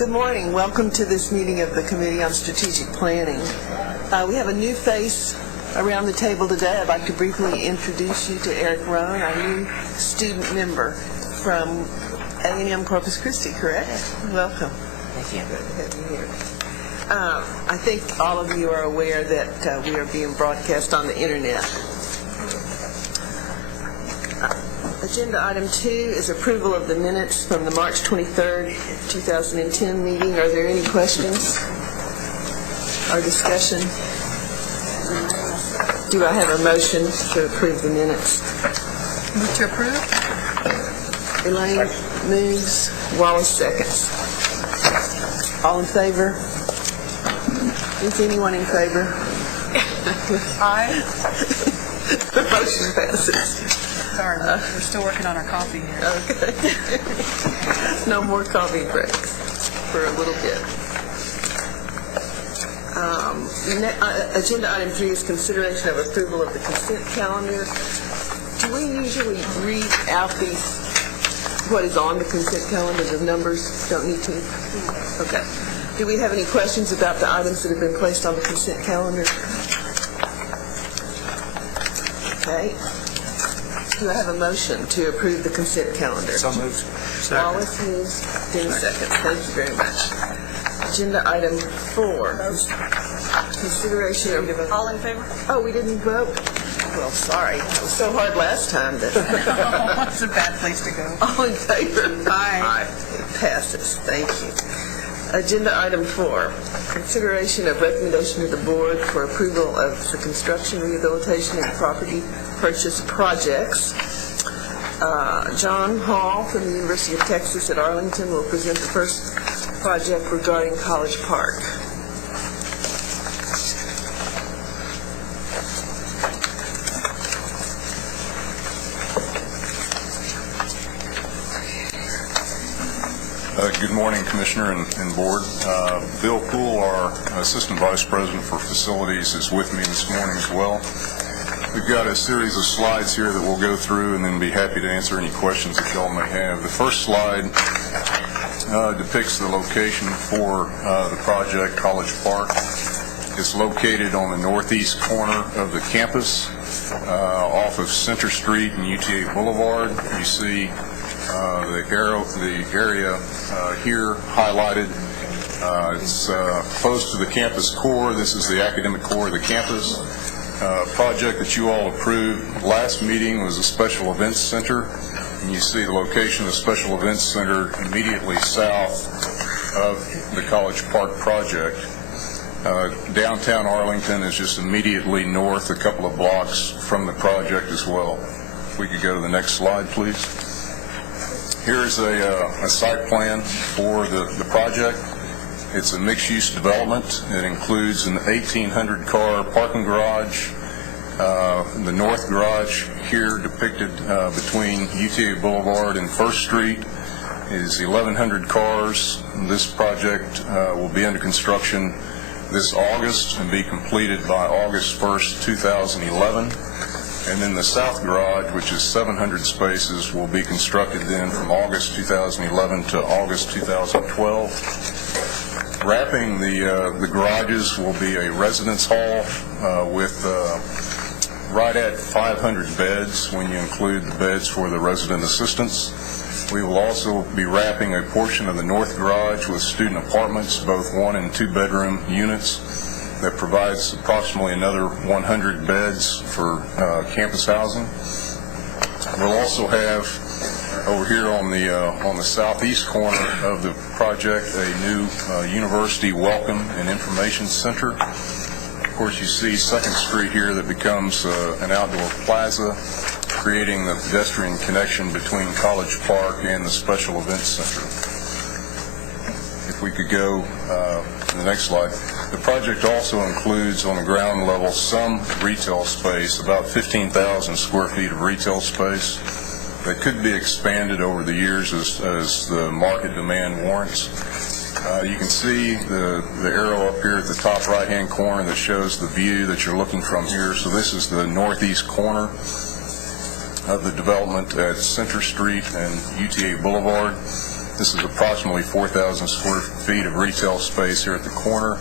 Good morning. Welcome to this meeting of the Committee on Strategic Planning. We have a new face around the table today. I'd like to briefly introduce you to Eric Rohn, our new student member from A&M Corpus Christi, correct? Yes. Welcome. Thank you. Good to have you here. I think all of you are aware that we are being broadcast on the internet. Agenda item 2 is approval of the minutes from the March 23rd, 2010 meeting. Are there any questions or discussion? Do I have a motion to approve the minutes? Move to approve? Elaine moves, Wallace seconds. All in favor? Is anyone in favor? Aye. The motion passes. Sorry, we're still working on our coffee here. Okay. No more coffee breaks for a little bit. Agenda item 3 is consideration of approval of the consent calendar. Do we usually read out what is on the consent calendar? The numbers don't need to? Okay. Do we have any questions about the items that have been placed on the consent calendar? Okay. Do I have a motion to approve the consent calendar? So moved. Wallace moves, Dennis seconds. Thank you very much. Agenda item 4. Consideration of... All in favor? Oh, we didn't vote? Well, sorry. It was so hard last time that... That's a bad place to go. All in favor? Aye. It passes. Thank you. Agenda item 4, consideration of recommendation of the board for approval of the construction, rehabilitation, and property purchase projects. John Hall from the University of Texas at Arlington will present the first project regarding College Park. Good morning, Commissioner and Board. Bill Poole, our Assistant Vice President for Facilities, is with me this morning as well. We've got a series of slides here that we'll go through and then be happy to answer any questions that y'all may have. The first slide depicts the location for the project, College Park. It's located on the northeast corner of the campus, off of Center Street and UTA Boulevard. You see the area here highlighted. It's close to the campus core. This is the academic core of the campus. Project that you all approved last meeting was a special events center, and you see the location of the special events center immediately south of the College Park project. Downtown Arlington is just immediately north, a couple of blocks from the project as well. If we could go to the next slide, please. Here's a site plan for the project. It's a mixed-use development. It includes an 1,800-car parking garage. The north garage here depicted between UTA Boulevard and 1st Street is 1,100 cars. This project will be under construction this August and be completed by August 1st, 2011. And then the south garage, which is 700 spaces, will be constructed then from August 2011 to August 2012. Wrapping the garages will be a residence hall with right at 500 beds when you include the beds for the resident assistants. We will also be wrapping a portion of the north garage with student apartments, both 1- and 2-bedroom units, that provides approximately another 100 beds for campus housing. We'll also have over here on the southeast corner of the project a new university welcome and information center. Of course, you see 2nd Street here that becomes an outdoor plaza, creating the pedestrian connection between College Park and the Special Events Center. If we could go to the next slide. The project also includes on the ground level some retail space, about 15,000 square feet of retail space that could be expanded over the years as the market demand warrants. You can see the arrow up here at the top right-hand corner that shows the view that you're looking from here. So this is the northeast corner of the development at Center Street and UTA Boulevard. This is approximately 4,000 square feet of retail space here at the corner.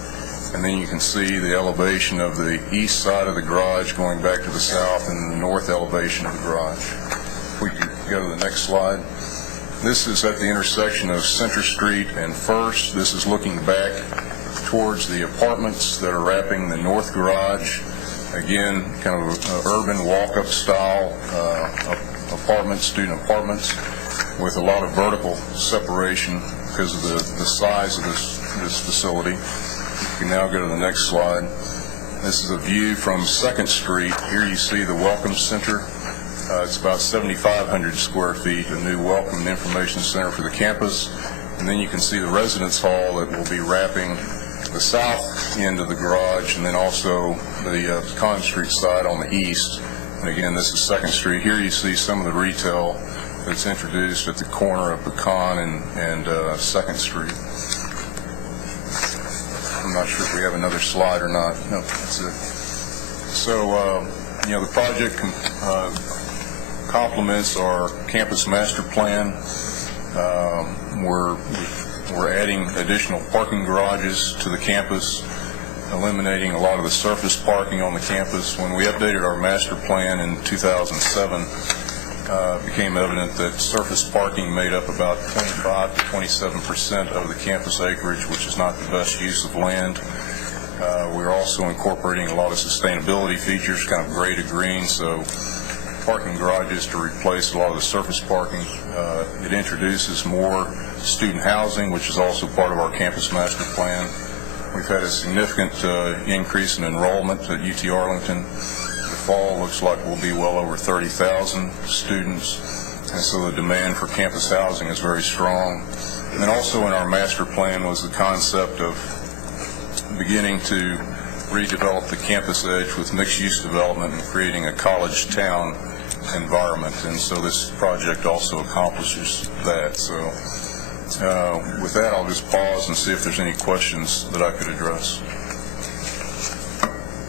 And then you can see the elevation of the east side of the garage going back to the south and the north elevation of the garage. If we could go to the next slide. This is at the intersection of Center Street and First. This is looking back towards the apartments that are wrapping the north garage. Again, kind of urban walk-up style apartments, student apartments, with a lot of vertical separation because of the size of this facility. You can now go to the next slide. This is a view from 2nd Street. Here you see the Welcome Center. It's about 7,500 square feet, a new welcome and information center for the campus. And then you can see the residence hall that will be wrapping the south end of the garage, and then also the Pecan Street side on the east. And again, this is 2nd Street. Here you see some of the retail that's introduced at the corner of Pecan and 2nd Street. I'm not sure if we have another slide or not. No, that's it. So, the project complements our campus master plan. We're adding additional parking garages to the campus, eliminating a lot of the surface parking on the campus. When we updated our master plan in 2007, it became evident that surface parking made up about 25 to 27% of the campus acreage, which is not the best use of land. We're also incorporating a lot of sustainability features, kind of gray to green, so parking garages to replace a lot of the surface parking. It introduces more student housing, which is also part of our campus master plan. We've had a significant increase in enrollment at UT Arlington. The fall looks like we'll be well over 30,000 students, and so the demand for campus housing is very strong. And then also in our master plan was the concept of beginning to redevelop the campus edge with mixed-use development and creating a college town environment, and so this project also accomplishes that. So with that, I'll just pause and see if there's any questions that I could address.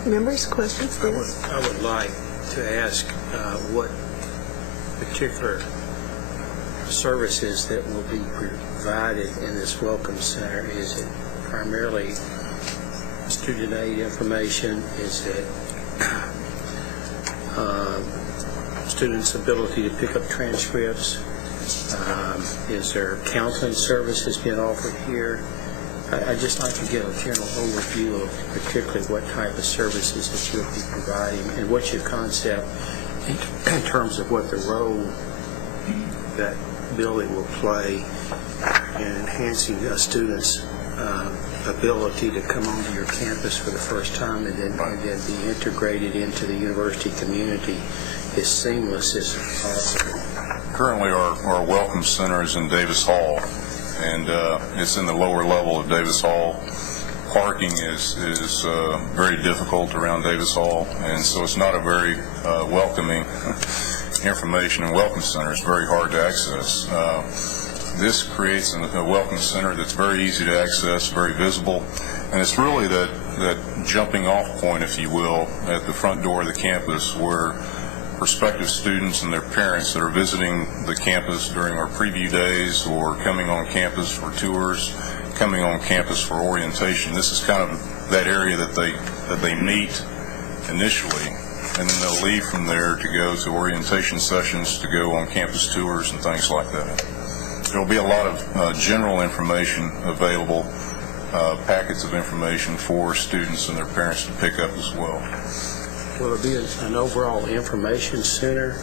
Members, questions? I would like to ask what particular services that will be provided in this Welcome Center. Is it primarily student aid information? Is it students' ability to pick up transcripts? Is there counseling services being offered here? I'd just like to get a general overview of particularly what type of services that you'll be providing and what's your concept in terms of what the role that building will play in enhancing a student's ability to come onto your campus for the first time and then be integrated into the university community as seamless as possible. Currently, our Welcome Center is in Davis Hall, and it's in the lower level of Davis Hall. Parking is very difficult around Davis Hall, and so it's not a very welcoming information and Welcome Center. It's very hard to access. This creates a Welcome Center that's very easy to access, very visible, and it's really that jumping off point, if you will, at the front door of the campus where prospective students and their parents that are visiting the campus during our preview days or coming on campus for tours, coming on campus for orientation. This is kind of that area that they meet initially, and then they'll leave from there to go to orientation sessions, to go on campus tours and things like that. There'll be a lot of general information available, packets of information for students and their parents to pick up as well. Will it be an overall information center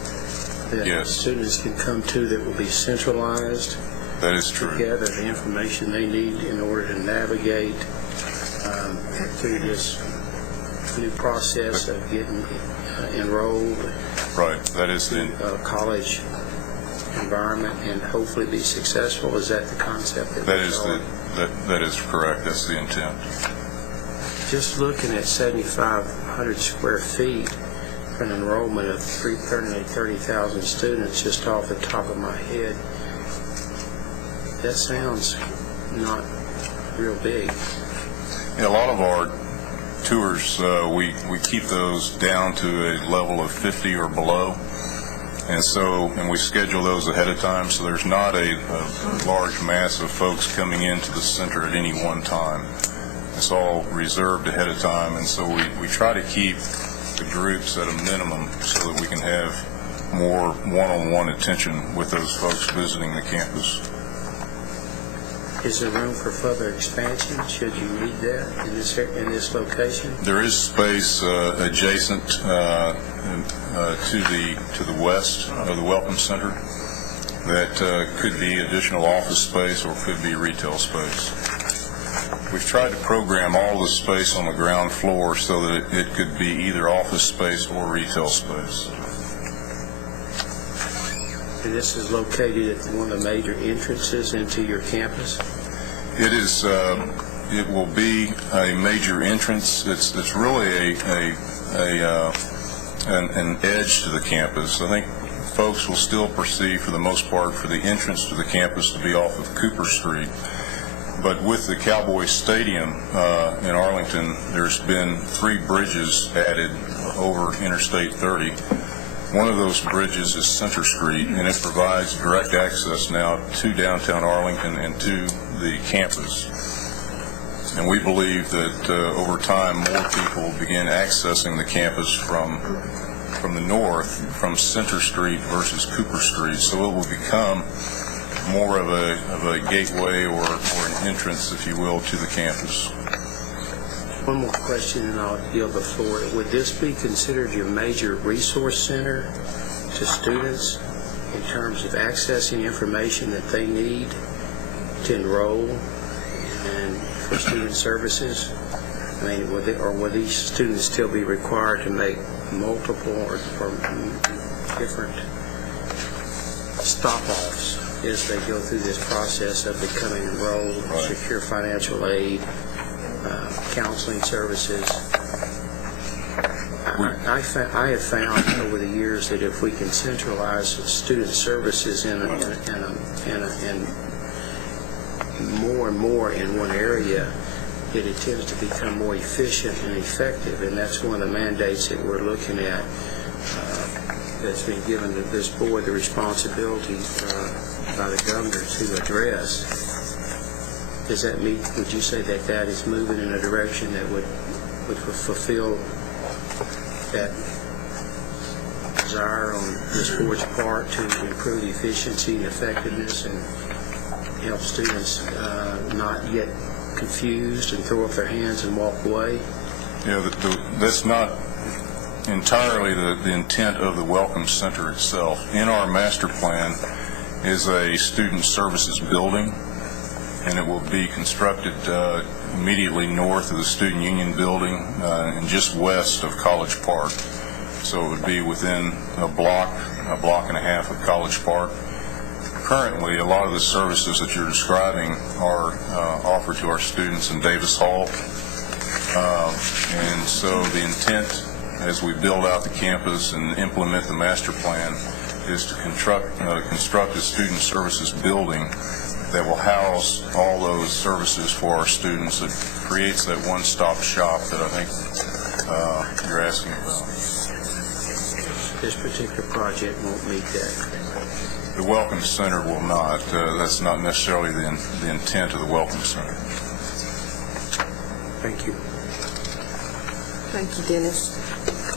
that Yes. students can come to that will be centralized? That is true. To gather the information they need in order to navigate through this new process of getting enrolled Right. That is the college environment and hopefully be successful? Is that the concept? that is correct. That's the intent. Just looking at 7,500 square feet for an enrollment of 330,000 students, just off the top of my head, that sounds not real big. Yeah, a lot of our tours, we keep those down to a level of 50 or below. And we schedule those ahead of time, so there's not a large mass of folks coming into the center at any one time. It's all reserved ahead of time, and so we try to keep the groups at a minimum so that we can have more one-on-one attention with those folks visiting the campus. Is there room for further expansion, should you need that in this location? There is space adjacent to the west of the Welcome Center that could be additional office space or could be retail space. We've tried to program all the space on the ground floor so that it could be either office space or retail space. And this is located at one of the major entrances into your campus? It is. It will be a major entrance. It's really an edge to the campus. I think folks will still perceive, for the most part, for the entrance to the campus to be off of Cooper Street. But with the Cowboy Stadium in Arlington, there's been 3 bridges added over Interstate 30. One of those bridges is Center Street, and it provides direct access now to downtown Arlington and to the campus. And we believe that over time, more people will begin accessing the campus from the north, from Center Street versus Cooper Street. So it will become more of a gateway or an entrance, if you will, to the campus. One more question and I'll yield the floor. Would this be considered your major resource center to students in terms of accessing information that they need to enroll and for student services? I mean, will these students still be required to make multiple or different stop-offs as they go through this process of becoming enrolled, secure financial aid, counseling services? I have found over the years that if we can centralize student services in more and more in one area, it tends to become more efficient and effective, and that's one of the mandates that we're looking at that's been given to this board, the responsibility by the governor to address. Does that mean, would you say that that is moving in a direction that would fulfill that desire on this board's part to improve the efficiency and effectiveness and help students not get confused and throw up their hands and walk away? Yeah, that's not entirely the intent of the Welcome Center itself. In our master plan is a student services building, and it will be constructed immediately north of the Student Union building and just west of College Park. So it would be within a block and a half of College Park. Currently, a lot of the services that you're describing are offered to our students in Davis Hall. And so the intent, as we build out the campus and implement the master plan, is to construct a student services building that will house all those services for our students. It creates that one-stop shop that I think you're asking about. This particular project won't meet that. The Welcome Center will not. That's not necessarily the intent of the Welcome Center. Thank you. Thank you, Dennis.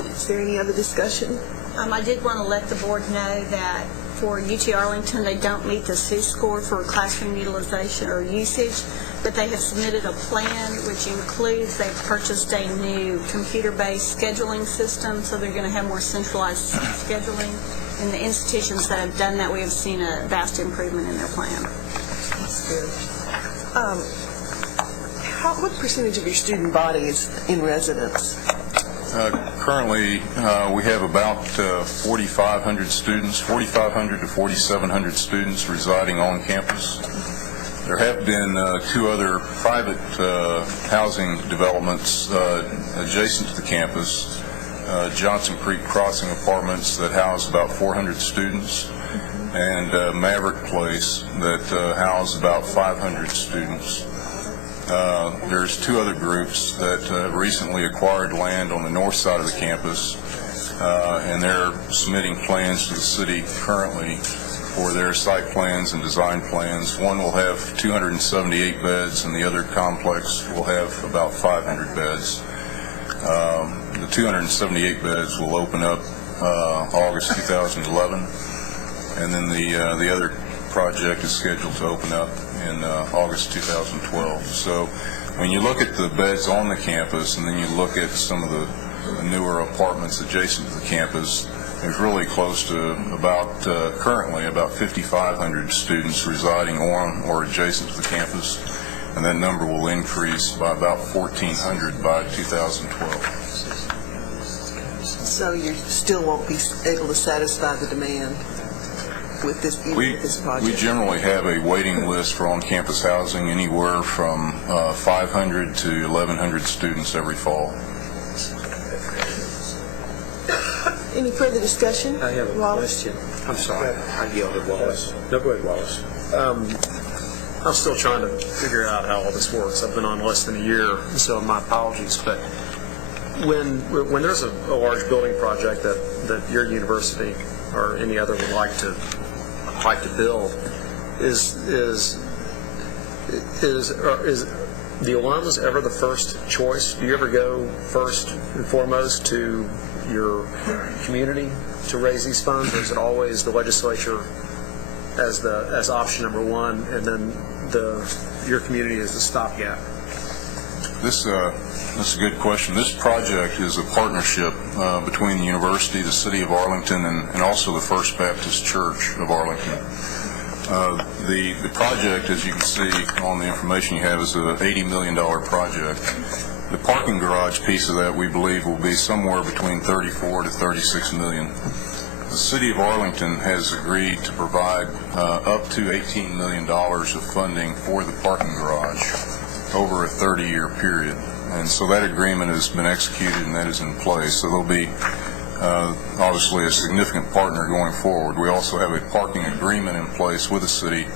Is there any other discussion? I did want to let the board know that for UT Arlington, they don't meet the SUSE score for classroom utilization or usage, but they have submitted a plan which includes they've purchased a new computer-based scheduling system, so they're going to have more centralized scheduling. In the institutions that have done that, we have seen a vast improvement in their plan. That's good. What percentage of your student body is in residence? Currently, we have about 4,500 students, 4,500 to 4,700 students residing on campus. There have been 2 other private housing developments adjacent to the campus. Johnson Creek Crossing Apartments that house about 400 students, and Maverick Place that house about 500 students. There's 2 other groups that recently acquired land on the north side of the campus and they're submitting plans to the city currently for their site plans and design plans. One will have 278 beds, and the other complex will have about 500 beds. The 278 beds will open up August 2011, and then the other project is scheduled to open up in August 2012. So when you look at the beds on the campus and then you look at some of the newer apartments adjacent to the campus, there's really close to currently about 5,500 students residing on or adjacent to the campus, and that number will increase by about 1,400 by 2012. So you still won't be able to satisfy the demand with this project? We generally have a waiting list for on-campus housing, anywhere from 500 to 1,100 students every fall. Any further discussion? I have a Wallace? question. I'm sorry, I yelled at Wallace. No, go ahead, Wallace. I'm still trying to figure out how all this works. I've been on less than a year, so my apologies. But when there's a large building project that your university or any other would like to build, is the alums ever the first choice? Do you ever go first and foremost to your community to raise these funds, or is it always the legislature as option number one, and then your community is the stopgap? This is a good question. This project is a partnership between the university, the city of Arlington, and also the First Baptist Church of Arlington. The project, as you can see on the information you have, is an $80 million project. The parking garage piece of that, we believe, will be somewhere between $34 to $36 million. The city of Arlington has agreed to provide up to $18 million of funding for the parking garage over a 30-year period. And so that agreement has been executed and that is in place. So there'll be obviously a significant partner going forward. We also have a parking agreement in place with the city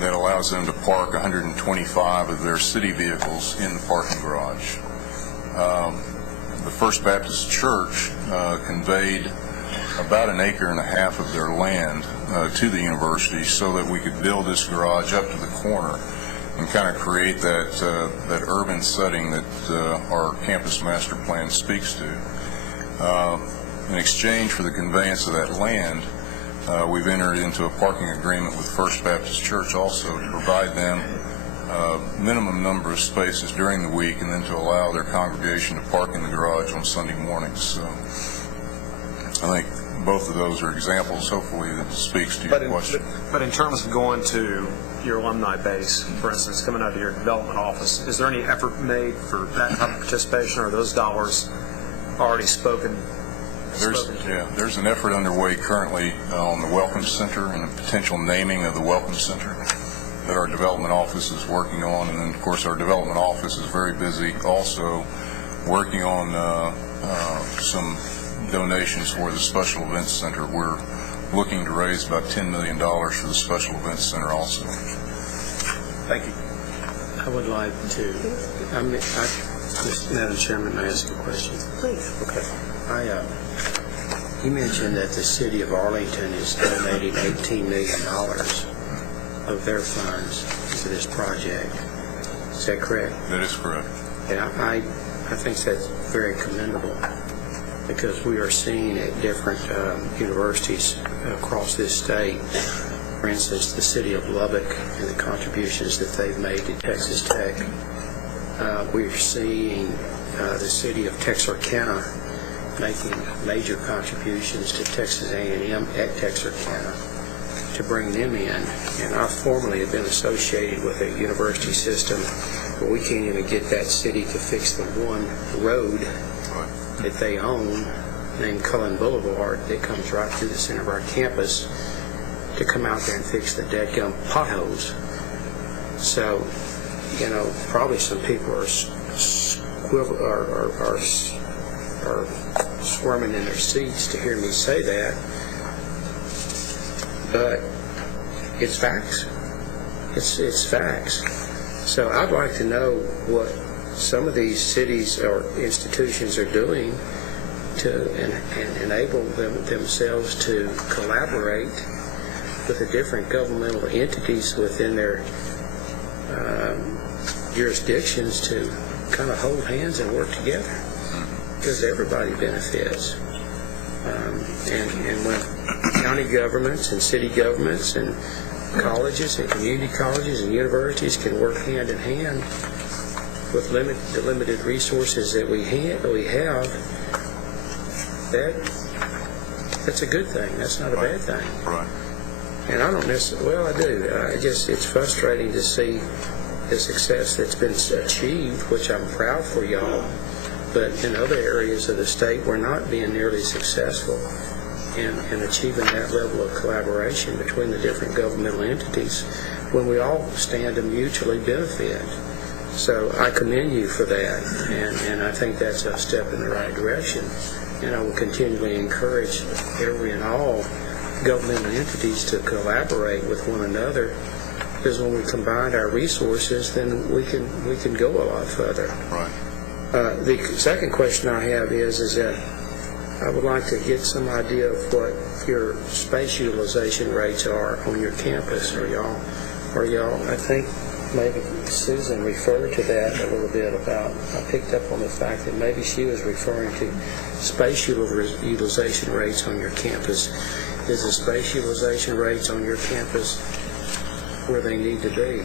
that allows them to park 125 of their city vehicles in the parking garage. The First Baptist Church conveyed about 1.5 acres of their land to the university so that we could build this garage up to the corner and kind of create that urban setting that our campus master plan speaks to. In exchange for the conveyance of that land, we've entered into a parking agreement with First Baptist Church also to provide them minimum number of spaces during the week, and then to allow their congregation to park in the garage on Sunday mornings. So I think both of those are examples, hopefully, that speaks to your question. But in terms of going to your alumni base, for instance, coming out of your development office, is there any effort made for that type of participation, or are those dollars already spoken? There's an effort underway currently on the Welcome Center and a potential naming of the Welcome Center that our development office is working on. And then, of course, our development office is very busy also working on some donations for the Special Events Center. We're looking to raise about $10 million for the Special Events Center also. Thank you. I would like to, Madam Chairman, may I ask a question? Please. Okay. You mentioned that the city of Arlington is donating $18 million of their funds to this project. Is that correct? That is correct. And I think that's very commendable, because we are seeing at different universities across this state, for instance, the city of Lubbock and the contributions that they've made to Texas Tech. We're seeing the city of Texarkana making major contributions to Texas A&M at Texarkana to bring them in. And I formerly have been associated with a university system where we can't even get that city to fix the one road that they own, named Cullen Boulevard, that comes right through the center of our campus, to come out there and fix the dadgum potholes. So, probably some people are squirming in their seats to hear me say that, but it's facts. It's facts. So I'd like to know what some of these cities or institutions are doing to and enable themselves to collaborate with the different governmental entities within their jurisdictions to kind of hold hands and work together, because everybody benefits. And when county governments and city governments and colleges and community colleges and universities can work hand in hand with the limited resources that we have, that's a good thing. That's not a bad thing. Right. And I don't necessarily, well, I do. It's frustrating to see the success that's been achieved, which I'm proud for y'all. But in other areas of the state, we're not being nearly successful in achieving that level of collaboration between the different governmental entities when we all stand to mutually benefit. So I commend you for that, and I think that's a step in the right direction. And I will continually encourage every and all governmental entities to collaborate with one another, because when we combine our resources, then we can go a lot further. Right. The second question I have is that I would like to get some idea of what your space utilization rates are on your campus. Are y'all, I think maybe Susan referred to that a little bit about, I picked up on the fact that maybe she was referring to space utilization rates on your campus. Is the space utilization rates on your campus where they need to be?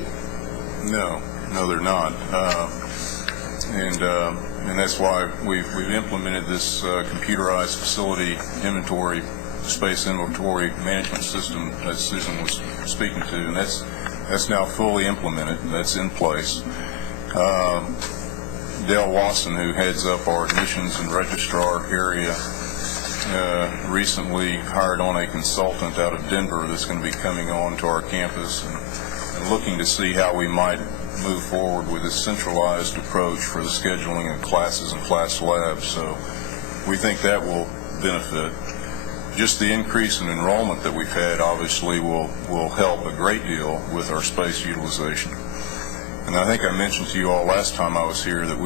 No, they're not. And that's why we've implemented this computerized facility inventory, space inventory management system that Susan was speaking to, and that's now fully implemented. That's in place. Dale Wasson, who heads up our admissions and registrar area, recently hired on a consultant out of Denver that's going to be coming on to our campus and looking to see how we might move forward with a centralized approach for the scheduling of classes and class labs. So we think that will benefit. Just the increase in enrollment that we've had obviously will help a great deal with our space utilization. And I think I mentioned to you all last time I was here that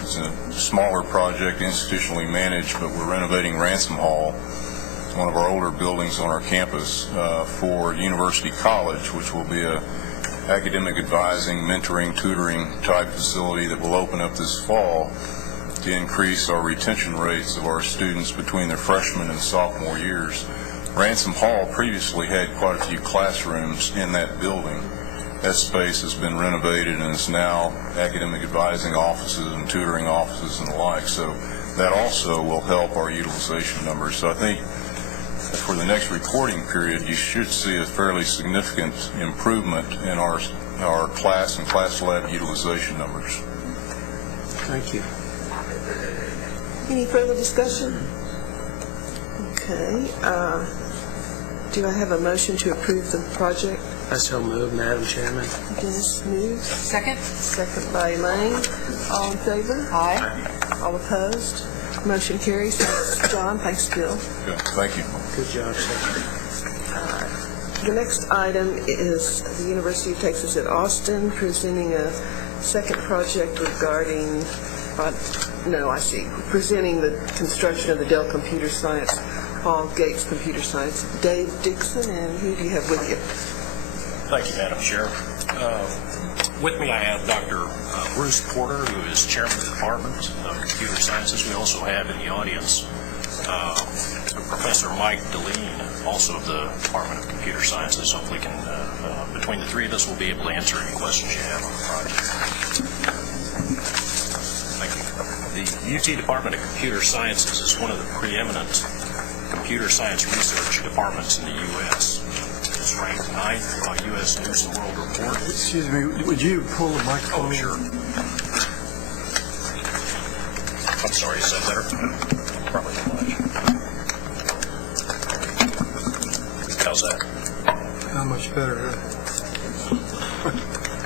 it's a smaller project, institutionally managed, but we're renovating Ransom Hall, one of our older buildings on our campus, for University College, which will be a academic advising, mentoring, tutoring type facility that will open up this fall to increase our retention rates of our students between their freshman and sophomore years. Ransom Hall previously had quite a few classrooms in that building. That space has been renovated and is now academic advising offices and tutoring offices and the like. So that also will help our utilization numbers. So I think for the next reporting period, you should see a fairly significant improvement in our class and class lab utilization numbers. Thank you. Any further discussion? Okay. Do I have a motion to approve the project? I so move, Madam Chairman. Dennis moves. Second? Second by Elaine. All in favor? Aye. All opposed? Motion carries. Thanks, John. Thanks, Bill. Good. Thank you. Good job, sir. The next item is the University of Texas at Austin presenting a second project regarding, presenting the construction of the Dell Computer Science, Paul Gates Computer Science. Dave Dixon, and who do you have with you? Thank you, Madam Chair. With me I have Dr. Bruce Porter, who is chairman of the Department of Computer Sciences. We also have in the audience Professor Mike Deline, also of the Department of Computer Sciences. Hopefully between the three of us, we'll be able to answer any questions you have on the project. Thank you. The UT Department of Computer Sciences is one of the preeminent computer science research departments in the U.S. It's ranked 9th by U.S. News and World Report. Excuse me, would you pull the microphone? Oh, sure. I'm sorry, is that better? Probably not much. How's that? How much better?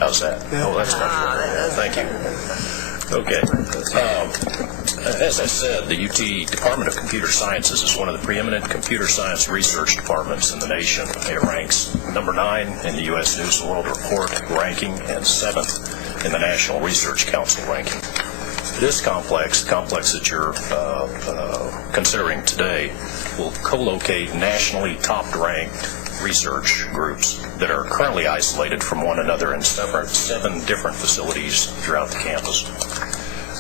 How's that? Oh, that's much better. Thank you. Okay. As I said, the UT Department of Computer Sciences is one of the preeminent computer science research departments in the nation. It ranks number 9 in the U.S. News and World Report ranking and 7th in the National Research Council ranking. This complex, the complex that you're considering today, will co-locate nationally top-ranked research groups that are currently isolated from one another in seven different facilities throughout the campus.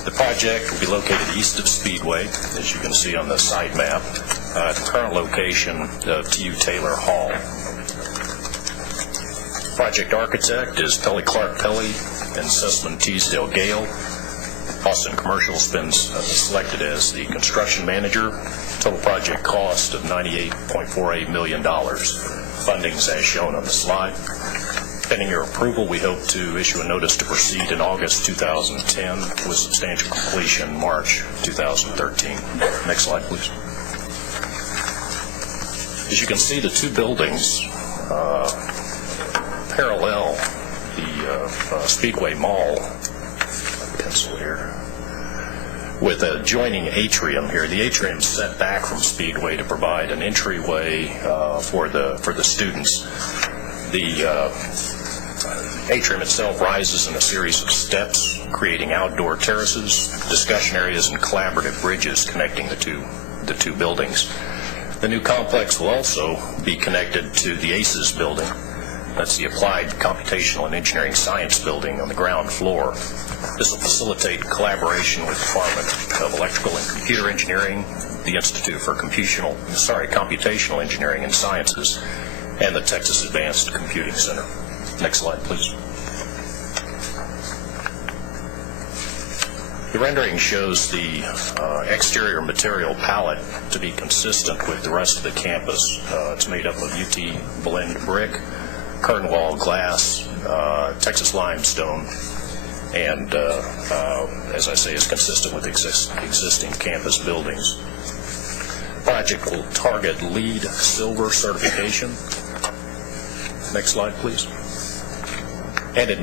The project will be located east of Speedway, as you can see on the site map, at the current location of T.U. Taylor Hall. Project architect is Pelly Clark Pelly and Sussman Teasdale Gale. Austin Commercial's been selected as the construction manager. Total project cost of $98.48 million. Fundings as shown on the slide. Pending your approval, we hope to issue a notice to proceed in August 2010 with substantial completion March 2013. Next slide, please. As you can see, the two buildings parallel the Speedway Mall, pencil here, with a adjoining atrium here. The atrium is set back from Speedway to provide an entryway for the students. The atrium itself rises in a series of steps, creating outdoor terraces, discussion areas, and collaborative bridges connecting the two buildings. The new complex will also be connected to the ACES building. That's the Applied Computational and Engineering Science building on the ground floor. This will facilitate collaboration with the Department of Electrical and Computer Engineering, the Institute for Computational Engineering and Sciences, and the Texas Advanced Computing Center. Next slide, please. The rendering shows the exterior material palette to be consistent with the rest of the campus. It's made up of UT blend brick, curtain wall glass, Texas limestone, and as I say, is consistent with existing campus buildings. Project will target LEED Silver certification. Next slide, please. And it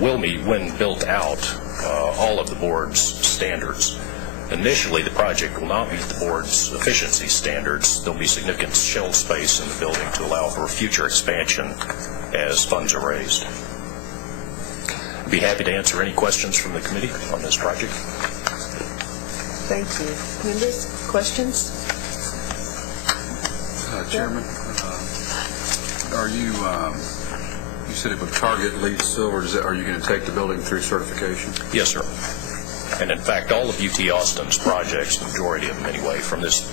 will meet, when built out, all of the board's standards. Initially, the project will not meet the board's efficiency standards. There'll be significant shelf space in the building to allow for future expansion as funds are raised. I'd be happy to answer any questions from the committee on this project. Thank you. Members, questions? Chairman, are you, you said it would target LEED Silver. Are you going to take the building through certification? Yes, sir. And in fact, all of UT Austin's projects, the majority of them anyway, from this,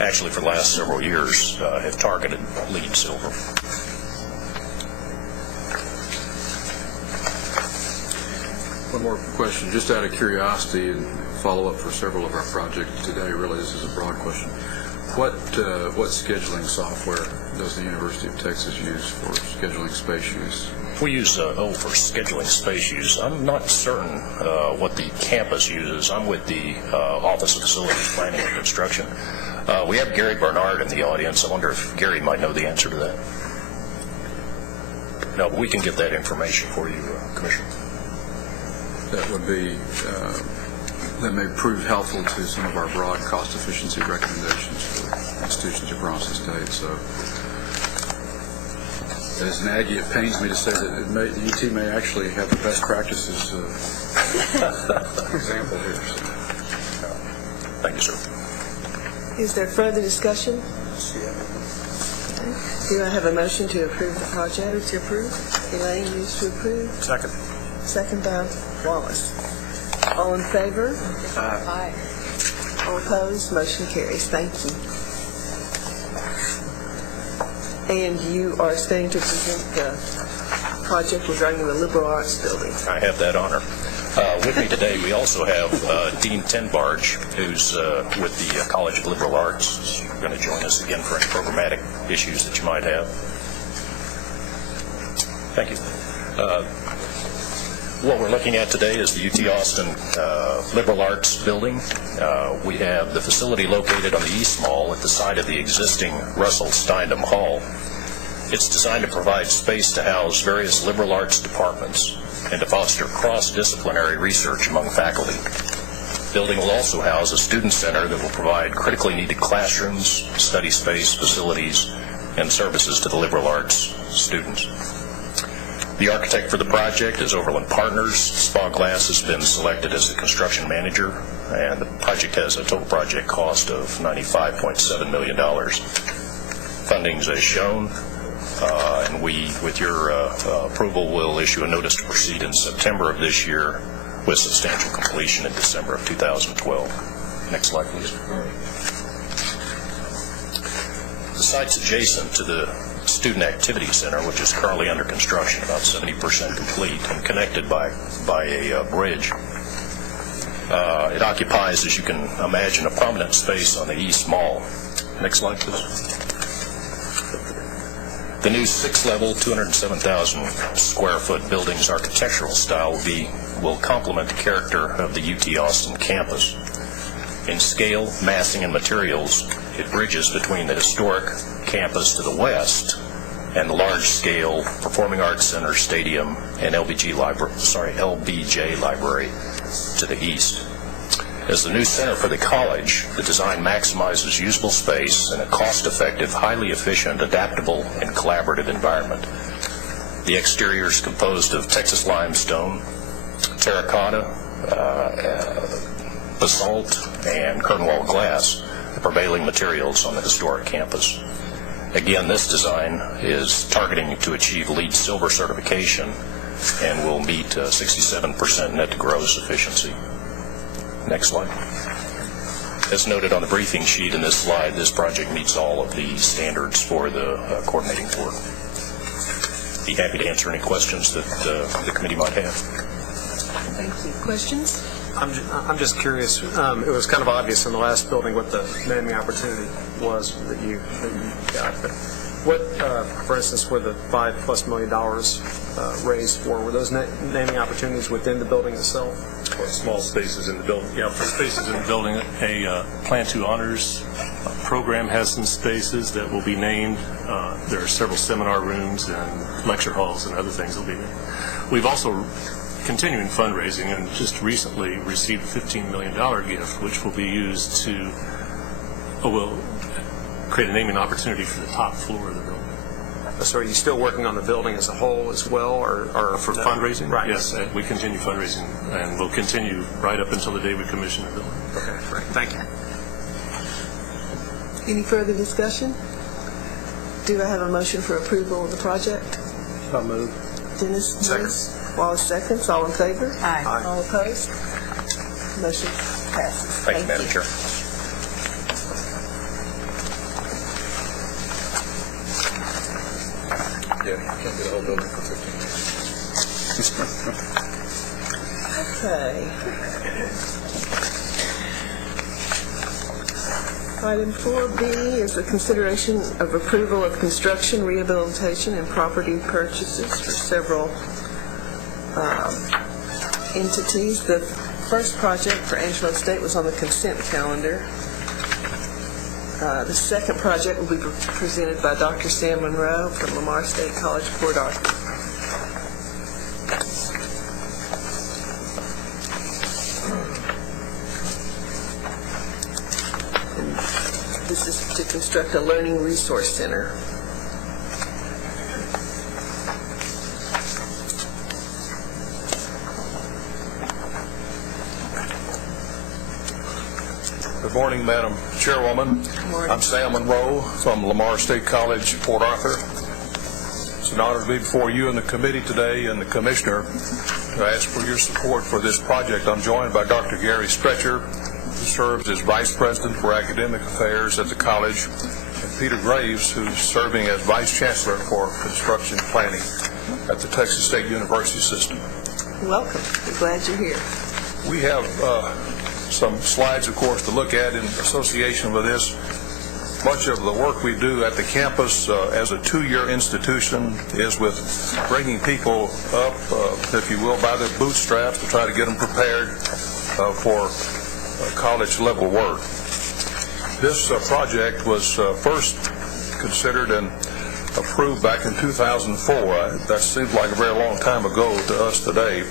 actually for the last several years, have targeted LEED Silver. One more question, just out of curiosity and follow up for several of our projects today. Really, this is a broad question. What scheduling software does the University of Texas use for scheduling space use? We use for scheduling space use. I'm not certain what the campus uses. I'm with the Office of Facilities Planning and Construction. We have Gary Bernard in the audience. I wonder if Gary might know the answer to that. No, but we can get that information for you, Commissioner. That would be, that may prove helpful to some of our broad cost efficiency recommendations for institutions across the state. So, as an Aggie, it pains me to say that UT may actually have the best practices example here. So. Thank you, sir. Is there further discussion? Do I have a motion to approve the project? Move to approve. Elaine moves to approve. Second. Second by Wallace. All in favor? Aye. All opposed? Motion carries. Thank you. And you are staying to present the project regarding the liberal arts building. I have that honor. With me today, we also have Dean Tenbarge, who's with the College of Liberal Arts. He's going to join us again for any programmatic issues that you might have. Thank you. What we're looking at today is the UT Austin Liberal Arts Building. We have the facility located on the East Mall at the side of the existing Russell Steindom Hall. It's designed to provide space to house various liberal arts departments and to foster cross-disciplinary research among faculty. The building will also house a student center that will provide critically needed classrooms, study space, facilities, and services to the liberal arts students. The architect for the project is Overland Partners. Spa Glass has been selected as the construction manager, and the project has a total project cost of $95.7 million. Funding's as shown, and we, with your approval, will issue a notice to proceed in September of this year with substantial completion in December of 2012. Next slide, please. The site's adjacent to the Student Activity Center, which is currently under construction, about 70% complete, and connected by a bridge. It occupies, as you can imagine, a prominent space on the East Mall. Next slide, please. The new 6-level, 207,000 square foot building's architectural style will complement the character of the UT Austin campus. In scale, massing, and materials, it bridges between the historic campus to the west and the large-scale Performing Arts Center, Stadium, and LBJ Library to the east. As the new center for the college, the design maximizes usable space in a cost-effective, highly efficient, adaptable, and collaborative environment. The exterior is composed of Texas limestone, terracotta, basalt, and curtain wall glass, the prevailing materials on the historic campus. Again, this design is targeting to achieve LEED Silver certification and will meet 67% net to gross efficiency. Next slide. As noted on the briefing sheet in this slide, this project meets all of the standards for the coordinating board. Be happy to answer any questions that the committee might have. Thank you. Questions? I'm just curious, it was kind of obvious in the last building what the naming opportunity was that you got, but what, for instance, were the $5+ million raised for? Were those naming opportunities within the building itself? Or small spaces in the building. Yeah, for spaces in the building, a Plan 2 Honors program has some spaces that will be named. There are several seminar rooms and lecture halls and other things that will be named. We've also continuing fundraising and just recently received a $15 million gift, which will be used to create a naming opportunity for the top floor of the building. So are you still working on the building as a whole as well, or for fundraising? Right. Yes, we continue fundraising, and we'll continue right up until the day we commission the building. Okay, great. Thank you. Any further discussion? Do I have a motion for approval of the project? I'll move. Dennis Second. moves. Wallace seconds. All in favor? Aye. Aye. All opposed? Motion passes. Thank you, Madam Chair. Yeah, you can't get a whole building for 15 Okay. Item 4B is the consideration of approval of construction, rehabilitation, and property purchases for several entities. The first project for Angelo State was on the consent calendar. The second project will be presented by Dr. Sam Monroe from Lamar State College, Port Arthur. And this is to construct a learning resource center. Good morning, Madam Chairwoman. Good morning. I'm Sam Monroe from Lamar State College, Port Arthur. It's an honor to be before you and the committee today and the commissioner to ask for your support for this project. I'm joined by Dr. Gary Stretcher, who serves as Vice President for Academic Affairs at the college, and Peter Graves, who's serving as Vice Chancellor for Construction Planning at the Texas State University System. Welcome. We're glad you're here. We have some slides, of course, to look at in association with this. Much of the work we do at the campus as a 2-year institution is with bringing people up, if you will, by their bootstraps to try to get them prepared for college-level work. This project was first considered and approved back in 2004. That seems like a very long time ago to us today.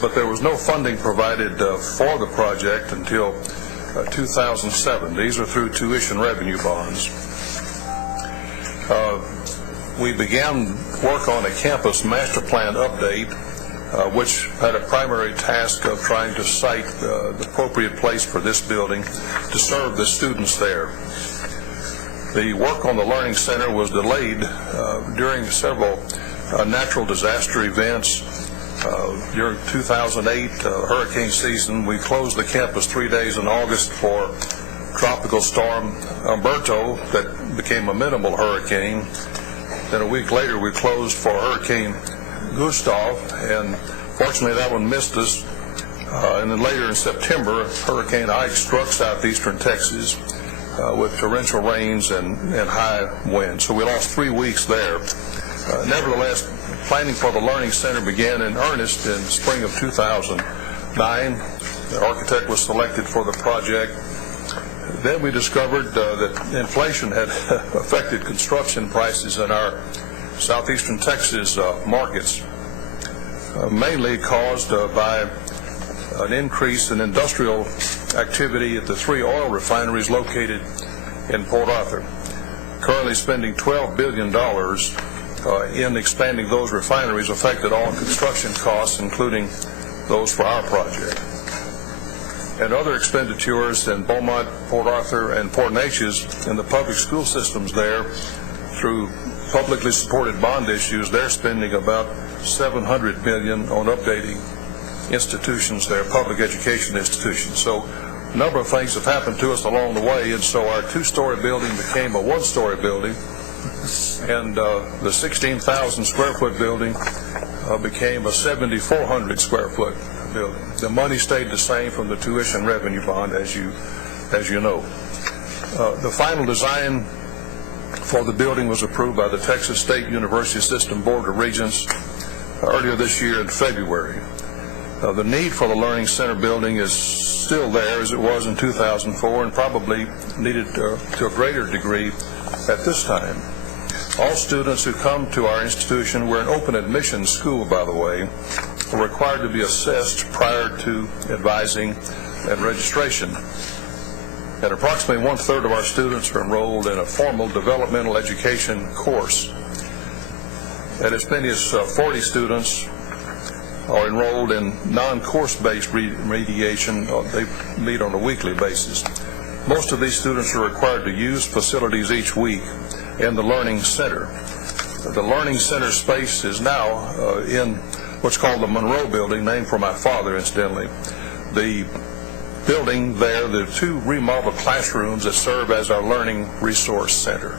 But there was no funding provided for the project until 2007. These are through tuition revenue bonds. we began work on a campus master plan update, which had a primary task of trying to site the appropriate place for this building to serve the students there. The work on the Learning Center was delayed during several natural disaster events. During 2008 hurricane season, we closed the campus 3 days in August for Tropical Storm Umberto that became a minimal hurricane. Then a week later we closed for Hurricane Gustav, and fortunately that one missed us. And then later in September, Hurricane Ike struck southeastern Texas with torrential rains and high winds. So we lost 3 weeks there. Nevertheless, planning for the Learning Center began in earnest in spring of 2009. The architect was selected for the project. Then we discovered that inflation had affected construction prices in our southeastern Texas markets, mainly caused by an increase in industrial activity at the 3 oil refineries located in Port Arthur. Currently spending $12 billion in expanding those refineries affected all construction costs, including those for our project. And other expenditures in Beaumont, Port Arthur, and Port Neches in the public school systems there, through publicly supported bond issues, they're spending about $700 million on updating institutions there, public education institutions. So a number of things have happened to us along the way, and so our 2-story building became a 1-story building, and the 16,000 square foot building became a 7,400 square foot building. The money stayed the same from the tuition revenue bond, as you know. The final design for the building was approved by the Texas State University System Board of Regents earlier this year in February. The need for the Learning Center building is still there as it was in 2004, and probably needed to a greater degree at this time. All students who come to our institution, we're an open admission school, by the way, are required to be assessed prior to advising and registration. And approximately 1/3 of our students are enrolled in a formal developmental education course. And as many as 40 students are enrolled in non-course-based remediation. They meet on a weekly basis. Most of these students are required to use facilities each week in the Learning Center. The Learning Center space is now in what's called the Monroe Building, named for my father, incidentally. The building there, the 2 remodeled classrooms that serve as our Learning Resource Center.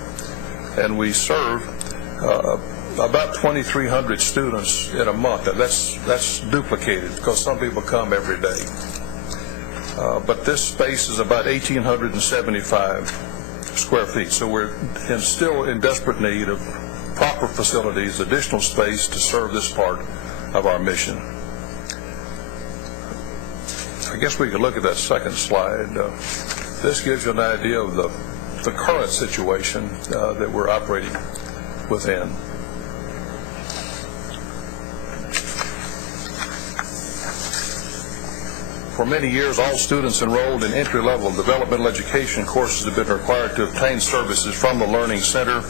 And we serve about 2,300 students in a month. And that's duplicated because some people come every day. But this space is about 1,875 square feet. So we're still in desperate need of proper facilities, additional space to serve this part of our mission. I guess we could look at that second slide. This gives you an idea of the current situation that we're operating within. For many years, all students enrolled in entry-level developmental education courses have been required to obtain services from the Learning Center.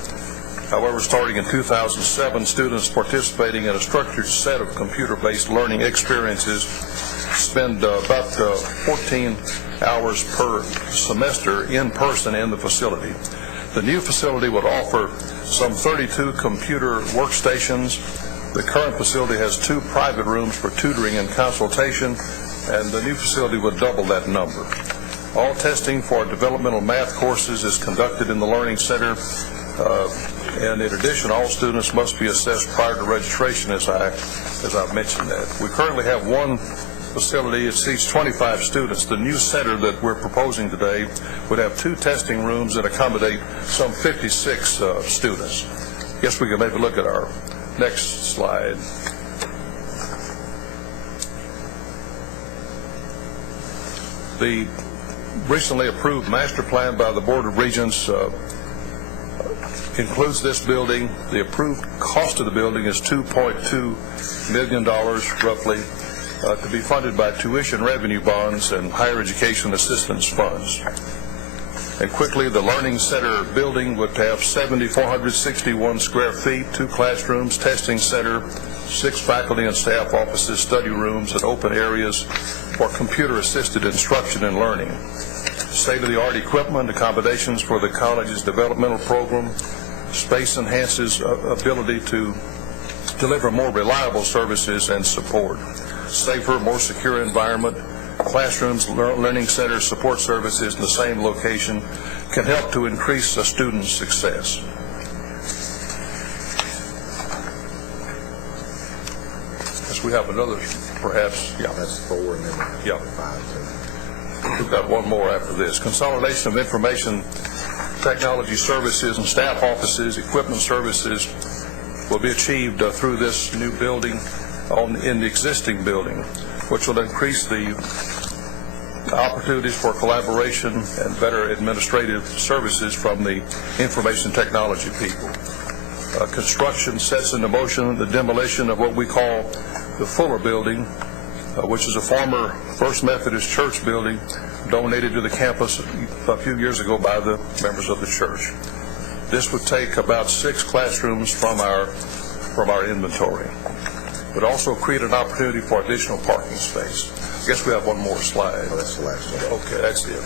However, starting in 2007, students participating in a structured set of computer-based learning experiences spend about 14 hours per semester in person in the facility. The new facility would offer some 32 computer workstations. The current facility has 2 private rooms for tutoring and consultation, and the new facility would double that number. All testing for developmental math courses is conducted in the Learning Center, and in addition, all students must be assessed prior to registration, as I've mentioned that. We currently have 1 facility. It seats 25 students. The new center that we're proposing today would have 2 testing rooms that accommodate some 56 students. I guess we can maybe look at our next slide. The recently approved master plan by the Board of Regents includes this building. The approved cost of the building is $2.2 million, roughly, to be funded by tuition revenue bonds and higher education assistance funds. And quickly, the Learning Center building would have 7,461 square feet, 2 classrooms, testing center, 6 faculty and staff offices, study rooms, and open areas for computer-assisted instruction and learning. State-of-the-art equipment, accommodations for the college's developmental program. Space enhances ability to deliver more reliable services and support. Safer, more secure environment. Classrooms, learning centers, support services in the same location can help to increase a student's success. Yes, we have another, perhaps. Yeah, That's 4 and then yeah. 5. We've got one more after this. Consolidation of information technology services and staff offices, equipment services will be achieved through this new building in the existing building, which will increase the opportunities for collaboration and better administrative services from the information technology people. Construction sets into motion the demolition of what we call the Fuller Building, which is a former First Methodist Church building donated to the campus a few years ago by the members of the church. This would take about 6 classrooms from our inventory. It would also create an opportunity for additional parking space. I guess we have one more slide. Oh, that's the last one. Okay, that's it.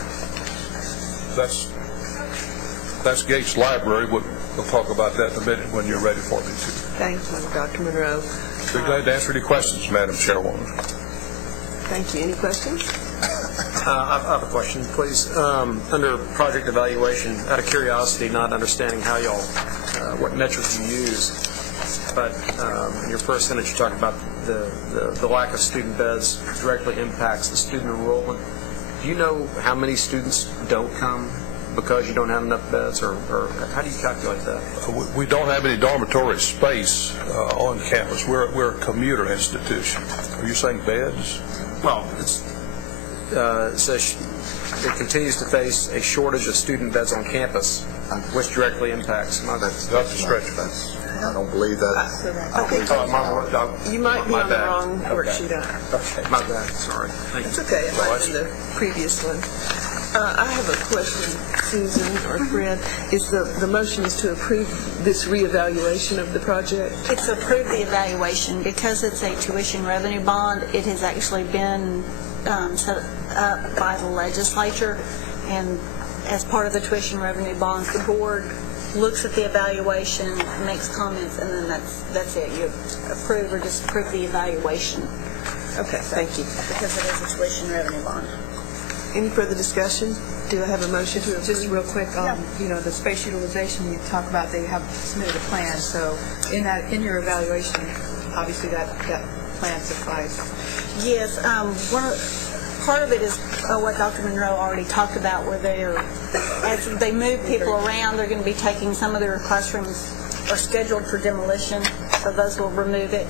That's Gates Library. We'll talk about that in a minute when you're ready for me to. Thank you, Dr. Monroe. Be glad to answer any questions, Madam Chairwoman. Thank you. Any questions? I have a question, please. Under project evaluation, out of curiosity, not understanding how y'all, what metrics you use, but in your first sentence you talked about the lack of student beds directly impacts the student enrollment. Do you know how many students don't come because you don't have enough beds, or how do you calculate that? We don't have any dormitory space on campus. We're a commuter institution. Are you saying beds? Well, it says it continues to face a shortage of student beds on campus, which directly impacts. Dr. Stretcher. I don't believe that. You might be My on the bad. wrong Okay. worksheet. Okay, my bad. Sorry. Thank It's you. okay. It might have been the previous one. I have a question, Susan or Fred. Is the motion is to approve this reevaluation of the project? It's approved the evaluation. Because it's a tuition revenue bond, it has actually been set up by the legislature, and as part of the tuition revenue bonds, the board looks at the evaluation, makes comments, and then that's it. You approve or disapprove the evaluation. Okay, thank you. Because it is a tuition revenue bond. Any further discussion? Do I have a motion to approve? Just real quick, the space utilization, you talk about they have submitted a plan, so in your evaluation, obviously that plan suffices. Yes, part of it is what Dr. Monroe already talked about, where as they move people around, they're going to be taking some of their classrooms are scheduled for demolition, so those will remove it.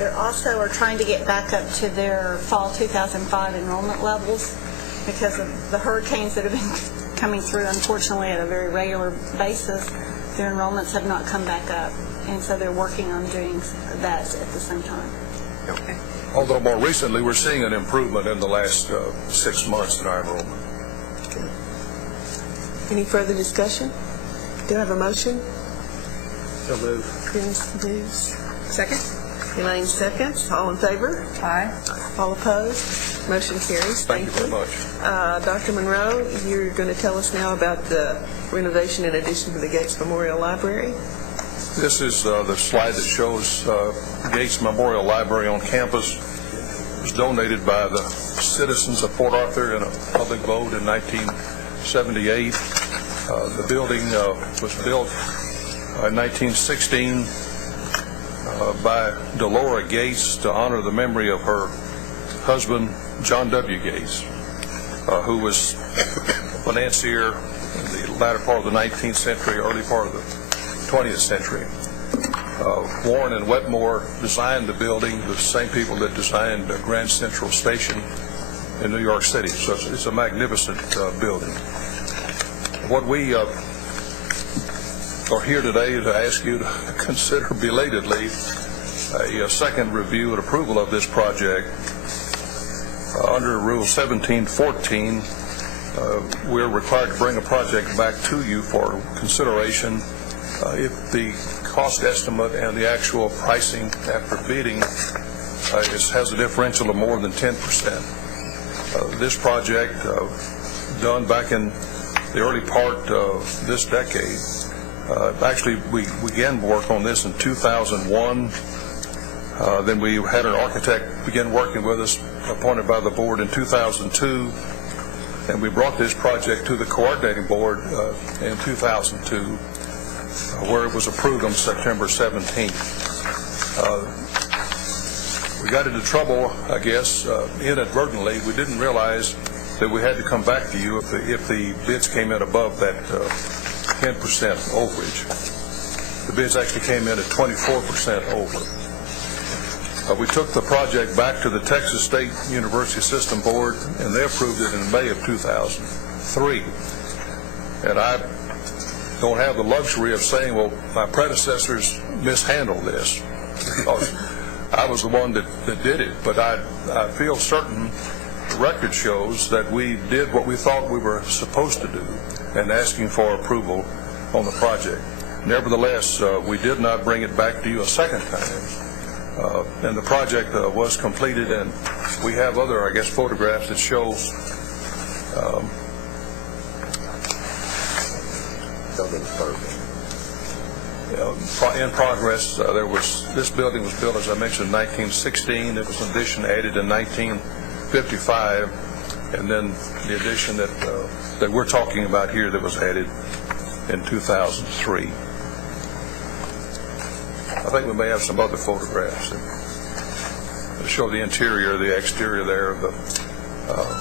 They also are trying to get back up to their fall 2005 enrollment levels because of the hurricanes that have been coming through, unfortunately, at a very regular basis. Their enrollments have not come back up, and so they're working on doing that at the same time. Okay. Although more recently, we're seeing an improvement in the last 6 months in our enrollment. Any further discussion? Do I have a motion? So move. Chris moves. Second? Elaine seconds. All in favor? Aye. All opposed? Motion carries. Thank you very much. Dr. Monroe, you're going to tell us now about the renovation in addition to the Gates Memorial Library. This is the slide that shows Gates Memorial Library on campus. It was donated by the citizens of Port Arthur in a public vote in 1978. The building was built in 1916 by Delora Gates to honor the memory of her husband, John W. Gates, who was a financier in the latter part of the 19th century, early part of the 20th century. Warren and Wetmore designed the building, the same people that designed Grand Central Station in New York City. So it's a magnificent building. What we are here today to ask you to consider belatedly a second review and approval of this project under Rule 1714. we're required to bring a project back to you for consideration if the cost estimate and the actual pricing after bidding has a differential of more than 10%. This project, done back in the early part of this decade, actually we began work on this in 2001. Then we had an architect begin working with us, appointed by the board in 2002, and we brought this project to the coordinating board in 2002, where it was approved on September 17th. We got into trouble, I guess, inadvertently. We didn't realize that we had to come back to you if the bids came in above that 10% overage. The bids actually came in at 24% over. We took the project back to the Texas State University System Board, and they approved it in May of 2003. And I don't have the luxury of saying, well, my predecessors mishandled this, because I was the one that did it. But I feel certain the record shows that we did what we thought we were supposed to do in asking for approval on the project. Nevertheless, we did not bring it back to you a second time. And the project was completed, and we have other, I guess, photographs that show in progress. This building was built, as I mentioned, in 1916. There was an addition added in 1955, and then the addition that we're talking about here that was added in 2003. I think we may have some other photographs that show the interior, the exterior there, the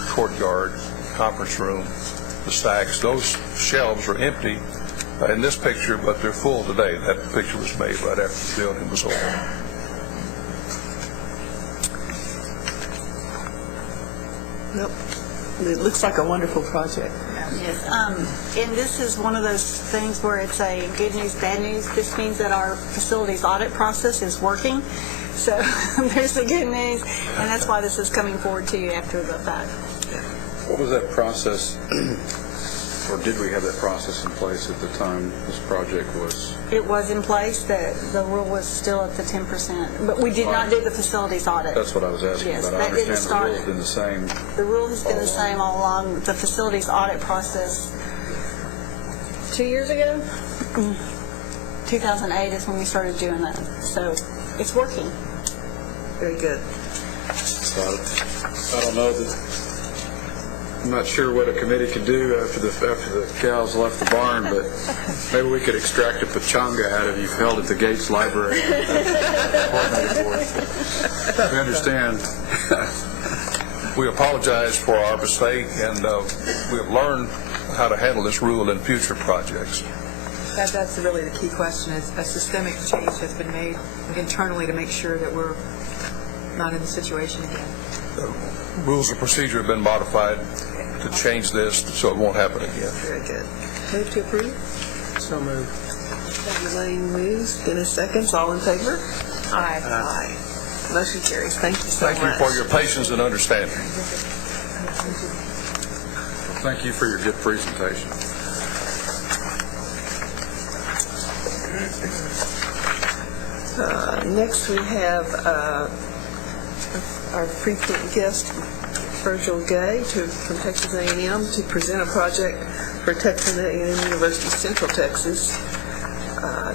courtyard, conference room, the stacks. Those shelves are empty in this picture, but they're full today. That picture was made right after the building was opened. Yep. It looks like a wonderful project. Yes, and this is one of those things where it's a good news, bad news. This means that our facilities audit process is working. So there's the good news, and that's why this is coming forward to you after the fact. What was that process, or did we have that process in place at the time this project was? It was in place. The rule was still at the 10%, but we did not do the facilities audit. That's what I was asking Yes, about. I that didn't understand the rule start. has been the same. The rule has been the same all along. The facilities audit process 2 years ago, 2008 is when we started doing that. So it's working. Very good. So I don't know that, I'm not sure what a committee could do after the cows left the barn, but maybe we could extract a pachanga out of you held at the Gates Library. We understand. We apologize for our mistake, and we have learned how to handle this rule in future projects. That's really the key question, is a systemic change has been made internally to make sure that we're not in the situation again. The rules of procedure have been modified to change this so it won't happen again. Very good. Move to approve? So moved. Elaine moves. Dennis seconds. All in favor? Aye. Aye. Motion carries. Thank you so much. Thank you for your patience and understanding. Thank you for your good presentation. Next, we have our frequent guest, Virgil Gay, from Texas A&M, to present a project for Texas A&M University Central Texas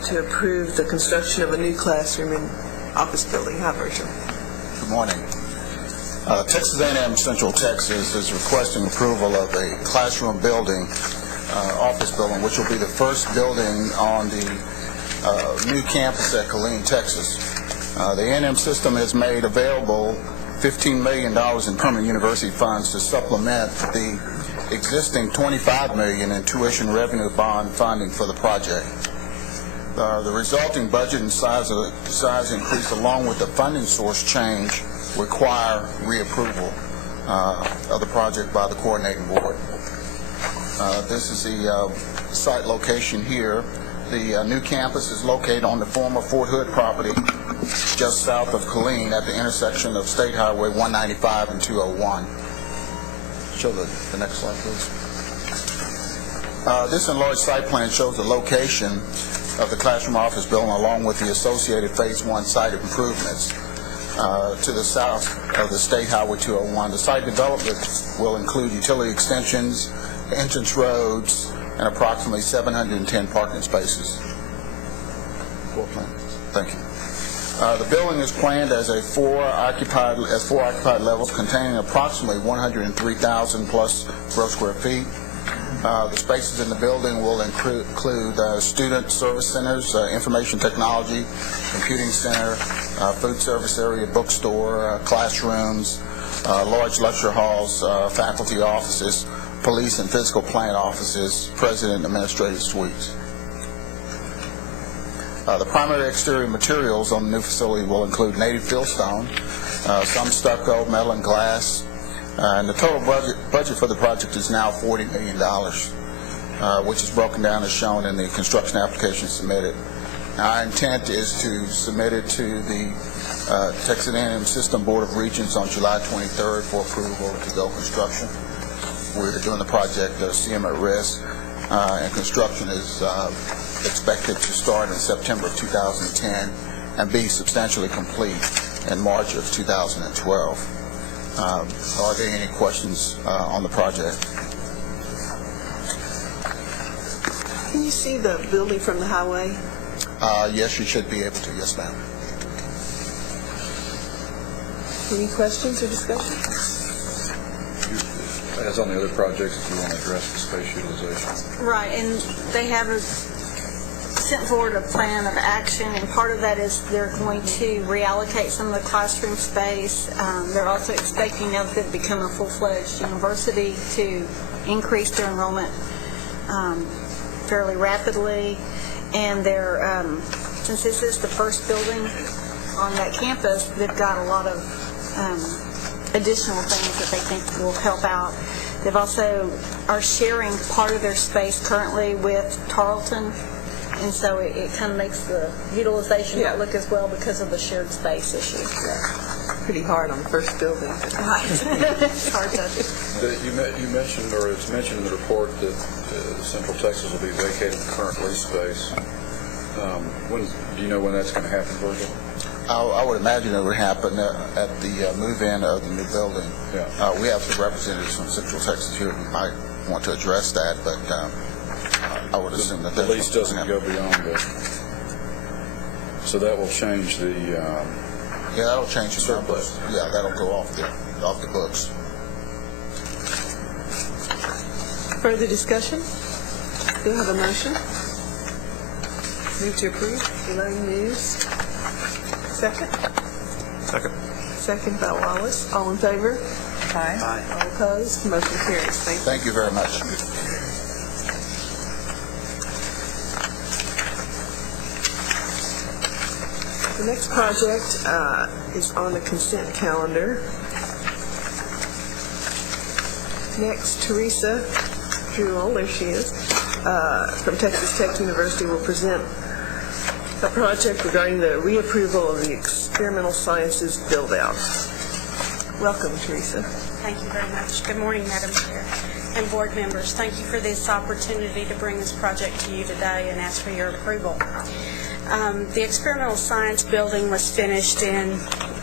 to approve the construction of a new classroom and office building. Hi, Virgil. Good morning. Texas A&M Central Texas is requesting approval of a classroom building, office building, which will be the first building on the new campus at Killeen, Texas. The A&M system has made available $15 million in permanent university funds to supplement the existing $25 million in tuition revenue bond funding for the project. The resulting budget and size increase, along with the funding source change, require reapproval of the project by the coordinating board. This is the site location here. The new campus is located on the former Fort Hood property, just south of Killeen, at the intersection of State Highway 195 and 201. Show the next slide, please. This enlarged site plan shows the location of the classroom office building along with the associated Phase 1 site improvements to the south of the State Highway 201. The site development will include utility extensions, entrance roads, and approximately 710 parking spaces. Thank you. The building is planned as four occupied levels containing approximately 103,000 plus gross square feet. The spaces in the building will include student service centers, information technology, computing center, food service area, bookstore, classrooms, large lecture halls, faculty offices, police and physical plant offices, president and administrative suites. The primary exterior materials on the new facility will include native fieldstone, some stucco, metal, and glass. And the total budget for the project is now $40 million, which is broken down as shown in the construction application submitted. Now, our intent is to submit it to the Texas A&M System Board of Regents on July 23rd for approval to go construction. We're doing the project CM at risk, and construction is expected to start in September of 2010 and be substantially complete in March of 2012. Are there any questions on the project? Can you see the building from the highway? Yes, you should be able to. Yes, ma'am. Any questions or discussion? As on the other projects, if you want to address the space utilization. Right, and they have sent forward a plan of action, and part of that is they're going to reallocate some of the classroom space. They're also expecting now that they've become a full-fledged university to increase their enrollment fairly rapidly. And they're, since this is the first building on that campus, they've got a lot of additional things that they think will help out. They've also are sharing part of their space currently with Tarleton, and so it kind of makes the utilization not look as well because of the shared space issue. Pretty hard on the first building. Right. It's hard to... You mentioned, or it's mentioned in the report, that Central Texas will be vacating the current lease space. Do you know when that's going to happen, Virgil? I would imagine it would happen at the move-in of the new building. Yeah. We have some representatives from Central Texas here who might want to address that, but I would assume that the lease doesn't go beyond the... So that will change the... Yeah, that'll change the surplus. Yeah, that'll go off the books. Further discussion? Do you have a motion? Move to approve. Elaine moves. Second? Second. Second by Wallace. All in favor? Aye. All opposed? Motion carries. Thank you. Thank you very much. The next project is on the consent calendar. Next, Teresa Jewell, there she is, from Texas Tech University will present a project regarding the reapproval of the experimental sciences build-out. Welcome, Teresa. Thank you very much. Good morning, Madam Chair and board members. Thank you for this opportunity to bring this project to you today and ask for your approval. The experimental science building was finished in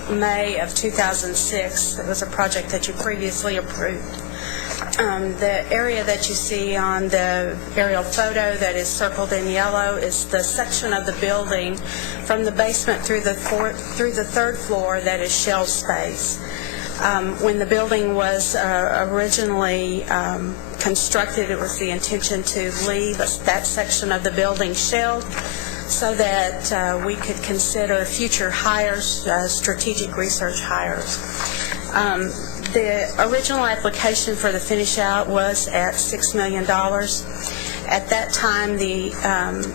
May of 2006. It was a project that you previously approved. The area that you see on the aerial photo that is circled in yellow is the section of the building from the basement through the third floor that is shell space. When the building was originally constructed, it was the intention to leave that section of the building shelled so that we could consider future hires, strategic research hires. The original application for the finish out was at $6 million. At that time, the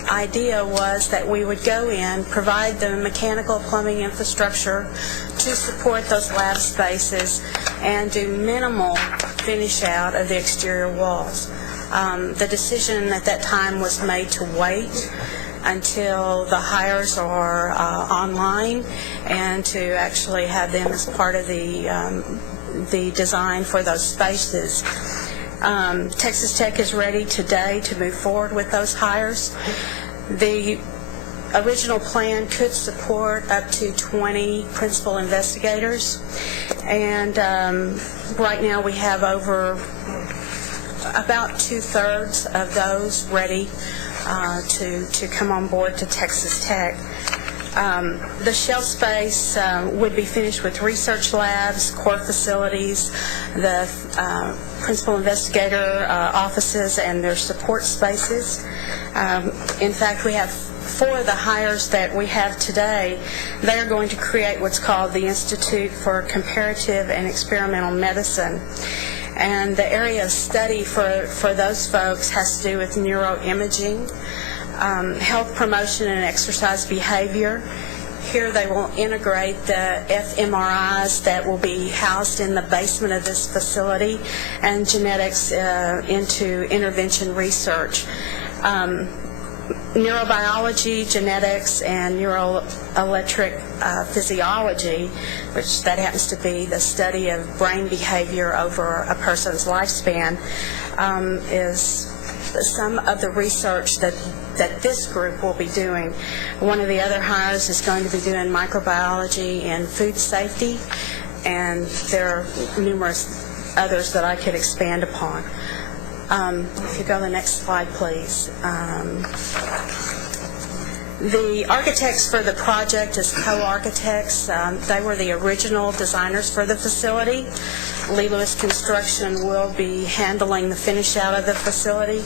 idea was that we would go in, provide the mechanical plumbing infrastructure to support those lab spaces, and do minimal finish out of the exterior walls. The decision at that time was made to wait until the hires are online and to actually have them as part of the design for those spaces. Texas Tech is ready today to move forward with those hires. The original plan could support up to 20 principal investigators, and right now we have over about two-thirds of those ready to come on board to Texas Tech. The shell space would be finished with research labs, core facilities, the principal investigator offices, and their support spaces. In fact, we have 4 of the hires that we have today. They are going to create what's called the Institute for Comparative and Experimental Medicine. And the area of study for those folks has to do with neuroimaging, health promotion and exercise behavior. Here they will integrate the fMRIs that will be housed in the basement of this facility, and genetics into intervention research. Neurobiology, genetics, and neuroelectric physiology, which that happens to be the study of brain behavior over a person's lifespan, is some of the research that this group will be doing. One of the other hires is going to be doing microbiology and food safety, and there are numerous others that I could expand upon. If you go to the next slide, please. The architects for the project is co-architects. They were the original designers for the facility. Lee Lewis Construction will be handling the finish out of the facility,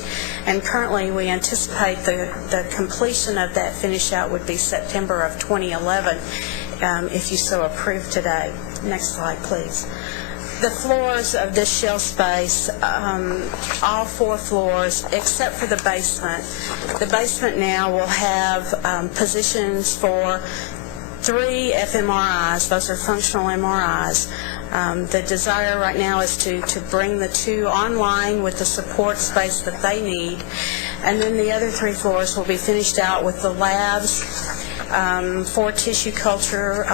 and currently we anticipate the completion of that finish out would be September of 2011, if you so approve today. Next slide, please. The floors of this shell space, all 4 floors except for the basement. The basement now will have positions for 3 fMRIs. Those are functional MRIs. The desire right now is to bring the 2 online with the support space that they need, and then the other 3 floors will be finished out with the labs, 4 tissue culture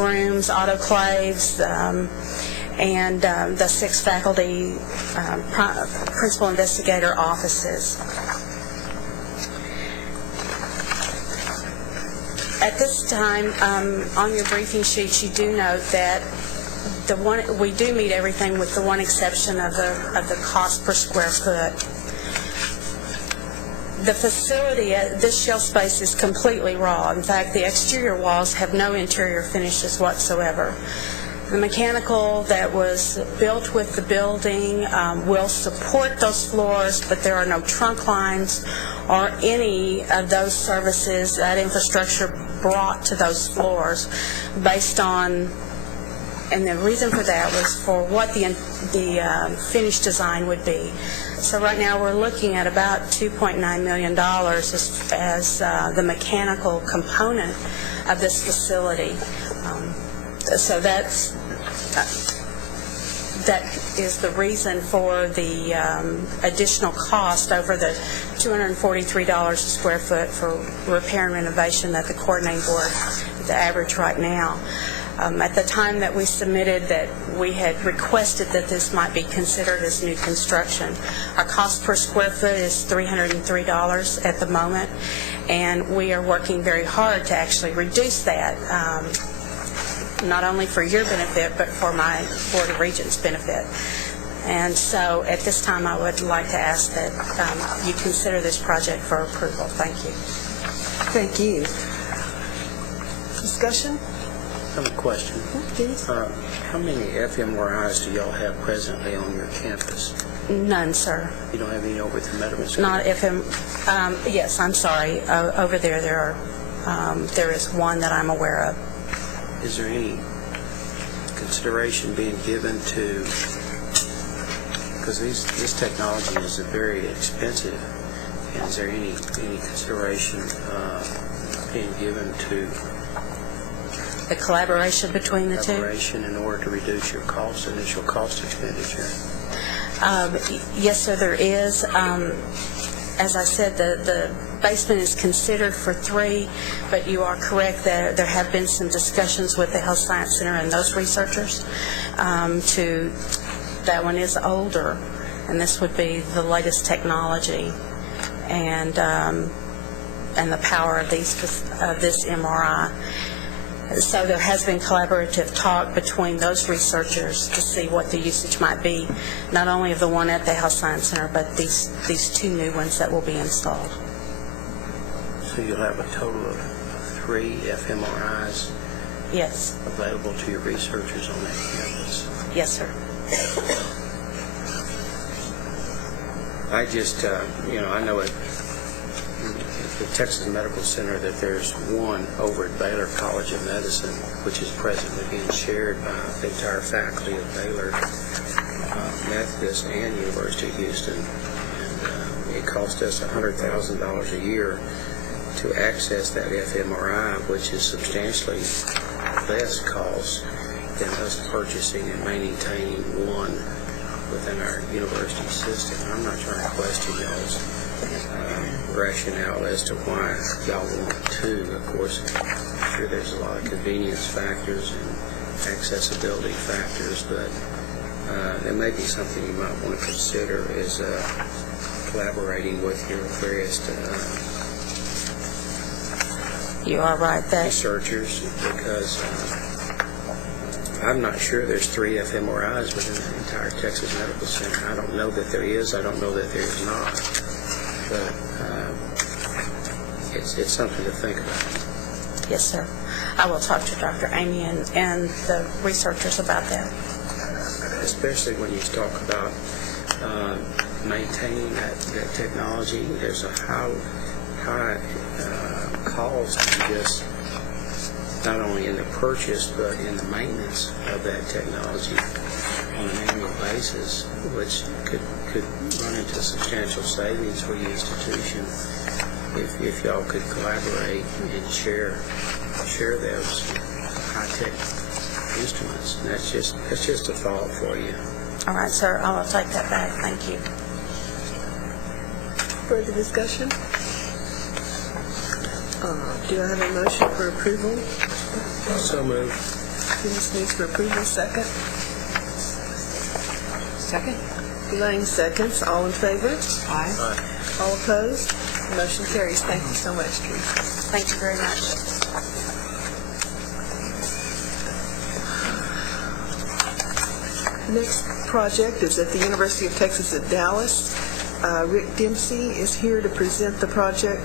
rooms, autoclaves, and the 6 faculty principal investigator offices. At this time, on your briefing sheets, you do note that we do meet everything with the one exception of the cost per square foot. The facility, this shell space is completely raw. In fact, the exterior walls have no interior finishes whatsoever. The mechanical that was built with the building will support those floors, but there are no trunk lines or any of those services, that infrastructure brought to those floors based on, and the reason for that was for what the finished design would be. So right now we're looking at about $2.9 million as the mechanical component of this facility. So that is the reason for the additional cost over the $243 a square foot for repair and renovation that the coordinating board is the average right now. At the time that we submitted that, we had requested that this might be considered as new construction. Our cost per square foot is $303 at the moment, and we are working very hard to actually reduce that, not only for your benefit, but for my Board of Regents' benefit. And so at this time, I would like to ask that you consider this project for approval. Thank you. Thank you. Discussion? I have a question. Please. How many fMRIs do y'all have presently on your campus? None, sir. You don't have any over at the Medical School? Not yes, I'm sorry. Over there, there is one that I'm aware of. Is there any consideration being given to, because this technology is very expensive, and is there any consideration being given to the collaboration between the two? Collaboration in order to reduce your initial cost expenditure? Yes, sir, there is. As I said, the basement is considered for 3, but you are correct that there have been some discussions with the Health Science Center and those researchers. That one is older, and this would be the latest technology and the power of this MRI. So there has been collaborative talk between those researchers to see what the usage might be, not only of the one at the Health Science Center, but these two new ones that will be installed. So you'll have a total of 3 fMRIs Yes. available to your researchers on that campus. Yes, sir. I just, I know at the Texas Medical Center that there's one over at Baylor College of Medicine, which is presently being shared by the entire faculty of Baylor, Methodist, and University of Houston. And it cost us $100,000 a year to access that fMRI, which is substantially less cost than us purchasing and maintaining one within our university system. I'm not trying to question y'all's rationale as to why y'all want two. Of course, I'm sure there's a lot of convenience factors and accessibility factors, but there may be something you might want to consider is collaborating with your various You are right. researchers, because I'm not sure there's 3 fMRIs within the entire Texas Medical Center. I don't know that there is. I don't know that there is not. But it's something to think about. Yes, sir. I will talk to Dr. Amy and the researchers about that. Especially when you talk about maintaining that technology. There's a high cost just not only in the purchase but in the maintenance of that technology on an annual basis, which could run into substantial savings for the institution if y'all could collaborate and share those high-tech instruments. And that's just a thought for you. All right, sir. I will take that back. Thank you. Further discussion? Do I have a motion for approval? So moved. Dennis moves for approval. Second. Second? Elaine seconds. All in favor? Aye. All opposed? Motion carries. Thank you so much, Teresa. Thank you very much. The next project is at the University of Texas at Dallas. Rick Dempsey is here to present the project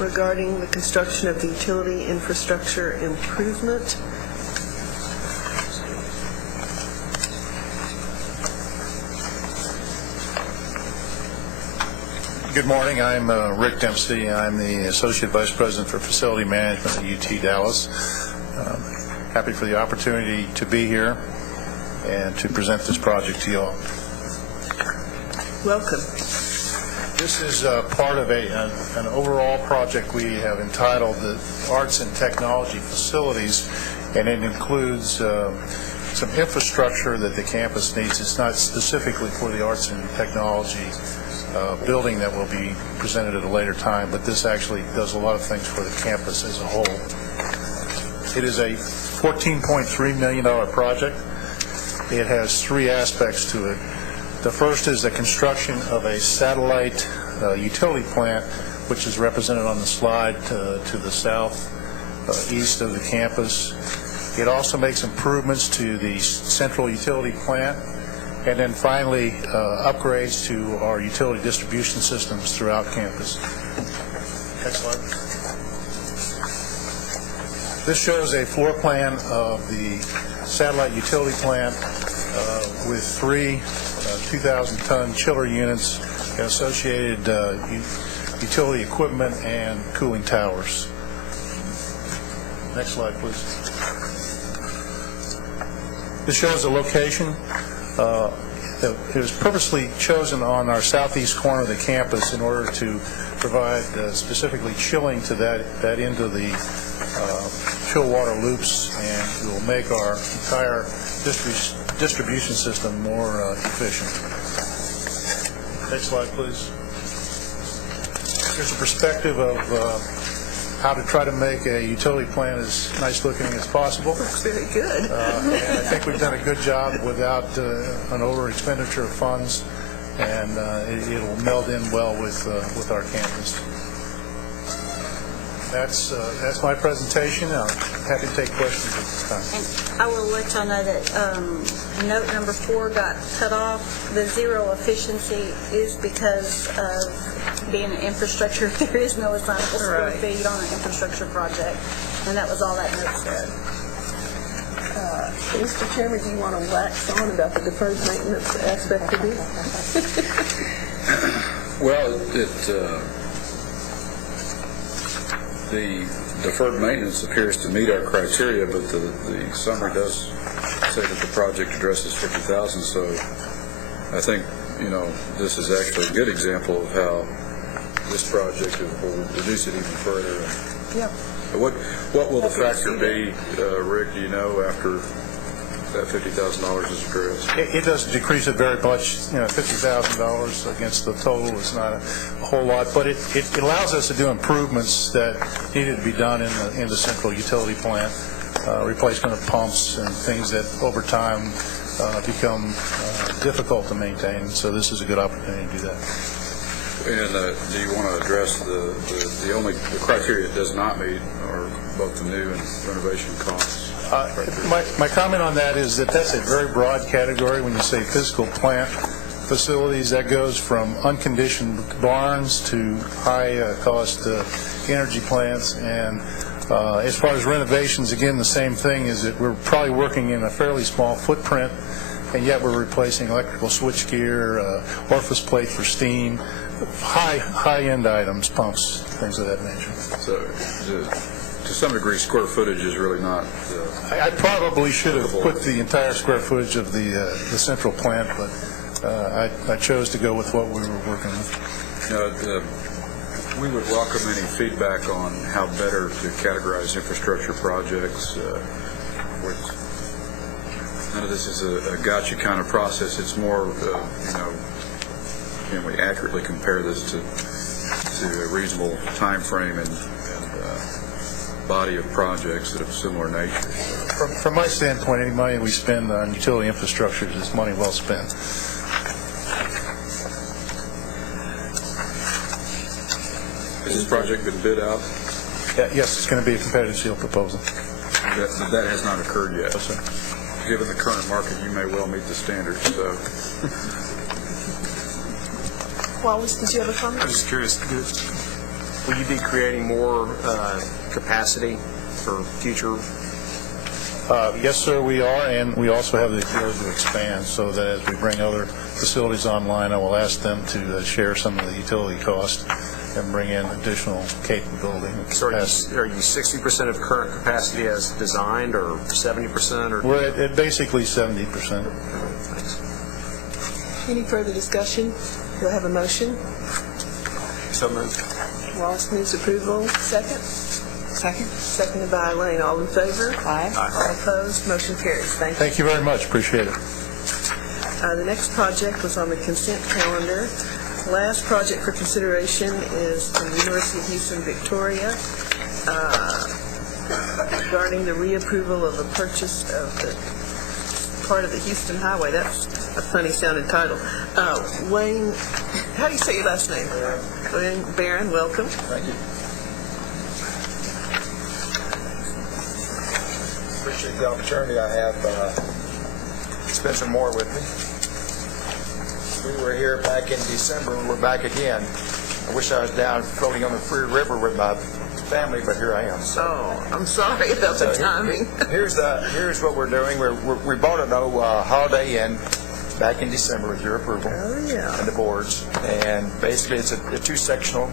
regarding the construction of the utility infrastructure improvement. Good morning. I'm Rick Dempsey. I'm the Associate Vice President for Facility Management at UT Dallas. Happy for the opportunity to be here and to present this project to you all. Welcome. This is part of an overall project we have entitled the Arts and Technology Facilities, and it includes some infrastructure that the campus needs. It's not specifically for the Arts and Technology building that will be presented at a later time, but this actually does a lot of things for the campus as a whole. It is a $14.3 million project. It has 3 aspects to it. The first is the construction of a satellite utility plant, which is represented on the slide to the southeast of the campus. It also makes improvements to the central utility plant, and then finally upgrades to our utility distribution systems throughout campus. Next slide. This shows a floor plan of the satellite utility plant with 3 2,000-ton chiller units and associated utility equipment and cooling towers. Next slide, please. This shows the location. It was purposely chosen on our southeast corner of the campus in order to provide specifically chilling to that end of the chill water loops, and it will make our entire distribution system more efficient. Next slide, please. Here's a perspective of how to try to make a utility plant as nice looking as possible. Looks very good. And I think we've done a good job without an over expenditure of funds. and it'll meld in well with our campus. That's my presentation. I'm happy to take questions at this time. And I will let y'all know that note number 4 got cut off. The zero efficiency is because of being an infrastructure. There is no assignable square feet on an infrastructure project, and that was all that note said. Mr. Chairman, do you want to wax on about the deferred maintenance aspect of it? Well, the deferred maintenance appears to meet our criteria, but the summary does say that the project addresses 50,000. So I think, this is actually a good example of how this project will reduce it even further. Yeah. What will the factor be, Rick, do you know, after that $50,000 is addressed? It doesn't decrease it very much. $50,000 against the total is not a whole lot, but it allows us to do improvements that needed to be done in the central utility plant, replacement of pumps and things that over time become difficult to maintain. So this is a good opportunity to do that. And do you want to address the criteria it does not meet are both the new and renovation costs? My comment on that is that's a very broad category. When you say physical plant facilities, that goes from unconditioned barns to high-cost energy plants. And as far as renovations, again, the same thing is that we're probably working in a fairly small footprint, and yet we're replacing electrical switchgear, orifice plate for steam, high-end items, pumps, things of that nature. So, to some degree, square footage is really not... I probably should have put the entire square footage of the central plant, but I chose to go with what we were working with. We would welcome any feedback on how better to categorize infrastructure projects. None of this is a gotcha kind of process. It's more, can we accurately compare this to a reasonable time frame and body of projects that of similar nature. From my standpoint, any money we spend on utility infrastructure is money well spent. Has this project been bid out? Yes, it's going to be a competitive seal proposal. That has not occurred yet. No, sir. Given the current market, you may well meet the standards. So. Wallace, did you have a comment? I'm just curious, will you be creating more capacity for future? Yes, sir, we are, and we also have the ability to expand, so that as we bring other facilities online, I will ask them to share some of the utility costs and bring in additional capability. So are you 60% of current capacity as designed, or 70%? Or? We're at basically 70%. Thanks. Any further discussion? Do I have a motion? So moved. Wallace moves approval. Second? Second. Seconded by Elaine. All in favor? Aye. All opposed? Motion carries. Thank you. Thank you very much. Appreciate it. The next project was on the consent calendar. Last project for consideration is from the University of Houston, Victoria, regarding the reapproval of the purchase of the part of the Houston Highway. That's a funny sounding title. Wayne, how do you say your last name? Wayne Barron, welcome. Thank you. Appreciate the opportunity I have Spencer Moore with me. We were here back in December. We're back again. I wish I was down floating on the Free River with my family, but here I am. So. Oh, I'm sorry about the timing. Here's what we're doing. We bought an old Holiday Inn back in December with your approval and the boards. And basically, it's a two-sectional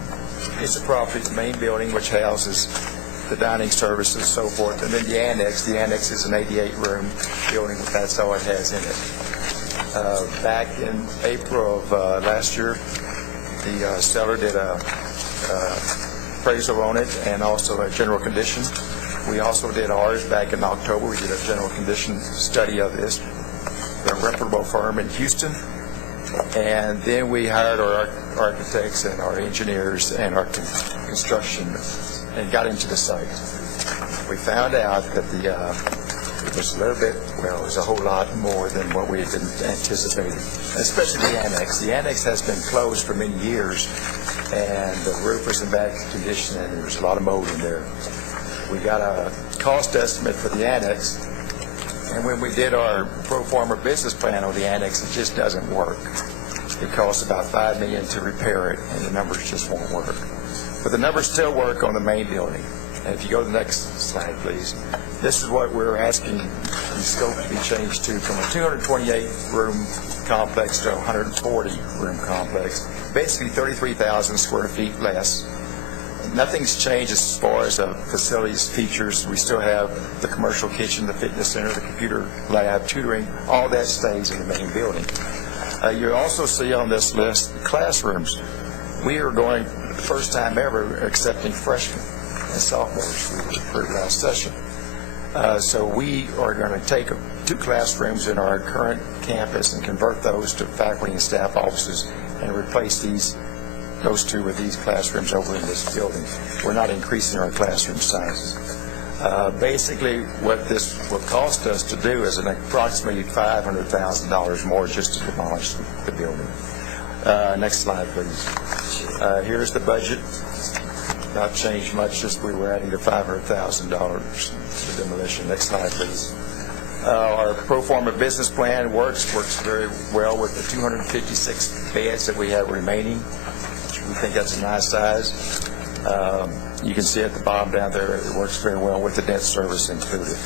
piece of property. The main building, which houses the dining services and so forth, and then the annex. The annex is an 88-room building. That's all it has in it. Back in April of last year, the seller did a appraisal on it and also a general condition. We also did ours back in October. We did a general condition study of this. They're a reputable firm in Houston. And then we hired our architects and our engineers and our construction and got into the site. We found out that the It was a little bit, well, it was a whole lot more than what we had been anticipating, especially the annex. The annex has been closed for many years, and the roof was in bad condition, and there was a lot of mold in there. We got a cost estimate for the annex, and when we did our pro forma business plan on the annex, it just doesn't work. It costs about $5 million to repair it, and the numbers just won't work. But the numbers still work on the main building. And if you go to the next slide, please. This is what we're asking the scope to be changed to, from a 228-room complex to a 140-room complex. Basically 33,000 square feet less. Nothing's changed as far as facilities, features. We still have the commercial kitchen, the fitness center, the computer lab, tutoring. All that stays in the main building. You also see on this list classrooms. We are going, first time ever, accepting freshmen and sophomores for last session. So we are going to take 2 classrooms in our current campus and convert those to faculty and staff offices and replace those 2 with these classrooms over in this building. We're not increasing our classroom sizes. Basically, what this will cost us to do is approximately $500,000 more just to demolish the building. Next slide, please. Here's the budget. Not changed much, just we were adding the $500,000 to demolition. Next slide, please. Our pro forma business plan works very well with the 256 beds that we have remaining. We think that's a nice size. You can see at the bottom down there, it works very well with the debt service included.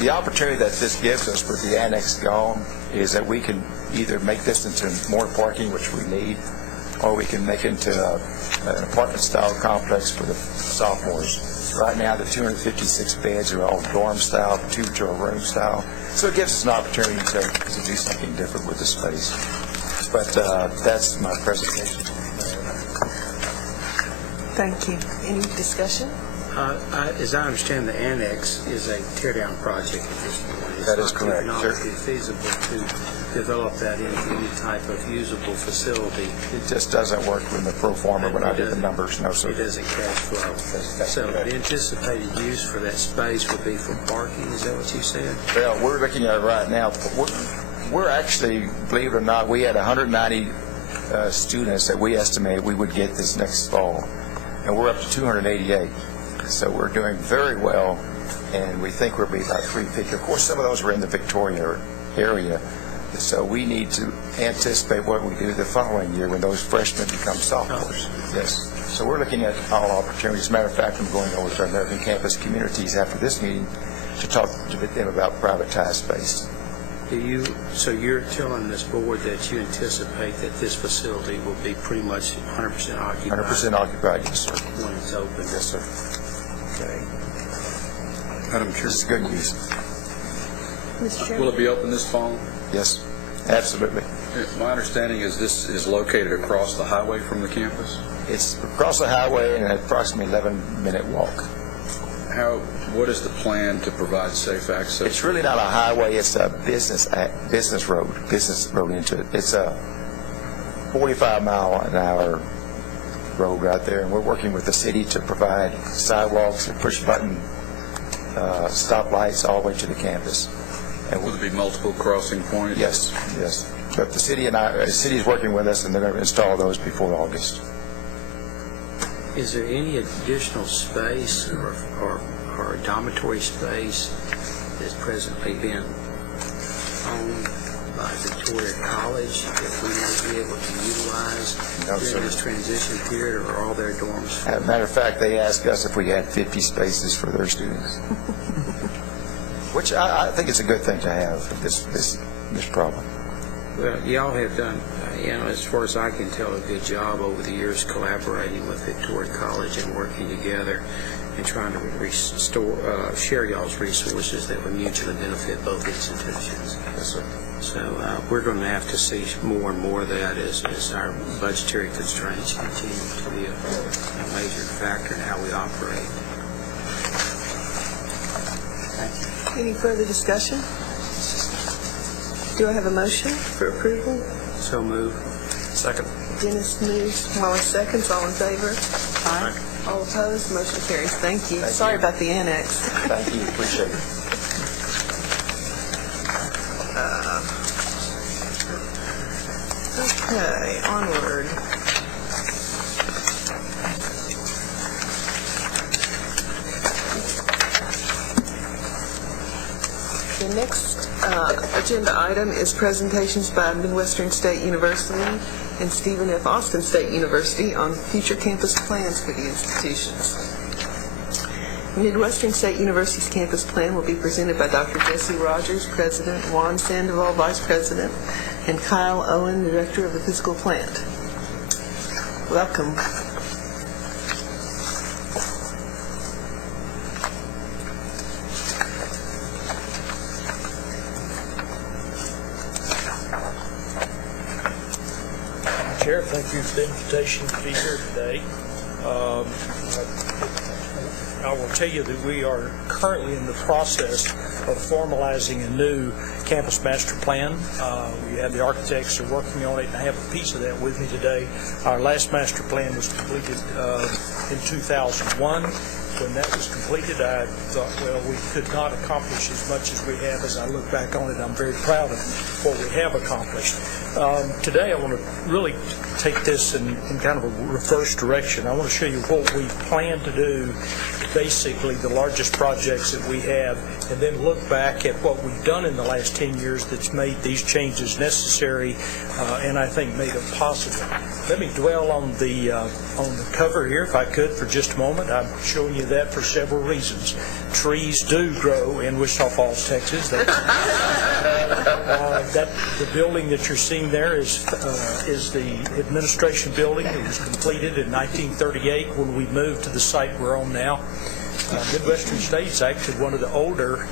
The opportunity that this gives us with the annex gone is that we can either make this into more parking, which we need, or we can make it into an apartment-style complex for the sophomores. Right now, the 256 beds are all dorm-style, 2-room style, so it gives us an opportunity to do something different with the space. But that's my presentation. Thank you. Any discussion? As I understand, the annex is a tear-down project at this point. That is correct. It's not economically feasible to develop that into any type of usable facility. It just doesn't work with the pro forma when I did the numbers, no, sir. It doesn't cash flow. So the anticipated use for that space would be for parking, is that what you said? Well, we're looking at it right now. We're actually, believe it or not, we had 190 students that we estimated we would get this next fall, and we're up to 288. So we're doing very well, and we think we'll be about 350. Of course, some of those were in the Victoria area, so we need to anticipate what we do the following year when those freshmen become sophomores. Yes. So we're looking at all opportunities. As a matter of fact, I'm going over to our American Campus Communities after this meeting to talk to them about privatized space. So you're telling this board that you anticipate that this facility will be pretty much 100% occupied? 100% occupied, yes, sir. When it's open? Yes, sir. Okay. Madam Chair, This is good news. Mr. Chairman? will it be open this fall? Yes, absolutely. My understanding is this is located across the highway from the campus? It's across the highway and approximately 11-minute walk. What is the plan to provide safe access? It's really not a highway, it's a business road into it. It's a 45-mile-an-hour road right there, and we're working with the city to provide sidewalks and push-button stoplights all the way to the campus. And Will there be multiple crossing points? Yes. But the city is working with us, and they're going to install those before August. Is there any additional space or dormitory space that's presently being owned by Victoria College that we might be able to utilize during this transition period, or are all their dorms? As a matter of fact, they asked us if we had 50 spaces for their students, which I think is a good thing to have, this problem. Well, y'all have done, as far as I can tell, a good job over the years collaborating with Victoria College and working together and trying to share y'all's resources that would mutually benefit both institutions. Yes, sir. So we're going to have to see more and more of that as our budgetary constraints continue to be a major factor in how we operate. Thank you. Any further discussion? Do I have a motion for approval? So move. Second. Dennis moves, Wallace seconds. All in favor? Aye. All opposed, motion carries. Thank you. Thank Sorry you. about the annex. Thank you, appreciate it. Okay, onward. The next agenda item is presentations by Midwestern State University and Stephen F. Austin State University on future campus plans for the institutions. Midwestern State University's campus plan will be presented by Dr. Jesse Rogers, President, Juan Sandoval, Vice President, and Kyle Owen, Director of the Physical Plant. Welcome. Chair, thank you for the invitation to be here today. I will tell you that we are currently in the process of formalizing a new campus master plan. We have the architects are working on it, and I have a piece of that with me today. Our last master plan was completed in 2001. When that was completed, I thought, well, we could not accomplish as much as we have. As I look back on it, I'm very proud of what we have accomplished. Today, I want to really take this in kind of a reverse direction. I want to show you what we plan to do, basically the largest projects that we have, and then look back at what we've done in the last 10 years that's made these changes necessary and I think made them possible. Let me dwell on the cover here, if I could, for just a moment. I'm showing you that for several reasons. Trees do grow in Wichita Falls, Texas. The building that you're seeing there is the administration building. It was completed in 1938 when we moved to the site we're on now. Midwestern State is actually one of the older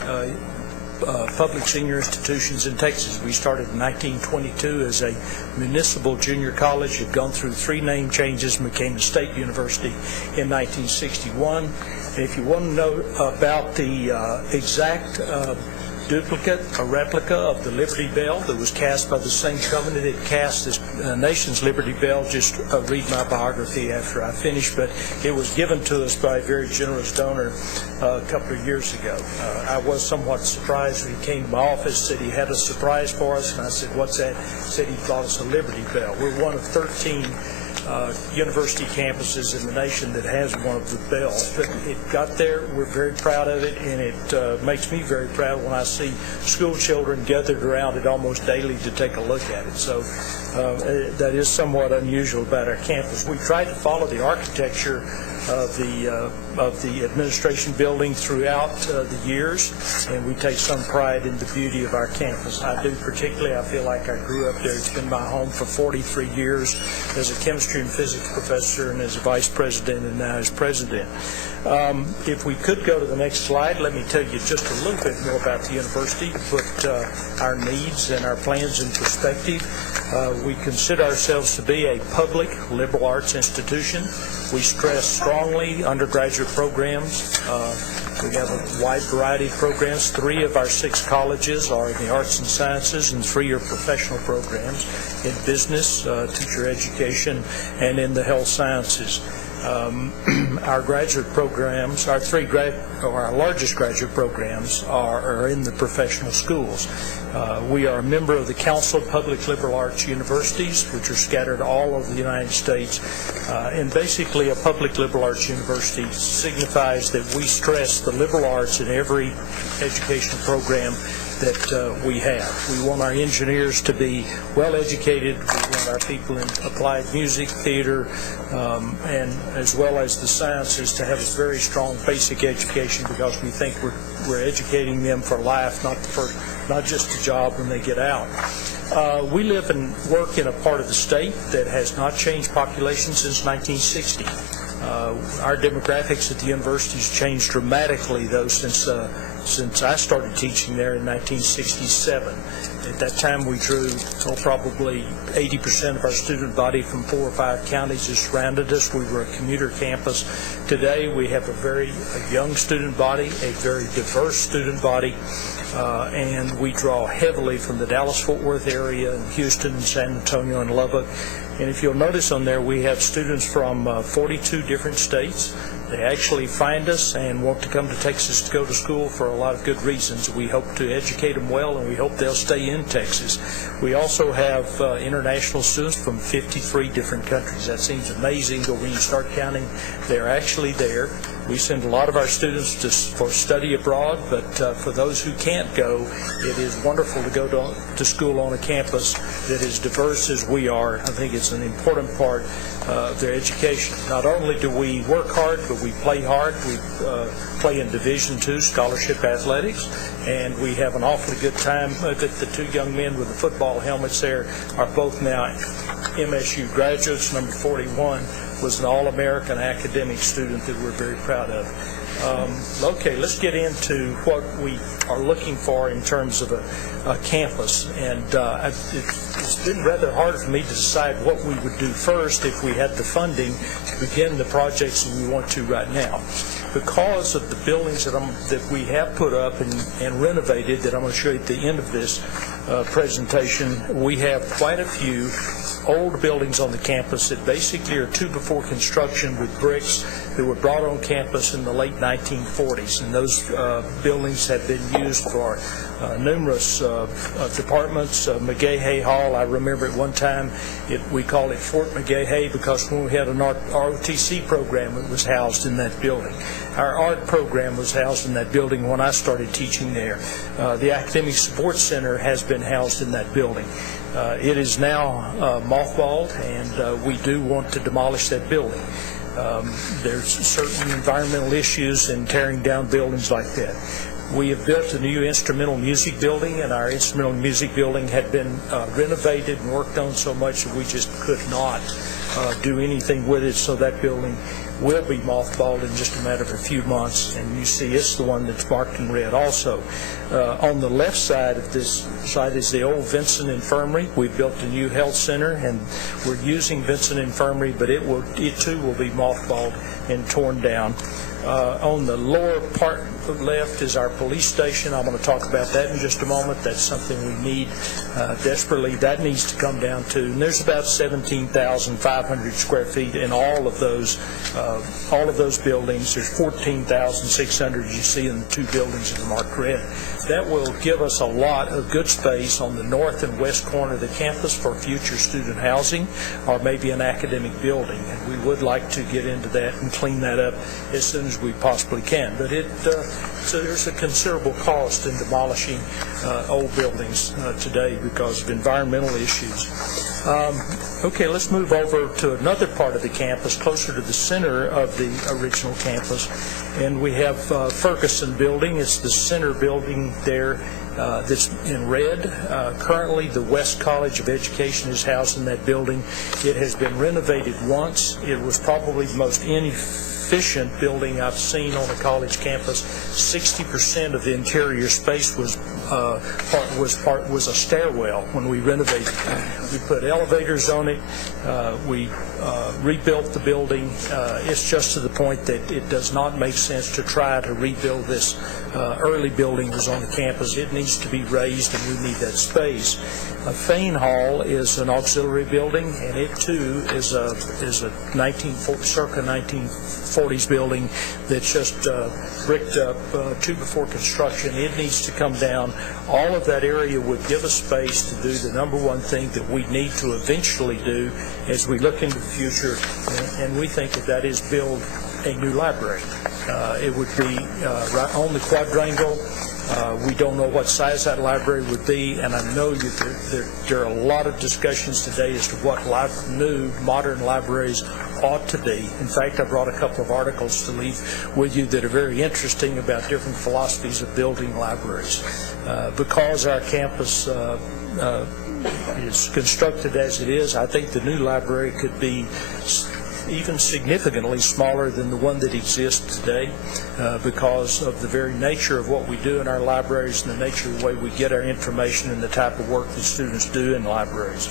public senior institutions in Texas. We started in 1922 as a municipal junior college. Had gone through 3 name changes and became a state university in 1961. And if you want to know about the exact duplicate, a replica of the Liberty Bell that was cast by the same company that cast this nation's Liberty Bell. Just read my biography after I finish, but it was given to us by a very generous donor a couple of years ago. I was somewhat surprised when he came to my office, said he had a surprise for us, and I said, what's that? He said he bought us a Liberty Bell. We're one of 13 university campuses in the nation that has one of the bells. But it got there. We're very proud of it, and it makes me very proud when I see school children gathered around it almost daily to take a look at it. So that is somewhat unusual about our campus. We tried to follow the architecture of the administration building throughout the years, and we take some pride in the beauty of our campus. I do particularly. I feel like I grew up there. It's been my home for 43 years as a chemistry and physics professor and as a vice president and now as president. If we could go to the next slide, let me tell you just a little bit more about the university, put our needs and our plans in perspective. We consider ourselves to be a public liberal arts institution. We stress strongly undergraduate programs. We have a wide variety of programs. 3 of our 6 colleges are in the arts and sciences, and 3 are professional programs in business, teacher education, and in the health sciences. Our graduate programs, our largest graduate programs are in the professional schools. We are a member of the Council of Public Liberal Arts Universities, which are scattered all over the United States. And basically, a public liberal arts university signifies that we stress the liberal arts in every educational program that we have. We want our engineers to be well educated. We want our people in applied music, theater, and as well as the sciences to have a very strong basic education, because we think we're educating them for life, not just a job when they get out. We live and work in a part of the state that has not changed population since 1960. Our demographics at the university has changed dramatically, though, since I started teaching there in 1967. At that time, we drew probably 80% of our student body from 4 or 5 counties that surrounded us. We were a commuter campus. Today, we have a young student body, a very diverse student body, and we draw heavily from the Dallas-Fort Worth area, and Houston, and San Antonio, and Lubbock. And if you'll notice on there, we have students from 42 different states. They actually find us and want to come to Texas to go to school for a lot of good reasons. We hope to educate them well, and we hope they'll stay in Texas. We also have international students from 53 different countries. That seems amazing, but when you start counting, they're actually there. We send a lot of our students for study abroad, but for those who can't go, it is wonderful to go to school on a campus that is diverse as we are. I think it's an important part of their education. Not only do we work hard, but we play hard. We play in Division II scholarship athletics, and we have an awfully good time. The two young men with the football helmets there are both now MSU graduates. Number 41 was an All-American academic student that we're very proud of. Okay, let's get into what we are looking for in terms of a campus. And it's been rather hard for me to decide what we would do first if we had the funding to begin the projects that we want to right now. Because of the buildings that we have put up and renovated that I'm going to show you at the end of this presentation, we have quite a few old buildings on the campus that basically are before construction with bricks that were brought on campus in the late 1940s. And those buildings have been used for numerous departments. McGahey Hall, I remember at one time we called it Fort McGahey because when we had an ROTC program, it was housed in that building. Our art program was housed in that building when I started teaching there. The Academic Support Center has been housed in that building. It is now mothballed, and we do want to demolish that building. There's certain environmental issues in tearing down buildings like that. We have built a new instrumental music building, and our instrumental music building had been renovated and worked on so much that we just could not do anything with it, so that building will be mothballed in just a matter of a few months, and you see it's the one that's marked in red also. On the left side of this side is the old Vincent Infirmary. We've built a new health center, and we're using Vincent Infirmary, but it too will be mothballed and torn down. On the lower part left is our police station. I'm going to talk about that in just a moment. That's something we need desperately. That needs to come down too. And there's about 17,500 square feet in all of those buildings. There's 14,600 you see in the two buildings that are marked red. That will give us a lot of good space on the north and west corner of the campus for future student housing or maybe an academic building. And we would like to get into that and clean that up as soon as we possibly can. But so there's a considerable cost in demolishing old buildings today because of environmental issues. Okay, let's move over to another part of the campus, closer to the center of the original campus. And we have Ferguson Building. It's the center building there that's in red. Currently, the West College of Education is housed in that building. It has been renovated once. It was probably the most inefficient building I've seen on a college campus. 60% of the interior space was a stairwell when we renovated it. We put elevators on it. We rebuilt the building. It's just to the point that it does not make sense to try to rebuild this early building that was on the campus. It needs to be raised, and we need that space. Fane Hall is an auxiliary building, and it too is a circa 1940s building that's just bricked up before construction. It needs to come down. All of that area would give us space to do the number one thing that we need to eventually do as we look into the future, and we think that is build a new library. It would be right on the quadrangle. We don't know what size that library would be, and I know there are a lot of discussions today as to what new modern libraries ought to be. In fact, I brought a couple of articles to leave with you that are very interesting about different philosophies of building libraries. Because our campus is constructed as it is, I think the new library could be even significantly smaller than the one that exists today because of the very nature of what we do in our libraries and the nature of the way we get our information and the type of work that students do in libraries.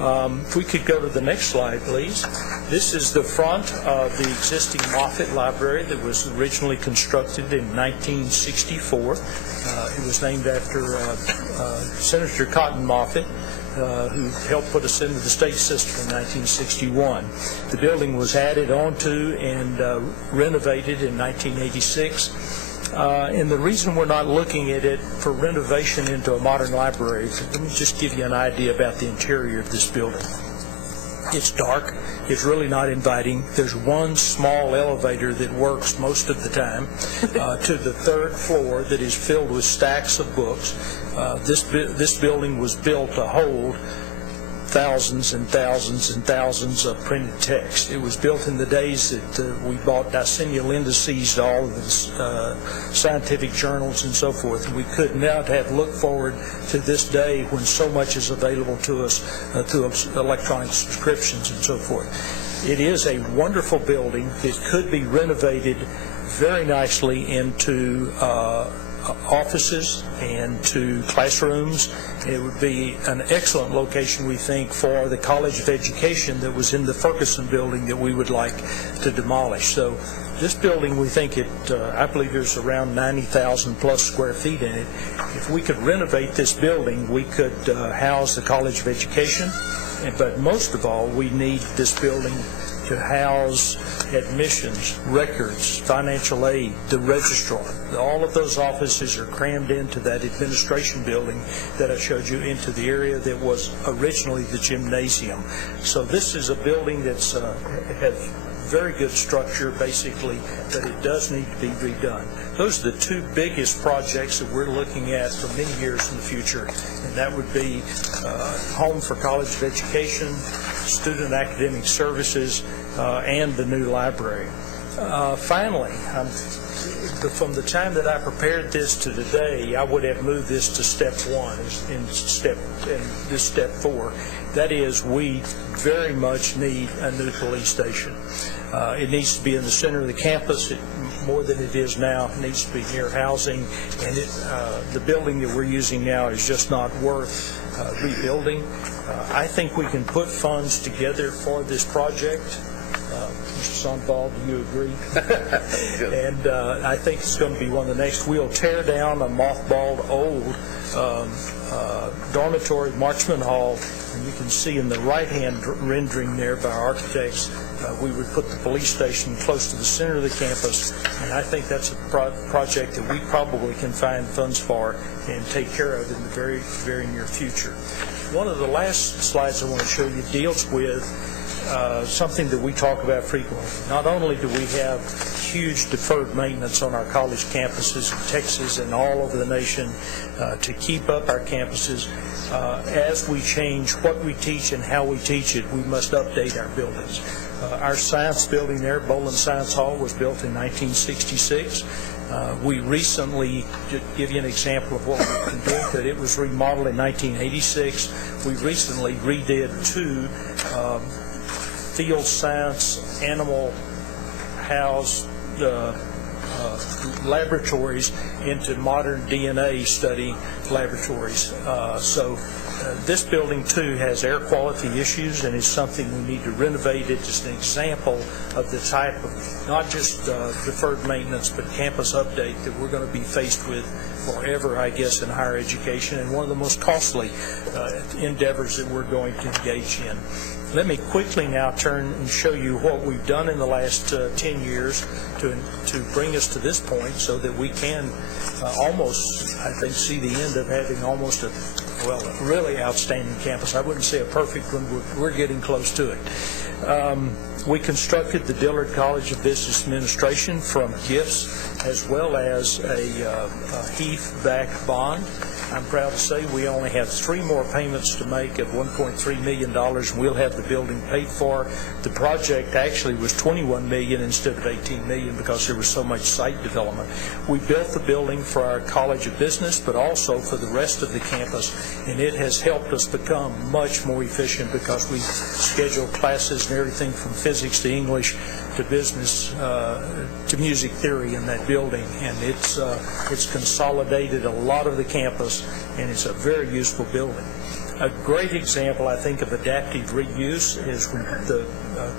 If we could go to the next slide, please. This is the front of the existing Moffitt Library that was originally constructed in 1964. It was named after Senator Cotton Moffitt. who helped put us into the state system in 1961. The building was added onto and renovated in 1986. And the reason we're not looking at it for renovation into a modern library is, let me just give you an idea about the interior of this building. It's dark. It's really not inviting. There's one small elevator that works most of the time to the third floor that is filled with stacks of books. This building was built to hold thousands and thousands and thousands of printed text. It was built in the days that we bought decennial indices to all of the scientific journals and so forth. And we could not have looked forward to this day when so much is available to us through electronic subscriptions and so forth. It is a wonderful building that could be renovated very nicely into offices and to classrooms. It would be an excellent location, we think, for the College of Education that was in the Ferguson building that we would like to demolish. So this building, we think I believe there's around 90,000 plus square feet in it. If we could renovate this building, we could house the College of Education, but most of all, we need this building to house admissions, records, financial aid, the registrar. All of those offices are crammed into that administration building that I showed you, into the area that was originally the gymnasium. So this is a building that's has very good structure, basically, but it does need to be redone. Those are the two biggest projects that we're looking at for many years in the future, and that would be Home for College of Education, Student Academic Services, and the new library. Finally, from the time that I prepared this to today, I would have moved this to step one, in this step 4. That is, we very much need a new police station. It needs to be in the center of the campus more than it is now. It needs to be near housing, and the building that we're using now is just not worth rebuilding. I think we can put funds together for this project. Mr. Sonball, do you agree? And I think it's going to be one of the next. We'll tear down a mothballed old dormitory, Marchman Hall, and you can see in the right-hand rendering there by our architects, we would put the police station close to the center of the campus, and I think that's a project that we probably can find funds for and take care of in the very, very near future. One of the last slides I want to show you deals with something that we talk about frequently. Not only do we have huge deferred maintenance on our college campuses in Texas and all over the nation to keep up our campuses, as we change what we teach and how we teach it, we must update our buildings. Our science building there, Boland Science Hall, was built in 1966. We recently, to give you an example of what we can do, that it was remodeled in 1986. We recently redid 2 field science animal house laboratories into modern DNA study laboratories. So this building too has air quality issues, and is something we need to renovate. It's just an example of the type of not just deferred maintenance but campus update that we're going to be faced with forever, I guess, in higher education, and one of the most costly endeavors that we're going to engage in. Let me quickly now turn and show you what we've done in the last 10 years to bring us to this point, so that we can almost, I think, see the end of having almost a really outstanding campus. I wouldn't say a perfect one, but we're getting close to it. We constructed the Dillard College of Business Administration from gifts as well as a Heath-backed bond. I'm proud to say we only have 3 more payments to make of $1.3 million, and we'll have the building paid for. The project actually was $21 million instead of $18 million because there was so much site development. We built the building for our College of Business, but also for the rest of the campus, and it has helped us become much more efficient because we schedule classes and everything from physics to English to business to music theory in that building, and it's consolidated a lot of the campus class, and it's a very useful building. A great example, I think, of adaptive reuse is when the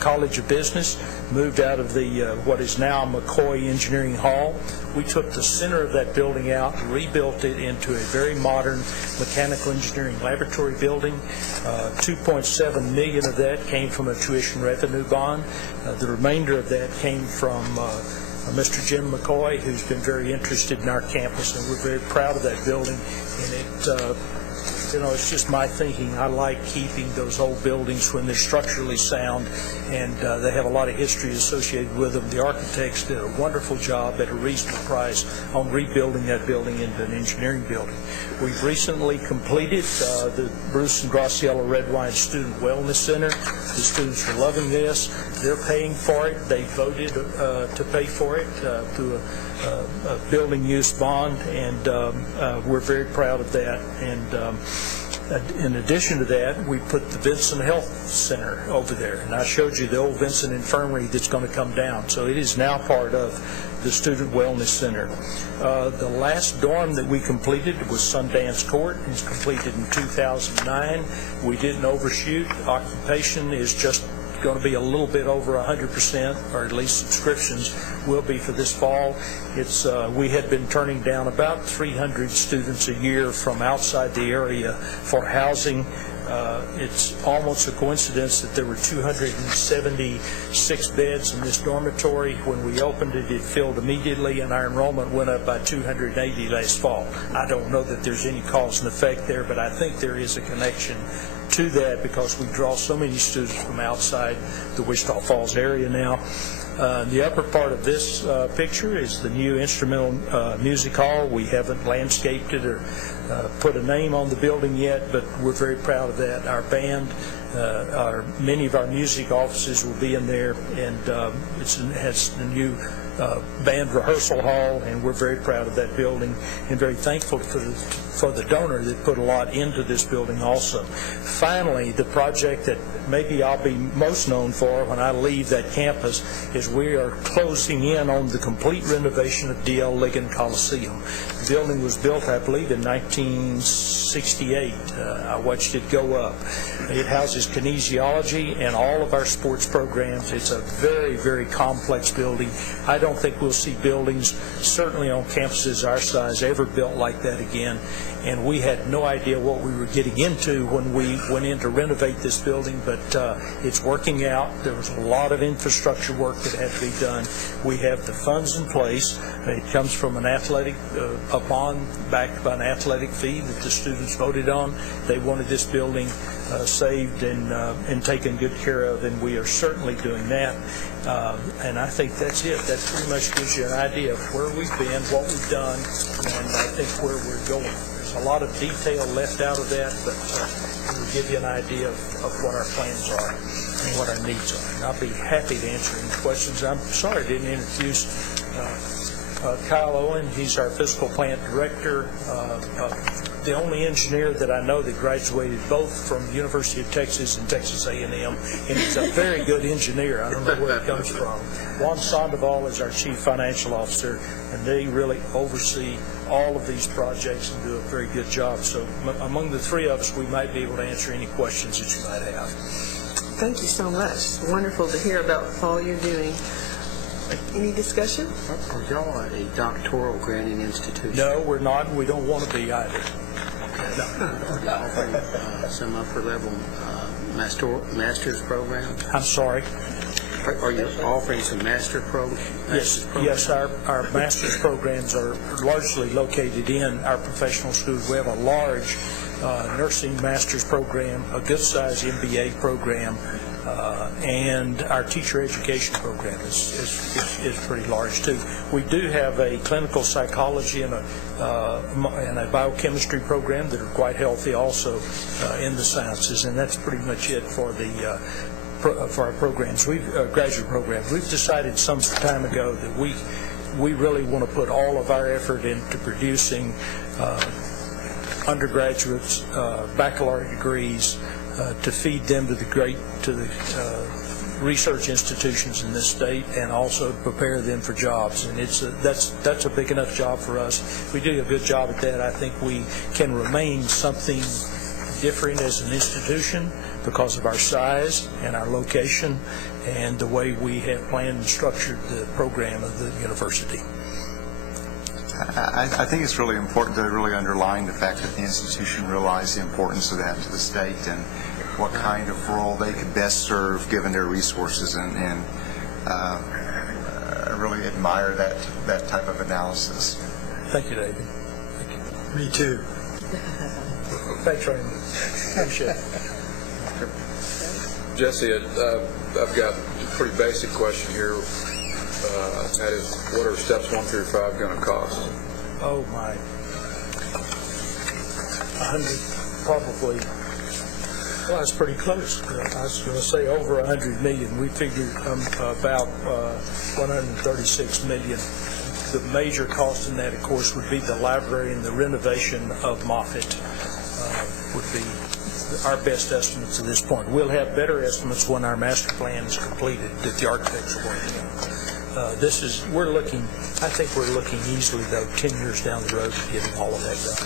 College of Business moved out of the what is now McCoy Engineering Hall. We took the center of that building out, rebuilt it into a very modern mechanical engineering laboratory building. $2.7 million of that came from a tuition revenue bond. The remainder of that came from Mr. Jim McCoy, who's been very interested in our campus, and we're very proud of that building. And it it's just my thinking. I like keeping those old buildings when they're structurally sound, and they have a lot of history associated with them. The architects did a wonderful job at a reasonable price on rebuilding that building into an engineering building. We've recently completed the Bruce and Graciela Red Wine Student Wellness Center. The students are loving this. They're paying for it. They voted to pay for it through a building use bond, and we're very proud of that. And in addition to that, we put the Vincent Health Center over there, and I showed you the old Vincent Infirmary that's going to come down. So it is now part of the Student Wellness Center. The last dorm that we completed was Sundance Court. It was completed in 2009. We didn't overshoot. Occupation is just going to be a little bit over 100%, or at least subscriptions will be for this fall. It's we had been turning down about 300 students a year from outside the area for housing. It's almost a coincidence that there were 276 beds in this dormitory. When we opened it, it filled immediately, and our enrollment went up by 280 last fall. I don't know that there's any cause and effect there, but I think there is a connection to that because we draw so many students from outside the Wichita Falls area now. The upper part of this picture is the new instrumental music hall. We haven't landscaped it or put a name on the building yet, but we're very proud of that. Our band, many of our music offices will be in there, and it has the new band rehearsal hall, and we're very proud of that building and very thankful for the donor that put a lot into this building also. Finally, the project that maybe I'll be most known for when I leave that campus is we are closing in on the complete renovation of D.L. Ligon Coliseum. The building was built, I believe, in 1968. I watched it go up. It houses kinesiology and all of our sports programs. It's a very, very complex building. I don't think we'll see buildings, certainly on campuses our size, ever built like that again. And we had no idea what we were getting into when we went in to renovate this building, but it's working out. There was a lot of infrastructure work that had to be done. We have the funds in place. It comes from an athletic, a bond backed by an athletic fee that the students voted on. They wanted this building saved and taken good care of, and we are certainly doing that. And I think that's it. That pretty much gives you an idea of where we've been, what we've done, and I think where we're going. There's a lot of detail left out of that, but it will give you an idea of what our plans are and what our needs are. And I'll be happy to answer any questions. I'm sorry I didn't introduce Kyle Owen. He's our physical plant director, the only engineer that I know that graduated both from the University of Texas and Texas A&M, and he's a very good engineer. I don't know where he comes from. Juan Sandoval is our chief financial officer, and they really oversee all of these projects and do a very good job. So among the three of us, we might be able to answer any questions that you might have. Thank you so much. It's wonderful to hear about all you're doing. Any discussion? Are y'all a doctoral granting institution? No, we're not, and we don't want to be either. No. Are you offering some upper-level master's programs? I'm sorry? Are you offering some master's programs? Yes, our master's programs are largely located in our professional schools. We have a large nursing master's program, a good-sized MBA program, and our teacher education program is pretty large too. We do have a clinical psychology and a biochemistry program that are quite healthy also in the sciences, and that's pretty much it for our programs. Graduate programs. We've decided some time ago that we really want to put all of our effort into producing undergraduates, baccalaureate degrees, to feed them to the research institutions in this state and also to prepare them for jobs. And that's a big enough job for us. If we do a good job at that, I think we can remain something different as an institution because of our size and our location and the way we have planned and structured the program of the university. I think it's really important to really underline the fact that the institution realized the importance of that to the state and what kind of role they could best serve given their resources, and I really admire that type of analysis. Thank you, David. Thank you. Me too. Thanks, Raymond. Appreciate it. Jesse, I've got a pretty basic question here. That is, what are steps 1 through 5 going to cost? Oh, my. 100, probably. Well, that's pretty close. I was going to say over 100 million. We figured about 136 million. The major cost in that, of course, would be the library, and the renovation of Moffitt would be our best estimates at this point. We'll have better estimates when our master plan is completed that the architects are working on. I think we're looking easily, though, 10 years down the road to getting all of that done.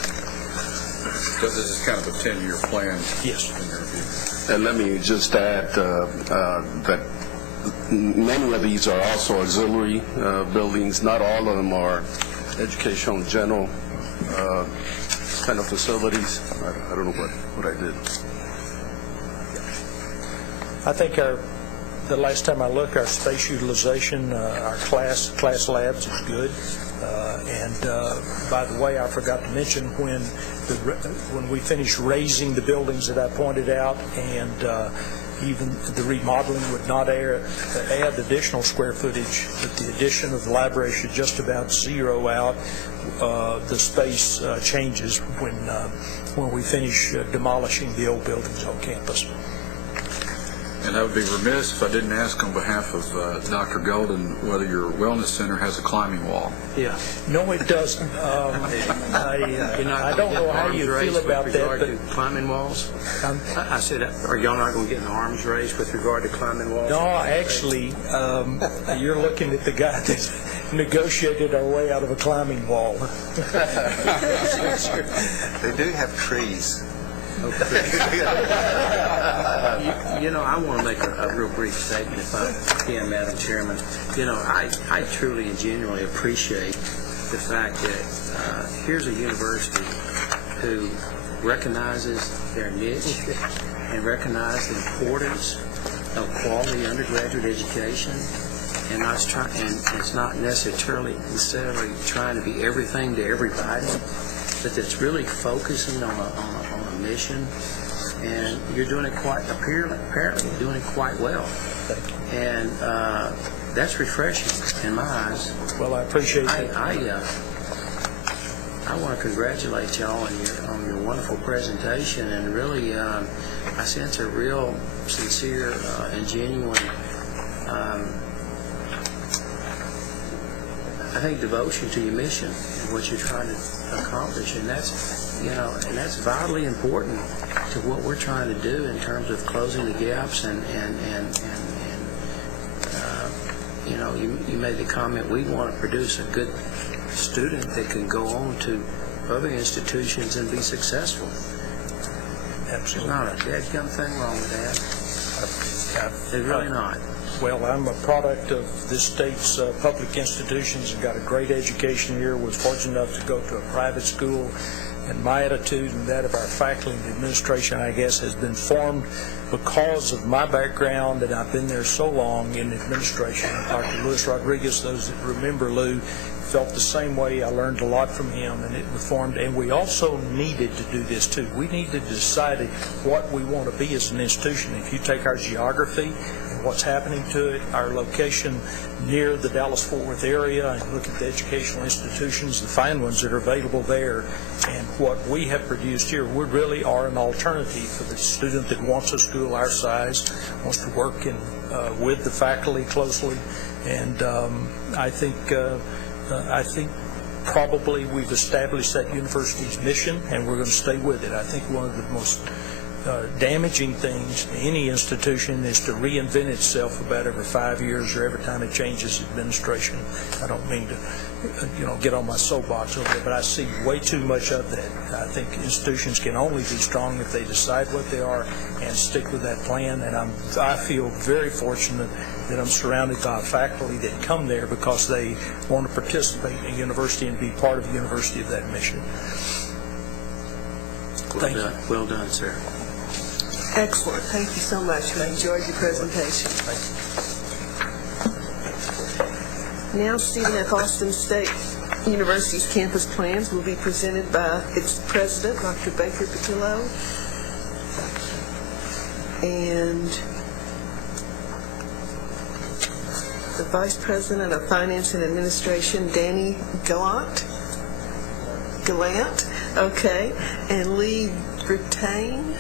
So this is kind of a 10-year plan? Yes. In your view. And let me just add that many of these are also auxiliary buildings. Not all of them are educational general kind of facilities. I don't know what I did. I think the last time I looked, our space utilization, our class labs is good. And by the way, I forgot to mention when we finish raising the buildings that I pointed out, and even the remodeling would not add additional square footage, but the addition of the library should just about zero out the space changes when we finish demolishing the old buildings on campus. And I would be remiss if I didn't ask on behalf of Dr. Golden whether your wellness center has a climbing wall. Yeah. No, it doesn't. I don't know how you feel about that. But climbing walls? I said, are y'all not going to get an arms race with regard to climbing walls? No, actually, you're looking at the guy that negotiated our way out of a climbing wall. They do have trees. I want to make a real brief statement, if I can, Madam Chairman. I truly and genuinely appreciate the fact that here's a university who recognizes their niche and recognizes the importance of quality undergraduate education, and it's not necessarily trying to be everything to everybody, but it's really focusing on a mission. And you're doing it apparently you're doing it quite well. And that's refreshing in my eyes. Well, I appreciate that. I want to congratulate y'all on your wonderful presentation, and really I sense a real sincere and genuine I think devotion to your mission and what you're trying to accomplish, and that's vitally important to what we're trying to do in terms of closing the gaps and you made the comment, we want to produce a good student that can go on to other institutions and be successful. Absolutely. There's not a dadgum thing wrong with that. There's really not. Well, I'm a product of this state's public institutions and got a great education here, was fortunate enough to go to a private school, and my attitude and that of our faculty and administration, I guess, has been formed because of my background, and I've been there so long in administration. Dr. Luis Rodriguez, those that remember Lou, felt the same way. I learned a lot from him, and it informed. And we also needed to do this too. We need to decide what we want to be as an institution. If you take our geography and what's happening to it, our location near the Dallas-Fort Worth area, and look at the educational institutions, the fine ones that are available there, and what we have produced here, we really are an alternative for the student that wants a school our size, wants to work with the faculty closely, and I think probably we've established that university's mission, and we're going to stay with it. I think one of the most damaging things to any institution is to reinvent itself about every 5 years or every time it changes administration. I don't mean to, get on my soapbox over it, but I see way too much of that. I think institutions can only be strong if they decide what they are and stick with that plan. And I feel very fortunate that I'm surrounded by faculty that come there because they want to participate in a university and be part of a university of that mission. Thank you. Well done, sir. Excellent. Thank you so much. We enjoyed your presentation. Now, Stephen F. Austin State University's campus plans will be presented by its president, Dr. Baker Patillo, and the Vice President of Finance and Administration, Danny Gallant, okay, and Lee Brittain,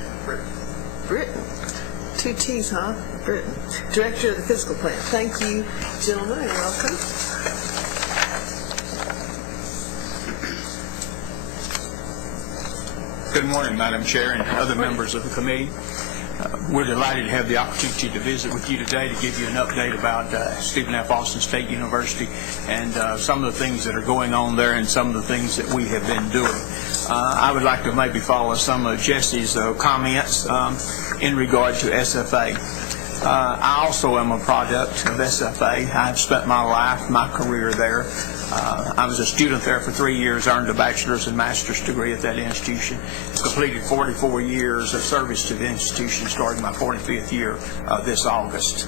two T's, huh? Brittain, Director of the Fiscal Plan. Thank you, gentlemen, and welcome. Good morning, Madam Chair and other members of the committee. We're delighted to have the opportunity to visit with you today to give you an update about Stephen F. Austin State University and some of the things that are going on there and some of the things that we have been doing. I would like to maybe follow some of Jesse's comments in regard to SFA. I also am a product of SFA. I've spent my life, my career there. I was a student there for 3 years, earned a bachelor's and master's degree at that institution, completed 44 years of service to the institution, starting my 45th year this August.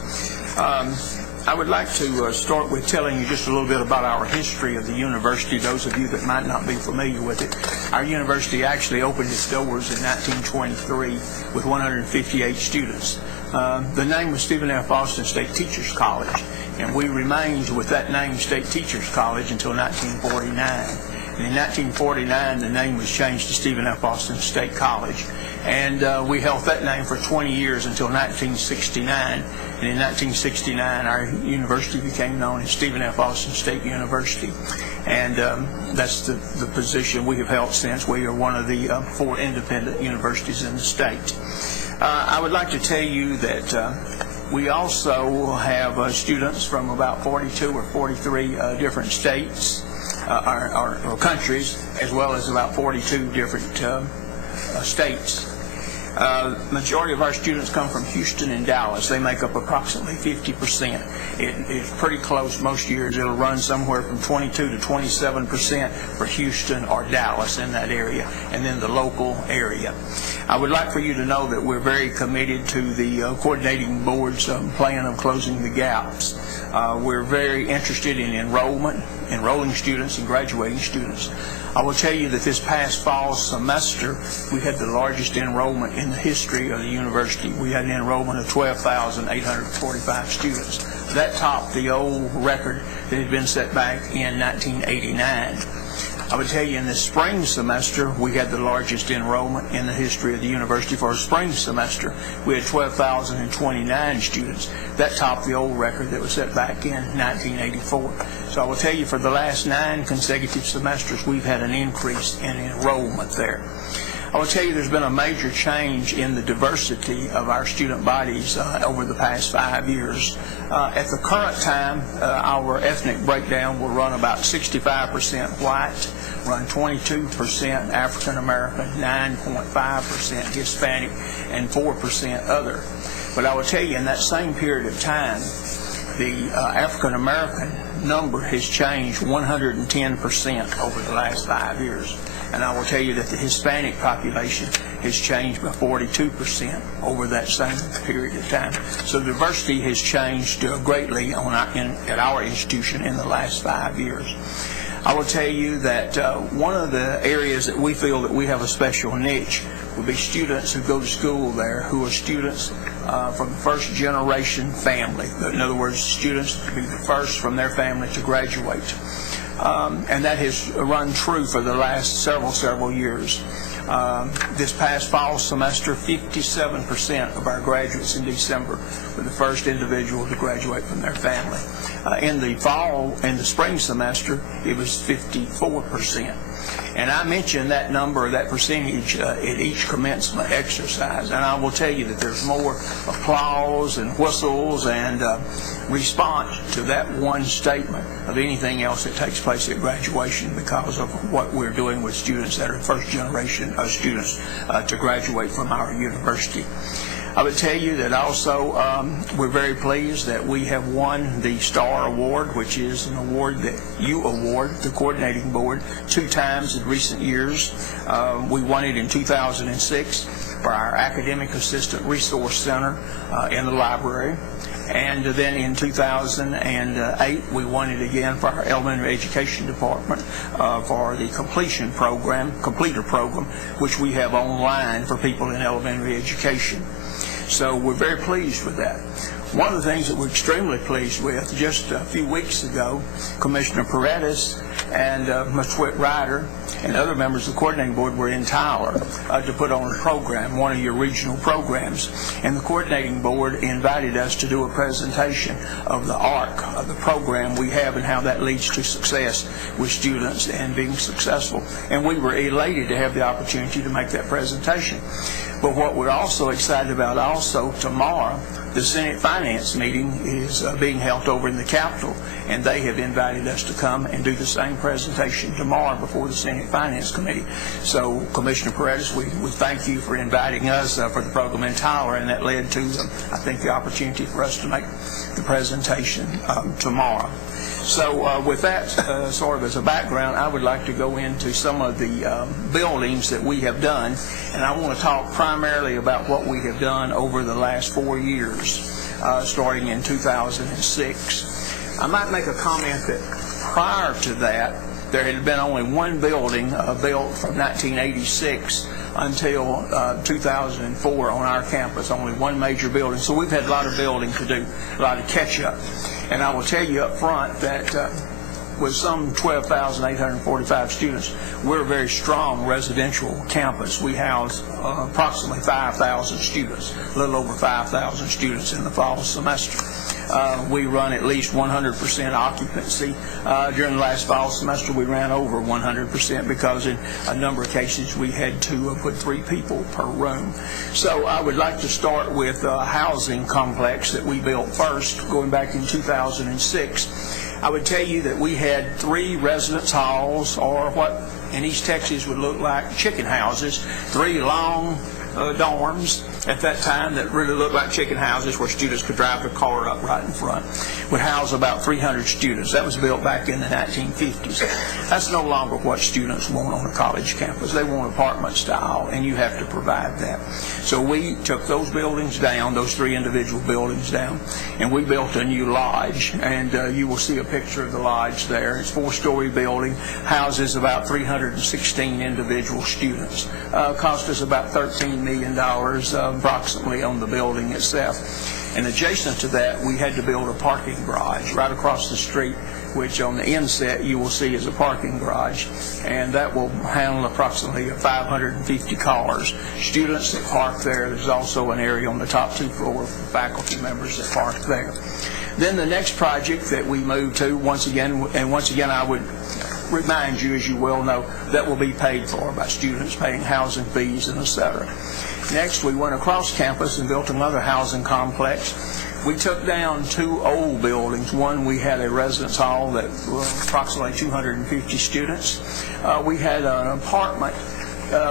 I would like to start with telling you just a little bit about our history of the university, those of you that might not be familiar with it. Our university actually opened its doors in 1923 with 158 students. The name was Stephen F. Austin State Teachers College, and we remained with that name, State Teachers College, until 1949. And in 1949, the name was changed to Stephen F. Austin State College. And we held that name for 20 years until 1969. And in 1969, our university became known as Stephen F. Austin State University. And that's the position we have held since. We are one of the 4 independent universities in the state. I would like to tell you that we also have students from about 42 or 43 different states or countries, as well as about 42 different states. Majority of our students come from Houston and Dallas. They make up approximately 50%. It's pretty close most years. It'll run somewhere from 22 to 27% for Houston or Dallas in that area, and then the local area. I would like for you to know that we're very committed to the coordinating board's plan of closing the gaps. We're very interested in enrolling students and graduating students. I will tell you that this past fall semester, we had the largest enrollment in the history of the university. We had an enrollment of 12,845 students. That topped the old record that had been set back in 1989. I would tell you in the spring semester, we had the largest enrollment in the history of the university for a spring semester. We had 12,029 students. That topped the old record that was set back in 1984. So I will tell you for the last 9 consecutive semesters, we've had an increase in enrollment there. I will tell you there's been a major change in the diversity of our student bodies over the past 5 years. At the current time, our ethnic breakdown will run about 65% white, run 22% African American, 9.5% Hispanic, and 4% other. But I will tell you in that same period of time, the African American number has changed 110% over the last 5 years. And I will tell you that the Hispanic population has changed by 42% over that same period of time. So diversity has changed greatly at our institution in the last 5 years. I will tell you that one of the areas that we feel that we have a special niche would be students who go to school there who are students from the first generation family. In other words, students to be the first from their family to graduate. And that has run true for the last several years. This past fall semester, 57% of our graduates in December were the first individual to graduate from their family. In the spring semester, it was 54%. And I mentioned that number, that percentage, at each commencement exercise. And I will tell you that there's more applause and whistles and response to that one statement of anything else that takes place at graduation because of what we're doing with students that are first generation of students to graduate from our university. I would tell you that also we're very pleased that we have won the STAR Award, which is an award that you award, the coordinating board, 2 times in recent years. We won it in 2006 for our Academic Assistant Resource Center in the library. And then in 2008, we won it again for our Elementary Education Department for the completer program, which we have online for people in elementary education. So we're very pleased with that. One of the things that we're extremely pleased with, just a few weeks ago, Commissioner Paredes and Ms. Whit Ryder and other members of the coordinating board were in Tyler to put on a program, one of your regional programs. And the coordinating board invited us to do a presentation of the arc of the program we have and how that leads to success with students and being successful. And we were elated to have the opportunity to make that presentation. But what we're also excited about also, tomorrow, the Senate Finance meeting is being held over in the Capitol, and they have invited us to come and do the same presentation tomorrow before the Senate Finance Committee. So, Commissioner Paredes, we thank you for inviting us for the program in Tyler, and that led to, I think, the opportunity for us to make the presentation tomorrow. So with that sort of as a background, I would like to go into some of the buildings that we have done, and I want to talk primarily about what we have done over the last 4 years, starting in 2006. I might make a comment that prior to that, there had been only one building built from 1986 until 2004 on our campus, only one major building. So we've had a lot of building to do, a lot of catch-up. And I will tell you up front that with some 12,845 students, we're a very strong residential campus. We house approximately 5,000 students, a little over 5,000 students in the fall semester. We run at least 100% occupancy. During the last fall semester, we ran over 100% because in a number of cases we had to put 3 people per room. So I would like to start with a housing complex that we built first, going back in 2006. I would tell you that we had 3 residence halls, or what in East Texas would look like chicken houses, 3 long dorms at that time that really looked like chicken houses where students could drive their car up right in front. Would house about 300 students. That was built back in the 1950s. That's no longer what students want on a college campus. They want apartment style, and you have to provide that. So we took those buildings down, those 3 individual buildings down, and we built a new lodge, and you will see a picture of the lodge there. It's a 4-story building, houses about 316 individual students. Cost us about $13 million approximately on the building itself. And adjacent to that, we had to build a parking garage right across the street, which on the inset you will see is a parking garage, and that will handle approximately 550 cars. Students that park there. There's also an area on the top 2 floors for faculty members that park there. Then the next project that we moved to, once again I would remind you, as you well know, that will be paid for by students paying housing fees and etc. Next, we went across campus and built another housing complex. We took down 2 old buildings. One, we had a residence hall that was approximately 250 students. We had an apartment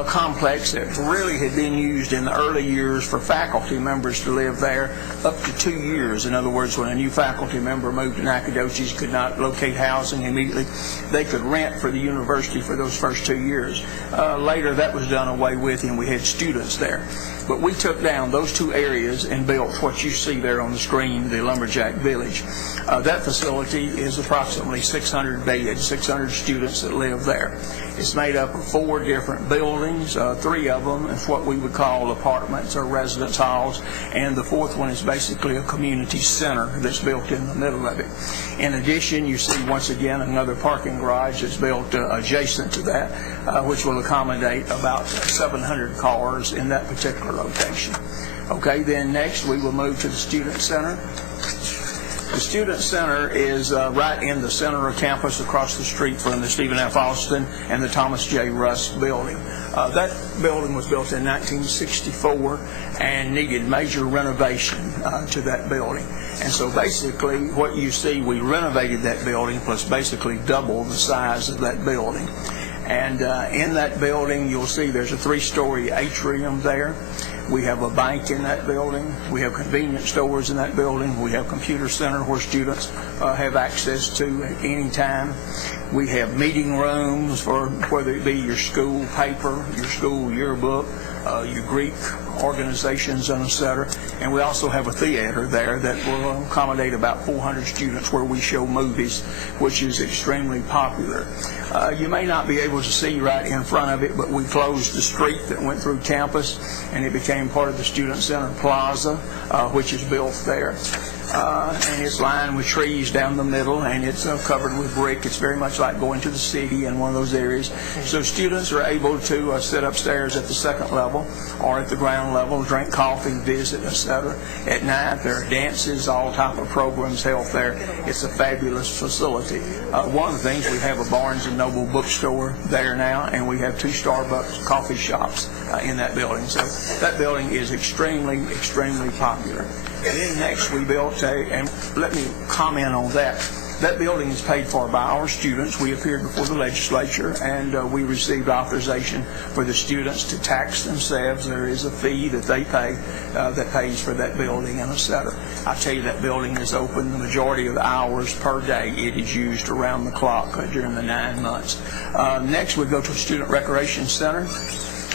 complex that really had been used in the early years for faculty members to live there up to 2 years. In other words, when a new faculty member moved to Nacogdoches, could not locate housing immediately, they could rent for the university for those first 2 years. Later, that was done away with, and we had students there. But we took down those 2 areas and built what you see there on the screen, the Lumberjack Village. That facility is approximately 600 beds, 600 students that live there. It's made up of 4 different buildings. 3 of them is what we would call apartments or residence halls, and the 4th one is basically a community center that's built in the middle of it. In addition, you see once again another parking garage that's built adjacent to that, which will accommodate about 700 cars in that particular location. Okay, then next we will move to the student center. The Student Center is right in the center of campus across the street from the Stephen F. Austin and the Thomas J. Russ building. That building was built in 1964 and needed major renovation to that building. And so basically what you see, we renovated that building plus basically double the size of that building. And in that building, you'll see there's a 3-story atrium there. We have a bank in that building. We have convenience stores in that building. We have computer center where students have access to at any time. We have meeting rooms for whether it be your school paper, your school yearbook, your Greek organizations, etc. And we also have a theater there that will accommodate about 400 students where we show movies, which is extremely popular. You may not be able to see right in front of it, but we closed the street that went through campus, and it became part of the Student Center Plaza, which is built there. And it's lined with trees down the middle, and it's covered with brick. It's very much like going to the city in one of those areas. So students are able to sit upstairs at the second level or at the ground level, drink coffee, visit, etc. At night, there are dances, all type of programs held there. It's a fabulous facility. One of the things, we have a Barnes & Noble bookstore there now, and we have 2 Starbucks coffee shops in that building. So that building is extremely, extremely popular. And then next we built and let me comment on that. That building is paid for by our students. We appeared before the legislature, and we received authorization for the students to tax themselves. There is a fee that they pay that pays for that building and etc. I tell you, that building is open the majority of the hours per day. It is used around the clock during the 9 months. Next we go to a student recreation center.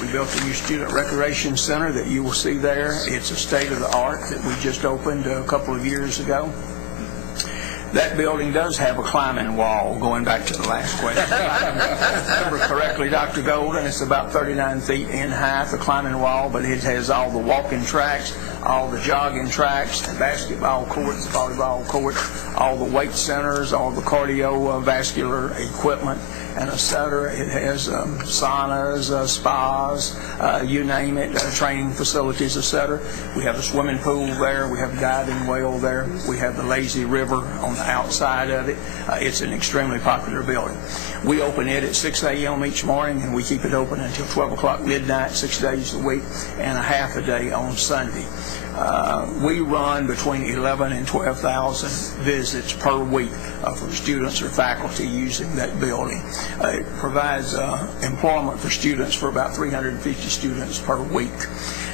We built a new student recreation center that you will see there. It's a state-of-the-art that we just opened a couple of years ago. That building does have a climbing wall, going back to the last question. If I remember correctly, Dr. Golden, it's about 39 feet in height, the climbing wall, but it has all the walking tracks, all the jogging tracks, the basketball courts, the volleyball courts, all the weight centers, all the cardiovascular equipment, and etc. It has saunas, spas, you name it, training facilities, etc. We have a swimming pool there. We have a diving well there. We have the lazy river on the outside of it. It's an extremely popular building. We open it at 6 a.m. each morning, and we keep it open until 12 o'clock midnight, 6 days a week, and a half a day on Sunday. We run between 11 and 12,000 visits per week for students or faculty using that building. It provides employment for students for about 350 students per week.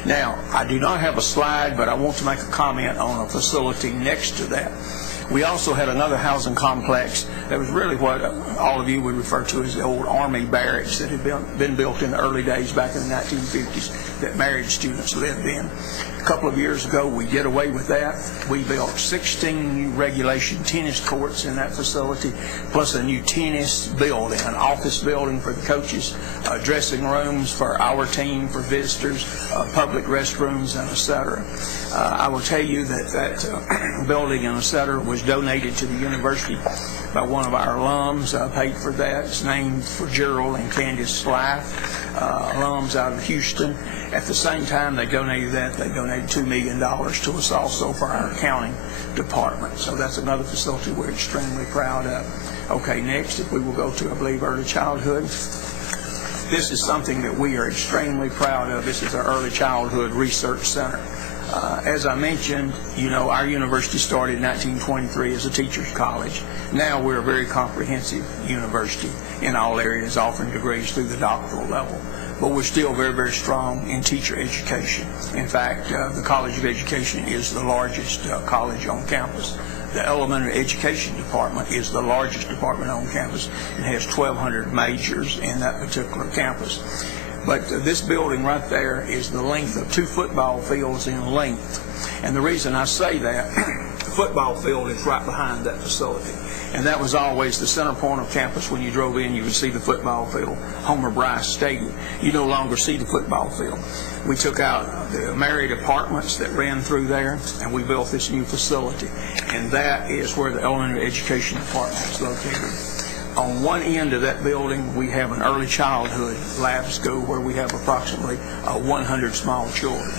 Now, I do not have a slide, but I want to make a comment on a facility next to that. We also had another housing complex that was really what all of you would refer to as the old Army barracks that had been built in the early days back in the 1950s that married students lived in. A couple of years ago, we did away with that. We built 16 new regulation tennis courts in that facility, plus a new tennis building, an office building for the coaches, dressing rooms for our team, for visitors, public restrooms, and etc. I will tell you that that building and etc. was donated to the university by one of our alums, paid for that. It's named for Gerald and Candace Slath, alums out of Houston. At the same time they donated that, they donated $2 million to us also for our accounting department. So that's another facility we're extremely proud of. Okay, next, if we will go to, I believe, early childhood. This is something that we are extremely proud of. This is our early childhood research center. As I mentioned, you know, our university started in 1923 as a teacher's college. Now we're a very comprehensive university in all areas, offering degrees through the doctoral level. But we're still very, very strong in teacher education. In fact, the College of Education is the largest college on campus. The Elementary Education Department is the largest department on campus and has 1,200 majors in that particular campus. But this building right there is the length of 2 football fields in length. And the reason I say that, the football field is right behind that facility. And that was always the center point of campus. When you drove in, you would see the football field, Homer Bryce Stadium. You no longer see the football field. We took out the married apartments that ran through there, and we built this new facility. And that is where the Elementary Education Department is located. On one end of that building, we have an early childhood lab school where we have approximately 100 small children.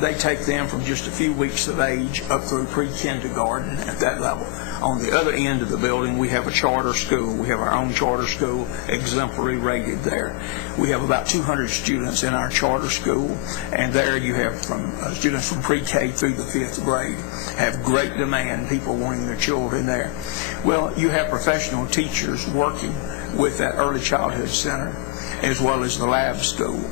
They take them from just a few weeks of age up through pre-kindergarten at that level. On the other end of the building, we have a charter school. We have our own charter school, exemplary rated there. We have about 200 students in our charter school, and there you have students from pre-K through the 5th grade. Have great demand, people wanting their children there. Well, you have professional teachers working with that early childhood center, as well as the lab school.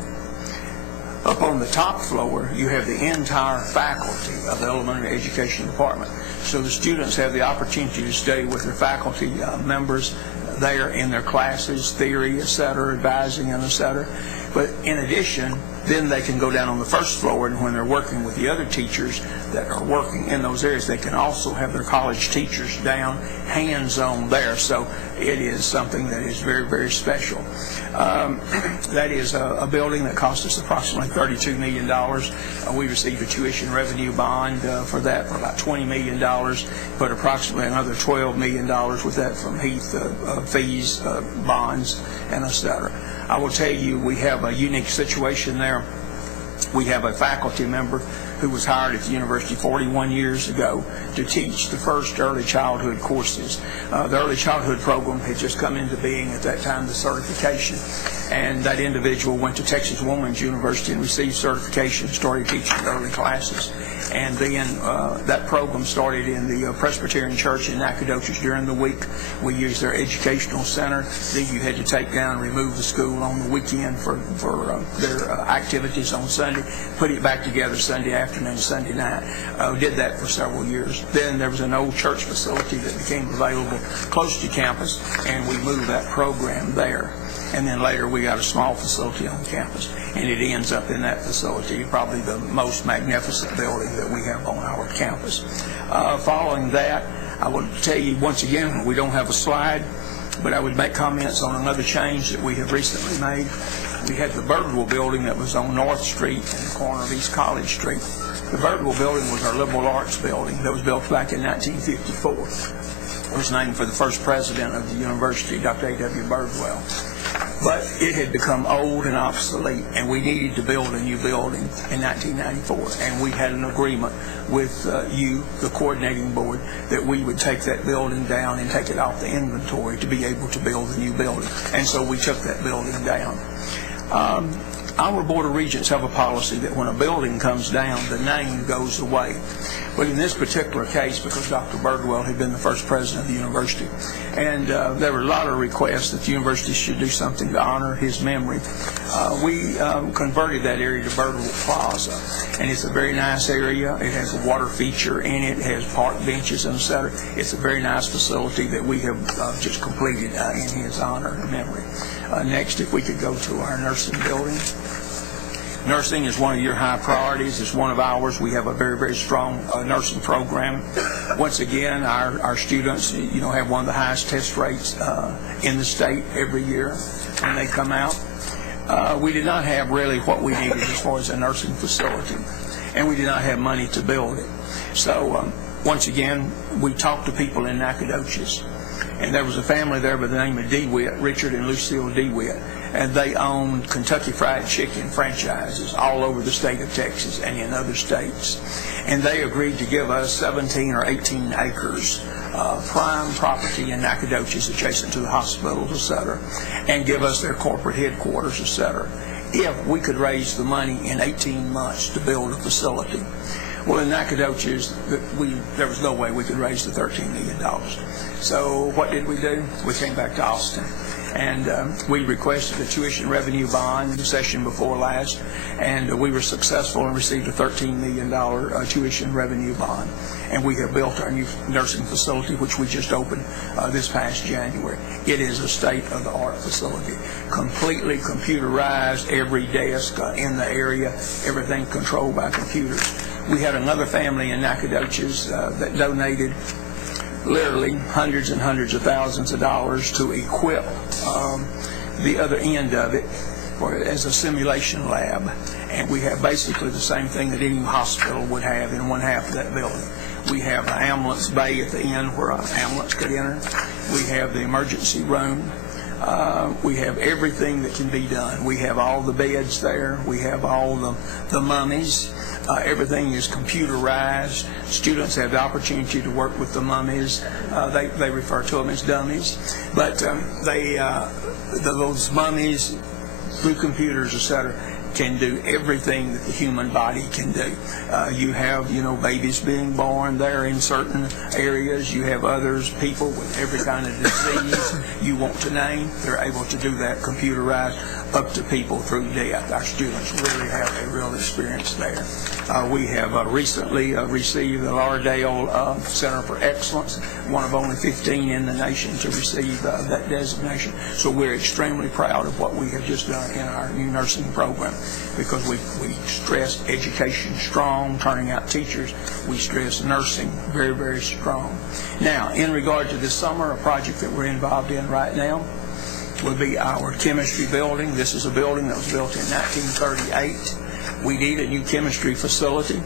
Up on the top floor, you have the entire faculty of the elementary education department. So the students have the opportunity to study with their faculty members there in their classes, theory, et cetera, advising, and et cetera. But in addition, then they can go down on the first floor, and when they're working with the other teachers that are working in those areas, they can also have their college teachers down hands-on there. So it is something that is very, very special. That is a building that cost us approximately $32 million. We received a tuition revenue bond for that for about $20 million, but approximately another $12 million with that from Heath fees, bonds, and et cetera. I will tell you, we have a unique situation there. We have a faculty member who was hired at the university 41 years ago to teach the first early childhood courses. The early childhood program had just come into being at that time, the certification, and that individual went to Texas Woman's University and received certification, started teaching early classes. And then that program started in the Presbyterian Church in Nacogdoches during the week. We used their educational center. Then you had to take down and remove the school on the weekend for their activities on Sunday, put it back together Sunday afternoon, Sunday night. Did that for several years. Then there was an old church facility that became available close to campus, and we moved that program there. And then later we got a small facility on campus, and it ends up in that facility, probably the most magnificent building that we have on our campus. Following that, I will tell you once again, we don't have a slide, but I would make comments on another change that we have recently made. We had the Birdwell building that was on North Street in the corner of East College Street. The Birdwell building was our liberal arts building that was built back in 1954. It was named for the first president of the university, Dr. A.W. Birdwell. But it had become old and obsolete, and we needed to build a new building in 1994. And we had an agreement with you, the coordinating board, that we would take that building down and take it off the inventory to be able to build a new building. And so we took that building down. Our Board of Regents have a policy that when a building comes down, the name goes away. But in this particular case, because Dr. Birdwell had been the first president of the university, and there were a lot of requests that the university should do something to honor his memory, we converted that area to Birdwell Plaza. And it's a very nice area. It has a water feature in it. It has park benches and et cetera. It's a very nice facility that we have just completed in his honor and memory. Next, if we could go to our nursing building. Nursing is one of your high priorities. It's one of ours. We have a very, very strong nursing program. Once again, our students, have one of the highest test rates in the state every year when they come out. We did not have really what we needed as far as a nursing facility, and we did not have money to build it. So once again, we talked to people in Nacogdoches, and there was a family there by the name of DeWitt, Richard and Lucille DeWitt, and they owned Kentucky Fried Chicken franchises all over the state of Texas and in other states. And they agreed to give us 17 or 18 acres of prime property in Nacogdoches adjacent to the hospitals, et cetera, and give us their corporate headquarters, et cetera, if we could raise the money in 18 months to build a facility. Well, in Nacogdoches, there was no way we could raise the $13 million. So what did we do? We came back to Austin. And we requested a tuition revenue bond the session before last, and we were successful and received a $13 million tuition revenue bond. And we have built our new nursing facility, which we just opened this past January. It is a state-of-the-art facility, completely computerized, every desk in the area, everything controlled by computers. We had another family in Nacogdoches that donated literally hundreds and hundreds of thousands of dollars to equip the other end of it as a simulation lab. And we have basically the same thing that any hospital would have in one half of that building. We have an ambulance bay at the end where an ambulance could enter. We have the emergency room. We have everything that can be done. We have all the beds there. We have all the mummies. Everything is computerized. Students have the opportunity to work with the mummies. They refer to them as dummies. But those mummies, through computers, etc., can do everything that the human body can do. You have, babies being born there in certain areas. You have others, people with every kind of disease you want to name. They're able to do that computerized up to people through death. Our students really have a real experience there. We have recently received the Lauderdale Center for Excellence, one of only 15 in the nation to receive that designation. So we're extremely proud of what we have just done in our new nursing program, because we stress education strong, turning out teachers. We stress nursing very, very strong. Now, in regard to this summer, a project that we're involved in right now will be our chemistry building. This is a building that was built in 1938. We need a new chemistry facility,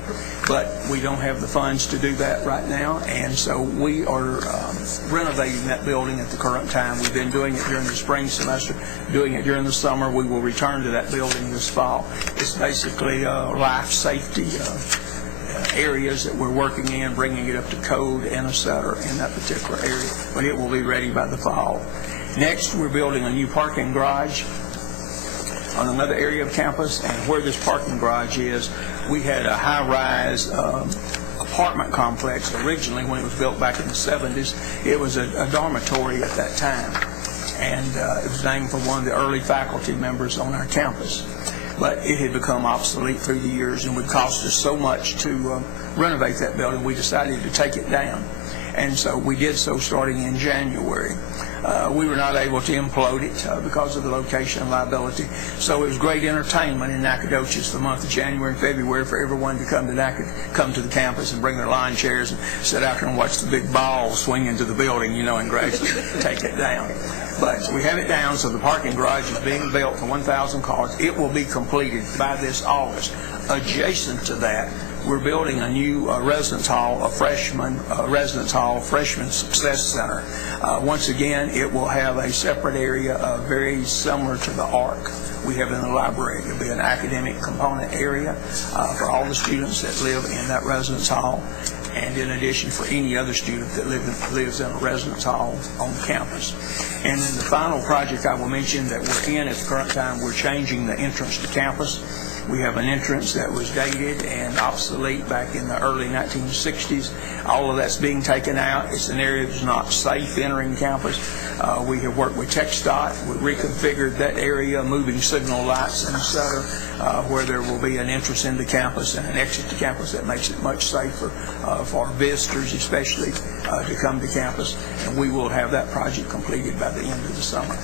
but we don't have the funds to do that right now, and so we are renovating that building at the current time. We've been doing it during the spring semester, doing it during the summer. We will return to that building this fall. It's basically life safety areas that we're working in, bringing it up to code and et cetera in that particular area, but it will be ready by the fall. Next, we're building a new parking garage on another area of campus, and where this parking garage is, we had a high-rise apartment complex originally when it was built back in the 70s. It was a dormitory at that time, and it was named for one of the early faculty members on our campus. But it had become obsolete through the years and would cost us so much to renovate that building, we decided to take it down. And so we did so starting in January. We were not able to implode it because of the location and liability. So it was great entertainment in Nacogdoches the month of January and February for everyone to come to the campus and bring their lawn chairs and sit out there and watch the big ball swing into the building, and gradually take it down. But we have it down, so the parking garage is being built for 1,000 cars. It will be completed by this August. Adjacent to that, we're building a new residence hall, a freshman success center. Once again, it will have a separate area very similar to the ARC we have in the library. It'll be an academic component area for all the students that live in that residence hall, and in addition for any other student that lives in a residence hall on campus. And then the final project I will mention that we're in at the current time, we're changing the entrance to campus. We have an entrance that was dated and obsolete back in the early 1960s. All of that's being taken out. It's an area that's not safe entering campus. We have worked with TxDOT. We reconfigured that area, moving signal lights and et cetera, where there will be an entrance into campus and an exit to campus that makes it much safer for visitors especially to come to campus. And we will have that project completed by the end of the summer.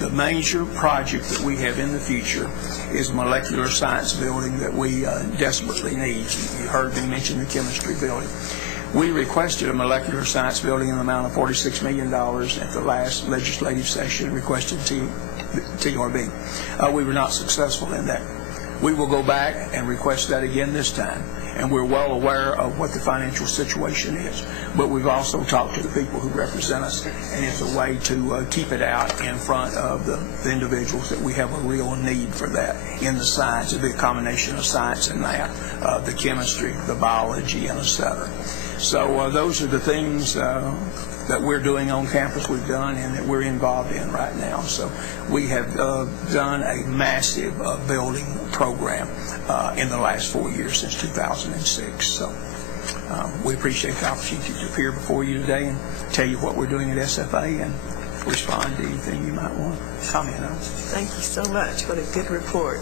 The major project that we have in the future is a molecular science building that we desperately need. You heard me mention the chemistry building. We requested a molecular science building in the amount of $46 million at the last legislative session, requested TRB. We were not successful in that. We will go back and request that again this time, and we're well aware of what the financial situation is. But we've also talked to the people who represent us, and it's a way to keep it out in front of the individuals that we have a real need for that in the science. It'll be a combination of science and math, the chemistry, the biology, and et cetera. So those are the things that we're doing on campus, we've done, and that we're involved in right now. So we have done a massive building program in the last 4 years, since 2006. So we appreciate the opportunity to appear before you today and tell you what we're doing at SFA and respond to anything you might want to comment on. Thank you so much. What a good report.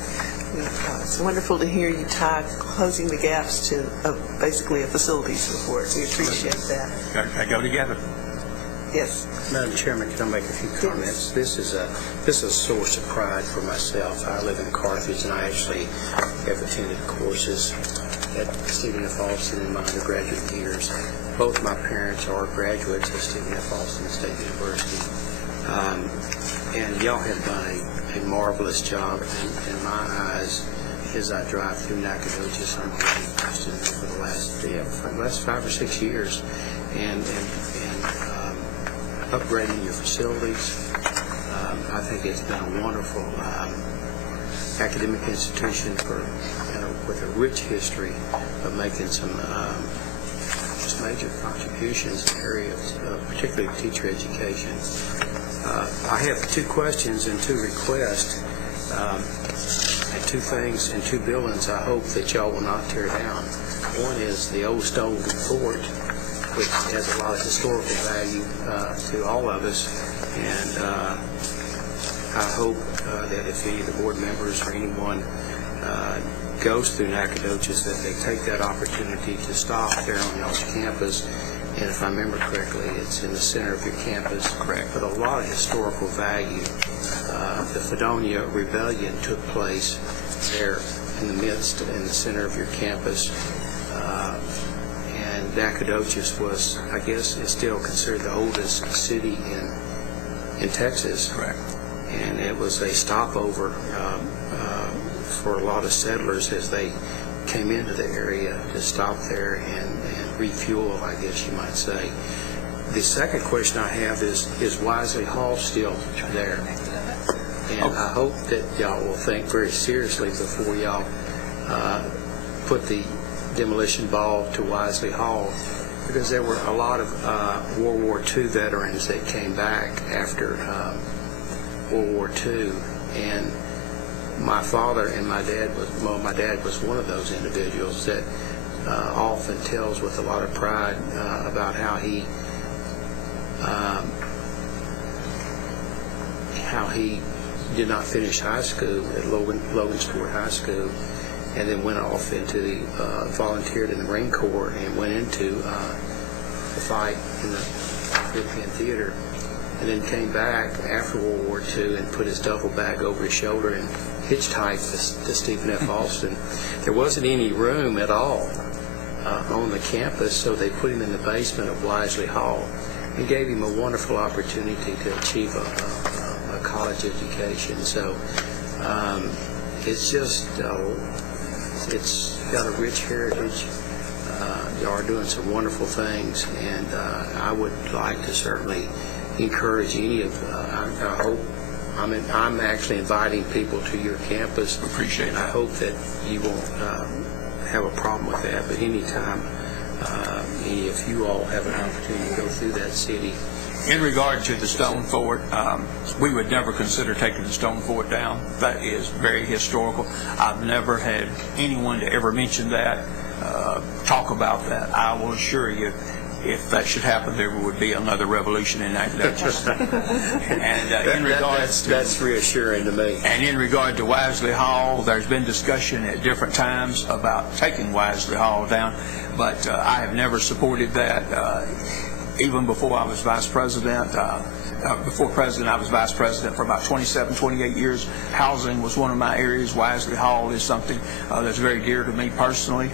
It's wonderful to hear you tie closing the gaps to basically a facilities report. We appreciate that. They go together. Yes. Madam Chairman, can I make a few comments? This is a source of pride for myself. I live in Carthage, and I actually have attended courses at Stephen F. Austin in my undergraduate years. Both my parents are graduates of Stephen F. Austin State University. And y'all have done a marvelous job in my eyes as I drive through Nacogdoches on my way to Houston for the last 5 or 6 years, and upgrading your facilities, I think it's been a wonderful academic institution with a rich history of making some just major contributions in areas, particularly teacher education. I have 2 questions and 2 requests, and 2 things and 2 buildings I hope that y'all will not tear down. One is the old stone fort, which has a lot of historical value to all of us, and I hope that if any of the board members or anyone goes through Nacogdoches, that they take that opportunity to stop there on y'all's campus. And if I remember correctly, it's in the center of your campus. Correct. But a lot of historical value. The Fredonia Rebellion took place there in the midst, in the center of your campus. And Nacogdoches was, I guess, is still considered the oldest city in Texas. Correct. And it was a stopover for a lot of settlers as they came into the area to stop there and refuel, I guess you might say. The second question I have is Wisely Hall still there? And I hope that y'all will think very seriously before y'all put the demolition ball to Wisely Hall, because there were a lot of World War II veterans that came back after World War II, and my father and my dad was one of those individuals that often tells with a lot of pride about how he did not finish high school at Logansport High School, and then went off into the volunteered in the Marine Corps and went into the fight in the European theater, and then came back after World War II and put his duffel bag over his shoulder and hitchhiked to Stephen F. Austin. There wasn't any room at all on the campus, so they put him in the basement of Wisely Hall and gave him a wonderful opportunity to achieve a college education. So it's just, it's got a rich heritage. You are doing some wonderful things, and I would like to certainly encourage any of, I hope, I'm actually inviting people to your campus. Appreciate it. I hope that you won't have a problem with that, but anytime if you all have an opportunity to go through that city. In regard to the stone fort, we would never consider taking the stone fort down. That is very historical. I've never had anyone to ever mention that, talk about that. I will assure you, if that should happen, there would be another revolution in Nacogdoches. And in regards to, that's reassuring to me. And in regard to Wisely Hall, there's been discussion at different times about taking Wisely Hall down, but I have never supported that. Even before I was vice president, before president, I was vice president for about 27, 28 years. Housing was one of my areas. Wisely Hall is something that's very dear to me personally.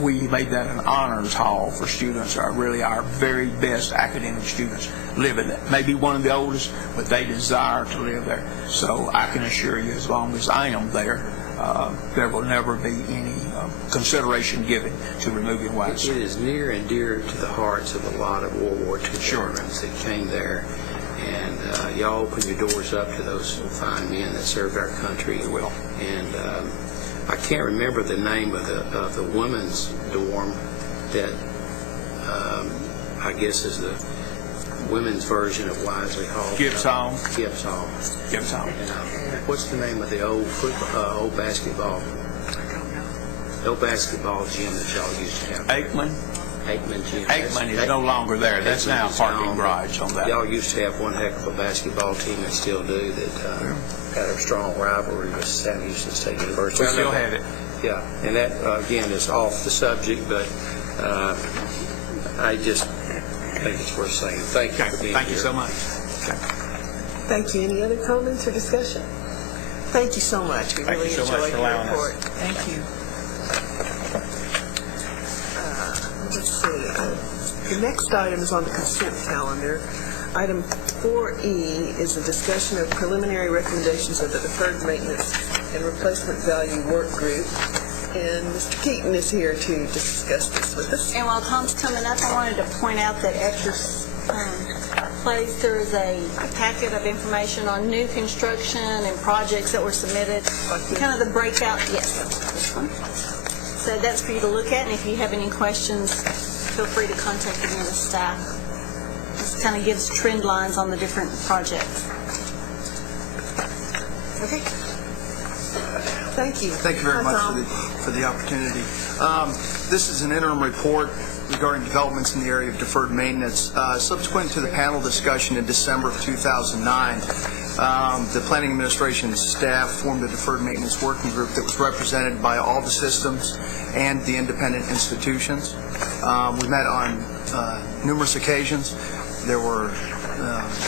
We made that an honors hall for students, really our very best academic students live in it. Maybe one of the oldest, but they desire to live there. So I can assure you, as long as I am there, there will never be any consideration given to removing Wisely. It is near and dear to the hearts of a lot of World War II veterans that came there, and y'all open your doors up to those fine men that served our country. You will. And I can't remember the name of the women's dorm that I guess is the women's version of Wisely Hall. Gibbs Hall. Gibbs Hall. Gibbs Hall. What's the name of the old basketball? No basketball gym that y'all used to have. Aikman Gym. Aikman is no longer there. That's now a parking garage on that. Y'all used to have one heck of a basketball team, and still do, that had a strong rivalry with Sam Houston State University. We still have it. Yeah, and that, again, is off the subject, but I just think it's worth saying. Thank you for being here. Thank you so much. Thank you. Any other comments or discussion? Thank you so much. We really enjoyed your report. Thank you. Let's see. The next item is on the consent calendar. Item 4E is a discussion of preliminary recommendations of the Deferred Maintenance and Replacement Value Work Group. And Mr. Keaton is here to discuss this with us. And while Tom's coming up, I wanted to point out that at your place, there is a packet of information on new construction and projects that were submitted, kind of the breakout, yes, this one. So that's for you to look at, and if you have any questions, feel free to contact any of the staff. This kind of gives trend lines on the different projects. Okay. Thank you. Thank you very much for the opportunity. This is an interim report regarding developments in the area of deferred maintenance. Subsequent to the panel discussion in December of 2009, the Planning Administration staff formed a deferred maintenance working group that was represented by all the systems and the independent institutions. We met on numerous occasions. There were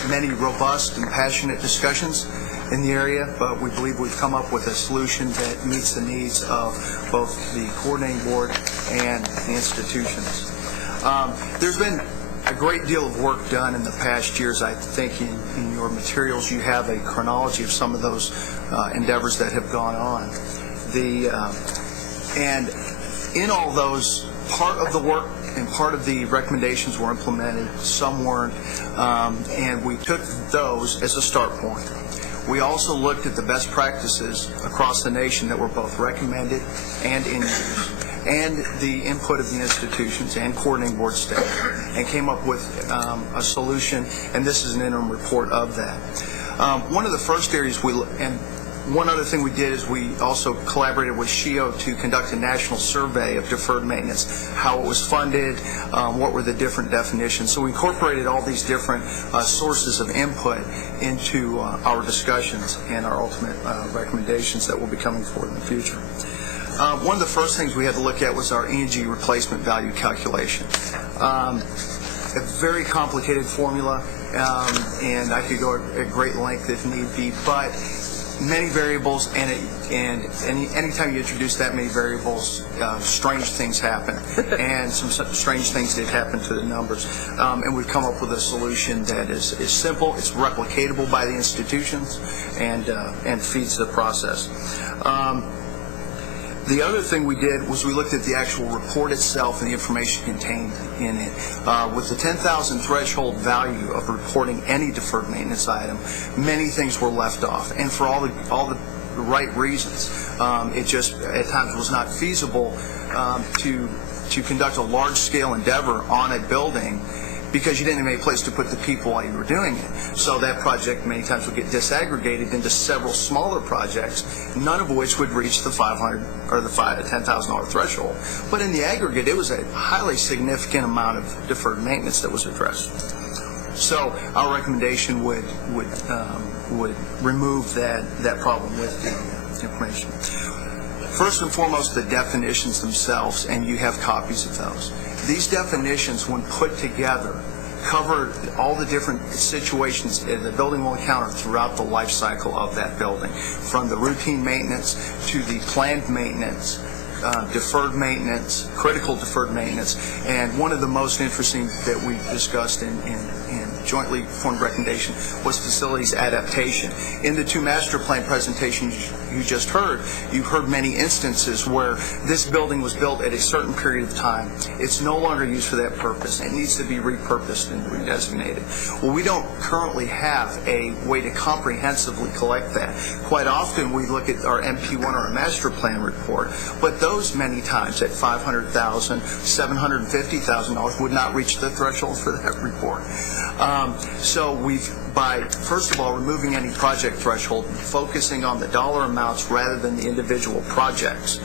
many robust and passionate discussions in the area, but we believe we've come up with a solution that meets the needs of both the coordinating board and the institutions. There's been a great deal of work done in the past years. I think in your materials you have a chronology of some of those endeavors that have gone on. And in all those, part of the work and part of the recommendations were implemented, some weren't, and we took those as a start point. We also looked at the best practices across the nation that were both recommended and in use, and the input of the institutions and coordinating board staff, and came up with a solution, and this is an interim report of that. One of the first areas one other thing we did is we also collaborated with SHEO to conduct a national survey of deferred maintenance, how it was funded, what were the different definitions. So we incorporated all these different sources of input into our discussions and our ultimate recommendations that will be coming forward in the future. One of the first things we had to look at was our energy replacement value calculation. A very complicated formula, and I could go at great length if need be, but many variables, and anytime you introduce that many variables, strange things happen, and some strange things did happen to the numbers. And we've come up with a solution that is simple, it's replicatable by the institutions, and feeds the process. The other thing we did was we looked at the actual report itself and the information contained in it. With the 10,000 threshold value of reporting any deferred maintenance item, many things were left off, and for all the right reasons. It just at times was not feasible to conduct a large-scale endeavor on a building because you didn't have any place to put the people while you were doing it. So that project many times would get disaggregated into several smaller projects, none of which would reach the $500 or the $10,000 threshold. But in the aggregate, it was a highly significant amount of deferred maintenance that was addressed. So our recommendation would remove that problem with the information. First and foremost, the definitions themselves, and you have copies of those. These definitions, when put together, cover all the different situations the building will encounter throughout the life cycle of that building, from the routine maintenance to the planned maintenance, deferred maintenance, critical deferred maintenance, and one of the most interesting that we discussed in jointly formed recommendation was facilities adaptation. In the two master plan presentations you just heard, you heard many instances where this building was built at a certain period of time. It's no longer used for that purpose. It needs to be repurposed and redesignated. Well, we don't currently have a way to comprehensively collect that. Quite often we look at our MP1 or our master plan report, but those many times at $500,000, $750,000 would not reach the threshold for that report. So we've, by first of all removing any project threshold, focusing on the dollar amounts rather than the individual projects,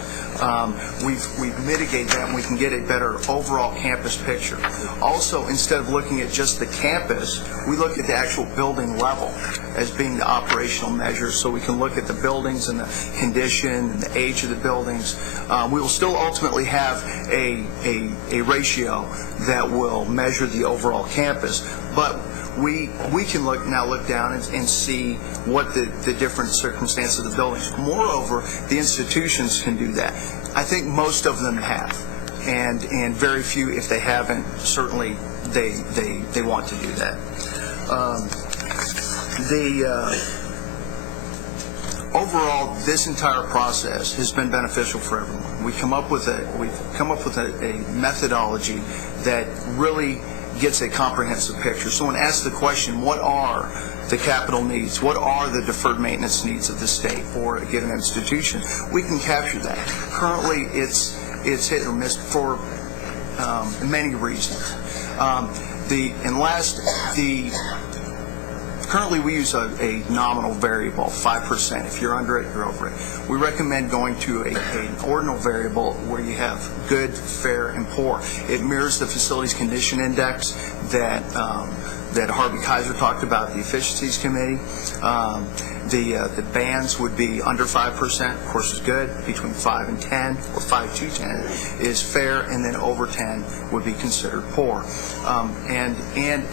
we've mitigated that, and we can get a better overall campus picture. Also, instead of looking at just the campus, we look at the actual building level as being the operational measure, so we can look at the buildings and the condition and the age of the buildings. We will still ultimately have a ratio that will measure the overall campus, but we can now look down and see what the different circumstances of the buildings. Moreover, the institutions can do that. I think most of them have, and very few, if they haven't, certainly they want to do that. Overall, this entire process has been beneficial for everyone. We've come up with a methodology that really gets a comprehensive picture. So when asked the question, what are the capital needs, what are the deferred maintenance needs of the state or a given institution, we can capture that. Currently, it's hit or miss for many reasons. Currently, we use a nominal variable, 5%. If you're under it, you're over it. We recommend going to an ordinal variable where you have good, fair, and poor. It mirrors the facilities condition index that Harvey Kaiser talked about, the efficiencies committee. The bands would be under 5%, of course, is good. Between 5 and 10, or 5 to 10, is fair, and then over 10 would be considered poor. And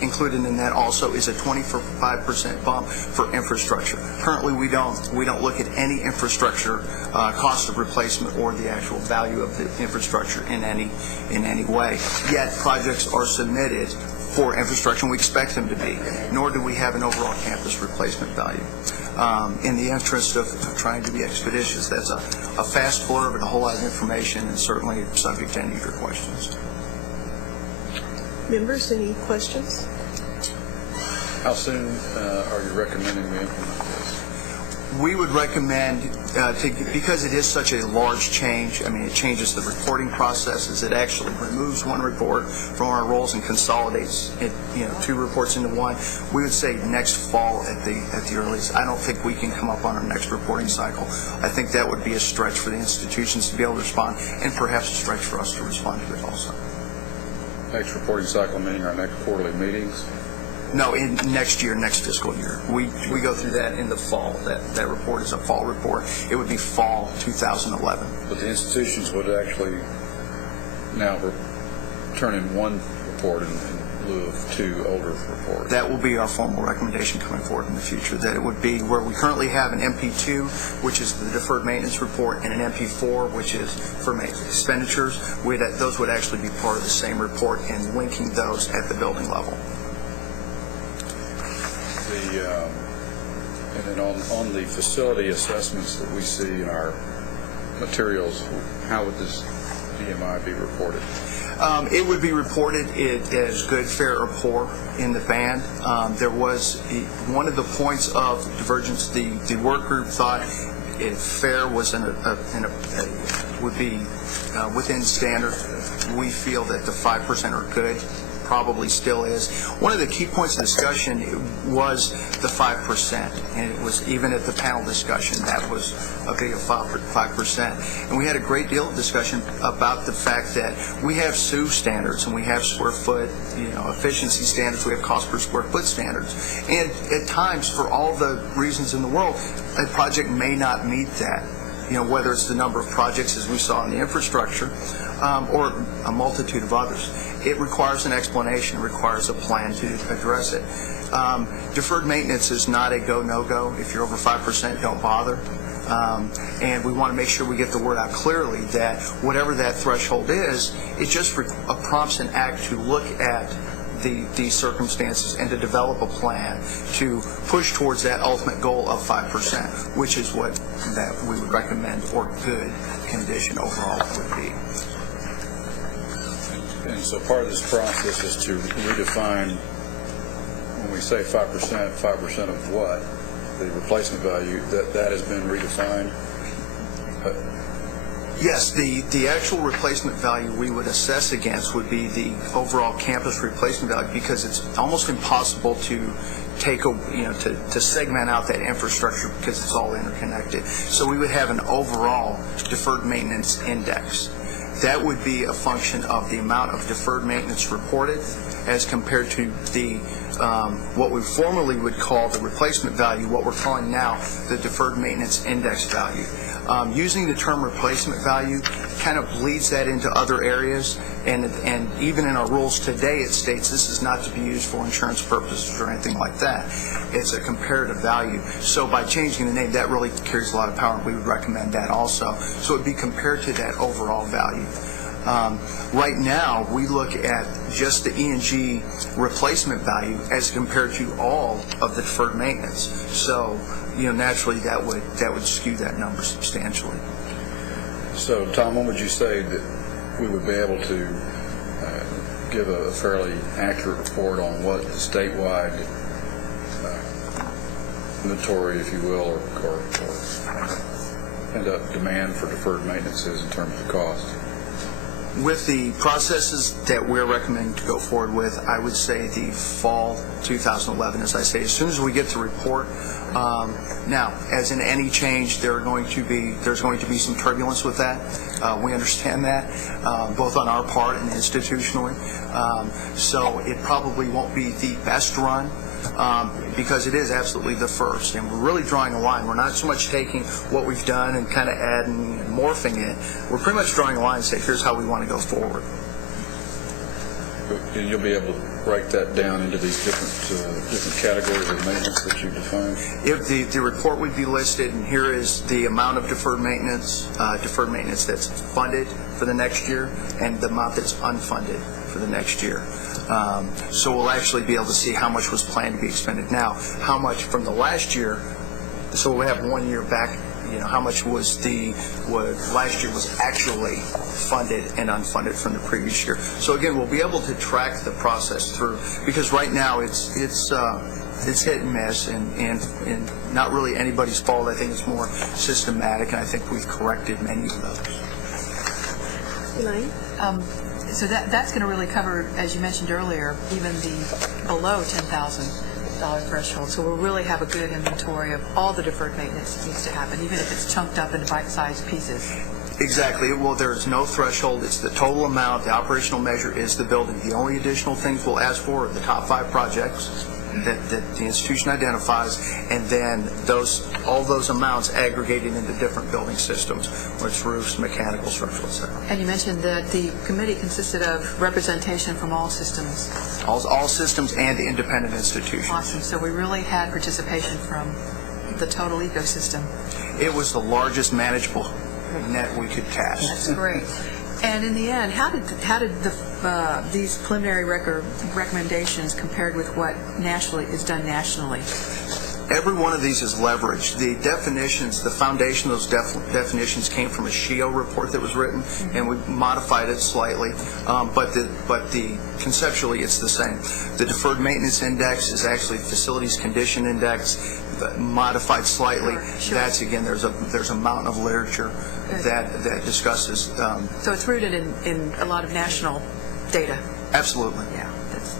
included in that also is a 25% bump for infrastructure. Currently, we don't look at any infrastructure cost of replacement or the actual value of the infrastructure in any way. Yet projects are submitted for infrastructure, and we expect them to be, nor do we have an overall campus replacement value. In the interest of trying to be expeditious, that's a fast blurb and a whole lot of information, and certainly subject to any of your questions. Members, any questions? How soon are you recommending we implement this? We would recommend, because it is such a large change, I mean, it changes the reporting processes. It actually removes one report from our roles and consolidates it, 2 reports into one. We would say next fall at the earliest. I don't think we can come up on our next reporting cycle. I think that would be a stretch for the institutions to be able to respond, and perhaps a stretch for us to respond to it also. Next reporting cycle meaning our next quarterly meetings? No, in next fiscal year. We go through that in the fall. That report is a fall report. It would be fall 2011. But the institutions would actually now turn in one report in lieu of 2 older reports. That will be our formal recommendation coming forward in the future, that it would be where we currently have an MP2, which is the deferred maintenance report, and an MP4, which is for expenditures. Those would actually be part of the same report, and linking those at the building level. And then on the facility assessments that we see in our materials, how would this DMI be reported? It would be reported as good, fair, or poor in the band. There was one of the points of divergence. The work group thought if fair was would be within standard. We feel that the 5% are good. Probably still is. One of the key points of discussion was the 5%, and it was even at the panel discussion that was a big 5%. And we had a great deal of discussion about the fact that we have SUE standards, and we have square foot, efficiency standards, we have cost per square foot standards, and at times, for all the reasons in the world, a project may not meet that. Whether it's the number of projects, as we saw in the infrastructure, or a multitude of others. It requires an explanation. It requires a plan to address it. Deferred maintenance is not a go, no-go. If you're over 5%, don't bother. And we want to make sure we get the word out clearly that whatever that threshold is, it just prompts an act to look at these circumstances and to develop a plan to push towards that ultimate goal of 5%, which is what that we would recommend, or good condition overall would be. And so part of this process is to redefine, when we say 5% of what? The replacement value, that has been redefined? Yes, the actual replacement value we would assess against would be the overall campus replacement value, because it's almost impossible to to segment out that infrastructure because it's all interconnected. So we would have an overall deferred maintenance index. That would be a function of the amount of deferred maintenance reported as compared to the what we formerly would call the replacement value, what we're calling now the deferred maintenance index value. Using the term replacement value kind of bleeds that into other areas, and even in our rules today it states this is not to be used for insurance purposes or anything like that. It's a comparative value. So by changing the name, that really carries a lot of power, and we would recommend that also. So it would be compared to that overall value. Right now, we look at just the E&G replacement value as compared to all of the deferred maintenance. So, naturally, that would skew that number substantially. So, Tom, when would you say that we would be able to give a fairly accurate report on what the statewide inventory, if you will, or end-up demand for deferred maintenance is in terms of cost? With the processes that we're recommending to go forward with, I would say the fall 2011, as I say, as soon as we get the report. Now, as in any change, there's going to be some turbulence with that. We understand that, both on our part and institutionally. So it probably won't be the best run, because it is absolutely the first, and we're really drawing a line. We're not so much taking what we've done and kind of adding and morphing it. We're pretty much drawing a line and say, here's how we want to go forward. And you'll be able to break that down into these different categories of maintenance that you define? If the report would be listed, and here is the amount of deferred maintenance that's funded for the next year, and the amount that's unfunded for the next year. So we'll actually be able to see how much was planned to be expended. Now, how much from the last year, so we have 1 year back, how much was what last year was actually funded and unfunded from the previous year. So again, we'll be able to track the process through, because right now it's hit and miss, and not really anybody's fault. I think it's more systematic, and I think we've corrected many of those. Elaine? So that's going to really cover, as you mentioned earlier, even the below $10,000 threshold. So we'll really have a good inventory of all the deferred maintenance that needs to happen, even if it's chunked up into bite-sized pieces. Exactly. Well, there's no threshold. It's the total amount. The operational measure is the building. The only additional things we'll ask for are the top 5 projects that the institution identifies, and then all those amounts aggregated into different building systems, whether it's roofs, mechanical, structural, etc. And you mentioned that the committee consisted of representation from all systems. All systems and independent institutions. Awesome. So we really had participation from the total ecosystem. It was the largest manageable net we could cast. That's great. And in the end, how did these preliminary recommendations compared with what nationally is done nationally? Every one of these is leveraged. The definitions, the foundation of those definitions came from a SHIO report that was written, and we modified it slightly, but conceptually it's the same. The deferred maintenance index is actually facilities condition index, modified slightly. Sure. That's, again, there's a mountain of literature that discusses. So it's rooted in a lot of national data. Absolutely. Yeah,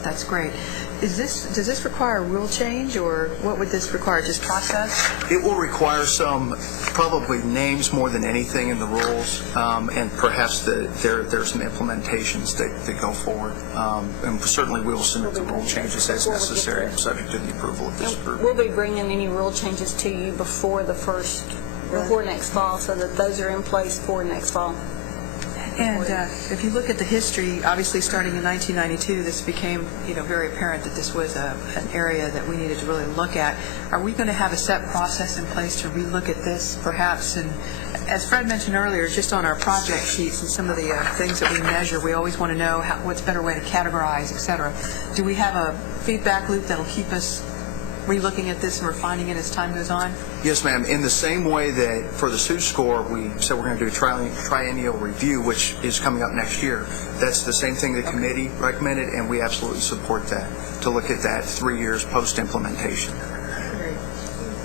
that's great. Does this require a rule change, or what would this require? Just process? It will require probably names more than anything in the rules, and perhaps there's some implementations that go forward. And certainly we will submit the rule changes as necessary, subject to the approval of this group. We'll be bringing any rule changes to you before next fall, so that those are in place for next fall. And if you look at the history, obviously starting in 1992, this became very apparent that this was an area that we needed to really look at. Are we going to have a set process in place to relook at this, perhaps? And as Fred mentioned earlier, just on our project sheets and some of the things that we measure, we always want to know what's a better way to categorize, et cetera. Do we have a feedback loop that'll keep us re-looking at this and refining it as time goes on? Yes, ma'am. In the same way that for the SUSE score, we said we're going to do a triennial review, which is coming up next year. That's the same thing the committee recommended, and we absolutely support that, to look at that 3 years post-implementation.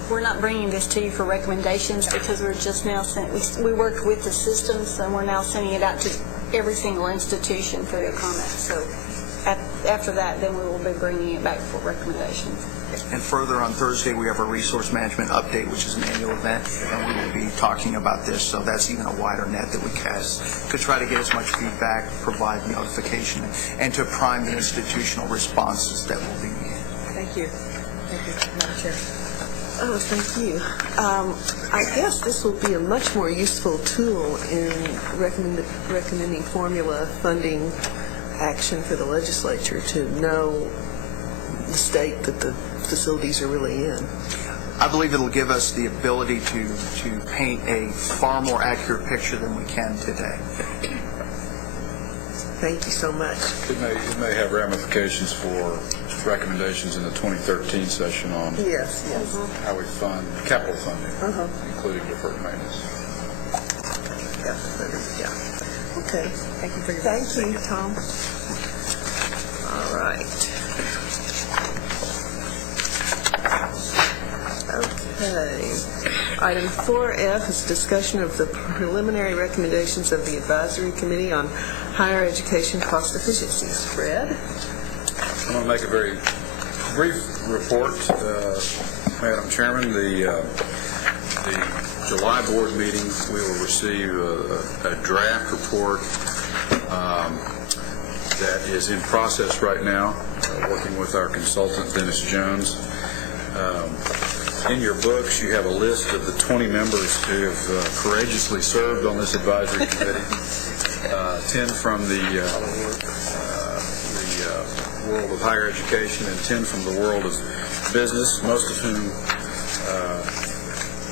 We're not bringing this to you for recommendations because we're just now we worked with the systems, so we're now sending it out to every single institution for their comments. So after that, then we will be bringing it back for recommendations. And further, on Thursday, we have a resource management update, which is an annual event, and we will be talking about this. So that's even a wider net that we cast to try to get as much feedback, provide notification, and to prime the institutional responses that will be needed. Thank you. Thank you, Madam Chair. Oh, thank you. I guess this will be a much more useful tool in recommending formula funding action for the legislature to know the state that the facilities are really in. I believe it'll give us the ability to paint a far more accurate picture than we can today. Thank you so much. It may have ramifications for recommendations in the 2013 session on how we fund capital funding, including deferred maintenance. Yeah. Okay. Thank you for your Thank you, Tom. Okay. Item 4F is discussion of the preliminary recommendations of the Advisory Committee on Higher Education Cost Efficiencies. Fred? I'm going to make a very brief report, Madam Chairman. The July board meeting, we will receive a draft report that is in process right now, working with our consultant, Dennis Jones. In your books, you have a list of the 20 members who have courageously served on this advisory committee, 10 from the world of higher education and 10 from the world of business, most of whom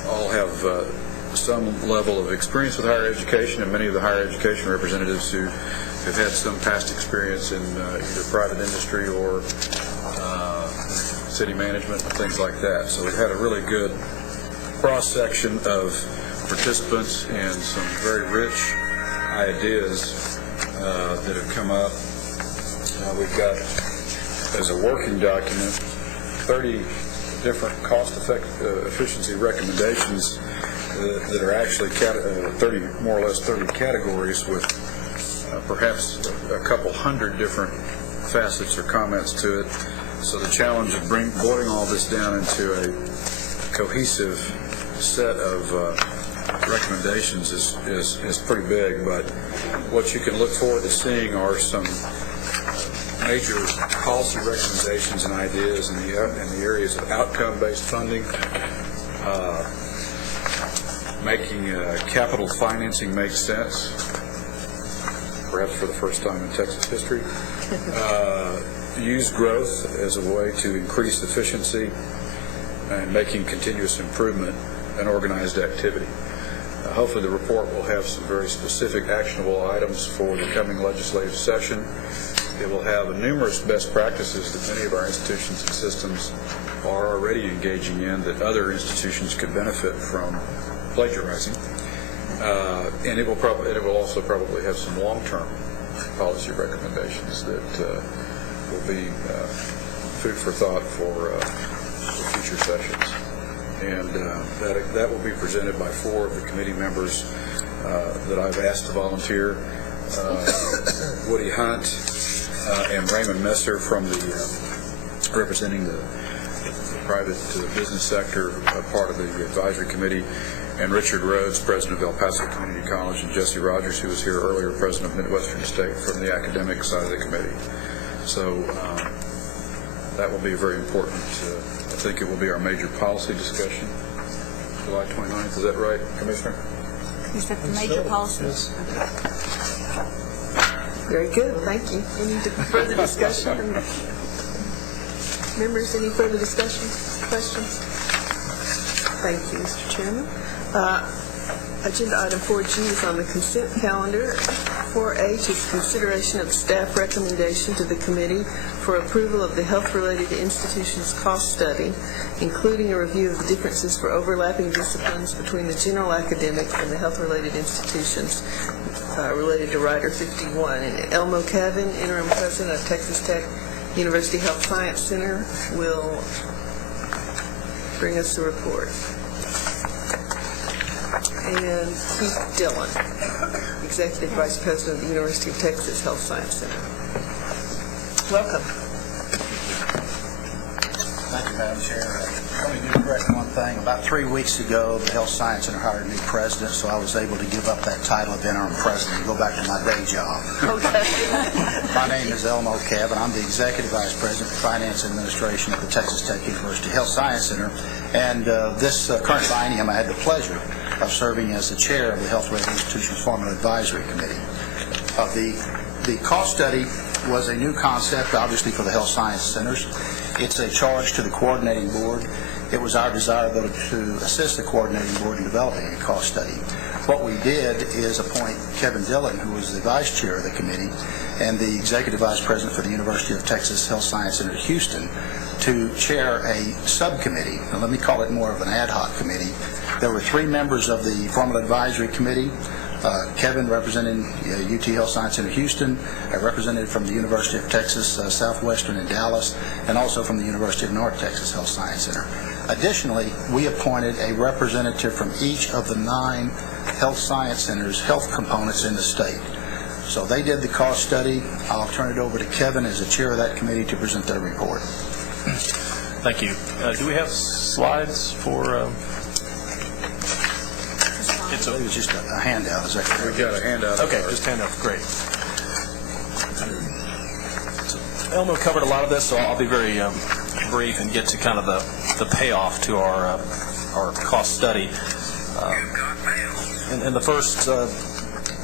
all have some level of experience with higher education, and many of the higher education representatives who have had some past experience in either private industry or city management and things like that. So we've had a really good cross-section of participants and some very rich ideas that have come up. We've got, as a working document, 30 different cost efficiency recommendations that are actually 30, more or less 30 categories with perhaps a couple hundred different facets or comments to it. So the challenge of boiling all this down into a cohesive set of recommendations is pretty big, but what you can look forward to seeing are some major policy recommendations and ideas in the areas of outcome-based funding, making capital financing make sense, perhaps for the first time in Texas history, use growth as a way to increase efficiency, and making continuous improvement an organized activity. Hopefully the report will have some very specific actionable items for the coming legislative session. It will have numerous best practices that many of our institutions and systems are already engaging in that other institutions could benefit from plagiarizing. And it will also probably have some long-term policy recommendations that will be food for thought for future sessions. And that will be presented by 4 of the committee members that I've asked to volunteer. Woody Hunt and Raymond Messer from representing the private business sector, part of the advisory committee, and Richard Rhodes, president of El Paso Community College, and Jesse Rogers, who was here earlier, president of Midwestern State, from the academic side of the committee. So that will be very important. I think it will be our major policy discussion, July 29th. Is that right, Commissioner? Is that the major policies? Very good, thank you. Any further discussion? Members, any further discussion, questions? Thank you, Mr. Chairman. Agenda item 4G is on the consent calendar. 4H is consideration of staff recommendation to the committee for approval of the health-related institutions cost study, including a review of the differences for overlapping disciplines between the general academic and the health-related institutions related to Rider 51. And Elmo Cavin, interim president of Texas Tech University Health Science Center, will bring us the report. And Keith Dillon, Executive Vice President of the University of Texas Health Science Center. Welcome. Thank you, Madam Chair. Let me do correct one thing. About 3 weeks ago, the Health Science Center hired a new president, so I was able to give up that title of interim president and go back to my day job. Okay. My name is Elmo Cavin. I'm the Executive Vice President for Finance and Administration at the Texas Tech University Health Science Center. And this current biennium, I had the pleasure of serving as the chair of the Health-Related Institutions Formula Advisory Committee. The cost study was a new concept, obviously, for the health science centers. It's a charge to the coordinating board. It was our desire, though, to assist the coordinating board in developing a cost study. What we did is appoint Kevin Dillon, who was the vice chair of the committee, and the executive vice president for the University of Texas Health Science Center at Houston, to chair a subcommittee. Now, let me call it more of an ad hoc committee. There were 3 members of the Formula Advisory Committee. Kevin representing UT Health Science Center Houston, a representative from the University of Texas Southwestern in Dallas, and also from the University of North Texas Health Science Center. Additionally, we appointed a representative from each of the 9 health science centers' health components in the state. So they did the cost study. I'll turn it over to Kevin as the chair of that committee to present their report. Thank you. Do we have slides for... It was just a handout. Is that correct? We've got a handout. Okay, just handout. Great. Elmo covered a lot of this, so I'll be very brief and get to kind of the payoff to our cost study. And the first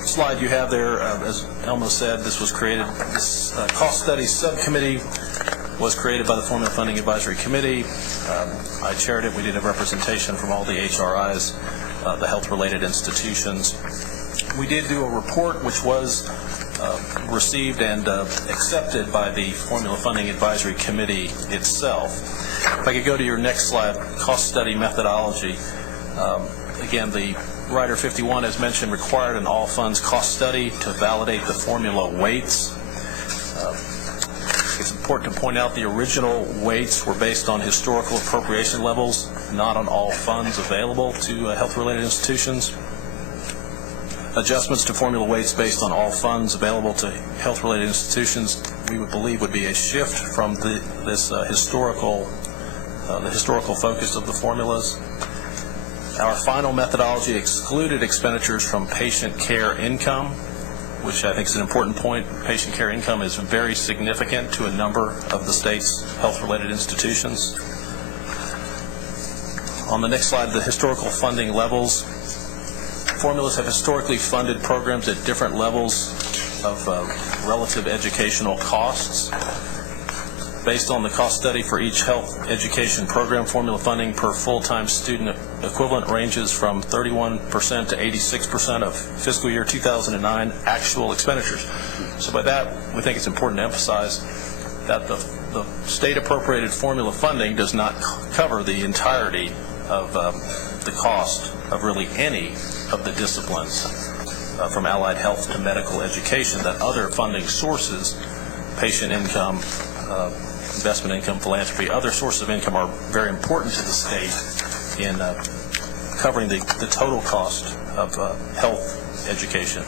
slide you have there, as Elmo said, this was created. This cost study subcommittee was created by the Formula Funding Advisory Committee. I chaired it. We did a representation from all the HRIs, the health-related institutions. We did do a report which was received and accepted by the Formula Funding Advisory Committee itself. If I could go to your next slide, cost study methodology. Again, the Rider 51, as mentioned, required an all-funds cost study to validate the formula weights. It's important to point out the original weights were based on historical appropriation levels, not on all funds available to health-related institutions. Adjustments to formula weights based on all funds available to health-related institutions, we would believe, would be a shift from the historical focus of the formulas. Our final methodology excluded expenditures from patient care income, which I think is an important point. Patient care income is very significant to a number of the state's health-related institutions. On the next slide, the historical funding levels. Formulas have historically funded programs at different levels of relative educational costs. Based on the cost study for each health education program, formula funding per full-time student equivalent ranges from 31% to 86% of fiscal year 2009 actual expenditures. So by that, we think it's important to emphasize that the state-appropriated formula funding does not cover the entirety of the cost of really any of the disciplines, from allied health to medical education, that other funding sources, patient income, investment income, philanthropy, other sources of income, are very important to the state in covering the total cost of health education.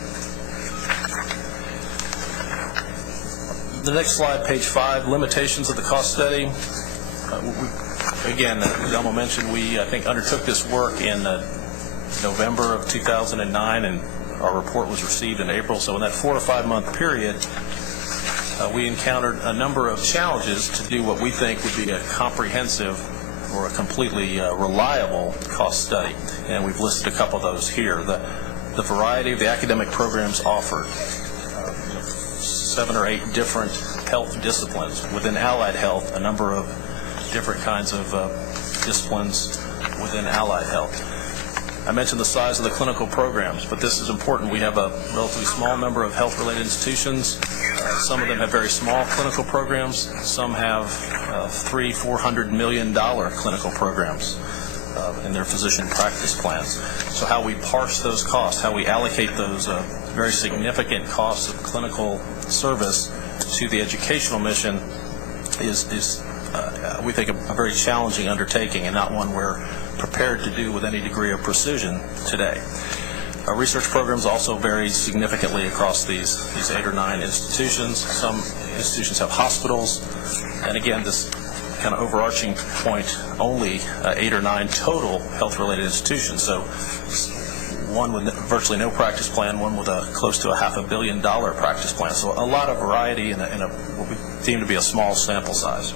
The next slide, page 5, limitations of the cost study. Again, as Elmo mentioned, we, I think, undertook this work in November of 2009, and our report was received in April. So in that 4 to 5 month period, we encountered a number of challenges to do what we think would be a comprehensive or a completely reliable cost study. And we've listed a couple of those here. The variety of the academic programs offered, 7 or 8 different health disciplines. Within allied health, a number of different kinds of disciplines within allied health. I mentioned the size of the clinical programs, but this is important. We have a relatively small number of health-related institutions. Some of them have very small clinical programs. Some have $300-400 million clinical programs in their physician practice plans. So how we parse those costs, how we allocate those very significant costs of clinical service to the educational mission is we think, a very challenging undertaking, and not one we're prepared to do with any degree of precision today. Our research programs also vary significantly across these 8 or 9 institutions. Some institutions have hospitals, and again, this kind of overarching point, only 8 or 9 total health-related institutions. So one with virtually no practice plan, one with a close to a $500 million practice plan. So a lot of variety in what we deem to be a small sample size.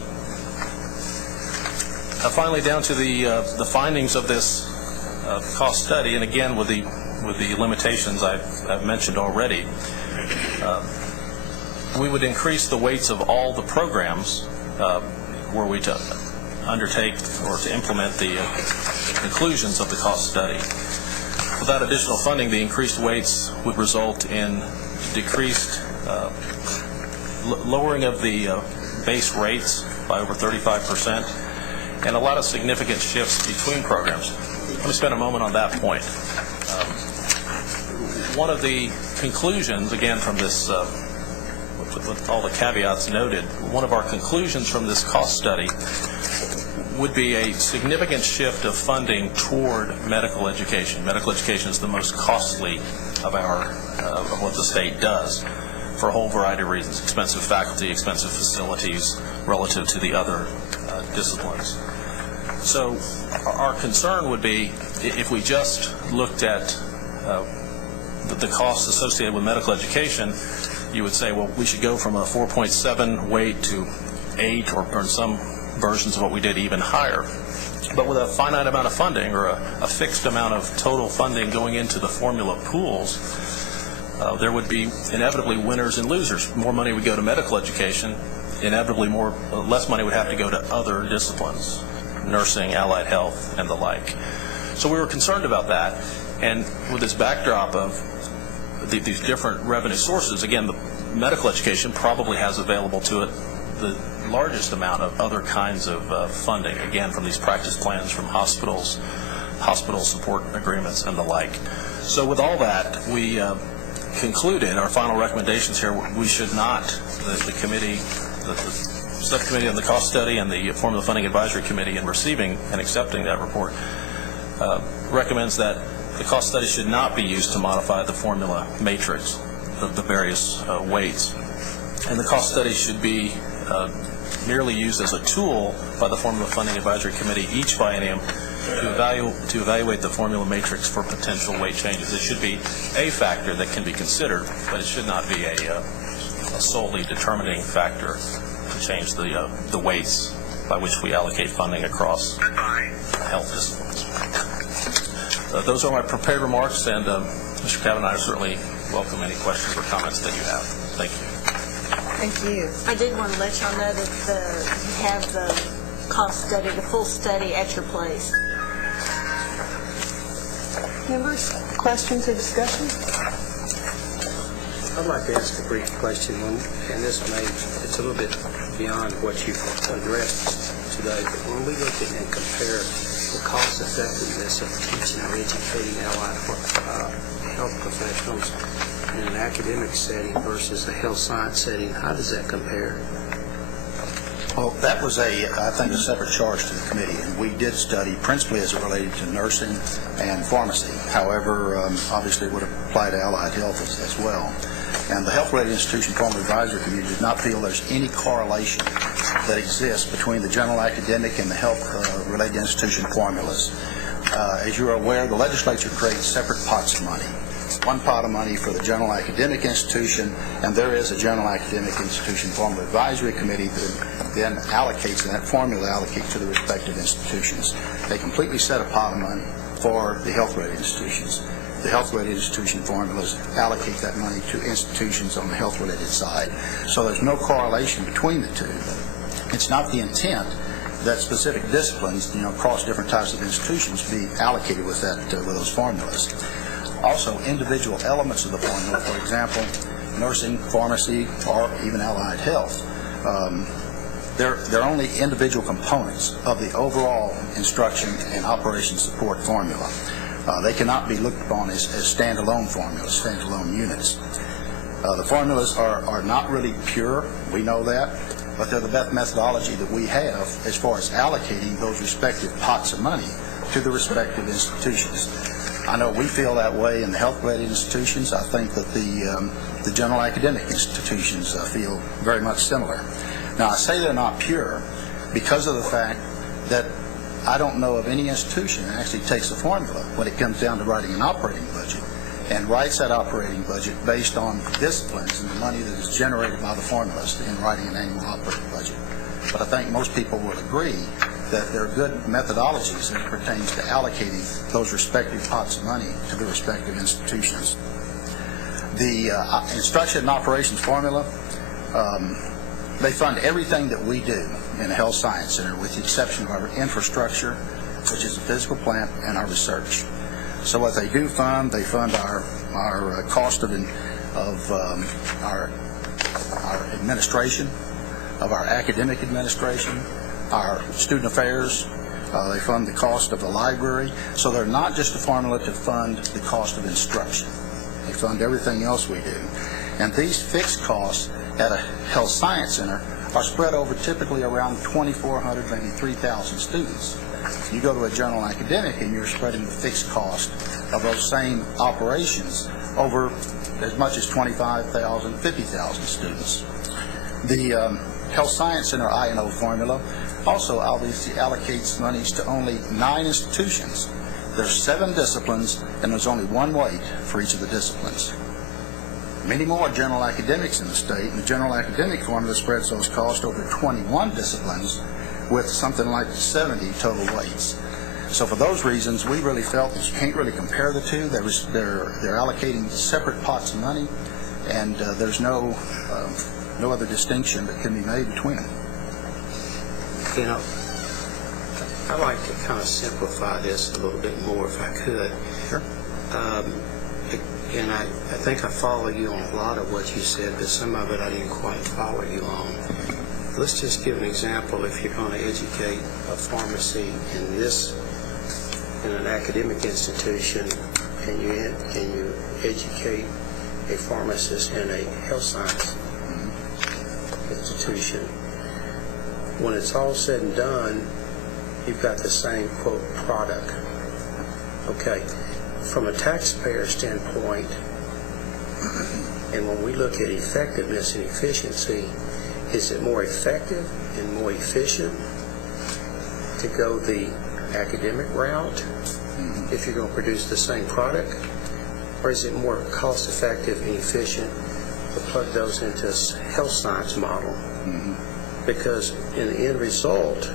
Finally, down to the findings of this cost study, and again with the limitations I've mentioned already, we would increase the weights of all the programs were we to undertake or to implement the conclusions of the cost study. Without additional funding, the increased weights would result in decreased lowering of the base rates by over 35%, and a lot of significant shifts between programs. Let me spend a moment on that point. one of the conclusions, again from this, with all the caveats noted, one of our conclusions from this cost study would be a significant shift of funding toward medical education. Medical education is the most costly of what the state does for a whole variety of reasons: expensive faculty, expensive facilities relative to the other disciplines. So our concern would be, if we just looked at the costs associated with medical education, you would say, well, we should go from a 4.7 weight to 8, or in some versions of what we did, even higher. But with a finite amount of funding, or a fixed amount of total funding going into the formula pools, there would be inevitably winners and losers. More money would go to medical education. Inevitably, less money would have to go to other disciplines, nursing, allied health, and the like. So we were concerned about that. And with this backdrop of these different revenue sources, again, the medical education probably has available to it the largest amount of other kinds of funding, again, from these practice plans, from hospitals, hospital support agreements, and the like. So with all that, we concluded, our final recommendations here, we should not, the committee, the subcommittee on the cost study and the Formula Funding Advisory Committee, in receiving and accepting that report, recommends that the cost study should not be used to modify the formula matrix, the various weights. And the cost study should be merely used as a tool by the Formula Funding Advisory Committee each biennium to evaluate the formula matrix for potential weight changes. It should be a factor that can be considered, but it should not be a solely determining factor to change the weights by which we allocate funding across health disciplines. Those are my prepared remarks, and Mr. Cabot and I certainly welcome any questions or comments that you have. Thank you. Thank you. I did want to let y'all know that you have the cost study, the full study at your place. Members, questions or discussion? I'd like to ask a brief question, and this it's a little bit beyond what you've addressed today, but when we look at and compare the cost effectiveness of teaching or educating allied health professionals in an academic setting versus a health science setting, how does that compare? Well, that was I think, a separate charge to the committee, and we did study principally as it related to nursing and pharmacy. However, obviously it would apply to allied health as well. And the Health-Related Institution Formula Advisory Committee did not feel there's any correlation that exists between the general academic and the health-related institution formulas. As you're aware, the legislature creates separate pots of money. One pot of money for the general academic institution, and there is a general academic institution formula advisory committee that then allocates, and that formula allocates to the respective institutions. They completely set a pot of money for the health-related institutions. The health-related institution formulas allocate that money to institutions on the health-related side. So there's no correlation between the two. It's not the intent that specific disciplines, across different types of institutions, be allocated with those formulas. Also, individual elements of the formula, for example, nursing, pharmacy, or even allied health, they're only individual components of the overall instruction and operation support formula. They cannot be looked upon as standalone formulas, standalone units. The formulas are not really pure, we know that, but they're the best methodology that we have as far as allocating those respective pots of money to the respective institutions. I know we feel that way in the health-related institutions. I think that the general academic institutions feel very much similar. Now, I say they're not pure because of the fact that I don't know of any institution that actually takes a formula when it comes down to writing an operating budget and writes that operating budget based on disciplines and the money that is generated by the formulas in writing an annual operating budget. But I think most people will agree that there are good methodologies as it pertains to allocating those respective pots of money to the respective institutions. The instruction and operations formula, they fund everything that we do in a health science center with the exception of our infrastructure, which is the physical plant, and our research. So what they do fund, they fund our cost of our administration, of our academic administration, our student affairs. They fund the cost of the library. So they're not just a formula to fund the cost of instruction. They fund everything else we do. And these fixed costs at a health science center are spread over typically around 2,400, maybe 3,000 students. You go to a general academic and you're spreading the fixed cost of those same operations over as much as 25,000, 50,000 students. The Health Science Center I&O formula also obviously allocates monies to only 9 institutions. There's 7 disciplines, and there's only one weight for each of the disciplines. Many more general academics in the state, and the general academic formula spreads those costs over 21 disciplines with something like 70 total weights. So for those reasons, we really felt that you can't really compare the two. They're allocating separate pots of money, and there's no other distinction that can be made between them. You know, I'd like to kind of simplify this a little bit more if I could. Sure. And I think I follow you on a lot of what you said, but some of it I didn't quite follow you on. Let's just give an example. If you're going to educate a pharmacy in an academic institution, and you educate a pharmacist in a health science institution, when it's all said and done, you've got the same, quote, product. Okay. From a taxpayer standpoint, and when we look at effectiveness and efficiency, is it more effective and more efficient to go the academic route if you're going to produce the same product? Or is it more cost effective and efficient to plug those into a health science model? Because in the end result,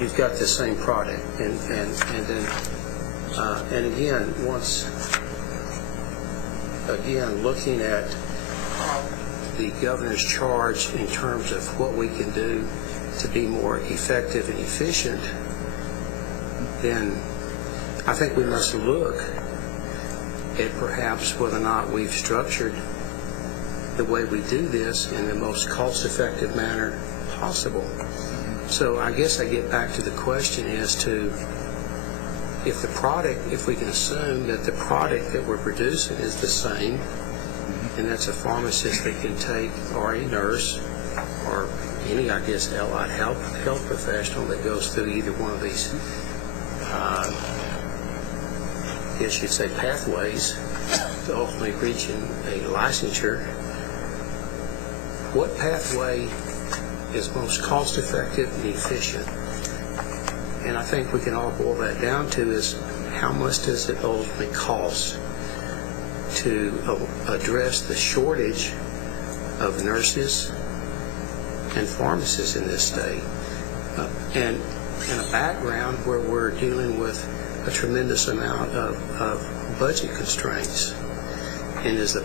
you've got the same product. And again, looking at the governor's charge in terms of what we can do to be more effective and efficient, then I think we must look at perhaps whether or not we've structured the way we do this in the most cost-effective manner possible. So I guess I get back to the question as to if we can assume that the product that we're producing is the same, and that's a pharmacist that can take, or a nurse, or any, I guess, allied health professional that goes through either one of these, I guess you'd say, pathways to ultimately reaching a licensure. What pathway is most cost-effective and efficient? And I think we can all boil that down to is how much does it ultimately cost to address the shortage of nurses and pharmacists in this state, and in a background where we're dealing with a tremendous amount of budget constraints. And is the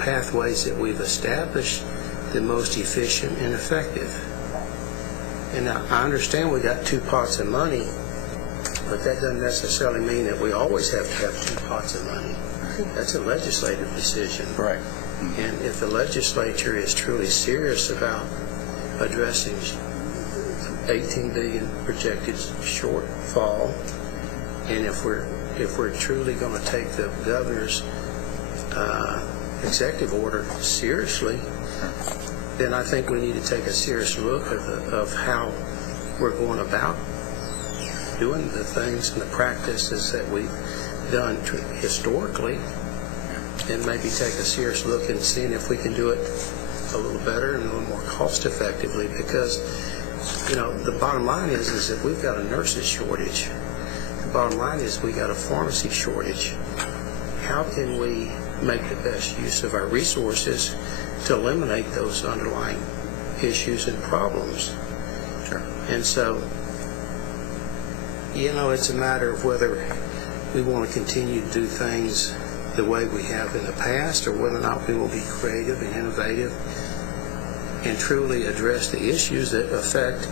pathways that we've established the most efficient and effective? And now, I understand we got 2 pots of money, but that doesn't necessarily mean that we always have to have 2 pots of money. That's a legislative decision. Right. And if the legislature is truly serious about addressing $18 billion projected shortfall, and if we're truly going to take the governor's executive order seriously, then I think we need to take a serious look of how we're going about doing the things and the practices that we've done historically, and maybe take a serious look and seeing if we can do it a little better and a little more cost effectively. Because, you know, the bottom line is that we've got a nurses shortage. The bottom line is we got a pharmacy shortage. How can we make the best use of our resources to eliminate those underlying issues and problems? Sure. And so, you know, it's a matter of whether we want to continue to do things the way we have in the past, or whether or not we will be creative and innovative and truly address the issues that affect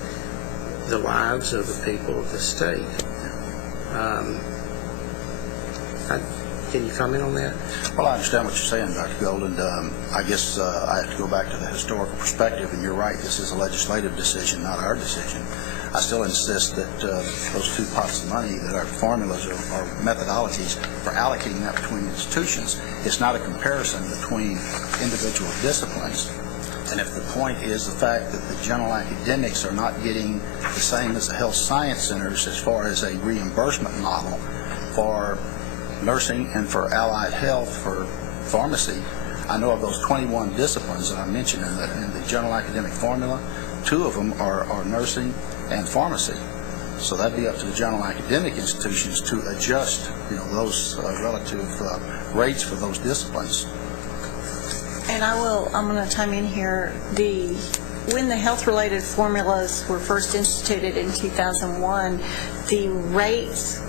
the lives of the people of the state. Can you comment on that? Well, I understand what you're saying, Dr. Gold, I guess I have to go back to the historical perspective, and you're right, this is a legislative decision, not our decision. I still insist that those two pots of money, that our formulas or methodologies for allocating that between institutions, it's not a comparison between individual disciplines. And if the point is the fact that the general academics are not getting the same as the health science centers as far as a reimbursement model for nursing and for allied health, for pharmacy, I know of those 21 disciplines that I mentioned in the general academic formula, 2 of them are nursing and pharmacy. So that'd be up to the general academic institutions to adjust, those relative rates for those disciplines. And I'm going to chime in here. When the health-related formulas were first instituted in 2001, the rates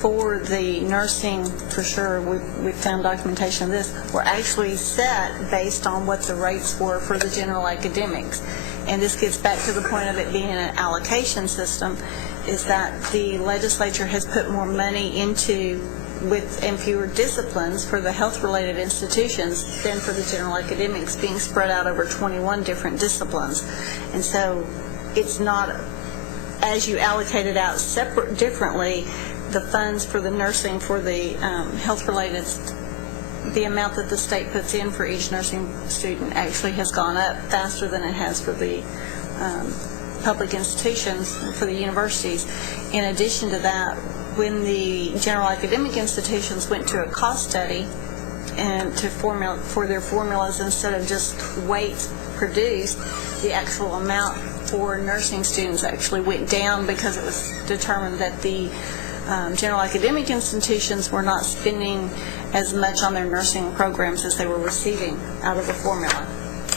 for the nursing, for sure, we found documentation of this, were actually set based on what the rates were for the general academics. And this gets back to the point of it being an allocation system, is that the legislature has put more money into and fewer disciplines for the health-related institutions than for the general academics, being spread out over 21 different disciplines. And so it's not, as you allocate it out differently, the funds for the nursing, for the health-related, the amount that the state puts in for each nursing student actually has gone up faster than it has for the public institutions, for the universities. In addition to that, when the general academic institutions went to a cost study and for their formulas, instead of just weights produced, the actual amount for nursing students actually went down because it was determined that the general academic institutions were not spending as much on their nursing programs as they were receiving out of the formula.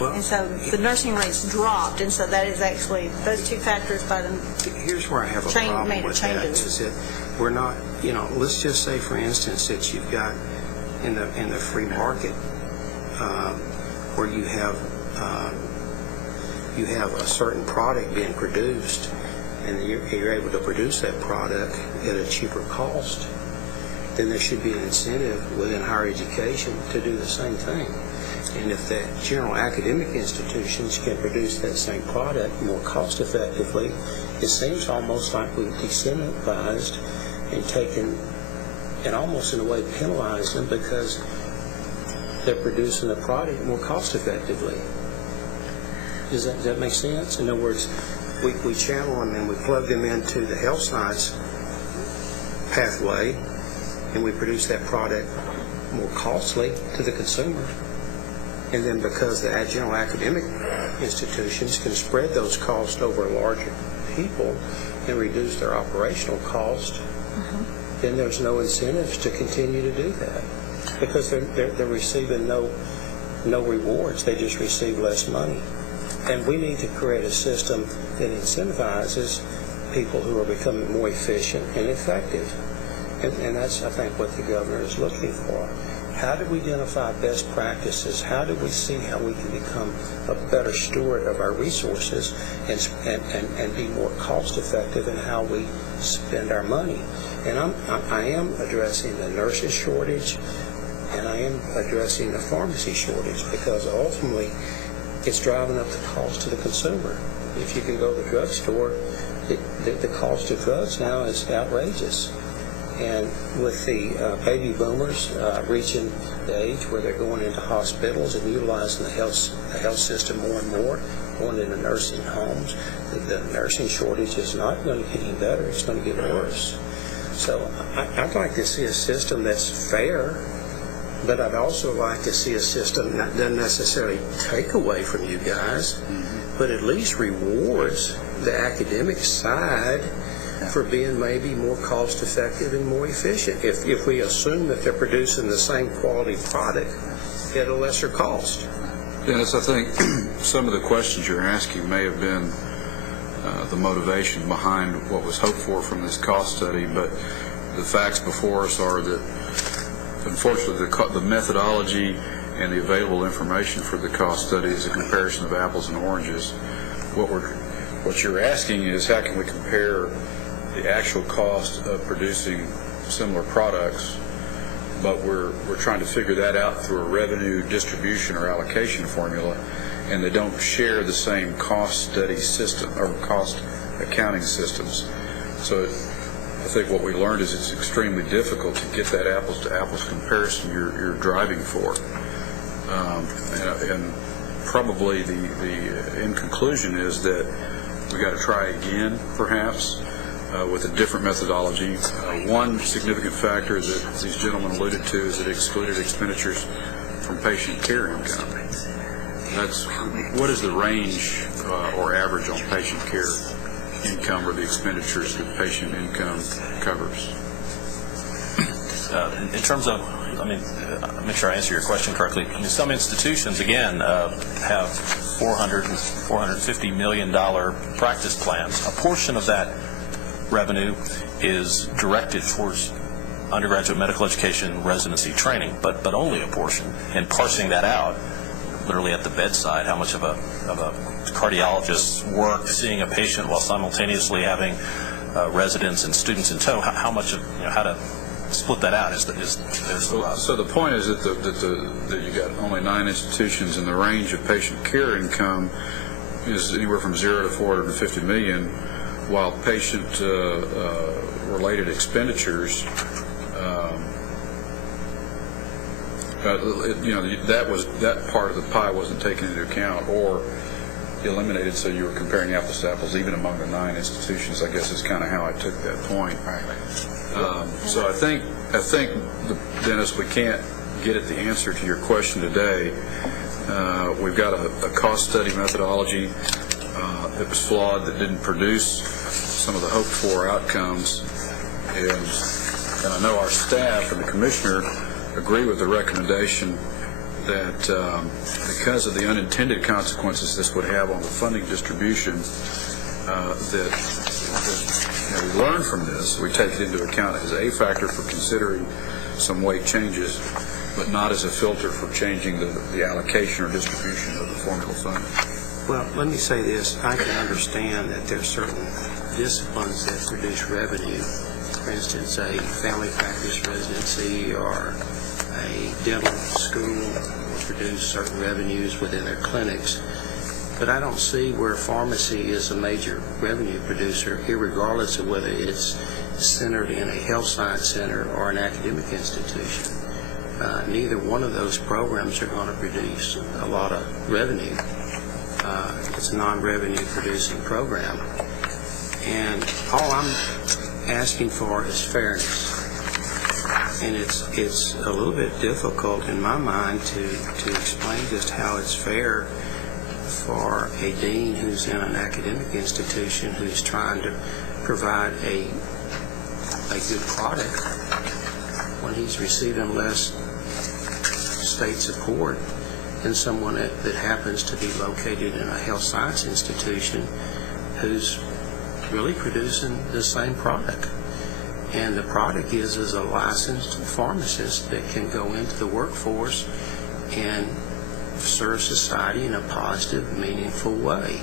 And so the nursing rates dropped, and so that is actually, those two factors by them. Here's where I have a problem with that, is that we're not, let's just say, for instance, that you've got in the free market where you have a certain product being produced, and you're able to produce that product at a cheaper cost, then there should be an incentive within higher education to do the same thing. And if the general academic institutions can produce that same product more cost effectively, it seems almost like we've decentralized and taken, and almost in a way penalized them because they're producing the product more cost effectively. Does that make sense? In other words, we channel them and we plug them into the health science pathway, and we produce that product more costly to the consumer. And then because the general academic institutions can spread those costs over larger people and reduce their operational cost, then there's no incentives to continue to do that because they're receiving no rewards. They just receive less money. And we need to create a system that incentivizes people who are becoming more efficient and effective. And that's, I think, what the governor is looking for. How do we identify best practices? How do we see how we can become a better steward of our resources and be more cost effective in how we spend our money? And I am addressing the nurses shortage, and I am addressing the pharmacy shortage, because ultimately it's driving up the cost to the consumer. If you can go to the drugstore, the cost of drugs now is outrageous. And with the baby boomers reaching the age where they're going into hospitals and utilizing the health system more and more, going into nursing homes, the nursing shortage is not going to get any better. It's going to get worse. So I'd like to see a system that's fair, but I'd also like to see a system that doesn't necessarily take away from you guys, but at least rewards the academic side for being maybe more cost effective and more efficient, if we assume that they're producing the same quality product at a lesser cost. Dennis, I think some of the questions you're asking may have been the motivation behind what was hoped for from this cost study, but the facts before us are that unfortunately the methodology and the available information for the cost study is a comparison of apples and oranges. What you're asking is, how can we compare the actual cost of producing similar products but we're trying to figure that out through a revenue distribution or allocation formula, and they don't share the same cost study system or cost accounting systems. So I think what we learned is it's extremely difficult to get that apples to apples comparison you're driving for. And probably the in conclusion is that we got to try again, perhaps, with a different methodology. One significant factor that these gentlemen alluded to is that it excluded expenditures from patient care income. What is the range or average on patient care income or the expenditures that patient income covers? In terms of, make sure I answer your question correctly. Some institutions, again, have $400 and $450 million practice plans. A portion of that revenue is directed towards undergraduate medical education residency training, but only a portion. And parsing that out, literally at the bedside, how much of a cardiologist's work seeing a patient while simultaneously having residents and students in tow, how much of, how to split that out is So the point is that you got only 9 institutions, and the range of patient care income is anywhere from 0 to 450 million, while patient related expenditures, that part of the pie wasn't taken into account or eliminated, so you were comparing apples to apples even among the 9 institutions, I guess is kind of how I took that point. So I think, Dennis, we can't get at the answer to your question today. We've got a cost study methodology that was flawed, that didn't produce some of the hoped for outcomes, and I know our staff and the commissioner agree with the recommendation that because of the unintended consequences this would have on the funding distribution, that we learn from this, we take it into account as a factor for considering some weight changes, but not as a filter for changing the allocation or distribution of the formula fund. Well, let me say this. I can understand that there are certain disciplines that produce revenue. For instance, a family practice residency or a dental school will produce certain revenues within their clinics. But I don't see where pharmacy is a major revenue producer, irregardless of whether it's centered in a health science center or an academic institution. Neither one of those programs are going to produce a lot of revenue. It's a non-revenue producing program. And all I'm asking for is fairness. And it's a little bit difficult in my mind to explain just how it's fair for a dean who's in an academic institution who's trying to provide a good product when he's receiving less state support than someone that happens to be located in a health science institution who's really producing the same product. And the product is a licensed pharmacist that can go into the workforce and serve society in a positive, meaningful way.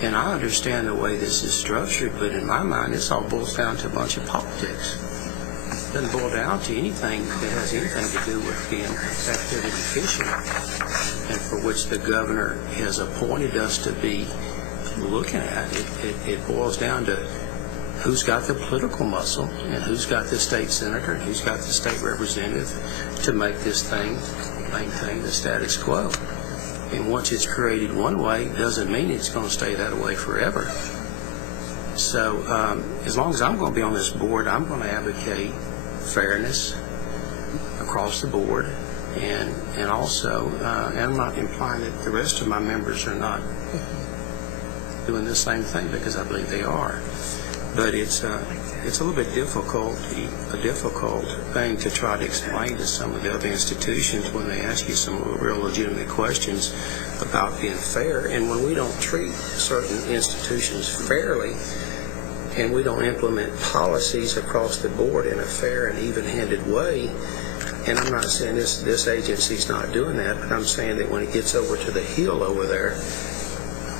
And I understand the way this is structured, but in my mind, this all boils down to a bunch of politics. It doesn't boil down to anything that has anything to do with being effective and efficient, and for which the governor has appointed us to be looking at. It boils down to who's got the political muscle and who's got the state senator and who's got the state representative to make this thing maintain the status quo. And once it's created one way, doesn't mean it's going to stay that way forever. So as long as I'm going to be on this board, I'm going to advocate fairness across the board, and also, and I'm not implying that the rest of my members are not doing the same thing, because I believe they are. But it's a little bit difficult thing to try to explain to some of the other institutions when they ask you some real legitimate questions about being fair. And when we don't treat certain institutions fairly, and we don't implement policies across the board in a fair and even-handed way, and I'm not saying this agency's not doing that, but I'm saying that when it gets over to the hill over there,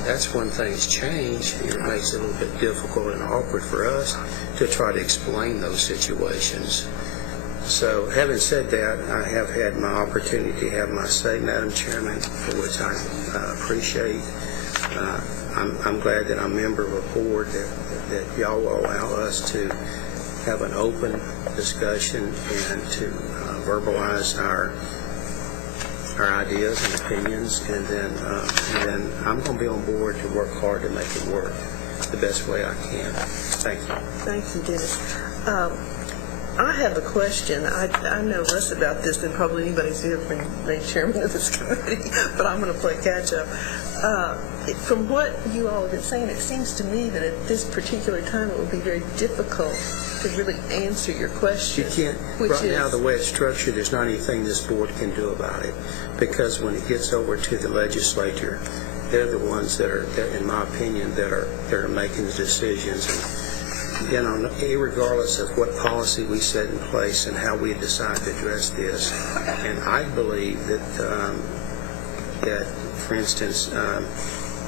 that's when things change, and it makes it a little bit difficult and awkward for us to try to explain those situations. So having said that, I have had my opportunity to have my say, Madam Chairman, for which I appreciate. I'm glad that I'm a member of a board that y'all will allow us to have an open discussion and to verbalize our ideas and opinions, and then I'm going to be on board to work hard to make it work the best way I can. Thank you. Thank you, Dennis. I have a question. I know less about this than probably anybody's ever been made chairman of this committee, but I'm going to play catch up. From what you all have been saying, it seems to me that at this particular time it would be very difficult to really answer your question. You can't, right now, the way it's structured, there's not anything this board can do about it, because when it gets over to the legislature, they're the ones that are, in my opinion, that are making the decisions. And, regardless of what policy we set in place and how we decide to address this, and I believe that, for instance,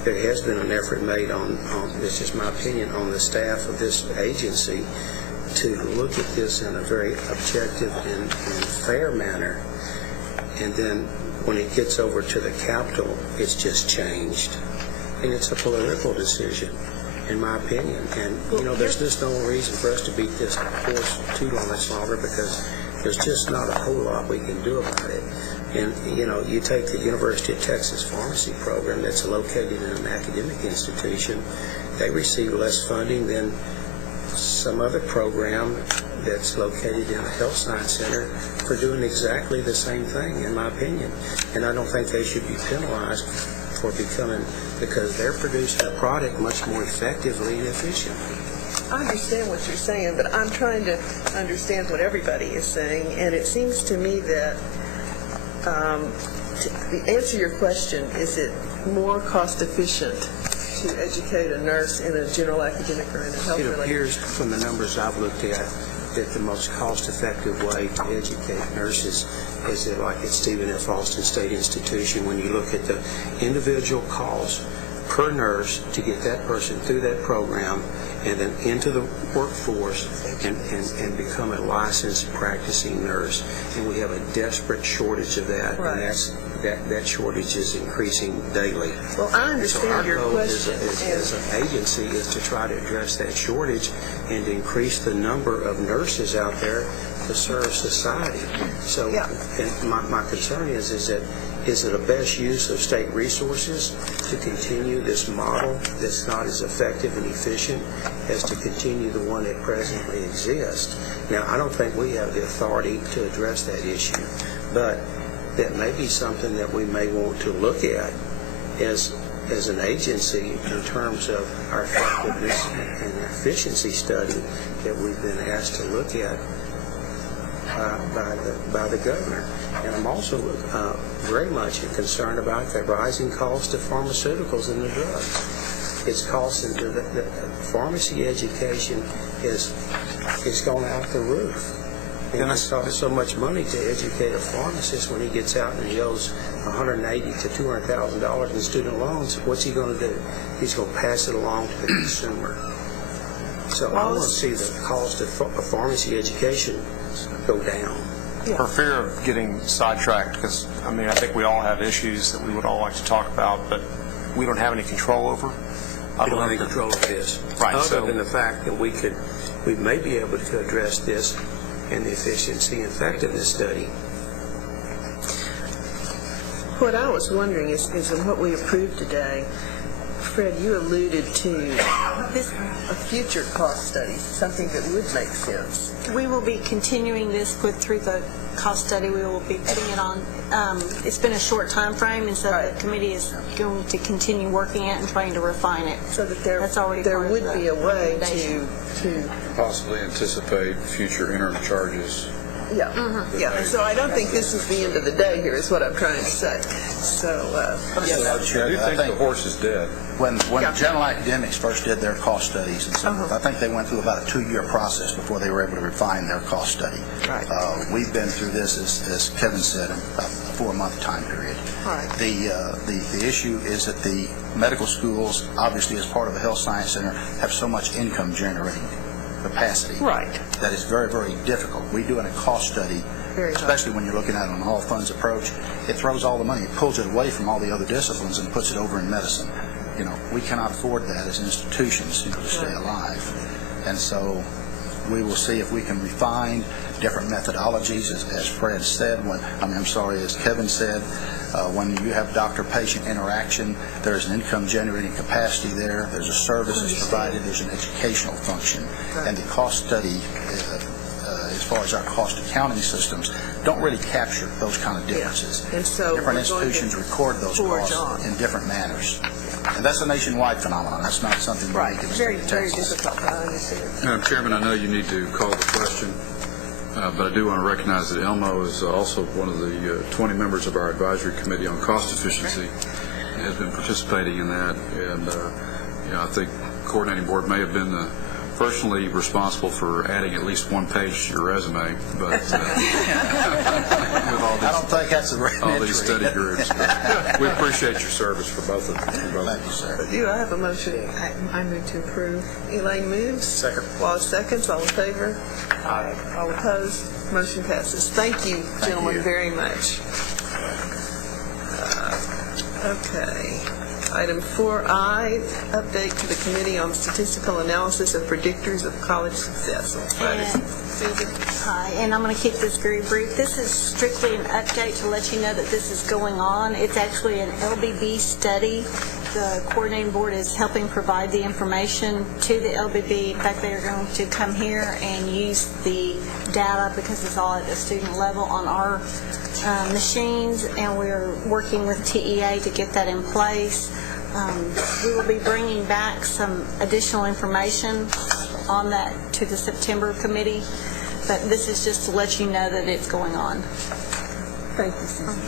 there has been an effort made on, this is my opinion, on the staff of this agency to look at this in a very objective and fair manner. And then when it gets over to the Capitol, it's just changed. And it's a political decision, in my opinion. And, there's just no reason for us to beat this horse too much longer, because there's just not a whole lot we can do about it. And, you take the University of Texas Pharmacy Program that's located in an academic institution, they receive less funding than some other program that's located in a health science center for doing exactly the same thing, in my opinion. And I don't think they should be penalized for because they're producing a product much more effectively and efficiently. I understand what you're saying, but I'm trying to understand what everybody is saying, and it seems to me that to answer your question, is it more cost efficient to educate a nurse in a general academic or in a health related? It appears from the numbers I've looked at that the most cost-effective way to educate nurses is like at Stephen F. Austin State Institution, when you look at the individual cost per nurse to get that person through that program and then into the workforce and become a licensed practicing nurse. And we have a desperate shortage of that, right. And that shortage is increasing daily. Well, I understand your question. As an agency is to try to address that shortage and to increase the number of nurses out there to serve society. So, yeah. And my concern is it a best use of state resources to continue this model that's not as effective and efficient as to continue the one that presently exists? Now, I don't think we have the authority to address that issue, but that may be something that we may want to look at as an agency in terms of our effectiveness and efficiency study that we've been asked to look at by the governor. And I'm also very much concerned about the rising cost of pharmaceuticals and the drugs. It's costing the pharmacy education is going out the roof. And it costs so much money to educate a pharmacist when he gets out and he owes $180,000 to $200,000 in student loans. What's he going to do? He's going to pass it along to the consumer. So I want to see the cost of pharmacy education go down. Yeah. For fear of getting sidetracked, because, I think we all have issues that we would all like to talk about, but we don't have any control over. We don't have any control of this. Right. Other than the fact that we may be able to address this in the efficiency and effectiveness study. What I was wondering is in what we approved today, Fred, you alluded to a future cost study, something that would make sense. We will be continuing this through the cost study. We will be putting it on. It's been a short time frame, and so the committee is going to continue working it and trying to refine it. So that there would be a way to possibly anticipate future interim charges. Yeah, yeah. So I don't think this is the end of the day here, is what I'm trying to say. So, yes. I do think the horse is dead. When general academics first did their cost studies and so forth, I think they went through about a 2-year process before they were able to refine their cost study. Right. We've been through this, as Kevin said, in about a 4-month time period. Right. The issue is that the medical schools, obviously as part of a health science center, have so much income generating capacity. Right. That is very, very difficult. We do in a cost study, especially when you're looking at it on an all-funds approach, it throws all the money, it pulls it away from all the other disciplines and puts it over in medicine. We cannot afford that as institutions, to stay alive. And so we will see if we can refine different methodologies, as Fred said, as Kevin said, when you have doctor-patient interaction, there's an income-generating capacity there, there's a service that's provided, there's an educational function. And the cost study, as far as our cost accounting systems, don't really capture those kind of differences. And so different institutions record those costs in different manners. And that's a nationwide phenomenon. That's not something unique in the state of Texas. Very difficult. I understand. Madam Chairman, I know you need to call the question, but I do want to recognize that Elmo is also one of the 20 members of our advisory committee on cost efficiency. He has been participating in that, and I think the coordinating board may have been personally responsible for adding at least one page to your resume, but with all these, I don't think that's all these study groups. But we appreciate your service for both of them. Thank you, sir. Do I have a motion? I move to approve. Elaine moves. Second. Wallace seconds. All in favor? Aye. All opposed? Motion passes. Thank you, gentlemen, very much. Okay. Item 4I, update to the Committee on Statistical Analysis of Predictors of College Success. Susan. Hi, and I'm going to keep this very brief. This is strictly an update to let you know that this is going on. It's actually an LBB study. The coordinating board is helping provide the information to the LBB. In fact, they are going to come here and use the data, because it's all at the student level, on our machines, and we're working with TEA to get that in place. We will be bringing back some additional information on that to the September committee, but this is just to let you know that it's going on. Thank you, Susan.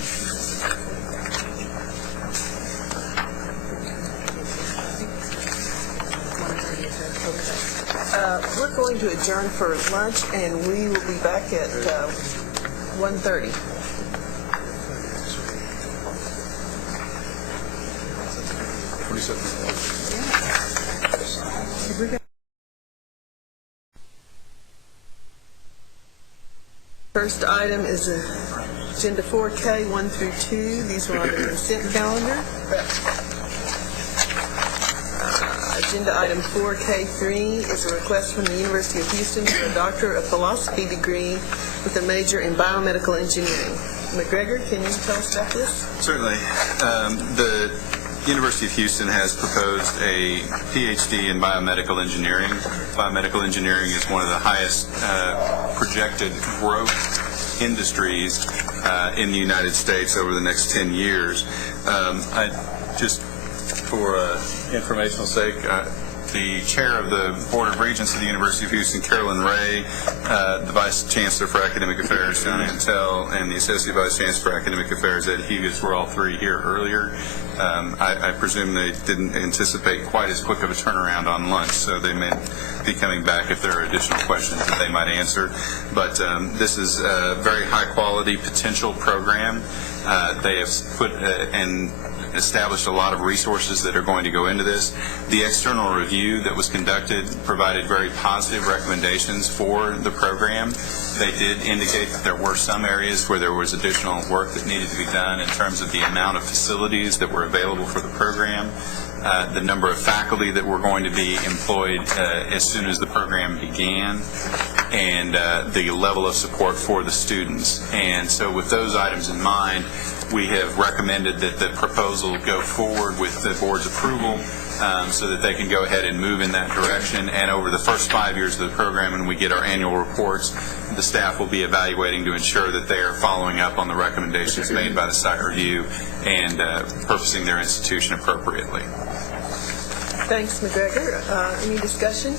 We're going to adjourn for lunch, and we will be back at 1:30. First item is Agenda 4K, 1 through 2. These are on the consent calendar. Agenda item 4K3 is a request from the University of Houston for a Doctor of Philosophy degree with a major in biomedical engineering. McGregor, can you tell us about this? Certainly. The University of Houston has proposed a PhD in biomedical engineering. Biomedical engineering is one of the highest projected growth industries in the United States over the next 10 years. Just for informational sake, the chair of the Board of Regents of the University of Houston, Carolyn Ray, the Vice Chancellor for Academic Affairs, John Antel, and the Associate Vice Chancellor for Academic Affairs, Ed Hughes, were all three here earlier. I presume they didn't anticipate quite as quick of a turnaround on lunch, so they may be coming back if there are additional questions that they might answer. But this is a very high-quality potential program. They have put and established a lot of resources that are going to go into this. The external review that was conducted provided very positive recommendations for the program. They did indicate that there were some areas where there was additional work that needed to be done in terms of the amount of facilities that were available for the program, the number of faculty that were going to be employed as soon as the program began, and the level of support for the students. And so with those items in mind, we have recommended that the proposal go forward with the board's approval so that they can go ahead and move in that direction. And over the first 5 years of the program, when we get our annual reports, the staff will be evaluating to ensure that they are following up on the recommendations made by the site review and purposing their institution appropriately. Thanks, McGregor. Any discussion?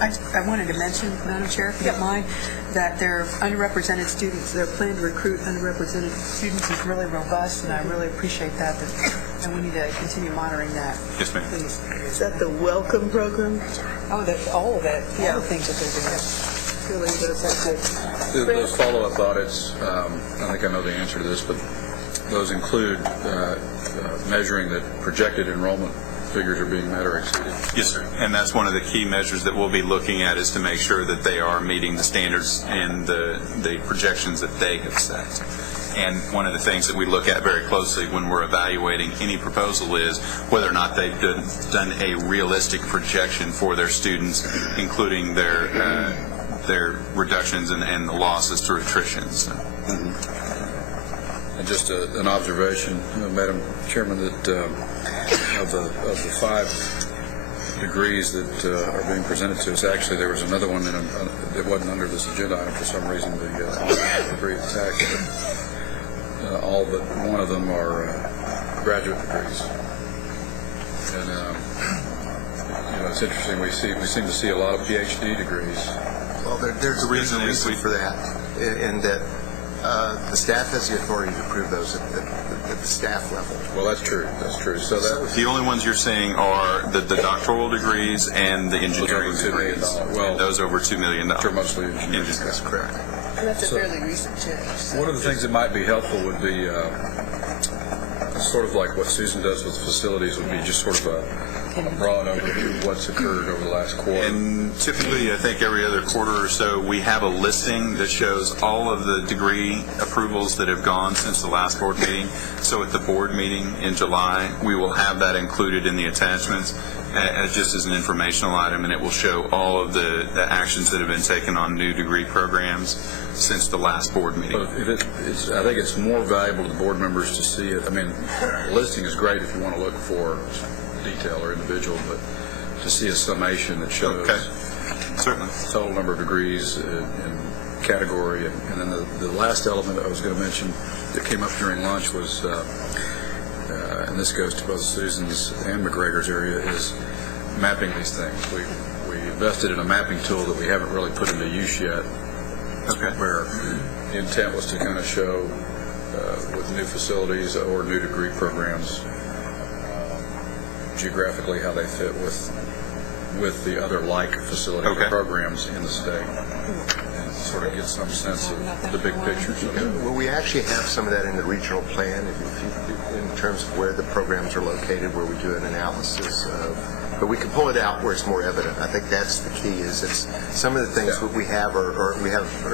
I wanted to mention, Madam Chair, if you don't mind, that their underrepresented students, their plan to recruit underrepresented students is really robust, and I really appreciate that, and we need to continue monitoring that. Yes, ma'am. Please. Is that the Welcome program? Oh, all of that, all the things that they're doing. Really good. Those follow-up audits, I think I know the answer to this, but those include measuring the projected enrollment figures are being met or exceeded? Yes, sir. And that's one of the key measures that we'll be looking at, is to make sure that they are meeting the standards and the projections that they have set. And one of the things that we look at very closely when we're evaluating any proposal is whether or not they've done a realistic projection for their students, including their reductions and the losses through attrition. So. And just an observation, Madam Chairman, that of the 5 degrees that are being presented to us, actually there was another one that wasn't under this agenda item for some reason, the degree of tax. All but one of them are graduate degrees. And it's interesting. We seem to see a lot of PhD degrees. Well, there's a reason for that, in that the staff has the authority to approve those at the staff level. Well, that's true. That's true. So the only ones you're seeing are the doctoral degrees and the engineering degrees. Well, those over $2 million. Which are mostly engineers. That's correct. And that's a fairly recent change. So. One of the things that might be helpful would be sort of like what Susan does with facilities, would be just sort of a broad overview of what's occurred over the last quarter. And typically, I think every other quarter or so, we have a listing that shows all of the degree approvals that have gone since the last board meeting. So at the board meeting in July, we will have that included in the attachments just as an informational item, and it will show all of the actions that have been taken on new degree programs since the last board meeting. I think it's more valuable to the board members to see it. I mean, the listing is great if you want to look for detail or individual, but to see a summation that shows certainly total number of degrees and category. And then the last element I was going to mention that came up during lunch was, and this goes to both Susan's and McGregor's area, is mapping these things. We invested in a mapping tool that we haven't really put into use yet, where the intent was to kind of show with new facilities or new degree programs geographically how they fit with the other like facility programs in the state, and sort of get some sense of the big picture. Well, we actually have some of that in the regional plan, in terms of where the programs are located, where we do an analysis of. But we can pull it out where it's more evident. I think that's the key. Is it's some of the things that we have are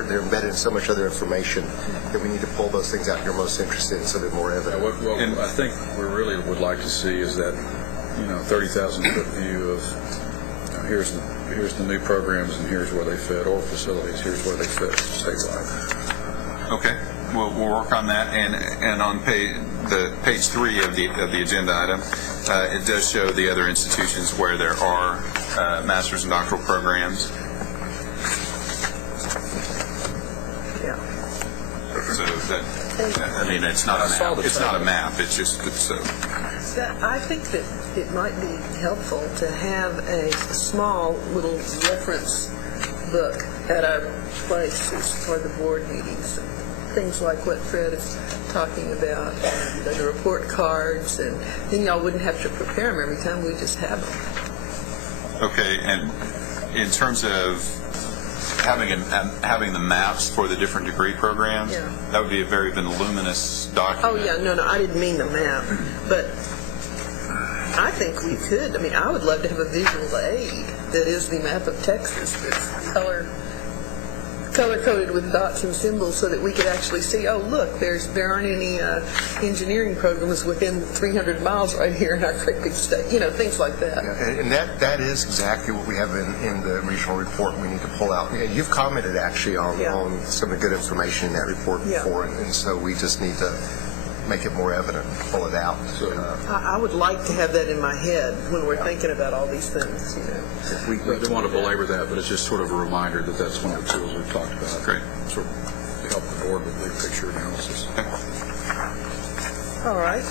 they're embedded in so much other information that we need to pull those things out you're most interested in, so they're more evident. What I think we really would like to see is that 30,000-foot view of here's the new programs and here's where they fit, or facilities, here's where they fit statewide. Okay, we'll work on that. And on page 3 of the agenda item, it does show the other institutions where there are master's and doctoral programs. Yeah. So that, I mean, it's not a map. It's not a map. It's just I think that it might be helpful to have a small little reference book at our places for the board meetings. Things like what Fred is talking about, and the report cards, and then y'all wouldn't have to prepare them every time. We just have them. Okay, and in terms of having the maps for the different degree programs, that would be a very voluminous document. Oh yeah, no, I didn't mean the map, but I think we could. I mean, I would love to have a visual aid that is the map of Texas that's color-coded with dots and symbols, so that we could actually see, oh, look, there aren't any engineering programs within 300 miles right here in our great big state, things like that. Yeah, and that is exactly what we have in the regional report we need to pull out. Yeah, you've commented actually on some of the good information in that report before, and so we just need to make it more evident, pull it out. I would like to have that in my head when we're thinking about all these things. We don't want to belabor that, but it's just sort of a reminder that that's one of the tools we've talked about. Great. Sort of help the board with big picture analysis. All right.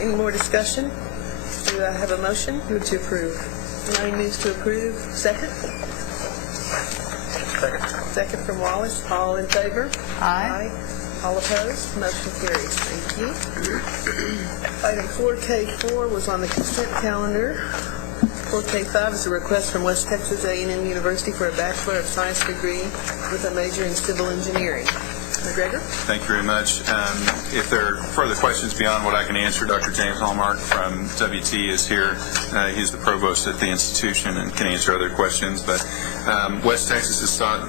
Any more discussion? Do I have a motion? Move to approve. Elaine moves to approve. Second? Second from Wallace. All in favor? Aye. All opposed? Motion carries. Thank you. Item 4K4 was on the consent calendar. 4K5 is a request from West Texas A&M University for a Bachelor of Science degree with a major in civil engineering. McGregor? Thank you very much. If there are further questions beyond what I can answer, Dr. James Hallmark from WT is here. He's the provost at the institution and can answer other questions. But West Texas has sought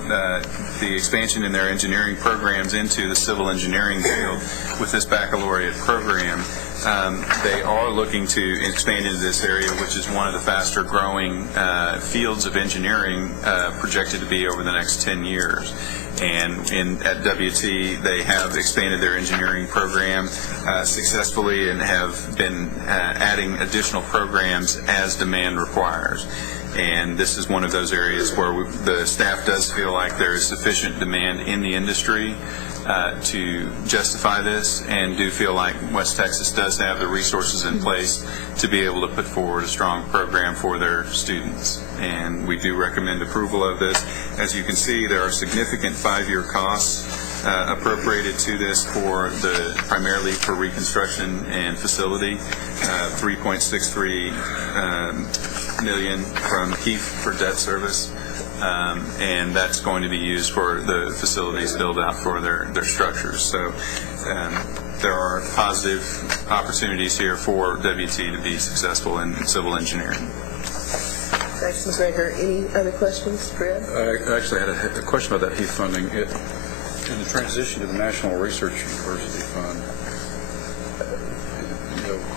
the expansion in their engineering programs into the civil engineering field with this baccalaureate program. They are looking to expand into this area, which is one of the faster growing fields of engineering projected to be over the next 10 years. And at WT, they have expanded their engineering program successfully and have been adding additional programs as demand requires. And this is one of those areas where the staff does feel like there is sufficient demand in the industry to justify this, and do feel like West Texas does have the resources in place to be able to put forward a strong program for their students. And we do recommend approval of this. As you can see, there are significant 5-year costs appropriated to this primarily for reconstruction and facility, $3.63 million from HEAF for debt service. And that's going to be used for the facilities build out for their structures. So there are positive opportunities here for WT to be successful in civil engineering. Thanks, McGregor. Any other questions, Fred? I actually had a question about that HEAF funding. In the transition to the National Research University Fund,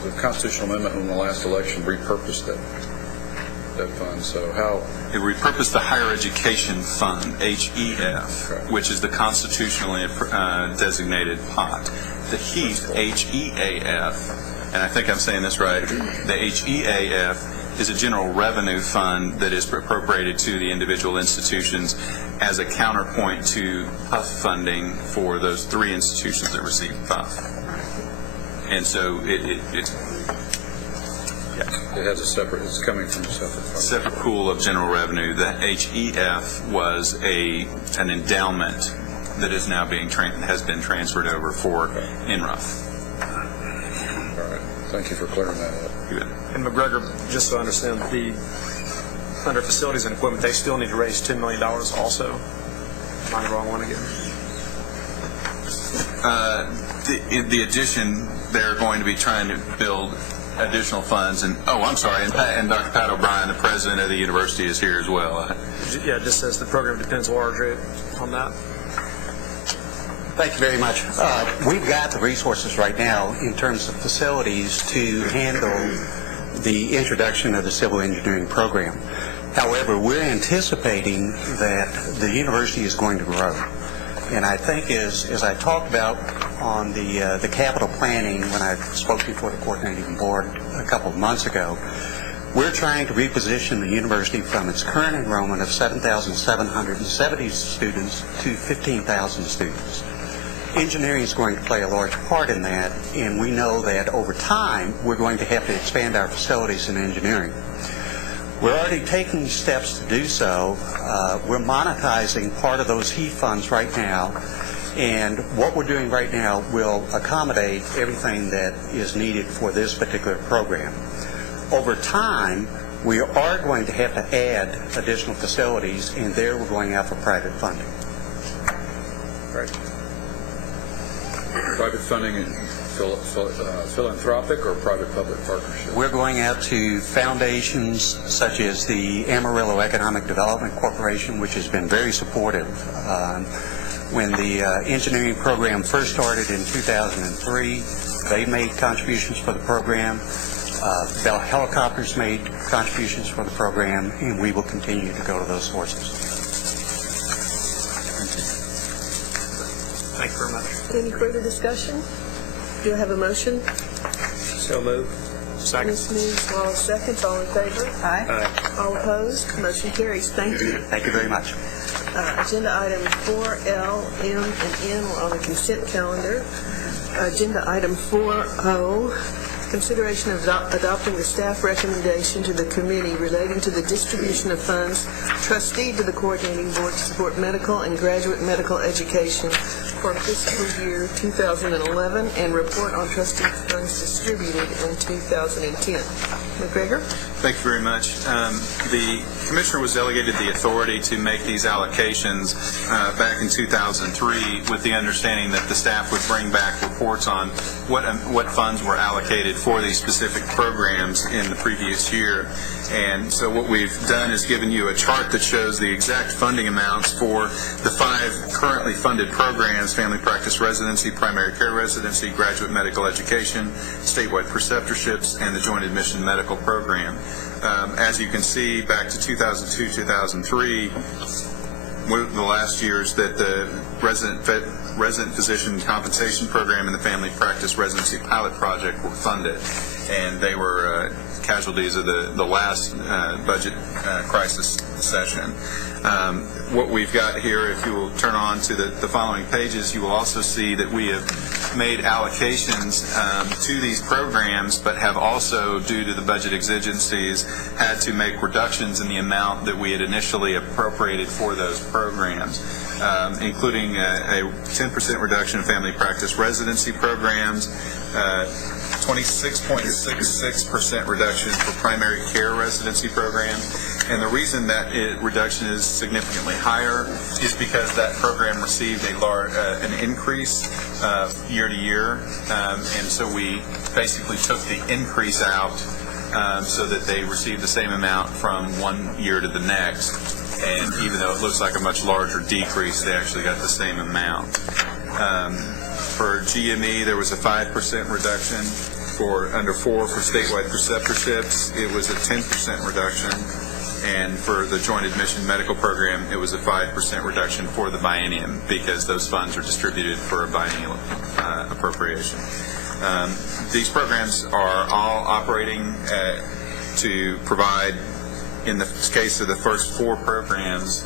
the constitutional amendment in the last election repurposed that fund. So how it repurposed the Higher Education Fund, HEF, which is the constitutionally designated pot. The HEAF, HEAF, and I think I'm saying this right, the HEAF is a general revenue fund that is appropriated to the individual institutions as a counterpoint to PUF funding for those 3 institutions that receive PUF. And so it's it has it's coming from a separate pool of general revenue. The HEF was an endowment that is now has been transferred over for NRUF. All right. Thank you for clearing that up. And McGregor, just so I understand, under facilities and equipment, they still need to raise $10 million also? Am I the wrong one again? The addition, they're going to be trying to build additional funds, and and Dr. Pat O'Brien, the president of the university, is here as well. Yeah, it just says the program depends largely on that. Thank you very much. We've got the resources right now in terms of facilities to handle the introduction of the civil engineering program. However, we're anticipating that the university is going to grow. And I think as I talked about on the capital planning when I spoke before the coordinating board a couple of months ago, we're trying to reposition the university from its current enrollment of 7,770 students to 15,000 students. Engineering is going to play a large part in that, and we know that over time we're going to have to expand our facilities in engineering. We're already taking steps to do so. We're monetizing part of those HEAF funds right now, and what we're doing right now will accommodate everything that is needed for this particular program. Over time, we are going to have to add additional facilities, and there we're going out for private funding. Right. Private funding and philanthropic or private-public partnership? We're going out to foundations such as the Amarillo Economic Development Corporation, which has been very supportive. When the engineering program first started in 2003, they made contributions for the program. Bell Helicopters made contributions for the program, and we will continue to go to those sources. Thank you very much. Any further discussion? Do I have a motion? So moved. Second. Ms. News, Wallace seconds. All in favor? Aye. All opposed? Motion carries. Thank you. Thank you very much. Agenda item 4L, M, and N were on the consent calendar. Agenda item 4O, consideration of adopting the staff recommendation to the committee relating to the distribution of funds trustee to the coordinating board to support medical and graduate medical education for fiscal year 2011 and report on trustee funds distributed in 2010. McGregor? Thank you very much. The Commissioner was delegated the authority to make these allocations back in 2003 with the understanding that the staff would bring back reports on what funds were allocated for these specific programs in the previous year. And so what we've done is given you a chart that shows the exact funding amounts for the 5 currently funded programs: family practice residency, primary care residency, graduate medical education, statewide preceptorships, and the joint admission medical program. As you can see, back to 2002-2003, one of the last years that the resident physician compensation program and the family practice residency pilot project were funded, and they were casualties of the last budget crisis session. What we've got here, if you will turn on to the following pages, you will also see that we have made allocations to these programs, but have also, due to the budget exigencies, had to make reductions in the amount that we had initially appropriated for those programs, including a 10% reduction in family practice residency programs, 26.66% reduction for primary care residency programs. And the reason that reduction is significantly higher is because that program received an increase year to year, and so we basically took the increase out so that they received the same amount from one year to the next. And even though it looks like a much larger decrease, they actually got the same amount. For GME, there was a 5% reduction. For under 4 for statewide preceptorships, it was a 10% reduction. And for the joint admission medical program, it was a 5% reduction for the biennium, because those funds are distributed for a biennial appropriation. These programs are all operating to provide, in the case of the first 4 programs,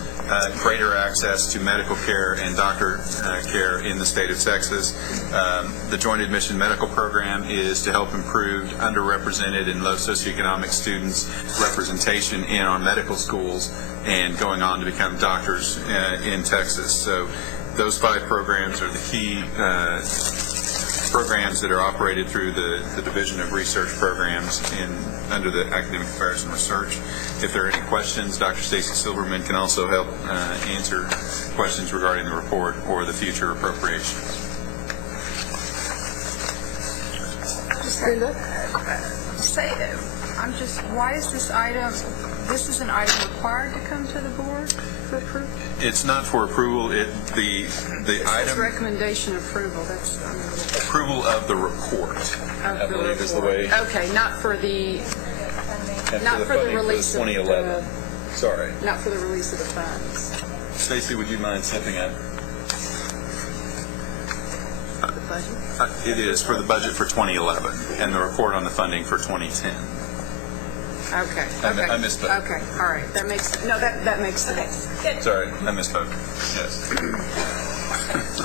greater access to medical care and doctor care in the state of Texas. The Joint Admission Medical Program is to help improve underrepresented and low socioeconomic students' representation in our medical schools and going on to become doctors in Texas. So those 5 programs are the key programs that are operated through the Division of Research Programs under the Academic Affairs and Research. If there are any questions, Dr. Stacy Silverman can also help answer questions regarding the report or the future appropriations. Why is this item, this is an item required to come to the board for approval? It's not for approval. The item... recommendation approval. That's approval of the report, I believe is the way. Okay, not for the release of 2011. Sorry. Not for the release of the funds. Stacy, would you mind stepping up? It is for the budget for 2011 and the report on the funding for 2010. Okay. I misspoke. Okay. All right. That makes sense. Good. Sorry, I misspoke. Yes.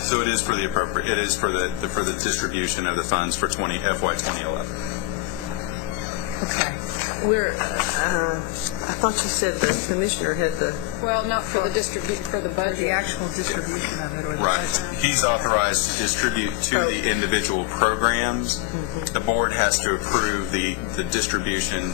So it is for the appropriate. It is for the distribution of the funds for FY 2011. Okay. I thought you said the commissioner had the... Well, not for the budget. The actual distribution of it. Or the right. budget. He's authorized to distribute to the individual programs. Mm-hmm. The board has to approve the distribution,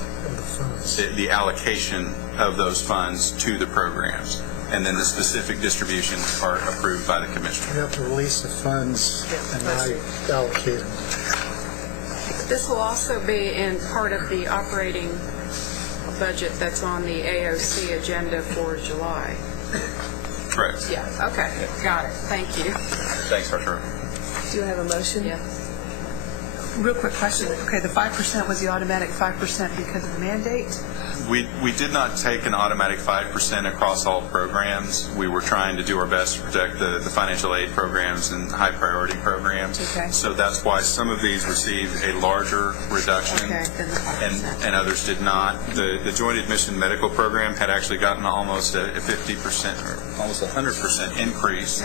the allocation of those funds to the programs. And then the specific distributions are approved by the commissioner. You have to release the funds and I allocate them. This will also be in part of the operating budget that's on the AOC agenda for July. Correct. Yeah, okay. Got it. Thank you. Thanks, Arthur. Do you have a motion? Yeah. Real quick question. Okay, the 5% was the automatic 5% because of the mandate? We did not take an automatic 5% across all programs. We were trying to do our best to protect the financial aid programs and high priority programs. Okay. So that's why some of these received a larger reduction and others did not. The Joint Admission Medical Program had actually gotten almost a 50% or almost 100% increase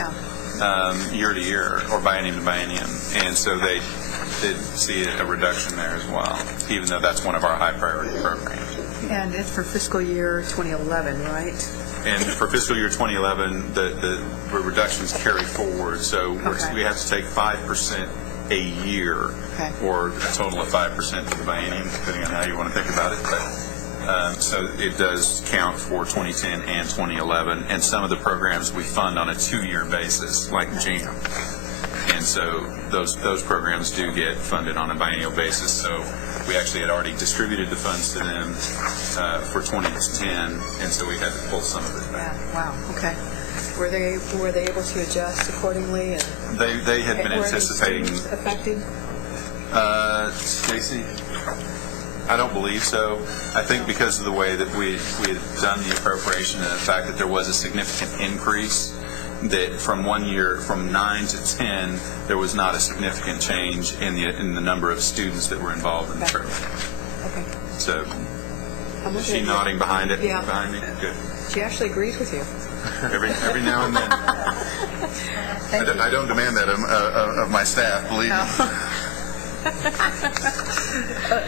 year to year or biennium to biennium. And so they did see a reduction there as well, even though that's one of our high priority programs. And it's for fiscal year 2011, right? And for fiscal year 2011, the reductions carry forward, so we have to take 5% a year, or a total of 5% for the biennium, depending on how you want to think about it. But so it does count for 2010 and 2011, and some of the programs we fund on a 2-year basis, like JAM. And so those programs do get funded on a biennial basis. So we actually had already distributed the funds to them for 2010, and so we had to pull some of it back. Yeah. Wow. Okay. Were they able to adjust accordingly? And they had been anticipating. Were any students affected? Stacy, I don't believe so. I think because of the way that we had done the appropriation and the fact that there was a significant increase, that from 1 year, from 9 to 10, there was not a significant change in the number of students that were involved in the program. Okay. So, is she nodding behind it? Yeah. Behind me? Good. She actually agrees with you. Every now and then. I don't demand that of my staff, believe me.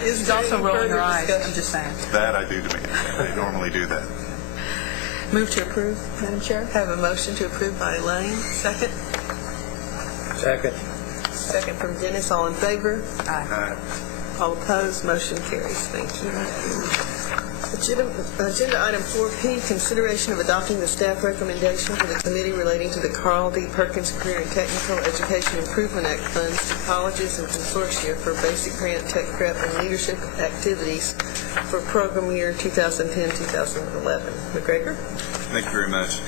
She's also rolling her eyes. I'm just saying. That I do demand. I normally do that. Move to approve, Madam Chair. Have a motion to approve by Elaine. Second. Second. Second from Dennis. All in favor? Aye. All opposed? Motion carries. Thank you. Agenda item 4P, consideration of adopting the staff recommendation for the committee relating to the Carl D. Perkins Career and Technical Education Improvement Act funds to colleges and consortia for basic grant, tech prep, and leadership activities for program year 2010-2011. McGregor? Thank you very much.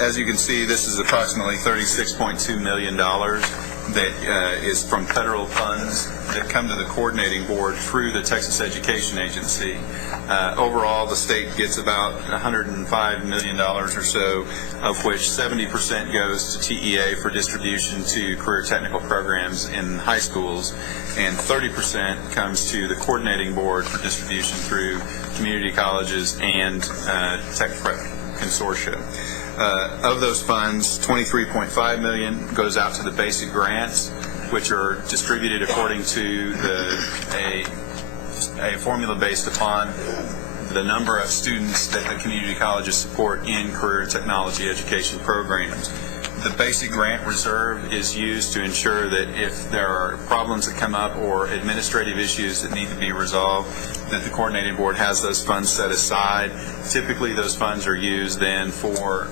As you can see, this is approximately $36.2 million that is from federal funds that come to the coordinating board through the Texas Education Agency. Overall, the state gets about $105 million or so, of which 70% goes to TEA for distribution to career technical programs in high schools, and 30% comes to the coordinating board for distribution through community colleges and tech prep consortia. Of those funds, $23.5 million goes out to the basic grants, which are distributed according to a formula based upon the number of students that the community colleges support in career and technology education programs. The basic grant reserve is used to ensure that if there are problems that come up or administrative issues that need to be resolved, that the coordinating board has those funds set aside. Typically, those funds are used then for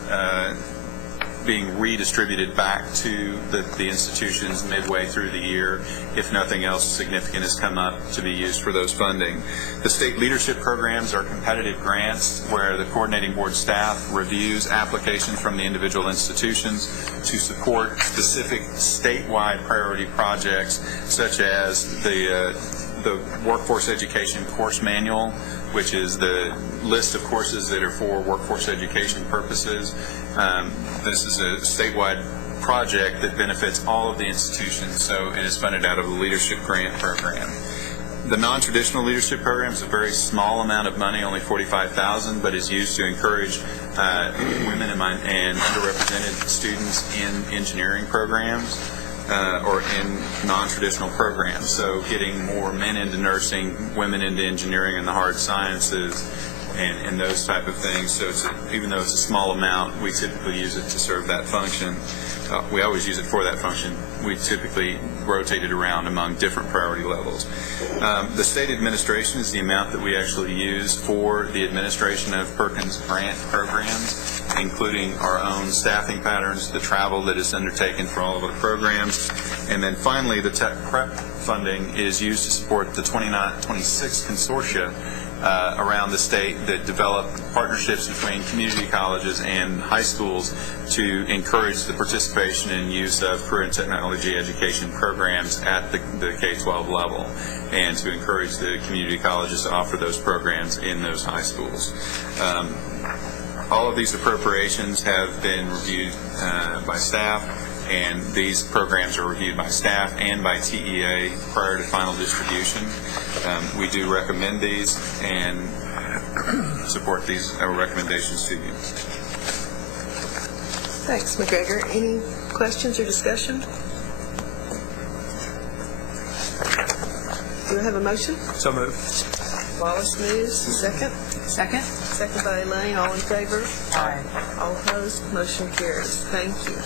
being redistributed back to the institutions midway through the year if nothing else significant has come up to be used for those funding. The state leadership programs are competitive grants where the coordinating board staff reviews applications from the individual institutions to support specific statewide priority projects, such as the Workforce Education Course Manual, which is the list of courses that are for workforce education purposes. This is a statewide project that benefits all of the institutions, so it is funded out of the Leadership Grant Program. The non-traditional leadership program is a very small amount of money, only $45,000, but is used to encourage women and underrepresented students in engineering programs. Or in non-traditional programs. So getting more men into nursing, women into engineering and the hard sciences, and those type of things. So even though it's a small amount, we typically use it to serve that function. We always use it for that function. We typically rotate it around among different priority levels. The state administration is the amount that we actually use for the administration of Perkins grant programs, including our own staffing patterns, the travel that is undertaken for all of our programs, and then finally the tech prep funding is used to support the 26 consortia around the state that develop partnerships between community colleges and high schools to encourage the participation and use of career and technology education programs at the K-12 level, and to encourage the community colleges to offer those programs in those high schools. All of these appropriations have been reviewed by staff, and these programs are reviewed by staff and by TEA prior to final distribution. We do recommend these and support these recommendations to you. Thanks, McGregor. Any questions or discussion? Do I have a motion? So moved. Wallace moves. Second. Second. Second by Elaine. All in favor? Aye. All opposed? Motion carries. Thank you.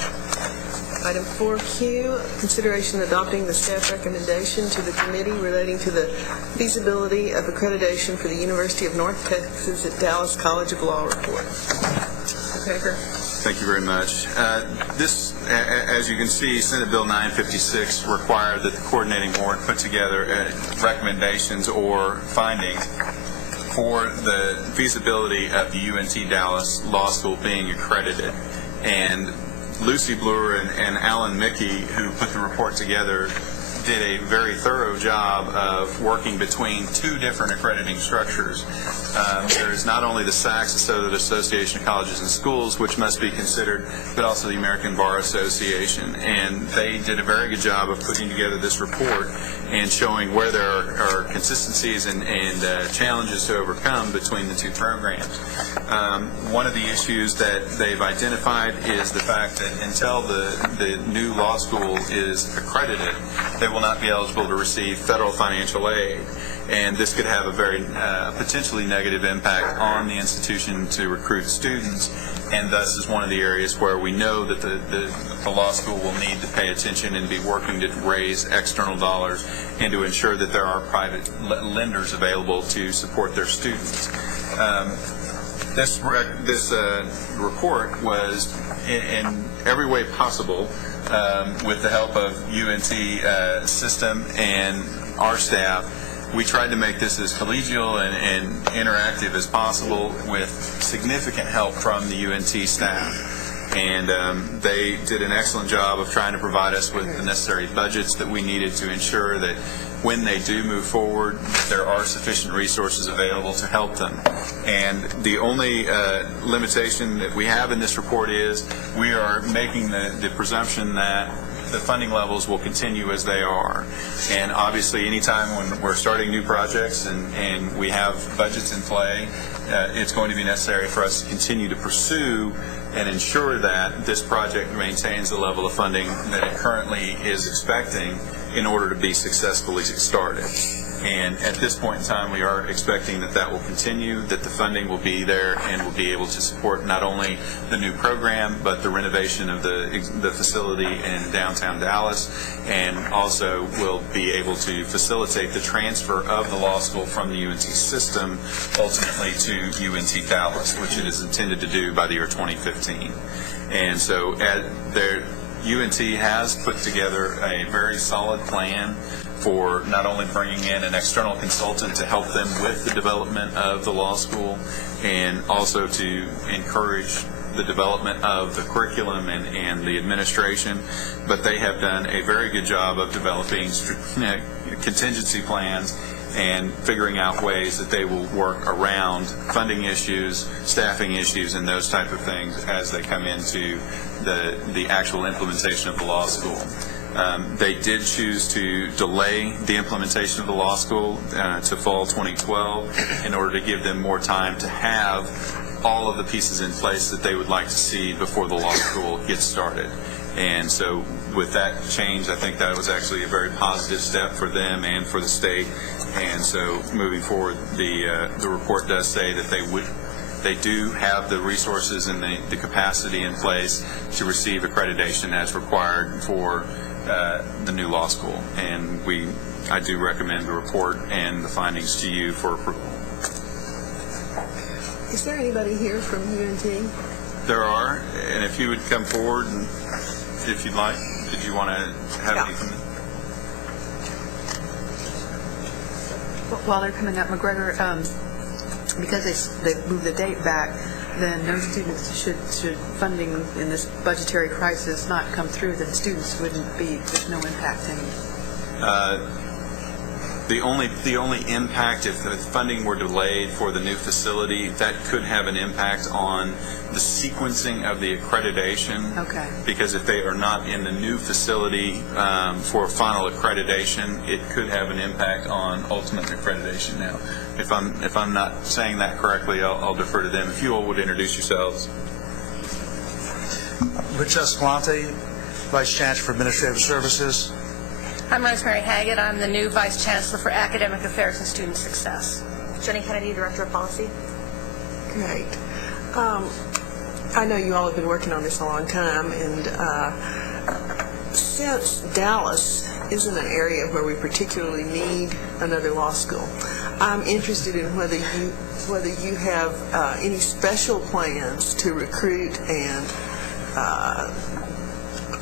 Item 4Q, consideration adopting the staff recommendation to the committee relating to the feasibility of accreditation for the University of North Texas at Dallas College of Law report. Mr. Baker. Thank you very much. This, as you can see, Senate Bill 956 required that the coordinating board put together recommendations or findings for the feasibility of the UNT Dallas Law School being accredited. And Lucy Bloor and Alan Mickey, who put the report together, did a very thorough job of working between two different accrediting structures. There is not only the SACS, the Association of Colleges and Schools, which must be considered, but also the American Bar Association. And they did a very good job of putting together this report and showing where there are consistencies and challenges to overcome between the two programs. One of the issues that they've identified is the fact that until the new law school is accredited, they will not be eligible to receive federal financial aid. And this could have a very potentially negative impact on the institution to recruit students, and thus is one of the areas where we know that the law school will need to pay attention and be working to raise external dollars and to ensure that there are private lenders available to support their students. This report was in every way possible, with the help of UNT system and our staff. We tried to make this as collegial and interactive as possible with significant help from the UNT staff. And they did an excellent job of trying to provide us with the necessary budgets that we needed to ensure that when they do move forward, there are sufficient resources available to help them. And the only limitation that we have in this report is we are making the presumption that the funding levels will continue as they are. And obviously, anytime when we're starting new projects and we have budgets in play, it's going to be necessary for us to continue to pursue and ensure that this project maintains the level of funding that it currently is expecting in order to be successfully started. And at this point in time, we are expecting that that will continue, that the funding will be there and will be able to support not only the new program, but the renovation of the facility in downtown Dallas, and also will be able to facilitate the transfer of the law school from the UNT system ultimately to UNT Dallas, which it is intended to do by the year 2015. And so UNT has put together a very solid plan for not only bringing in an external consultant to help them with the development of the law school, and also to encourage the development of the curriculum and the administration, but they have done a very good job of developing contingency plans and figuring out ways that they will work around funding issues, staffing issues, and those type of things as they come into the actual implementation of the law school. They did choose to delay the implementation of the law school to fall 2012 in order to give them more time to have all of the pieces in place that they would like to see before the law school gets started. And so with that change, I think that was actually a very positive step for them and for the state. And so moving forward, the report does say that they do have the resources and the capacity in place to receive accreditation as required for the new law school. And I do recommend the report and the findings to you for approval. Is there anybody here from UNT? There are, and if you would come forward, and if you'd like, did you want to have anything? While they're coming up, McGregor, because they moved the date back, then no students should funding in this budgetary crisis not come through, then students wouldn't be, there's no impact any. The only impact, if the funding were delayed for the new facility, that could have an impact on the sequencing of the accreditation. Okay. Because if they are not in the new facility for final accreditation, it could have an impact on ultimate accreditation. Now, if I'm not saying that correctly, I'll defer to them. If you all would introduce yourselves. Rich Escalante, Vice Chancellor for Administrative Services. I'm Rosemary Haggett. I'm the new Vice Chancellor for Academic Affairs and Student Success. Jenny Kennedy, Director of Policy. Great. I know you all have been working on this a long time, and since Dallas isn't an area where we particularly need another law school, I'm interested in whether you have any special plans to recruit and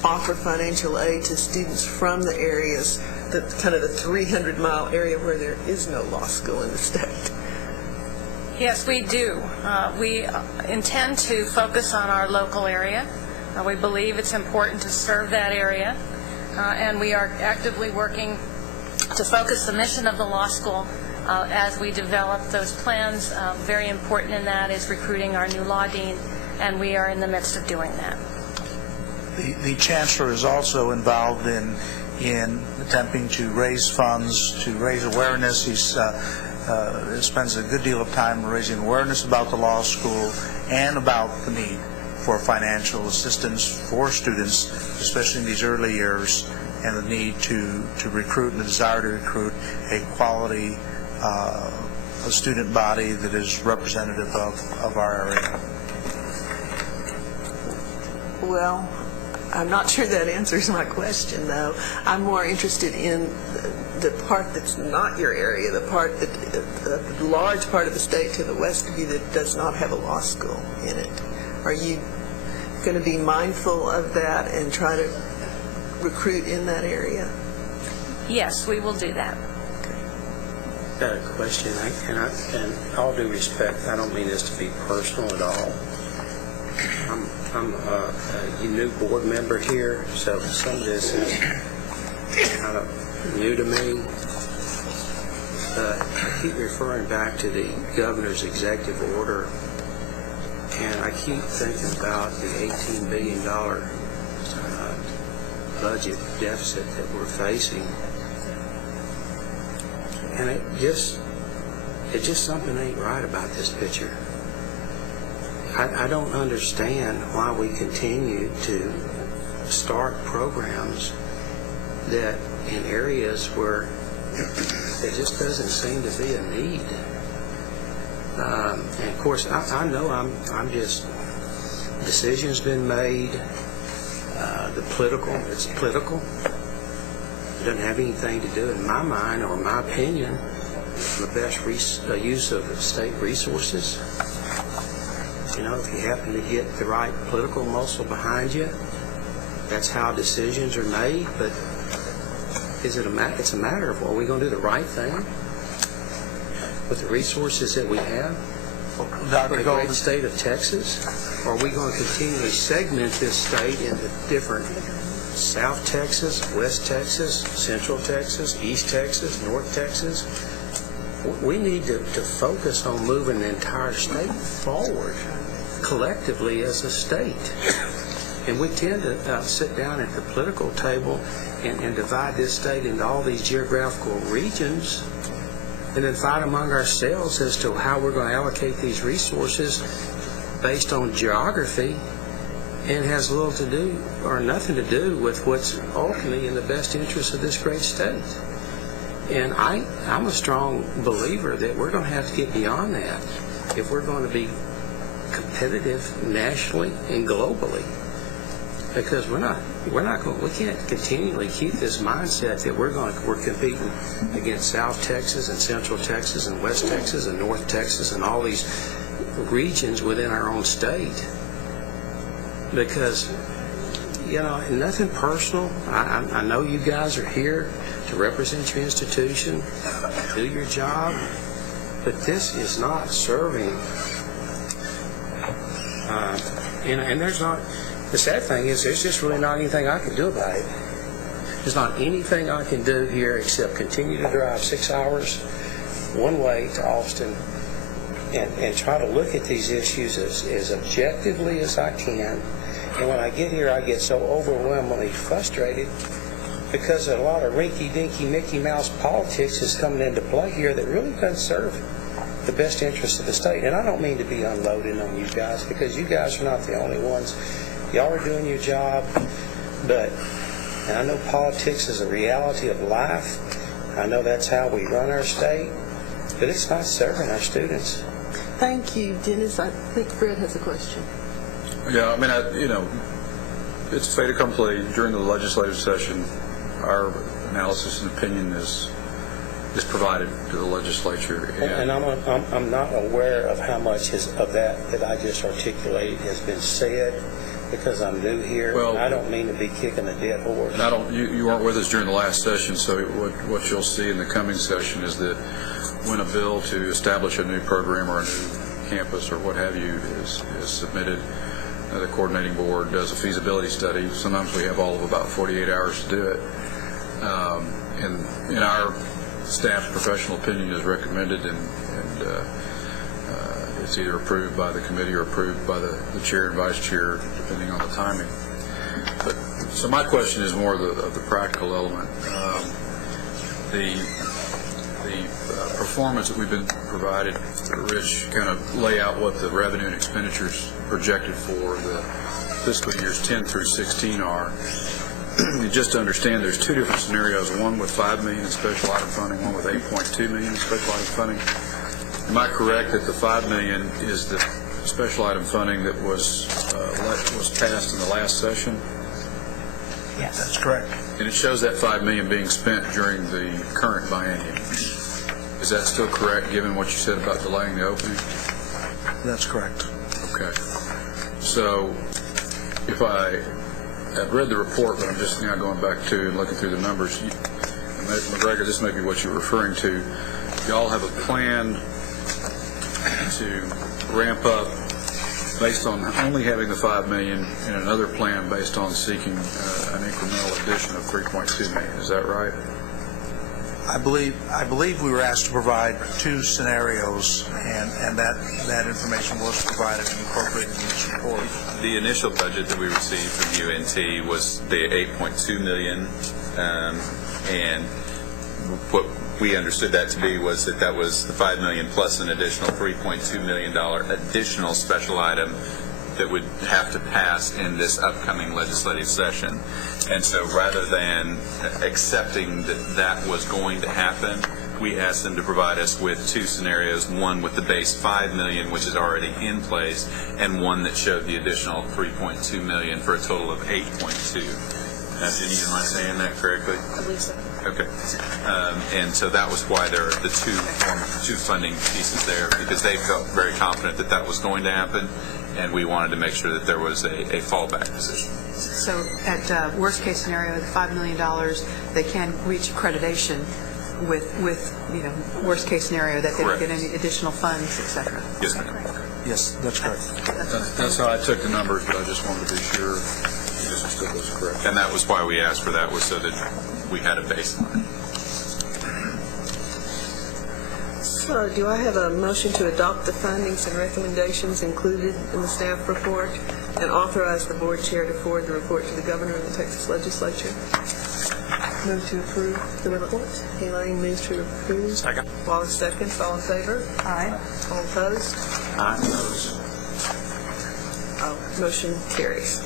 offer financial aid to students from the areas, kind of the 300-mile area where there is no law school in the state. Yes, we do. We intend to focus on our local area. We believe it's important to serve that area, and we are actively working to focus the mission of the law school as we develop those plans. Very important in that is recruiting our new law dean, and we are in the midst of doing that. The Chancellor is also involved in attempting to raise funds, to raise awareness. He spends a good deal of time raising awareness about the law school and about the need for financial assistance for students, especially in these early years, and the need to recruit and the desire to recruit a quality a student body that is representative of our area. Well, I'm not sure that answers my question, though. I'm more interested in the part that's not your area, the part that the large part of the state to the west of you that does not have a law school in it. Are you going to be mindful of that and try to recruit in that area? Yes, we will do that. I've got a question, and all due respect, I don't mean this to be personal at all. I'm a new board member here, so some of this is kind of new to me. I keep referring back to the governor's executive order, and I keep thinking about the $18 billion budget deficit that we're facing. And it just something ain't right about this picture. I don't understand why we continue to start programs that in areas where there just doesn't seem to be a need. And of course, I know I'm just, decisions been made, it's political. It doesn't have anything to do, in my mind or my opinion, the best use of state resources. You know, if you happen to get the right political muscle behind you, that's how decisions are made. But it's a matter of, are we going to do the right thing with the resources that we have for the great state of Texas? Or are we going to continually segment this state into different South Texas, West Texas, Central Texas, East Texas, North Texas? We need to focus on moving the entire state forward collectively as a state. And we tend to sit down at the political table and divide this state into all these geographical regions and then fight among ourselves as to how we're going to allocate these resources based on geography, and has little to do or nothing to do with what's ultimately in the best interest of this great state. And I'm a strong believer that we're going to have to get beyond that if we're going to be competitive nationally and globally, because we can't continually keep this mindset that we're competing against South Texas and Central Texas and West Texas and North Texas and all these regions within our own state. Because, you know, nothing personal. I know you guys are here to represent your institution, do your job, but this is not serving. And there's not, the sad thing is there's just really not anything I can do about it. There's not anything I can do here except continue to drive 6 hours one way to Austin and try to look at these issues as objectively as I can. And when I get here, I get so overwhelmingly frustrated because a lot of rinky-dinky Mickey Mouse politics is coming into play here that really doesn't serve the best interest of the state. And I don't mean to be unloading on you guys, because you guys are not the only ones. Y'all are doing your job, but And I know politics is a reality of life. I know that's how we run our state, but it's not serving our students. Thank you, Dennis. I think Fred has a question. Yeah, I mean, it's fait accompli. During the legislative session, our analysis and opinion is provided to the legislature. And I'm not aware of how much of that I just articulated has been said, because I'm new here. Well, I don't mean to be kicking a dead horse. And you weren't with us during the last session, so what you'll see in the coming session is that when a bill to establish a new program or a new campus or what have you is submitted, the coordinating board does a feasibility study. Sometimes we have all of about 48 hours to do it. And in our staff professional opinion is recommended, and it's either approved by the committee or approved by the chair and vice chair, depending on the timing. So my question is more of the practical element. The performance that we've been provided, Rich, kind of lay out what the revenue and expenditures projected for the fiscal years 10 through 16 are. And just to understand, there's two different scenarios, one with $5 million in special item funding, one with $8.2 million in special item funding. Am I correct that the $5 million is the special item funding that was passed in the last session? Yes, that's correct. And it shows that $5 million being spent during the current biennium. Is that still correct, given what you said about delaying the opening? That's correct. Okay. So if I've read the report, but I'm just now going back to and looking through the numbers. McGregor, this may be what you're referring to. Y'all have a plan to ramp up based on only having the $5 million, and another plan based on seeking an incremental addition of $3.2 million. Is that right? I believe we were asked to provide two scenarios, and that information was provided and incorporated in this report. The initial budget that we received from UNT was the $8.2 million, and what we understood that to be was that was the $5 million plus an additional $3.2 million additional special item that would have to pass in this upcoming legislative session. And so rather than accepting that was going to happen, we asked them to provide us with two scenarios, one with the base $5 million, which is already in place, and one that showed the additional $3.2 million for a total of $8.2. Now, Jenny, am I saying that correctly? I believe so. Okay. And so that was why there are the two funding pieces there, because they felt very confident that that was going to happen, and we wanted to make sure that there was a fallback position. So at worst case scenario, the $5 million, they can reach accreditation with worst case scenario that they don't get any additional funds, et cetera. Yes, ma'am. Yes, that's correct. That's how I took the numbers, but I just wanted to be sure you understood those correct. And that was why we asked for that, was so that we had a baseline. So do I have a motion to adopt the findings and recommendations included in the staff report and authorize the board chair to forward the report to the governor and the Texas legislature? Move to approve the report. Elaine moves to approve. Second. Wallace seconds. All in favor? Aye. All opposed? Aye. Motion carries.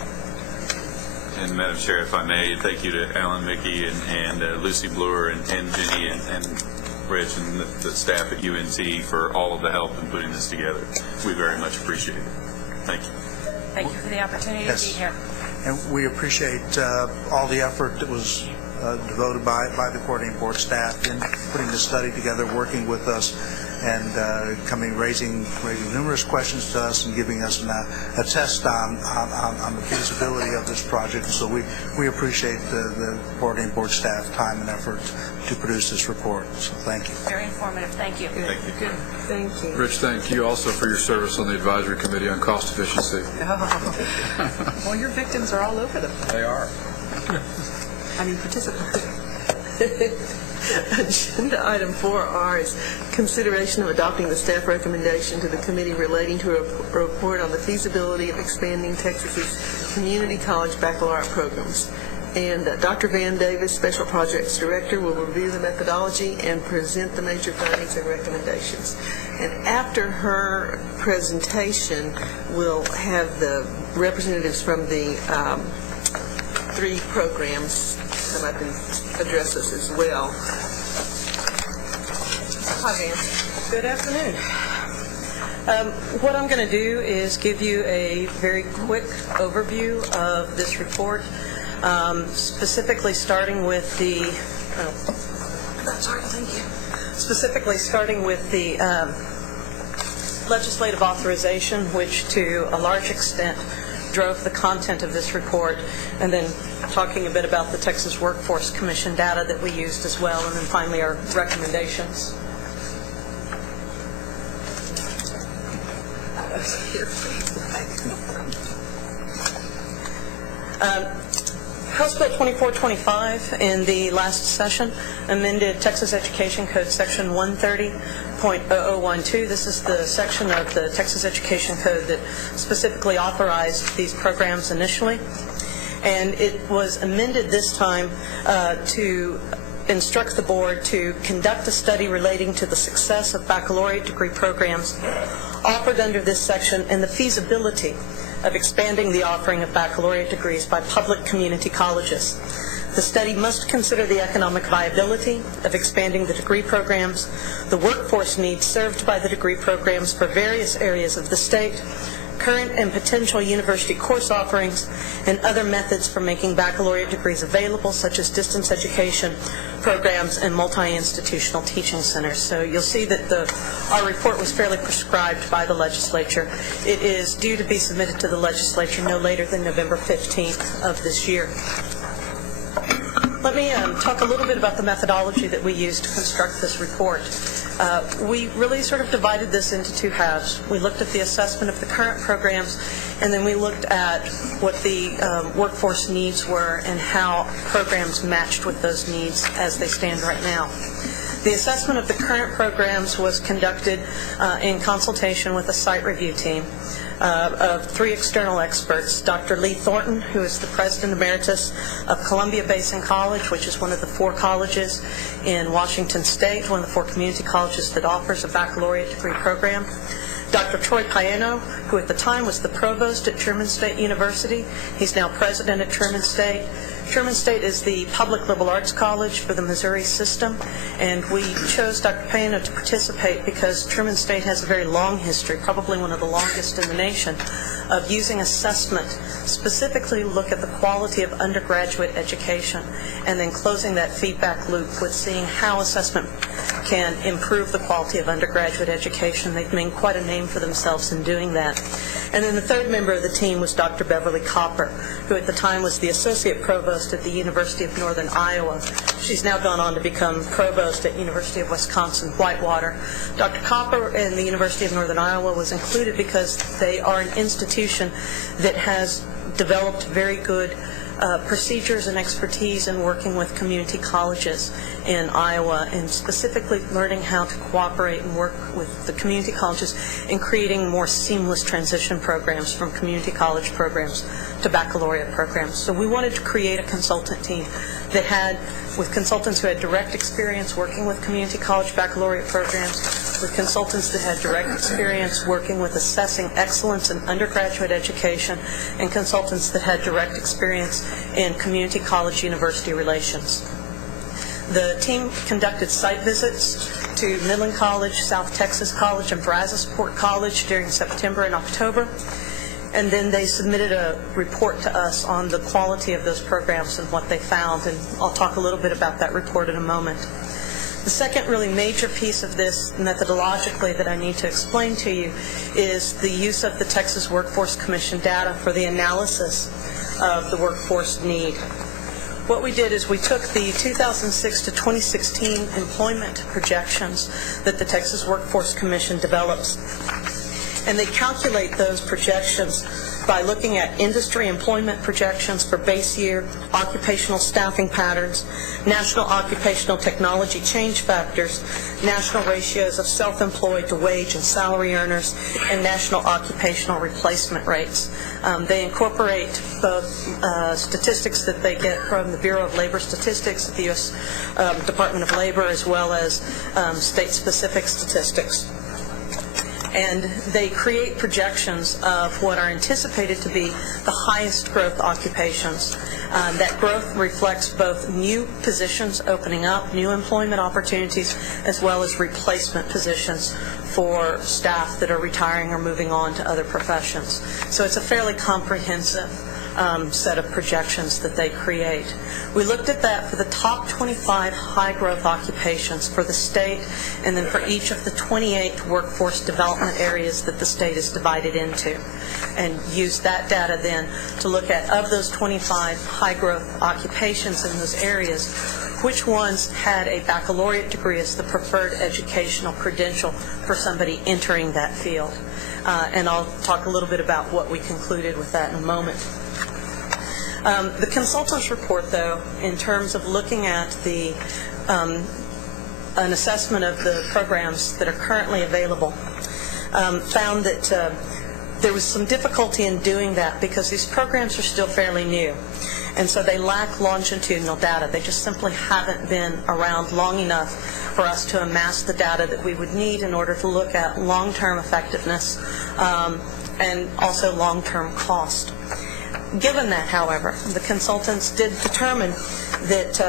And Madam Chair, if I may, thank you to Alan Mickey and Lucy Bloor and Jenny and Rich and the staff at UNT for all of the help in putting this together. We very much appreciate it. Thank you. Thank you for the opportunity to be here. And we appreciate all the effort that was devoted by the coordinating board staff in putting this study together, working with us, and raising numerous questions to us and giving us a test on the feasibility of this project. So we appreciate the coordinating board staff time and effort to produce this report. So thank you. Very informative. Thank you. Thank you. Good. Thank you. Rich, thank you also for your service on the advisory committee on cost efficiency. Well, your victims are all over the place. They are. Participants. Agenda item 4R is consideration of adopting the staff recommendation to the committee relating to a report on the feasibility of expanding Texas's community college baccalaureate programs. And Dr. Van Davis, Special Projects Director, will review the methodology and present the major findings and recommendations. And after her presentation, we'll have the representatives from the three programs come up and address us as well. Hi, Vance. Good afternoon. What I'm going to do is give you a very quick overview of this report, specifically starting with the legislative authorization, which to a large extent drove the content of this report, and then talking a bit about the Texas Workforce Commission data that we used as well, and then finally our recommendations. House Bill 2425 in the last session amended Texas Education Code Section 130.0012. This is the section of the Texas Education Code that specifically authorized these programs initially. And it was amended this time to instruct the board to conduct a study relating to the success of baccalaureate degree programs offered under this section and the feasibility of expanding the offering of baccalaureate degrees by public community colleges. The study must consider the economic viability of expanding the degree programs, the workforce needs served by the degree programs for various areas of the state, current and potential university course offerings, and other methods for making baccalaureate degrees available, such as distance education programs and multi-institutional teaching centers. So you'll see that our report was fairly prescribed by the legislature. It is due to be submitted to the legislature no later than November 15th of this year. Let me talk a little bit about the methodology that we used to construct this report. We really sort of divided this into two halves. We looked at the assessment of the current programs, and then we looked at what the workforce needs were and how programs matched with those needs as they stand right now. The assessment of the current programs was conducted in consultation with a site review team of 3 external experts: Dr. Lee Thornton, who is the President Emeritus of Columbia Basin College, which is one of the 4 colleges in Washington State, one of the 4 community colleges that offers a baccalaureate degree program; Dr. Troy Payano, who at the time was the provost at Truman State University. He's now president at Truman State. Truman State is the public liberal arts college for the Missouri system, and we chose Dr. Payano to participate because Truman State has a very long history, probably one of the longest in the nation, of using assessment specifically to look at the quality of undergraduate education and then closing that feedback loop with seeing how assessment can improve the quality of undergraduate education. They've made quite a name for themselves in doing that. And then the third member of the team was Dr. Beverly Copper, who at the time was the associate provost at the University of Northern Iowa. She's now gone on to become provost at University of Wisconsin-Whitewater. Dr. Copper and the University of Northern Iowa was included because they are an institution that has developed very good procedures and expertise in working with community colleges in Iowa, and specifically learning how to cooperate and work with the community colleges in creating more seamless transition programs from community college programs to baccalaureate programs. So we wanted to create a consultant team that with consultants who had direct experience working with community college baccalaureate programs, with consultants that had direct experience working with assessing excellence in undergraduate education, and consultants that had direct experience in community college-university relations. The team conducted site visits to Midland College, South Texas College, and Brazosport College during September and October, and then they submitted a report to us on the quality of those programs and what they found, and I'll talk a little bit about that report in a moment. The second really major piece of this methodologically that I need to explain to you is the use of the Texas Workforce Commission data for the analysis of the workforce need. What we did is we took the 2006 to 2016 employment projections that the Texas Workforce Commission develops, and they calculate those projections by looking at industry employment projections for base year, occupational staffing patterns, national occupational technology change factors, national ratios of self-employed to wage and salary earners, and national occupational replacement rates. They incorporate both statistics that they get from the Bureau of Labor Statistics at the U.S. Department of Labor, as well as state-specific statistics. And they create projections of what are anticipated to be the highest growth occupations. That growth reflects both new positions opening up, new employment opportunities, as well as replacement positions for staff that are retiring or moving on to other professions. So it's a fairly comprehensive set of projections that they create. We looked at that for the top 25 high-growth occupations for the state, and then for each of the 28 workforce development areas that the state is divided into, and used that data then to look at, of those 25 high-growth occupations in those areas, which ones had a baccalaureate degree as the preferred educational credential for somebody entering that field. And I'll talk a little bit about what we concluded with that in a moment. The consultant's report, though, in terms of looking at an assessment of the programs that are currently available, found that there was some difficulty in doing that because these programs are still fairly new. And so they lack longitudinal data. They just simply haven't been around long enough for us to amass the data that we would need in order to look at long-term effectiveness and also long-term cost. Given that, however, the consultants did determine that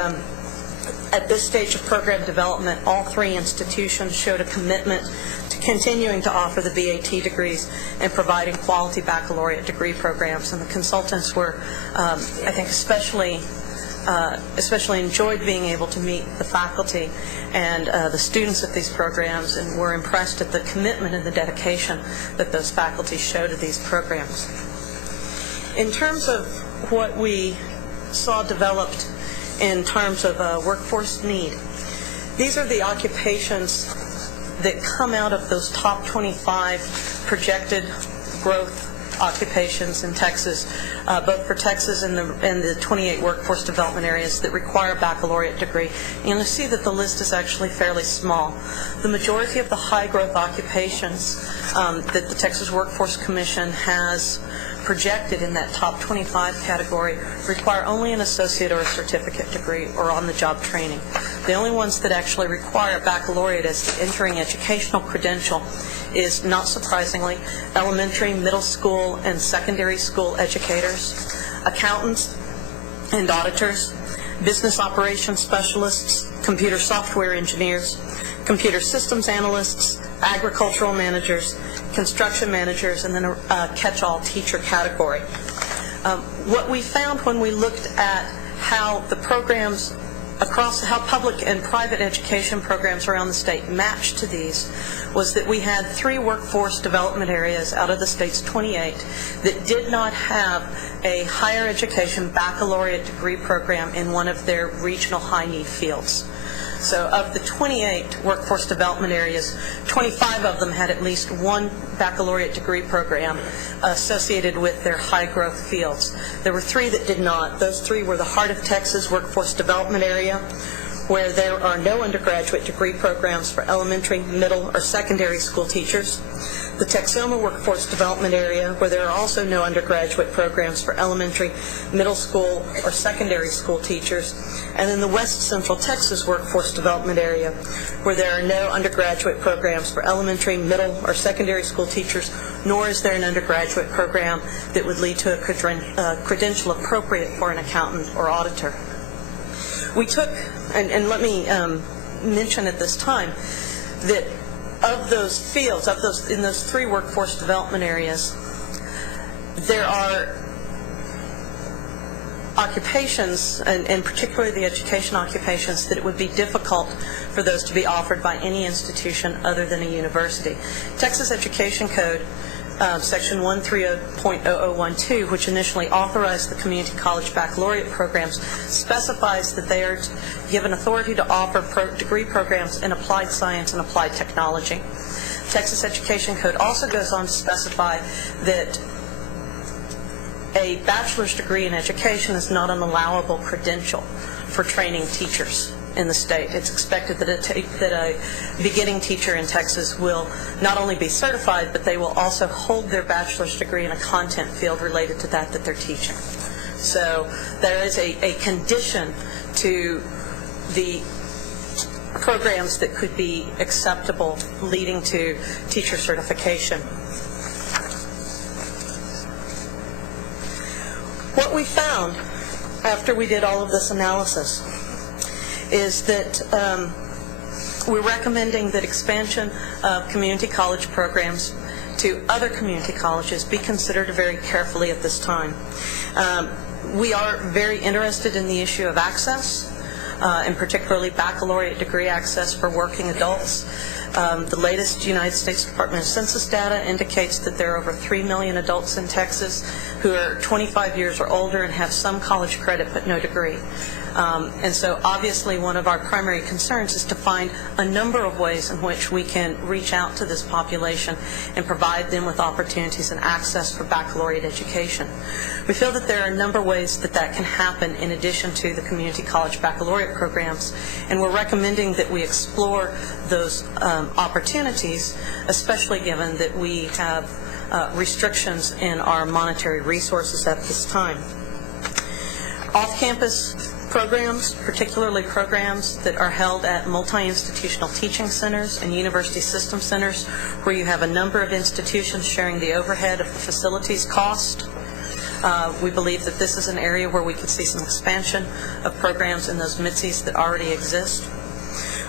at this stage of program development, all three institutions showed a commitment to continuing to offer the BAT degrees and providing quality baccalaureate degree programs. And the consultants were, I think, especially enjoyed being able to meet the faculty and the students at these programs, and were impressed at the commitment and the dedication that those faculty show to these programs. In terms of what we saw developed in terms of workforce need, these are the occupations that come out of those top 25 projected growth occupations in Texas, both for Texas and the 28 workforce development areas that require a baccalaureate degree. And you'll see that the list is actually fairly small. The majority of the high-growth occupations that the Texas Workforce Commission has projected in that top 25 category require only an associate or a certificate degree or on-the-job training. The only ones that actually require a baccalaureate as the entering educational credential is, not surprisingly, elementary, middle school, and secondary school educators, accountants and auditors, business operations specialists, computer software engineers, computer systems analysts, agricultural managers, construction managers, and then a catch-all teacher category. What we found when we looked at how the programs across, how public and private education programs around the state matched to these, was that we had 3 workforce development areas out of the state's 28 that did not have a higher education baccalaureate degree program in one of their regional high-need fields. So of the 28 workforce development areas, 25 of them had at least one baccalaureate degree program associated with their high-growth fields. There were 3 that did not. Those 3 were the Heart of Texas Workforce Development Area, where there are no undergraduate degree programs for elementary, middle, or secondary school teachers. The Texoma Workforce Development Area, where there are also no undergraduate programs for elementary, middle school, or secondary school teachers. And then the West Central Texas Workforce Development Area, where there are no undergraduate programs for elementary, middle, or secondary school teachers, nor is there an undergraduate program that would lead to a credential appropriate for an accountant or auditor. We took, and let me mention at this time, that of those fields, in those 3 workforce development areas, there are occupations, and particularly the education occupations, that it would be difficult for those to be offered by any institution other than a university. Texas Education Code, Section 130.0012, which initially authorized the community college baccalaureate programs, specifies that they are given authority to offer degree programs in applied science and applied technology. Texas Education Code also goes on to specify that a bachelor's degree in education is not an allowable credential for training teachers in the state. It's expected that a beginning teacher in Texas will not only be certified, but they will also hold their bachelor's degree in a content field related to that they're teaching. So there is a condition to the programs that could be acceptable leading to teacher certification. What we found after we did all of this analysis is that we're recommending that expansion of community college programs to other community colleges be considered very carefully at this time. We are very interested in the issue of access, and particularly baccalaureate degree access for working adults. The latest United States Department of Census data indicates that there are over 3 million adults in Texas who are 25 years or older and have some college credit but no degree. And so obviously one of our primary concerns is to find a number of ways in which we can reach out to this population and provide them with opportunities and access for baccalaureate education. We feel that there are a number of ways that that can happen in addition to the community college baccalaureate programs, and we're recommending that we explore those opportunities, especially given that we have restrictions in our monetary resources at this time. Off-campus programs, particularly programs that are held at multi-institutional teaching centers and university system centers where you have a number of institutions sharing the overhead of the facilities cost. We believe that this is an area where we could see some expansion of programs in those MITSEs that already exist.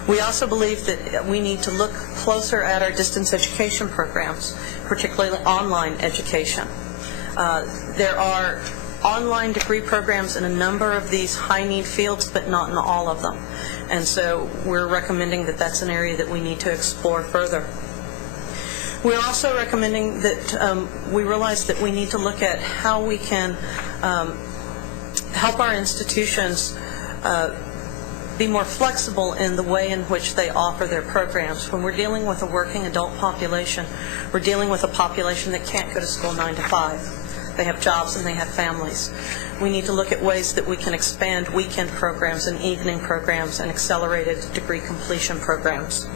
We also believe that we need to look closer at our distance education programs, particularly online education. There are online degree programs in a number of these high-need fields, but not in all of them. And so we're recommending that that's an area that we need to explore further. We're also recommending that we realize that we need to look at how we can help our institutions be more flexible in the way in which they offer their programs. When we're dealing with a working adult population, we're dealing with a population that can't go to school 9 to 5. They have jobs and they have families. We need to look at ways that we can expand weekend programs and evening programs and accelerated degree completion programs.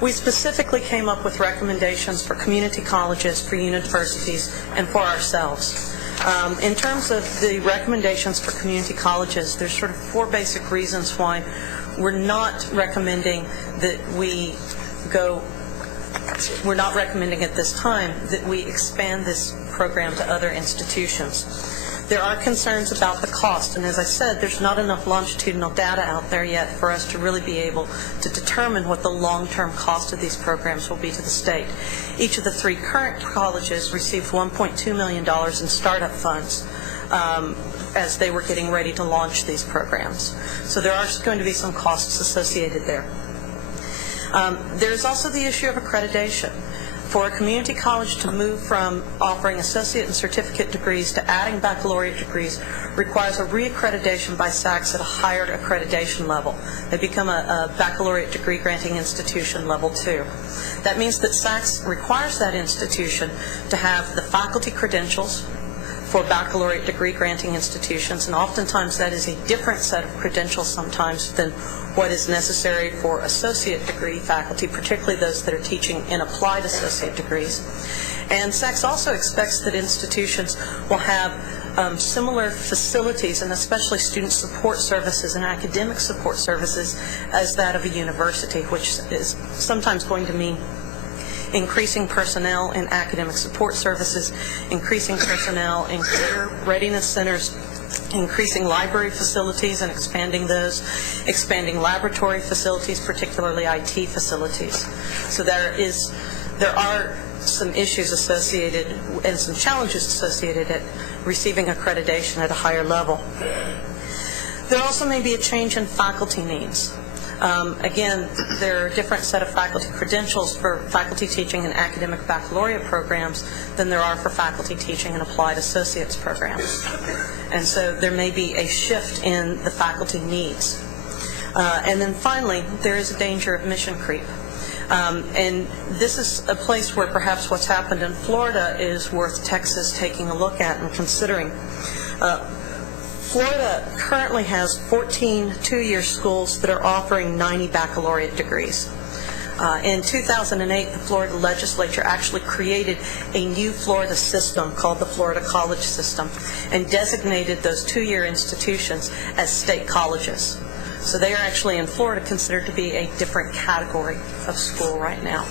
We specifically came up with recommendations for community colleges, for universities, and for ourselves. In terms of the recommendations for community colleges, there's sort of 4 basic reasons why we're not recommending that we're not recommending at this time that we expand this program to other institutions. There are concerns about the cost, and as I said, there's not enough longitudinal data out there yet for us to really be able to determine what the long-term cost of these programs will be to the state. Each of the 3 current colleges received $1.2 million in startup funds as they were getting ready to launch these programs. So there are going to be some costs associated there. There's also the issue of accreditation. For a community college to move from offering associate and certificate degrees to adding baccalaureate degrees requires a reaccreditation by SACS at a higher accreditation level. They become a baccalaureate degree granting institution level 2. That means that SACS requires that institution to have the faculty credentials for baccalaureate degree granting institutions, and oftentimes that is a different set of credentials sometimes than what is necessary for associate degree faculty, particularly those that are teaching in applied associate degrees. And SACS also expects that institutions will have similar facilities, and especially student support services and academic support services, as that of a university, which is sometimes going to mean increasing personnel in academic support services, increasing personnel in career readiness centers, increasing library facilities and expanding those, expanding laboratory facilities, particularly IT facilities. So there are some issues associated and some challenges associated at receiving accreditation at a higher level. There also may be a change in faculty needs. Again, there are a different set of faculty credentials for faculty teaching in academic baccalaureate programs than there are for faculty teaching in applied associates programs. And so there may be a shift in the faculty needs. And then finally, there is a danger of mission creep. And this is a place where perhaps what's happened in Florida is worth Texas taking a look at and considering. Florida currently has 14 two-year schools that are offering 90 baccalaureate degrees. In 2008, the Florida legislature actually created a new Florida system called the Florida College System and designated those two-year institutions as state colleges. So they are actually in Florida considered to be a different category of school right now.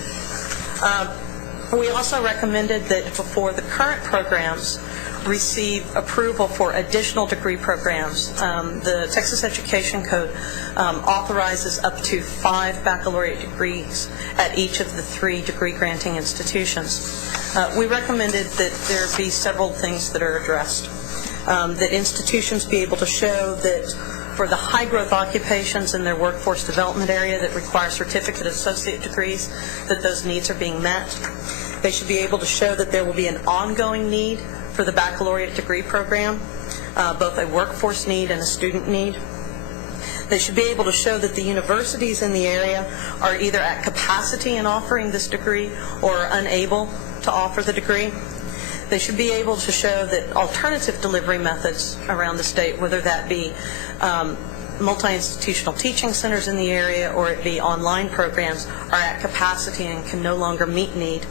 We also recommended that for the current programs, receive approval for additional degree programs. The Texas Education Code authorizes up to 5 baccalaureate degrees at each of the 3 degree-granting institutions. We recommended that there be several things that are addressed. That institutions be able to show that for the high-growth occupations in their workforce development area that require certificate associate degrees, that those needs are being met. They should be able to show that there will be an ongoing need for the baccalaureate degree program, both a workforce need and a student need. They should be able to show that the universities in the area are either at capacity in offering this degree or are unable to offer the degree. They should be able to show that alternative delivery methods around the state, whether that be multi-institutional teaching centers in the area or it be online programs, are at capacity and can no longer meet need.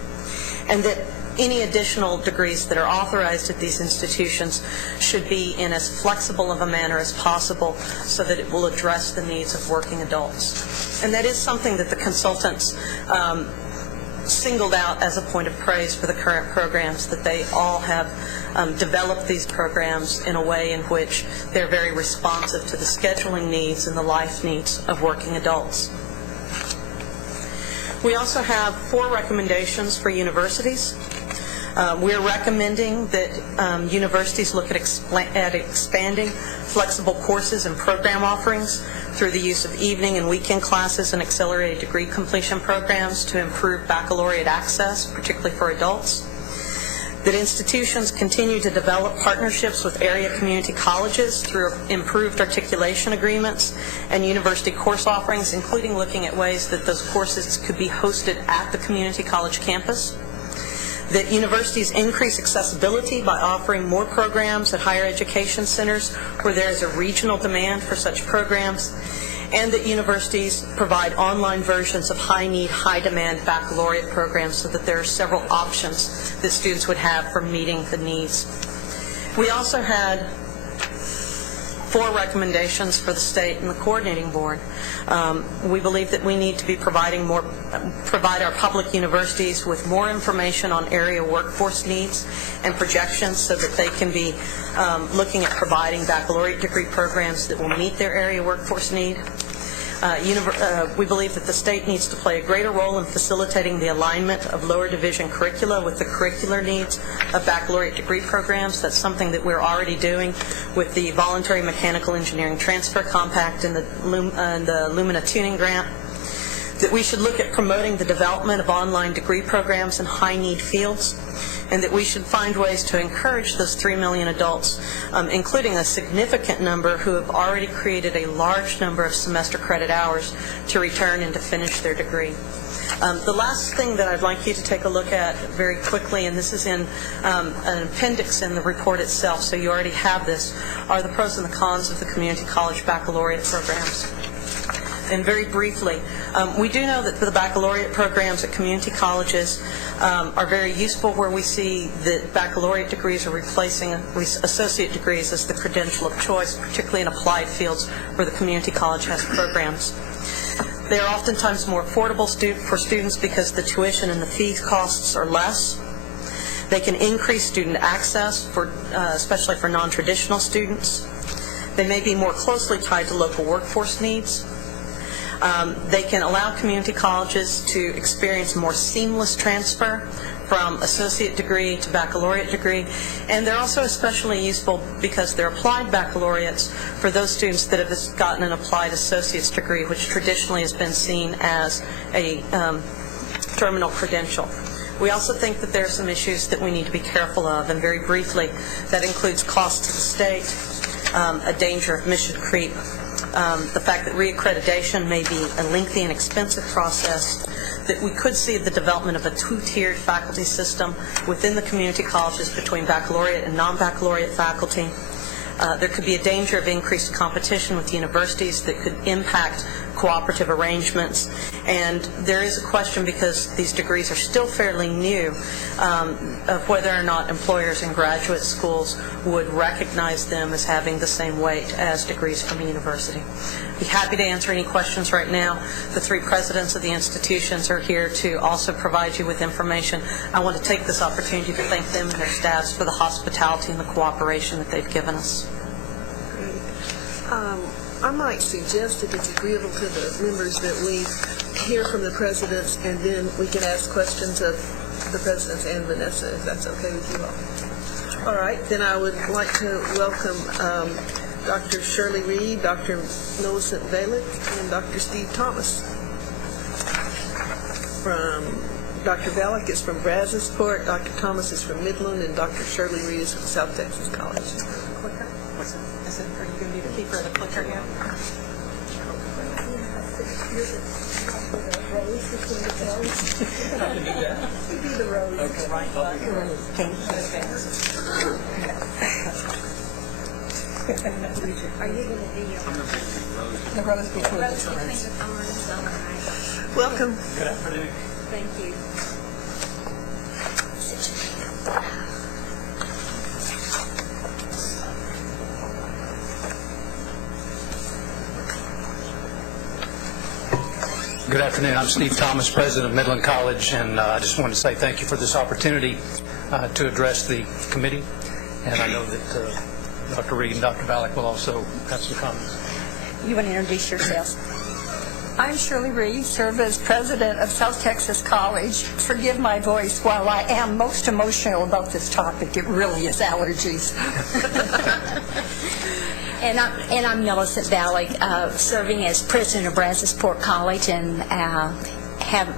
And that any additional degrees that are authorized at these institutions should be in as flexible of a manner as possible so that it will address the needs of working adults. And that is something that the consultants singled out as a point of praise for the current programs, that they all have developed these programs in a way in which they're very responsive to the scheduling needs and the life needs of working adults. We also have 4 recommendations for universities. We're recommending that universities look at expanding flexible courses and program offerings through the use of evening and weekend classes and accelerated degree completion programs to improve baccalaureate access, particularly for adults. That institutions continue to develop partnerships with area community colleges through improved articulation agreements and university course offerings, including looking at ways that those courses could be hosted at the community college campus. That universities increase accessibility by offering more programs at higher education centers where there is a regional demand for such programs, and that universities provide online versions of high-need, high-demand baccalaureate programs so that there are several options that students would have for meeting the needs. We also had 4 recommendations for the state and the coordinating board. We believe that we need to be provide our public universities with more information on area workforce needs and projections so that they can be looking at providing baccalaureate degree programs that will meet their area workforce need. We believe that the state needs to play a greater role in facilitating the alignment of lower division curricula with the curricular needs of baccalaureate degree programs. That's something that we're already doing with the Voluntary Mechanical Engineering Transfer Compact and the Lumina Tuning Grant. That we should look at promoting the development of online degree programs in high-need fields, and that we should find ways to encourage those 3 million adults, including a significant number who have already created a large number of semester credit hours, to return and to finish their degree. The last thing that I'd like you to take a look at very quickly, and this is in an appendix in the report itself, so you already have this, are the pros and the cons of the community college baccalaureate programs. And very briefly, we do know that the baccalaureate programs at community colleges are very useful, where we see that baccalaureate degrees are replacing associate degrees as the credential of choice, particularly in applied fields where the community college has programs. They are oftentimes more affordable for students because the tuition and the fee costs are less. They can increase student access, especially for non-traditional students. They may be more closely tied to local workforce needs. They can allow community colleges to experience more seamless transfer from associate degree to baccalaureate degree, and they're also especially useful because they're applied baccalaureates for those students that have gotten an applied associate's degree, which traditionally has been seen as a terminal credential. We also think that there are some issues that we need to be careful of, and very briefly, that includes cost to the state, a danger of mission creep, the fact that reaccreditation may be a lengthy and expensive process, that we could see the development of a 2-tiered faculty system within the community colleges between baccalaureate and non-baccalaureate faculty. There could be a danger of increased competition with universities that could impact cooperative arrangements. And there is a question, because these degrees are still fairly new, of whether or not employers and graduate schools would recognize them as having the same weight as degrees from a university. Be happy to answer any questions right now. The three presidents of the institutions are here to also provide you with information. I want to take this opportunity to thank them and their staffs for the hospitality and the cooperation that they've given us. I might suggest, if it's agreeable to the members, that we hear from the presidents, and then we can ask questions of the presidents and Vanessa, if that's okay with you all. All right, then I would like to welcome Dr. Shirley Reed, Dr. Millicent Valick, and Dr. Steve Thomas. Dr. Valick is from Brazosport, Dr. Thomas is from Midland, and Dr. Shirley Reed is from South Texas College. Clicker? Are you going to be the keeper of the clicker here? Are you going to do The rose between the thorns. Welcome. Good afternoon. Thank you. Good afternoon. I'm Steve Thomas, president of Midland College, and I just want to say thank you for this opportunity to address the committee. And I know that Dr. Reed and Dr. Valick will also have some comments. You want to introduce yourselves? I'm Shirley Reed, serve as president of South Texas College. Forgive my voice while I am most emotional about this topic. It really is allergies. And I'm Millicent Valick, serving as president of Brazosport College, and have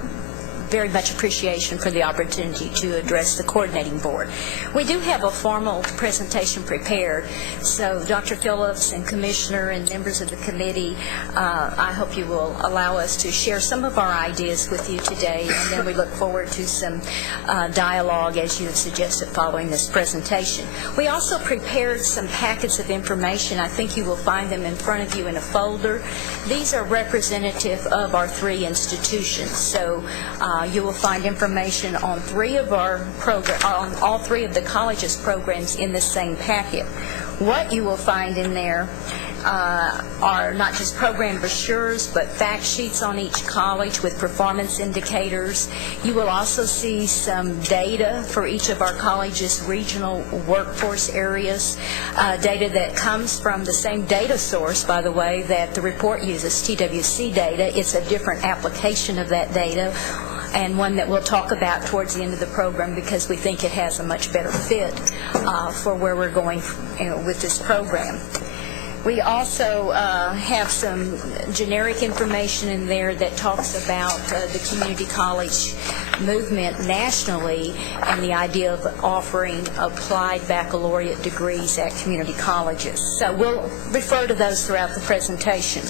very much appreciation for the opportunity to address the coordinating board. We do have a formal presentation prepared, so Dr. Phillips and Commissioner and members of the committee, I hope you will allow us to share some of our ideas with you today, and then we look forward to some dialogue, as you have suggested, following this presentation. We also prepared some packets of information. I think you will find them in front of you in a folder. These are representative of our three institutions, so you will find information on all three of the college's programs in the same packet. What you will find in there are not just program brochures, but fact sheets on each college with performance indicators. You will also see some data for each of our college's regional workforce areas, data that comes from the same data source, by the way, that the report uses, TWC data. It's a different application of that data, and one that we'll talk about towards the end of the program, because we think it has a much better fit for where we're going with this program. We also have some generic information in there that talks about the community college movement nationally and the idea of offering applied baccalaureate degrees at community colleges. So we'll refer to those throughout the presentation.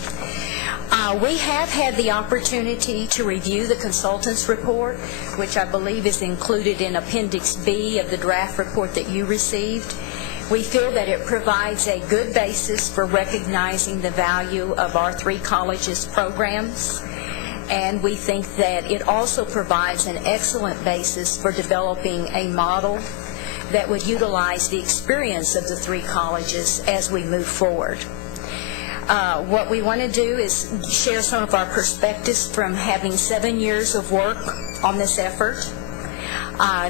We have had the opportunity to review the consultant's report, which I believe is included in Appendix B of the draft report that you received. We feel that it provides a good basis for recognizing the value of our three colleges' programs, and we think that it also provides an excellent basis for developing a model that would utilize the experience of the three colleges as we move forward. What we want to do is share some of our perspectives from having 7 years of work on this effort,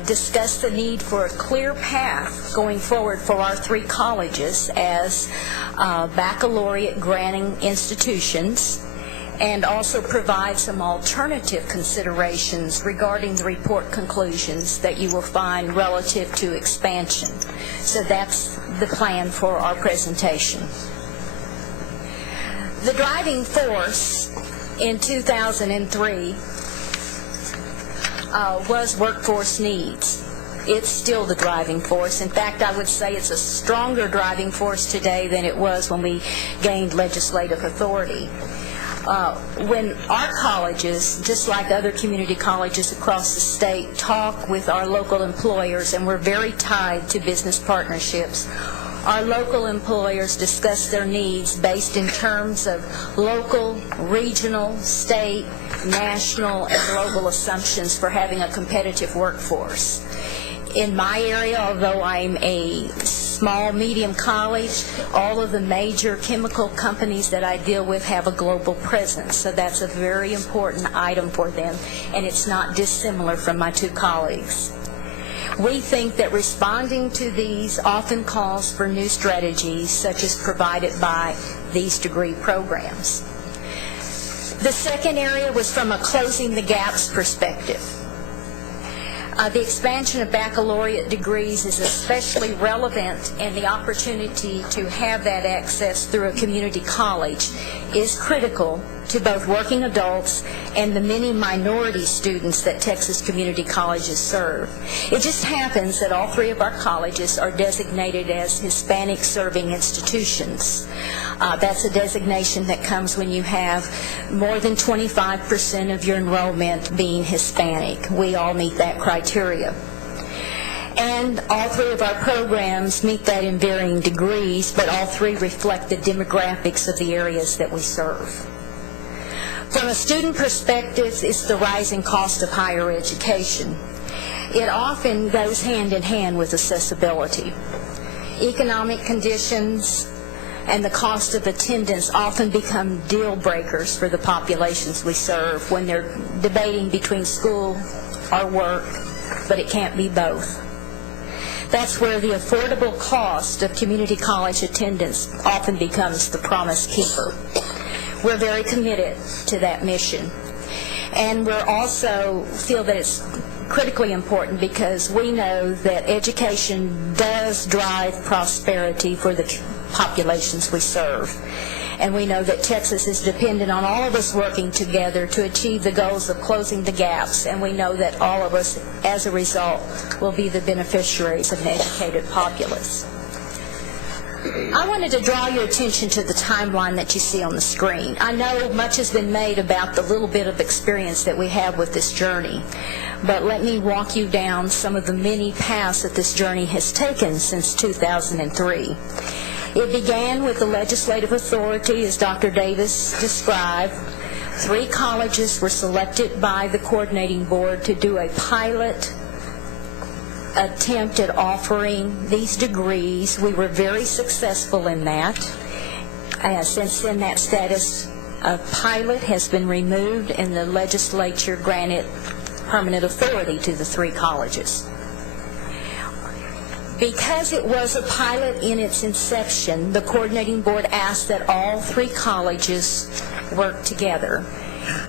discuss the need for a clear path going forward for our three colleges as baccalaureate granting institutions, and also provide some alternative considerations regarding the report conclusions that you will find relative to expansion. So that's the plan for our presentation. The driving force in 2003 was workforce needs. It's still the driving force. In fact, I would say it's a stronger driving force today than it was when we gained legislative authority. When our colleges, just like other community colleges across the state, talk with our local employers, and we're very tied to business partnerships, our local employers discuss their needs based in terms of local, regional, state, national, and global assumptions for having a competitive workforce. In my area, although I'm a small, medium college, all of the major chemical companies that I deal with have a global presence, so that's a very important item for them, and it's not dissimilar from my two colleagues. We think that responding to these often calls for new strategies, such as provided by these degree programs. The second area was from a closing the gaps perspective. The expansion of baccalaureate degrees is especially relevant, and the opportunity to have that access through a community college is critical to both working adults and the many minority students that Texas community colleges serve. It just happens that all three of our colleges are designated as Hispanic serving institutions. That's a designation that comes when you have more than 25% of your enrollment being Hispanic. We all meet that criteria. And all three of our programs meet that in varying degrees, but all three reflect the demographics of the areas that we serve. From a student perspective, it's the rising cost of higher education. It often goes hand in hand with accessibility. Economic conditions and the cost of attendance often become deal breakers for the populations we serve when they're debating between school or work, but it can't be both. That's where the affordable cost of community college attendance often becomes the promise keeper. We're very committed to that mission. And we also feel that it's critically important because we know that education does drive prosperity for the populations we serve. And we know that Texas is dependent on all of us working together to achieve the goals of closing the gaps, and we know that all of us, as a result, will be the beneficiaries of an educated populace. I wanted to draw your attention to the timeline that you see on the screen. I know much has been made about the little bit of experience that we have with this journey, but let me walk you down some of the many paths that this journey has taken since 2003. It began with the legislative authority, as Dr. Davis described. 3 colleges were selected by the coordinating board to do a pilot attempt at offering these degrees. We were very successful in that. Since then, that status of pilot has been removed, and the legislature granted permanent authority to the 3 colleges. Because it was a pilot in its inception, the coordinating board asked that all 3 colleges work together.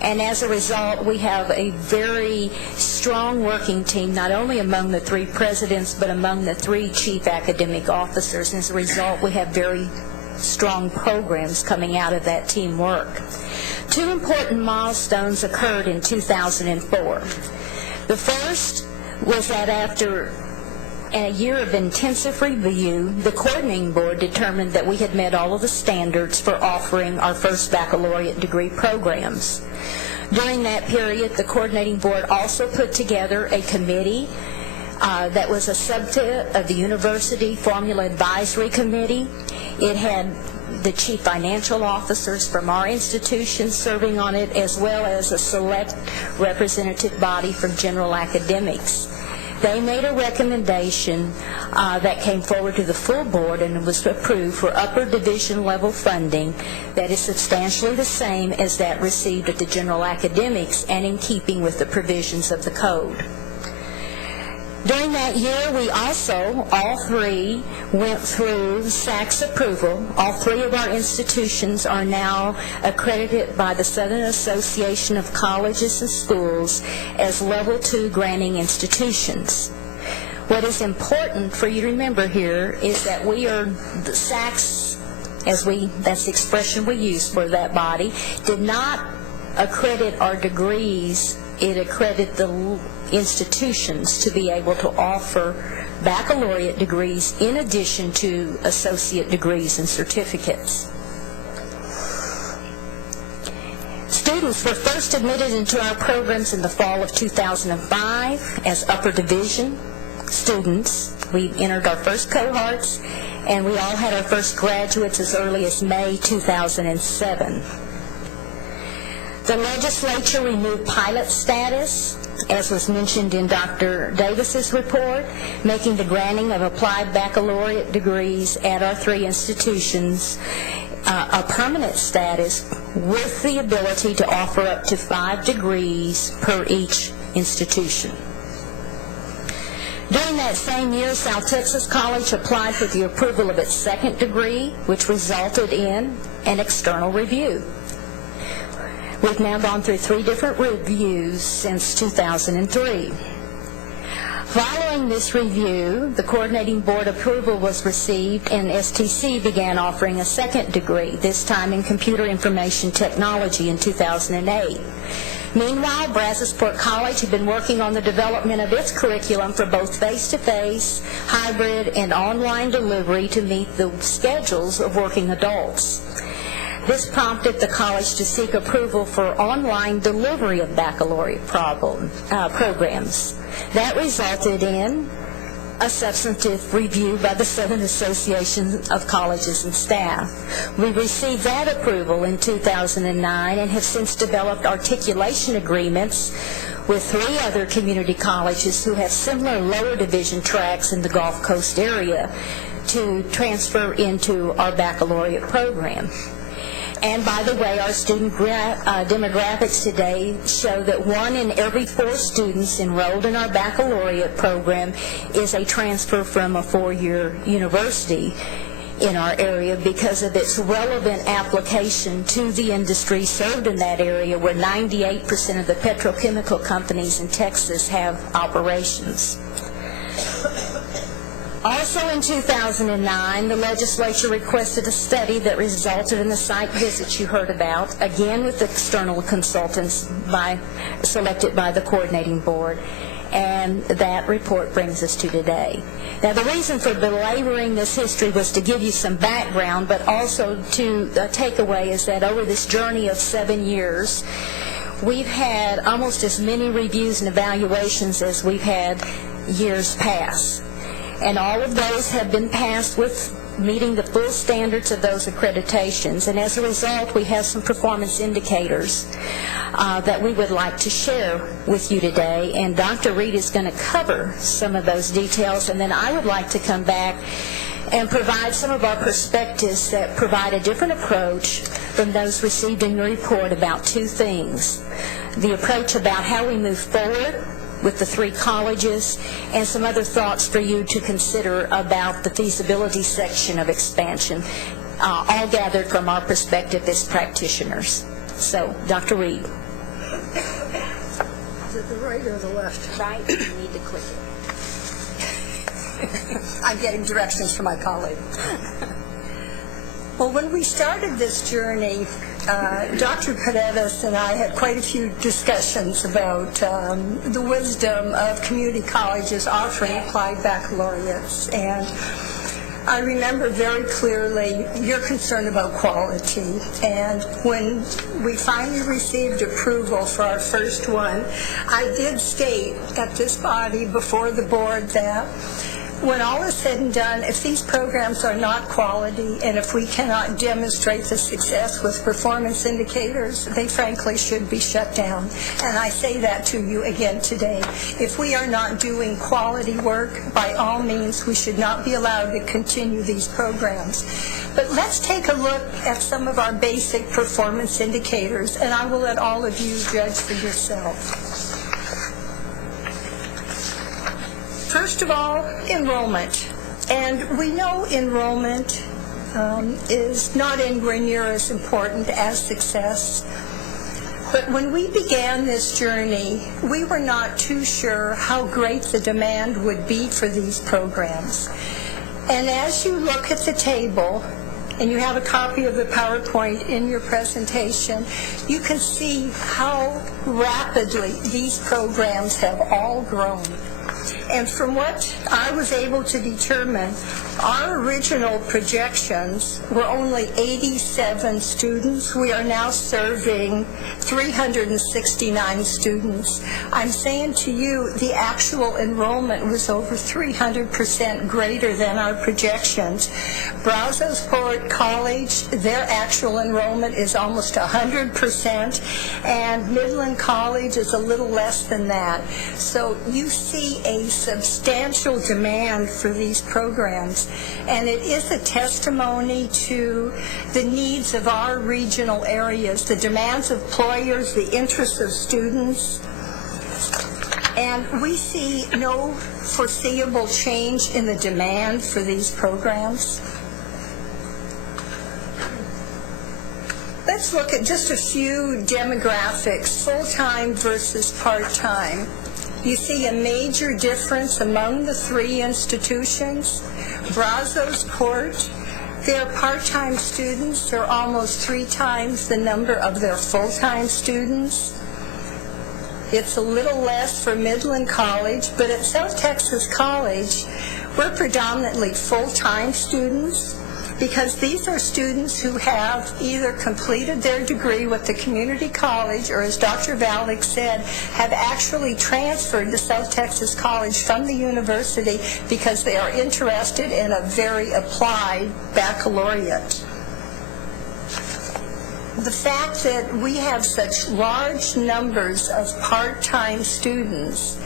And as a result, we have a very strong working team, not only among the 3 presidents, but among the 3 chief academic officers. And as a result, we have very strong programs coming out of that teamwork. 2 important milestones occurred in 2004. The first was that after a year of intensive review, the coordinating board determined that we had met all of the standards for offering our first baccalaureate degree programs. During that period, the coordinating board also put together a committee that was a subset of the University Formula Advisory Committee. It had the chief financial officers from our institution serving on it, as well as a select representative body from general academics. They made a recommendation that came forward to the full board and was approved for upper division level funding that is substantially the same as that received at the general academics and in keeping with the provisions of the code. During that year, we also, all 3, went through SAC's approval. All 3 of our institutions are now accredited by the Southern Association of Colleges and Schools as Level 2 granting institutions. What is important for you to remember here is that we are, the SAC's, that's the expression we use for that body, did not accredit our degrees. It accredited the institutions to be able to offer baccalaureate degrees in addition to associate degrees and certificates. Students were first admitted into our programs in the fall of 2005 as upper division students. We entered our first cohorts, and we all had our first graduates as early as May 2007. The legislature removed pilot status, as was mentioned in Dr. Davis's report, making the granting of applied baccalaureate degrees at our 3 institutions a permanent status with the ability to offer up to 5 degrees per each institution. During that same year, South Texas College applied for the approval of its 2nd degree, which resulted in an external review. We've now gone through 3 different reviews since 2003. Following this review, the coordinating board approval was received and STC began offering a 2nd degree, this time in computer information technology in 2008. Meanwhile, Brazosport College had been working on the development of its curriculum for both face-to-face, hybrid, and online delivery to meet the schedules of working adults. This prompted the college to seek approval for online delivery of baccalaureate programs. That resulted in a substantive review by the Southern Association of Colleges and Staff. We received that approval in 2009 and have since developed articulation agreements with 3 other community colleges who have similar lower division tracks in the Gulf Coast area to transfer into our baccalaureate program. And by the way, our student demographics today show that 1 in every 4 students enrolled in our baccalaureate program is a transfer from a 4-year university in our area because of its relevant application to the industry served in that area, where 98% of the petrochemical companies in Texas have operations. Also in 2009, the legislature requested a study that resulted in the site visits you heard about, again with external consultants selected by the coordinating board, and that report brings us to today. Now, the reason for belaboring this history was to give you some background, but also to take away is that over this journey of 7 years, we've had almost as many reviews and evaluations as we've had years past. And all of those have been passed with meeting the full standards of those accreditations. And as a result, we have some performance indicators that we would like to share with you today. And Dr. Reed is going to cover some of those details. And then I would like to come back and provide some of our perspectives that provide a different approach from those received in your report about 2 things. The approach about how we move forward with the 3 colleges, and some other thoughts for you to consider about the feasibility section of expansion, all gathered from our perspective as practitioners. So, Dr. Reed. Is it the right or the left? Right, you need to click it. I'm getting directions from my colleague. Well, when we started this journey, Dr. Paredes and I had quite a few discussions about the wisdom of community colleges offering applied baccalaureates. And I remember very clearly your concern about quality. And when we finally received approval for our first one, I did state at this body before the board that when all is said and done, if these programs are not quality and if we cannot demonstrate the success with performance indicators, they frankly should be shut down. And I say that to you again today. If we are not doing quality work, by all means, we should not be allowed to continue these programs. But let's take a look at some of our basic performance indicators, and I will let all of you judge for yourself. First of all, enrollment. And we know enrollment is not anywhere near as important as success. But when we began this journey, we were not too sure how great the demand would be for these programs. And as you look at the table, and you have a copy of the PowerPoint in your presentation, you can see how rapidly these programs have all grown. And from what I was able to determine, our original projections were only 87 students. We are now serving 369 students. I'm saying to you, the actual enrollment was over 300% greater than our projections. Brazosport College, their actual enrollment is almost 100%, and Midland College is a little less than that. So you see a substantial demand for these programs, and it is a testimony to the needs of our regional areas, the demands of employers, the interests of students, and we see no foreseeable change in the demand for these programs. Let's look at just a few demographics, full-time versus part-time. You see a major difference among the three institutions. Brazosport, their part-time students are almost 3 times the number of their full-time students. It's a little less for Midland College, but at South Texas College, we're predominantly full-time students, because these are students who have either completed their degree with the community college or, as Dr. Valek said, have actually transferred to South Texas College from the university because they are interested in a very applied baccalaureate. The fact that we have such large numbers of part-time students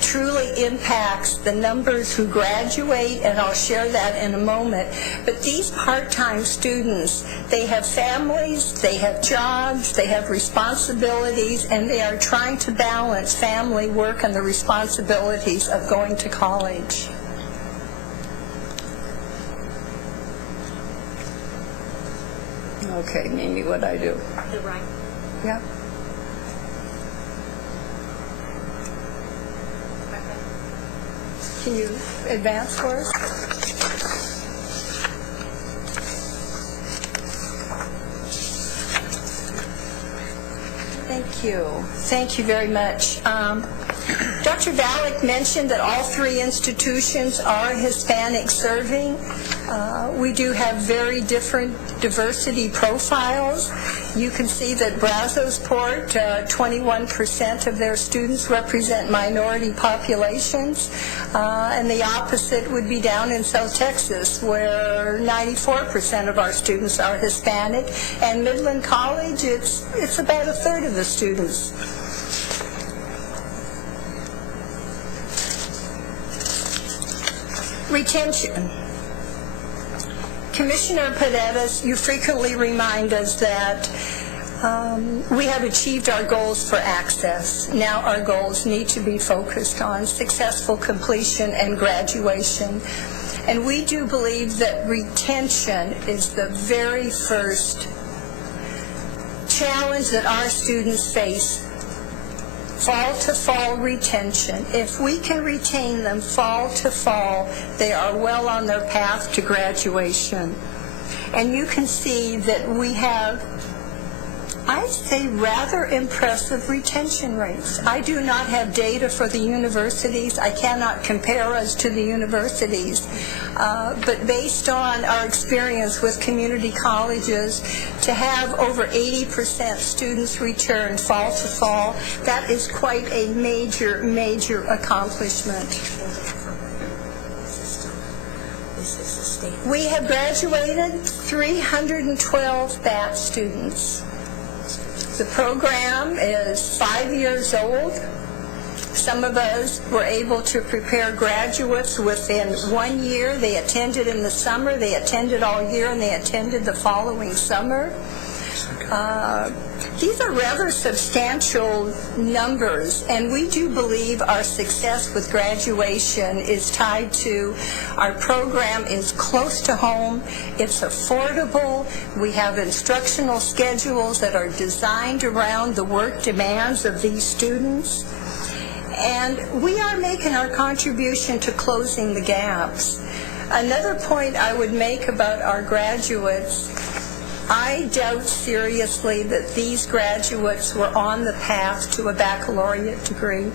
truly impacts the numbers who graduate, and I'll share that in a moment. But these part-time students, they have families, they have jobs, they have responsibilities, and they are trying to balance family, work, and the responsibilities of going to college. Okay, Mimi, what'd I do? The right. Yeah. Can you advance for us? Thank you. Thank you very much. Dr. Valek mentioned that all 3 institutions are Hispanic serving. We do have very different diversity profiles. You can see that Brazosport, 21% of their students represent minority populations, and the opposite would be down in South Texas, where 94% of our students are Hispanic, and Midland College, it's about a third of the students. Retention. Commissioner Paredes, you frequently remind us that we have achieved our goals for access. Now our goals need to be focused on successful completion and graduation. And we do believe that retention is the very first challenge that our students face. Fall-to-fall retention. If we can retain them fall to fall, they are well on their path to graduation. And you can see that we have, I'd say, rather impressive retention rates. I do not have data for the universities. I cannot compare us to the universities. But based on our experience with community colleges, to have over 80% students return fall to fall, that is quite a major, major accomplishment. We have graduated 312 BAT students. The program is 5 years old. Some of us were able to prepare graduates within 1 year. They attended in the summer, they attended all year, and they attended the following summer. These are rather substantial numbers, and we do believe our success with graduation is tied to our program is close to home, it's affordable, we have instructional schedules that are designed around the work demands of these students, and we are making our contribution to closing the gaps. Another point I would make about our graduates I doubt seriously that these graduates were on the path to a baccalaureate degree.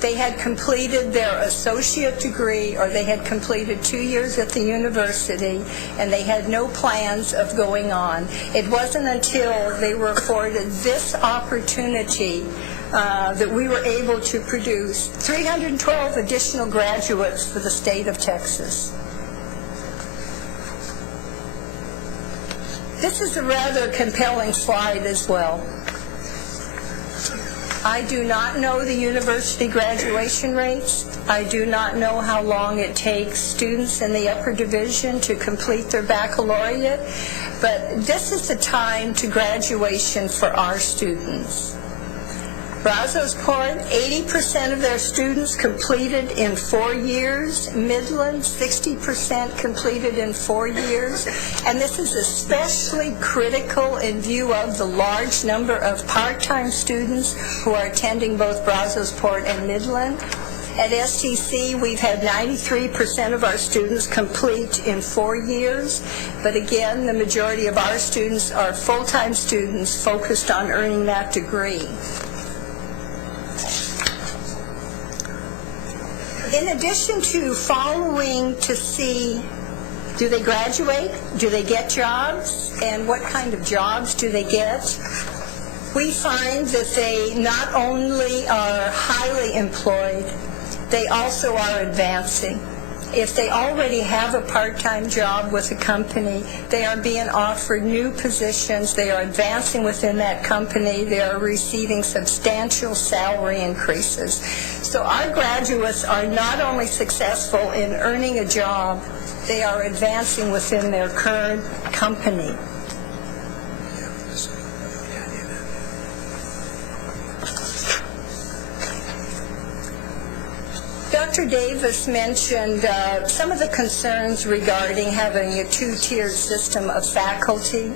They had completed their associate degree, or they had completed 2 years at the university, and they had no plans of going on. It wasn't until they were afforded this opportunity that we were able to produce 312 additional graduates for the state of Texas. This is a rather compelling slide as well. I do not know the university graduation rates. I do not know how long it takes students in the upper division to complete their baccalaureate, but this is the time to graduation for our students. Brazosport, 80% of their students completed in 4 years. Midland, 60% completed in 4 years. And this is especially critical in view of the large number of part-time students who are attending both Brazosport and Midland. At STC, we've had 93% of our students complete in 4 years, but again, the majority of our students are full-time students focused on earning that degree. In addition to following to see, do they graduate, do they get jobs, and what kind of jobs do they get, we find that they not only are highly employed, they also are advancing. If they already have a part-time job with a company, they are being offered new positions, they are advancing within that company, they are receiving substantial salary increases. So our graduates are not only successful in earning a job, they are advancing within their current company. Dr. Davis mentioned some of the concerns regarding having a two-tiered system of faculty.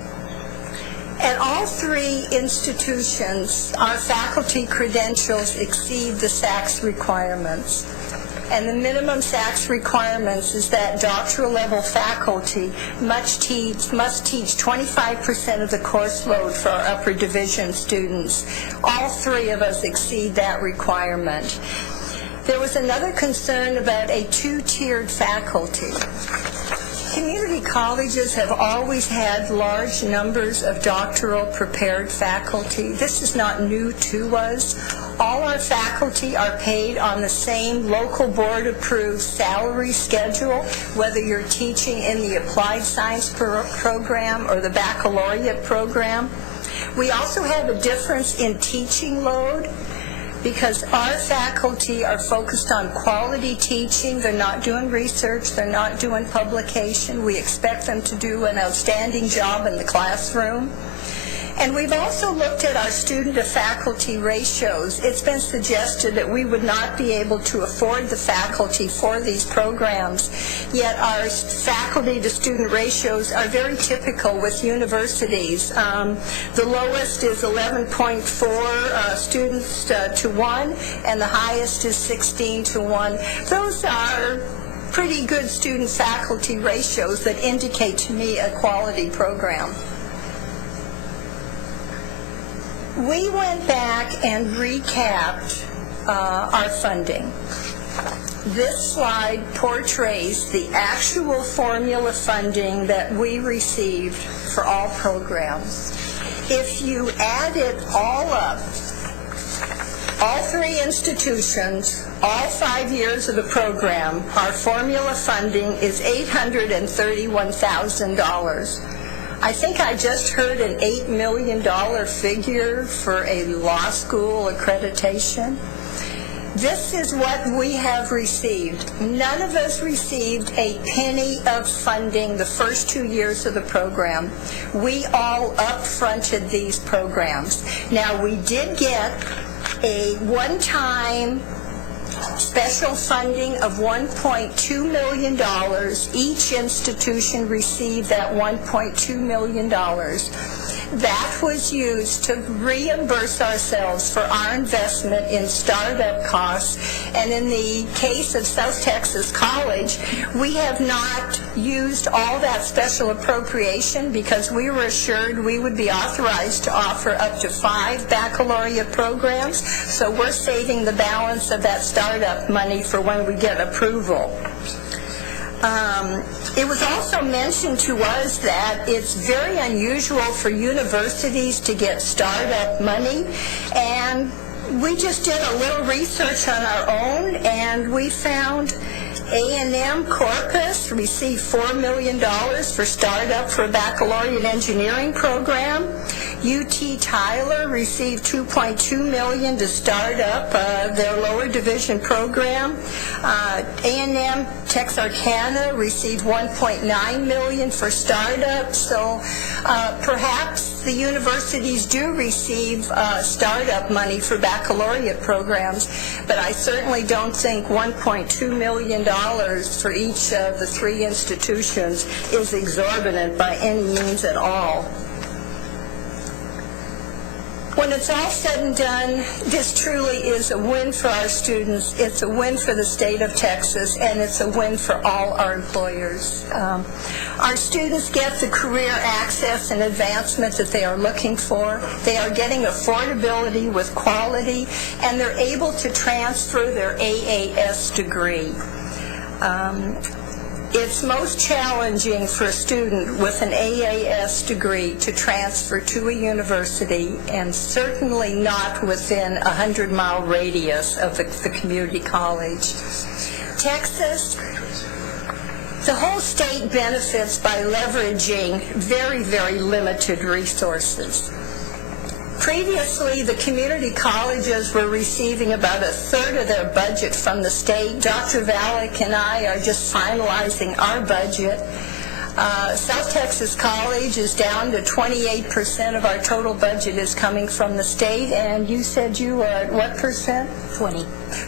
At all 3 institutions, our faculty credentials exceed the SACS requirements. And the minimum SACS requirements is that doctoral level faculty must teach 25% of the course load for our upper division students. All 3 of us exceed that requirement. There was another concern about a two-tiered faculty. Community colleges have always had large numbers of doctoral prepared faculty. This is not new to us. All our faculty are paid on the same local board-approved salary schedule, whether you're teaching in the applied science program or the baccalaureate program. We also have a difference in teaching load, because our faculty are focused on quality teaching. They're not doing research, they're not doing publication. We expect them to do an outstanding job in the classroom. And we've also looked at our student-to-faculty ratios. It's been suggested that we would not be able to afford the faculty for these programs, yet our faculty-to-student ratios are very typical with universities. The lowest is 11.4 students to 1, and the highest is 16 to 1. Those are pretty good student-faculty ratios that indicate to me a quality program. We went back and recapped our funding. This slide portrays the actual formula funding that we received for all programs. If you add it all up, all 3 institutions, all 5 years of the program, our formula funding is $831,000. I think I just heard an $8 million figure for a law school accreditation. This is what we have received. None of us received a penny of funding the first 2 years of the program. We all up-fronted these programs. Now, we did get a one-time special funding of $1.2 million. Each institution received that $1.2 million. That was used to reimburse ourselves for our investment in startup costs. And in the case of South Texas College, we have not used all that special appropriation because we were assured we would be authorized to offer up to 5 baccalaureate programs. So we're saving the balance of that startup money for when we get approval. It was also mentioned to us that it's very unusual for universities to get startup money, and we just did a little research on our own, and we found A&M Corpus received $4 million for startup for a baccalaureate engineering program. UT Tyler received $2.2 million to start up their lower division program. A&M Texarkana received $1.9 million for startup. So perhaps the universities do receive startup money for baccalaureate programs, but I certainly don't think $1.2 million for each of the 3 institutions is exorbitant by any means at all. When it's all said and done, this truly is a win for our students, it's a win for the state of Texas, and it's a win for all our employers. Our students get the career access and advancement that they are looking for. They are getting affordability with quality, and they're able to transfer their AAS degree. It's most challenging for a student with an AAS degree to transfer to a university, and certainly not within a 100-mile radius of the community college. Texas, the whole state benefits by leveraging very, very limited resources. Previously, the community colleges were receiving about 1/3 of their budget from the state. Dr. Valek and I are just finalizing our budget. South Texas College is down to 28% of our total budget is coming from the state, and you said you were at what percent? 20.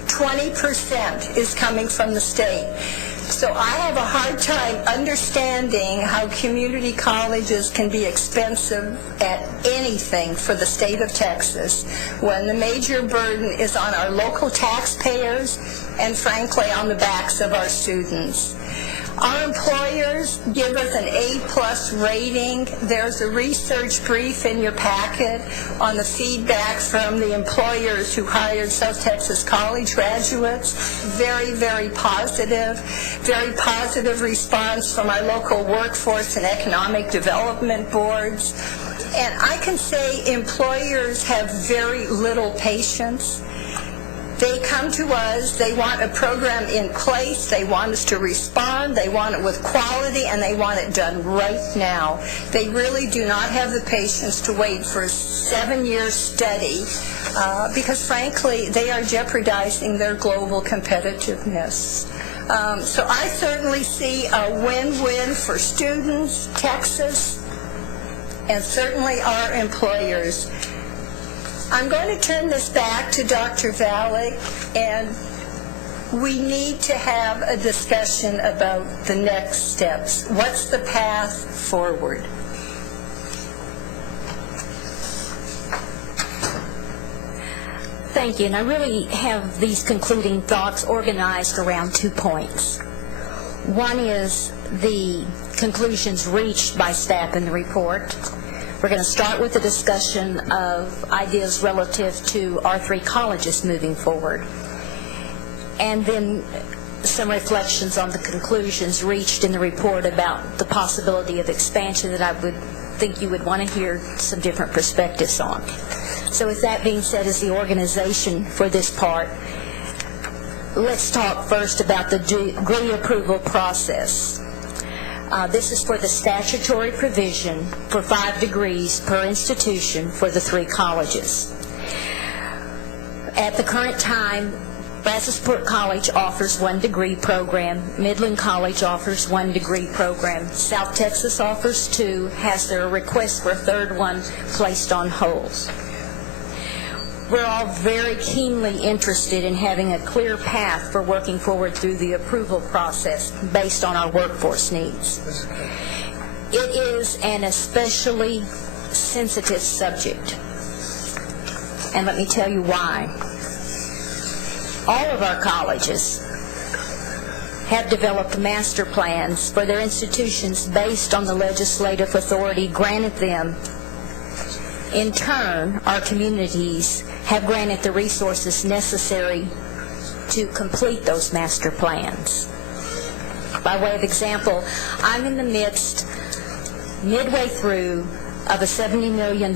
20% is coming from the state. So I have a hard time understanding how community colleges can be expensive at anything for the state of Texas when the major burden is on our local taxpayers and, frankly, on the backs of our students. Our employers give us an A+ rating. There's a research brief in your packet on the feedback from the employers who hired South Texas College graduates. Very, very positive response from our local workforce and economic development boards. And I can say employers have very little patience. They come to us, they want a program in place, they want us to respond, they want it with quality, and they want it done right now. They really do not have the patience to wait for a 7-year study because, frankly, they are jeopardizing their global competitiveness. So I certainly see a win-win for students, Texas, and certainly our employers. I'm going to turn this back to Dr. Valek, and we need to have a discussion about the next steps. What's the path forward? Thank you, and I really have these concluding thoughts organized around 2 points. One is the conclusions reached by staff in the report. We're going to start with a discussion of ideas relative to our 3 colleges moving forward, and then some reflections on the conclusions reached in the report about the possibility of expansion that I would think you would want to hear some different perspectives on. So with that being said, as the organization for this part, let's talk first about the degree approval process. This is for the statutory provision for 5 degrees per institution for the 3 colleges. At the current time, Brazosport College offers 1 degree program, Midland College offers 1 degree program, South Texas offers 2, has their request for a 3rd one placed on hold. We're all very keenly interested in having a clear path for working forward through the approval process based on our workforce needs. It is an especially sensitive subject. And let me tell you why. All of our colleges have developed master plans for their institutions based on the legislative authority granted them. In turn, our communities have granted the resources necessary to complete those master plans. By way of example, I'm in the midway through of a $70 million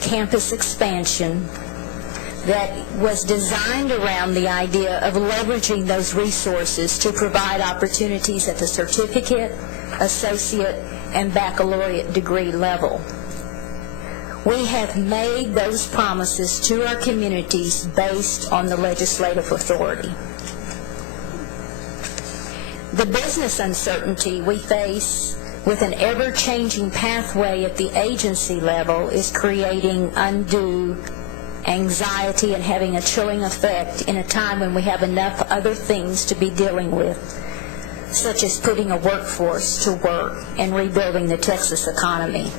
campus expansion that was designed around the idea of leveraging those resources to provide opportunities at the certificate, associate, and baccalaureate degree level. We have made those promises to our communities based on the legislative authority. The business uncertainty we face with an ever-changing pathway at the agency level is creating undue anxiety and having a chilling effect in a time when we have enough other things to be dealing with, such as putting a workforce to work and rebuilding the Texas economy.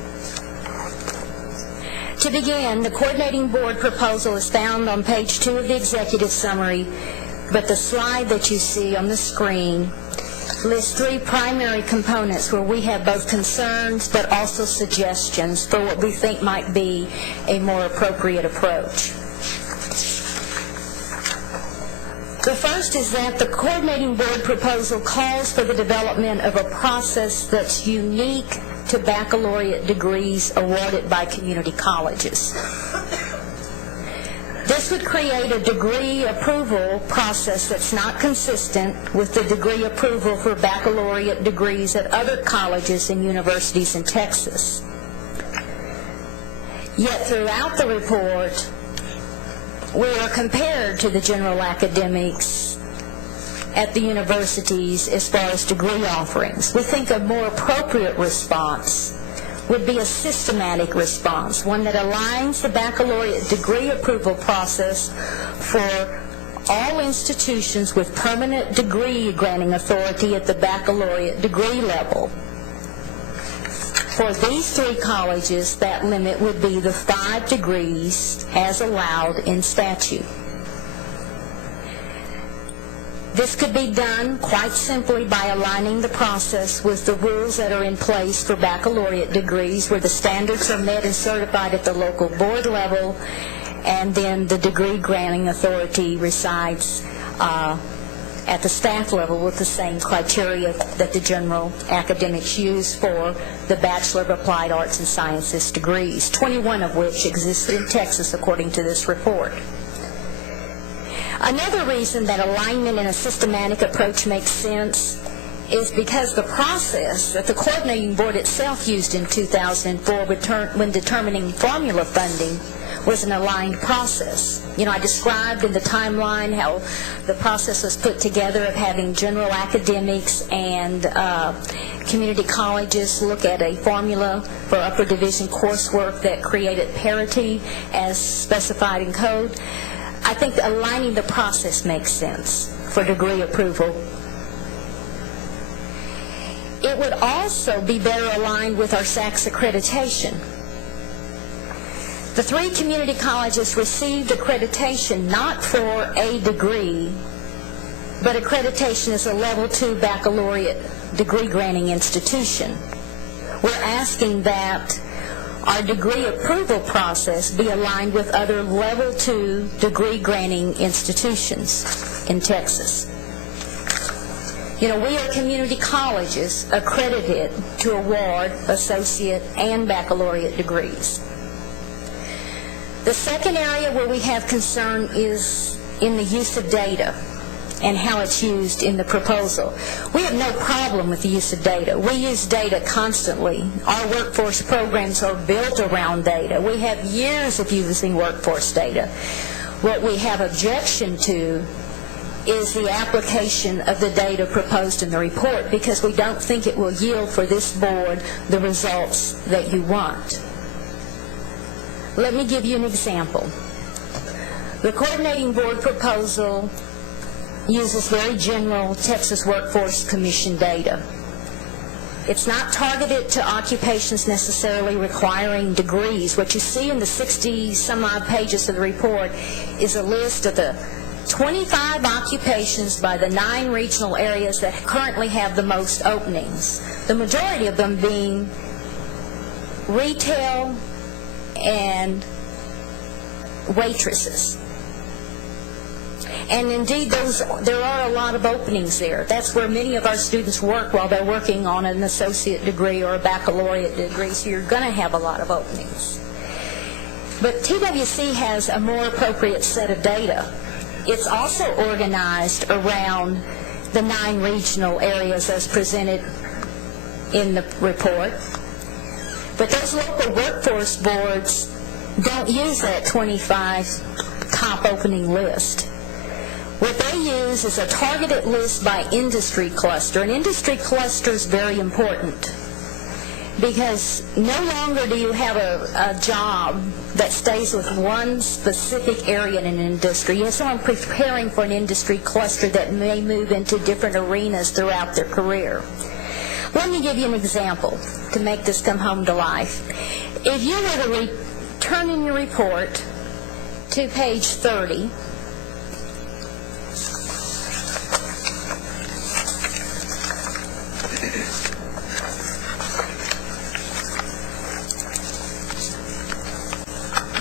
To begin, the coordinating board proposal is found on page 2 of the executive summary, but the slide that you see on the screen lists 3 primary components where we have both concerns but also suggestions for what we think might be a more appropriate approach. The first is that the coordinating board proposal calls for the development of a process that's unique to baccalaureate degrees awarded by community colleges. This would create a degree approval process that's not consistent with the degree approval for baccalaureate degrees at other colleges and universities in Texas. Yet throughout the report, we are compared to the general academics at the universities as far as degree offerings. We think a more appropriate response would be a systematic response, one that aligns the baccalaureate degree approval process for all institutions with permanent degree granting authority at the baccalaureate degree level. For these 3 colleges, that limit would be the 5 degrees as allowed in statute. This could be done quite simply by aligning the process with the rules that are in place for baccalaureate degrees, where the standards are met and certified at the local board level, and then the degree granting authority resides at the staff level with the same criteria that the general academics use for the Bachelor of Applied Arts and Sciences degrees, 21 of which exist in Texas according to this report. Another reason that alignment in a systematic approach makes sense is because the process that the coordinating board itself used in 2004 when determining formula funding was an aligned process. You know, I described in the timeline how the process was put together of having general academics and community colleges look at a formula for upper division coursework that created parity as specified in code. I think that aligning the process makes sense for degree approval. It would also be better aligned with our SACS accreditation. The 3 community colleges received accreditation not for a degree, but accreditation as a level 2 baccalaureate degree granting institution. We're asking that our degree approval process be aligned with other level 2 degree granting institutions in Texas. You know, we are community colleges accredited to award associate and baccalaureate degrees. The second area where we have concern is in the use of data and how it's used in the proposal. We have no problem with the use of data. We use data constantly. Our workforce programs are built around data. We have years of using workforce data. What we have objection to is the application of the data proposed in the report, because we don't think it will yield for this board the results that you want. Let me give you an example. The coordinating board proposal uses very general Texas Workforce Commission data. It's not targeted to occupations necessarily requiring degrees. What you see in the 60-some-odd pages of the report is a list of the 25 occupations by the 9 regional areas that currently have the most openings, the majority of them being retail and waitresses. And indeed, there are a lot of openings there. That's where many of our students work while they're working on an associate degree or a baccalaureate degree, so you're going to have a lot of openings. But TWC has a more appropriate set of data. It's also organized around the 9 regional areas as presented in the report. But those local workforce boards don't use that 25 top opening list. What they use is a targeted list by industry cluster. An industry cluster is very important because no longer do you have a job that stays with one specific area in an industry. You have someone preparing for an industry cluster that may move into different arenas throughout their career. Let me give you an example to make this come home to life. If you were to turn in your report to page 30,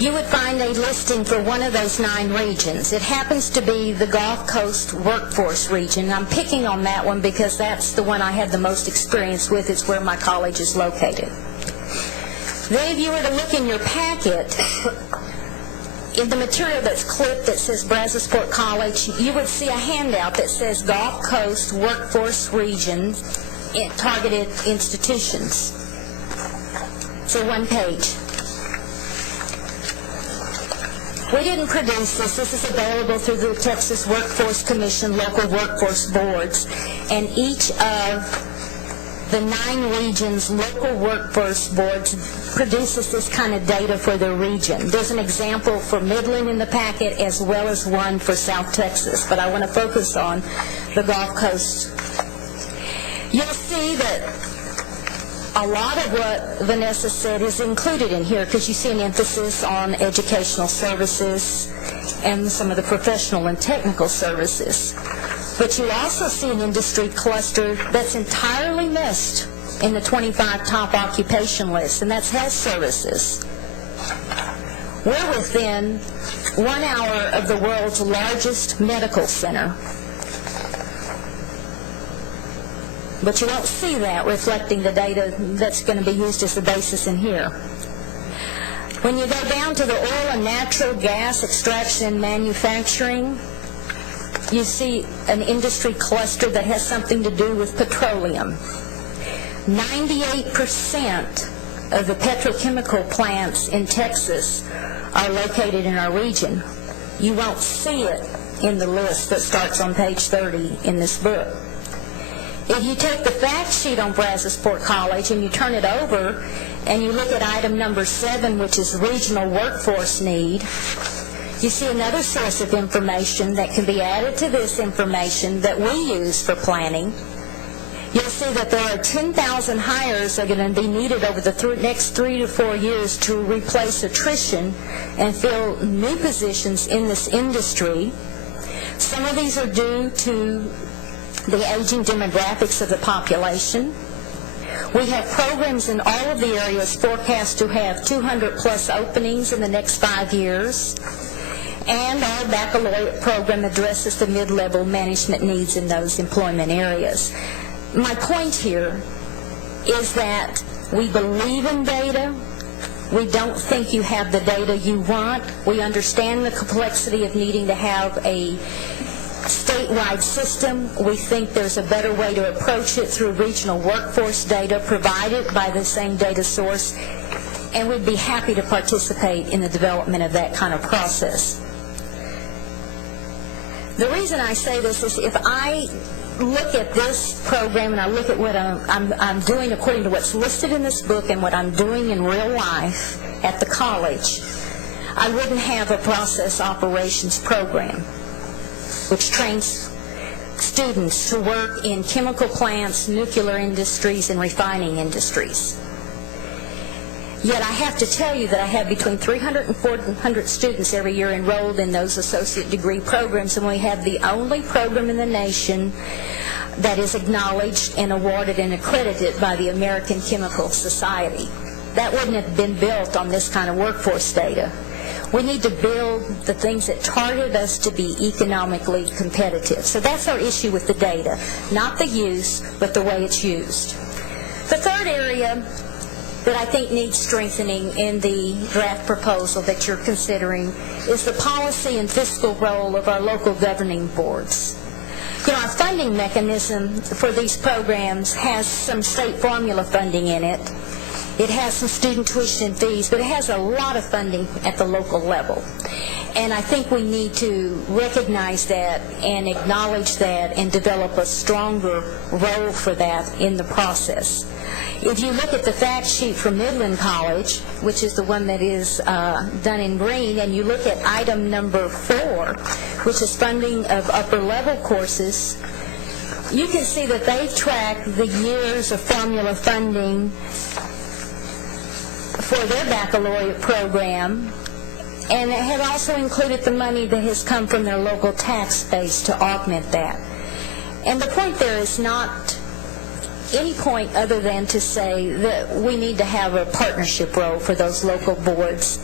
you would find a listing for one of those 9 regions. It happens to be the Gulf Coast Workforce Region. I'm picking on that one because that's the one I had the most experience with. It's where my college is located. Then if you were to look in your packet, in the material that's clipped that says Brazosport College, you would see a handout that says Gulf Coast Workforce Region Targeted Institutions. So one page. We didn't produce this. This is available through the Texas Workforce Commission local workforce boards, and each of the 9 regions' local workforce boards produces this kind of data for their region. There's an example for Midland in the packet as well as one for South Texas, but I want to focus on the Gulf Coast. You'll see that a lot of what Vanessa said is included in here because you see an emphasis on educational services and some of the professional and technical services. But you also see an industry cluster that's entirely missed in the 25 top occupation list, and that's health services. We're within 1 hour of the world's largest medical center. But you won't see that reflecting the data that's going to be used as the basis in here. When you go down to the oil and natural gas extraction and manufacturing, you see an industry cluster that has something to do with petroleum. 98% of the petrochemical plants in Texas are located in our region. You won't see it in the list that starts on page 30 in this book. If you take the fact sheet on Brazosport College and you turn it over and you look at item number 7, which is regional workforce need, you see another source of information that can be added to this information that we use for planning. You'll see that there are 10,000 hires that are going to be needed over the next 3 to 4 years to replace attrition and fill new positions in this industry. Some of these are due to the aging demographics of the population. We have programs in all of the areas forecast to have 200-plus openings in the next 5 years. And our baccalaureate program addresses the mid-level management needs in those employment areas. My point here is that we believe in data. We don't think you have the data you want. We understand the complexity of needing to have a statewide system. We think there's a better way to approach it through regional workforce data provided by the same data source, and we'd be happy to participate in the development of that kind of process. The reason I say this is if I look at this program and I look at what I'm doing according to what's listed in this book and what I'm doing in real life at the college, I wouldn't have a process operations program which trains students to work in chemical plants, nuclear industries, and refining industries. Yet I have to tell you that I have between 300 and 400 students every year enrolled in those associate degree programs, and we have the only program in the nation that is acknowledged and awarded and accredited by the American Chemical Society. That wouldn't have been built on this kind of workforce data. We need to build the things that target us to be economically competitive. So that's our issue with the data, not the use, but the way it's used. The third area that I think needs strengthening in the draft proposal that you're considering is the policy and fiscal role of our local governing boards. You know, our funding mechanism for these programs has some state formula funding in it. It has some student tuition and fees, but it has a lot of funding at the local level. And I think we need to recognize that and acknowledge that and develop a stronger role for that in the process. If you look at the fact sheet from Midland College, which is the one that is done in green, and you look at item number 4, which is funding of upper level courses, you can see that they've tracked the years of formula funding for their baccalaureate program, and it had also included the money that has come from their local tax base to augment that. And the point there is not any point other than to say that we need to have a partnership role for those local boards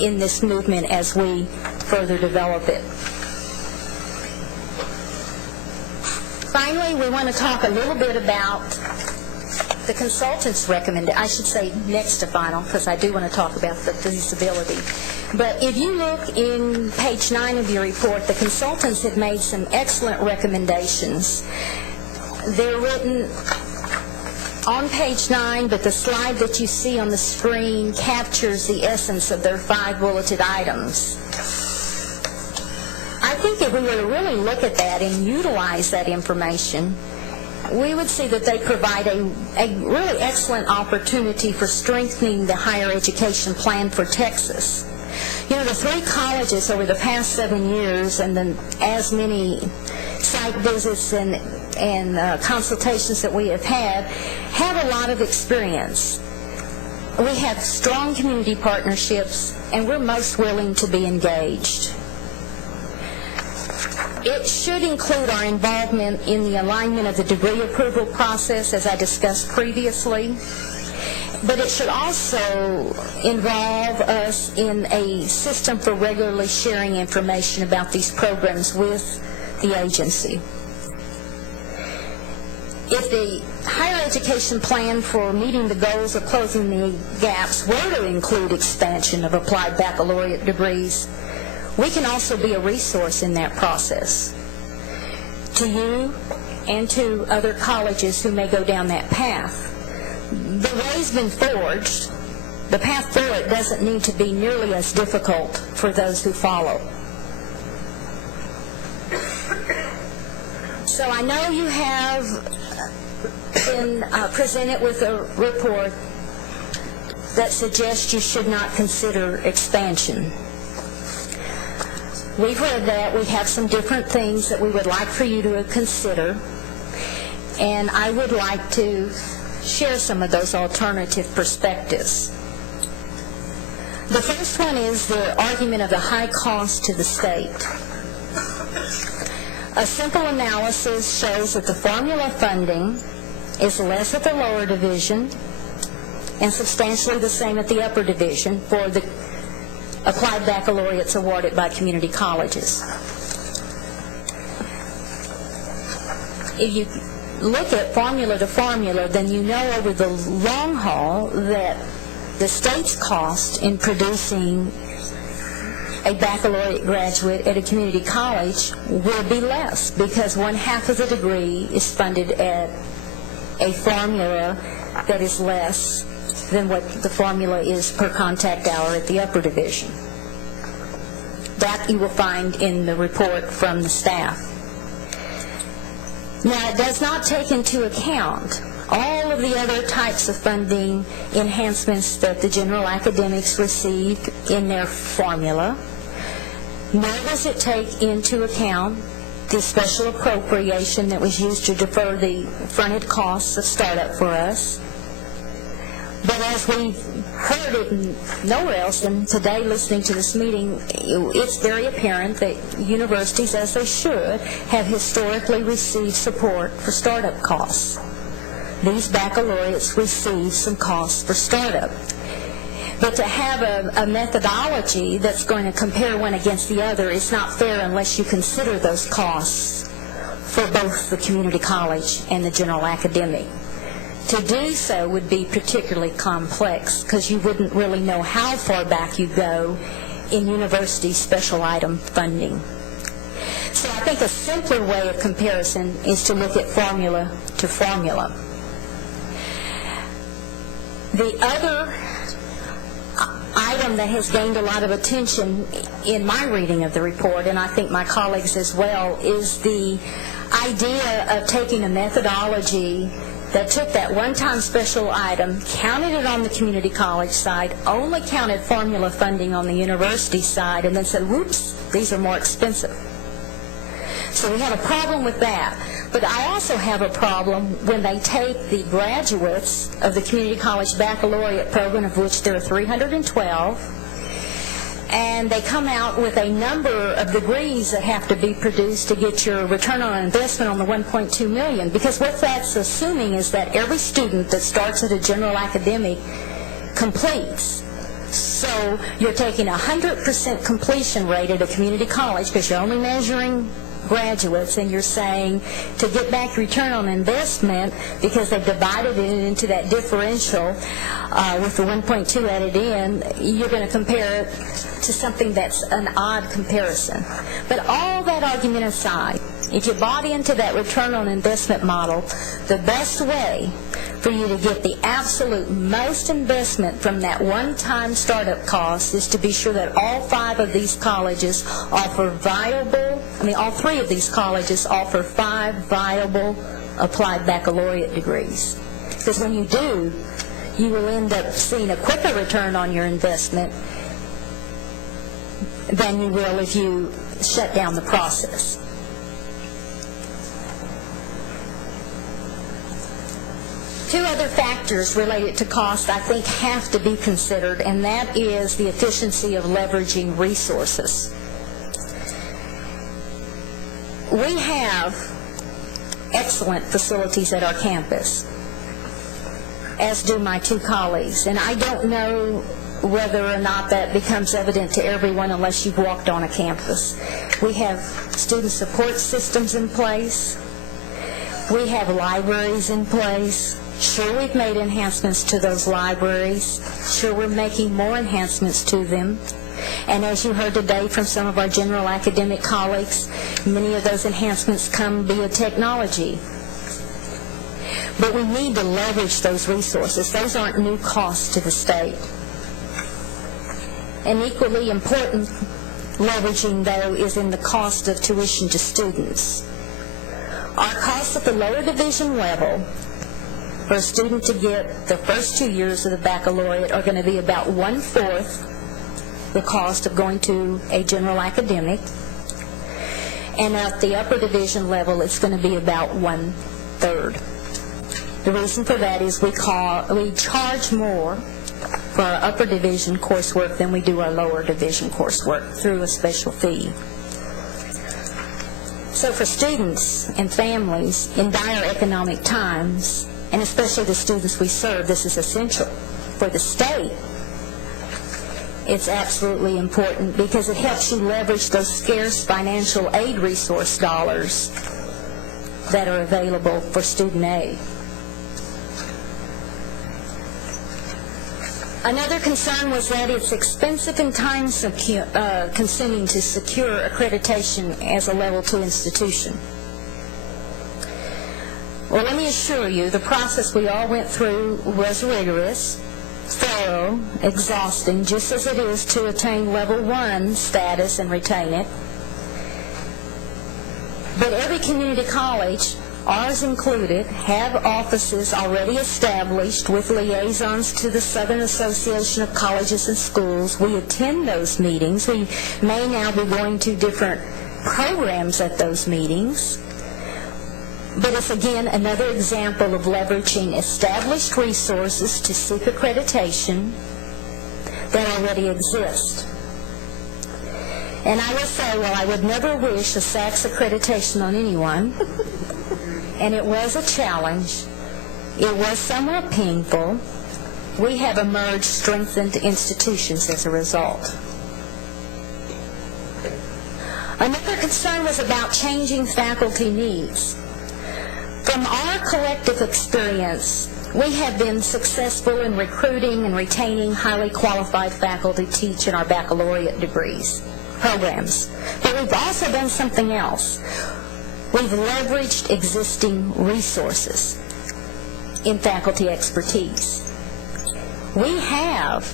in this movement as we further develop it. Finally, we want to talk a little bit about the consultant's recommendation. I should say next to final, because I do want to talk about the feasibility. But if you look in page 9 of your report, the consultants have made some excellent recommendations. They're written on page 9, but the slide that you see on the screen captures the essence of their 5 bulleted items. I think if we were to really look at that and utilize that information, we would see that they provide a really excellent opportunity for strengthening the higher education plan for Texas. You know, the 3 colleges over the past 7 years, and then as many site visits and consultations that we have had a lot of experience. We have strong community partnerships, and we're most willing to be engaged. It should include our involvement in the alignment of the degree approval process, as I discussed previously, but it should also involve us in a system for regularly sharing information about these programs with the agency. If the higher education plan for meeting the goals of closing the gaps were to include expansion of applied baccalaureate degrees, we can also be a resource in that process to you and to other colleges who may go down that path. The way's been forged. The path forward doesn't need to be nearly as difficult for those who follow. So I know you have been presented with a report that suggests you should not consider expansion. We've read that. We have some different things that we would like for you to consider, and I would like to share some of those alternative perspectives. The first one is the argument of the high cost to the state. A simple analysis shows that the formula funding is less at the lower division and substantially the same at the upper division for the applied baccalaureates awarded by community colleges. If you look at formula to formula, then you know over the long haul that the state's cost in producing a baccalaureate graduate at a community college will be less, because 1/2 of the degree is funded at a formula that is less than what the formula is per contact hour at the upper division. That you will find in the report from the staff. Now, it does not take into account all of the other types of funding enhancements that the general academics received in their formula, nor does it take into account the special appropriation that was used to defer the fronted costs of startup for us. But as we heard it nowhere else than today listening to this meeting, it's very apparent that universities, as they should, have historically received support for startup costs. These baccalaureates receive some costs for startup. But to have a methodology that's going to compare one against the other is not fair unless you consider those costs for both the community college and the general academic. To do so would be particularly complex because you wouldn't really know how far back you go in university special item funding. So I think a simpler way of comparison is to look at formula to formula. The other item that has gained a lot of attention in my reading of the report, and I think my colleagues as well, is the idea of taking a methodology that took that one-time special item, counted it on the community college side, only counted formula funding on the university side, and then said, whoops, these are more expensive. So we have a problem with that. But I also have a problem when they take the graduates of the community college baccalaureate program, of which there are 312, and they come out with a number of degrees that have to be produced to get your return on investment on the $1.2 million. Because what that's assuming is that every student that starts at a general academic completes. So you're taking 100% completion rate at a community college because you're only measuring graduates, and you're saying to get back return on investment, because they've divided it into that differential with the 1.2 added in, you're going to compare it to something that's an odd comparison. But all that argument aside, if you bought into that return on investment model, the best way for you to get the absolute most investment from that one-time startup cost is to be sure that all five of these colleges offer all three of these colleges offer 5 viable applied baccalaureate degrees. Because when you do, you will end up seeing a quicker return on your investment than you will if you shut down the process. Two other factors related to cost I think have to be considered, and that is the efficiency of leveraging resources. We have excellent facilities at our campus, as do my two colleagues, and I don't know whether or not that becomes evident to everyone unless you've walked on a campus. We have student support systems in place. We have libraries in place. Sure, we've made enhancements to those libraries. Sure, we're making more enhancements to them. And as you heard today from some of our general academic colleagues, many of those enhancements come via technology. But we need to leverage those resources. Those aren't new costs to the state. And equally important leveraging, though, is in the cost of tuition to students. Our costs at the lower division level for a student to get the first 2 years of the baccalaureate are going to be about 1/4 the cost of going to a general academic. And at the upper division level, it's going to be about 1/3. The reason for that is we charge more for our upper division coursework than we do our lower division coursework through a special fee. So for students and families in dire economic times, and especially the students we serve, this is essential. For the state, it's absolutely important because it helps you leverage those scarce financial aid resource dollars that are available for student aid. Another concern was that it's expensive and time-consuming to secure accreditation as a Level 2 institution. Well, let me assure you, the process we all went through was rigorous, thorough, exhausting, just as it is to attain Level 1 status and retain it. But every community college, ours included, have offices already established with liaisons to the Southern Association of Colleges and Schools. We attend those meetings. We may now be going to different programs at those meetings, but it's again another example of leveraging established resources to seek accreditation that already exist. And I will say, while I would never wish a SACS accreditation on anyone, and it was a challenge, it was somewhat painful, we have emerged strengthened institutions as a result. Another concern was about changing faculty needs. From our collective experience, we have been successful in recruiting and retaining highly qualified faculty to teach in our baccalaureate programs. But we've also done something else. We've leveraged existing resources in faculty expertise. We have,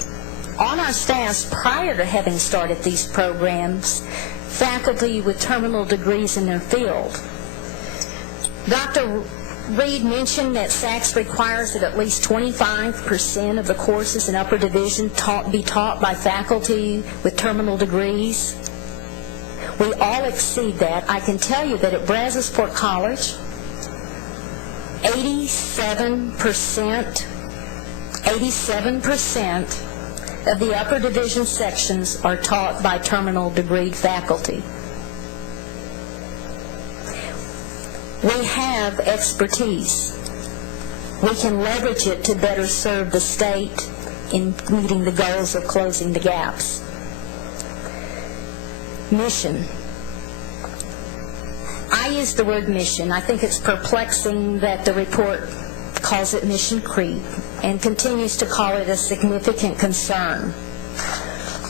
on our staffs prior to having started these programs, faculty with terminal degrees in their field. Dr. Reed mentioned that SACS requires that at least 25% of the courses in upper division be taught by faculty with terminal degrees. We all exceed that. I can tell you that at Brazosport College, 87% of the upper division sections are taught by terminal degreed faculty. We have expertise. We can leverage it to better serve the state in meeting the goals of closing the gaps. Mission. I use the word mission. I think it's perplexing that the report calls it mission creep and continues to call it a significant concern.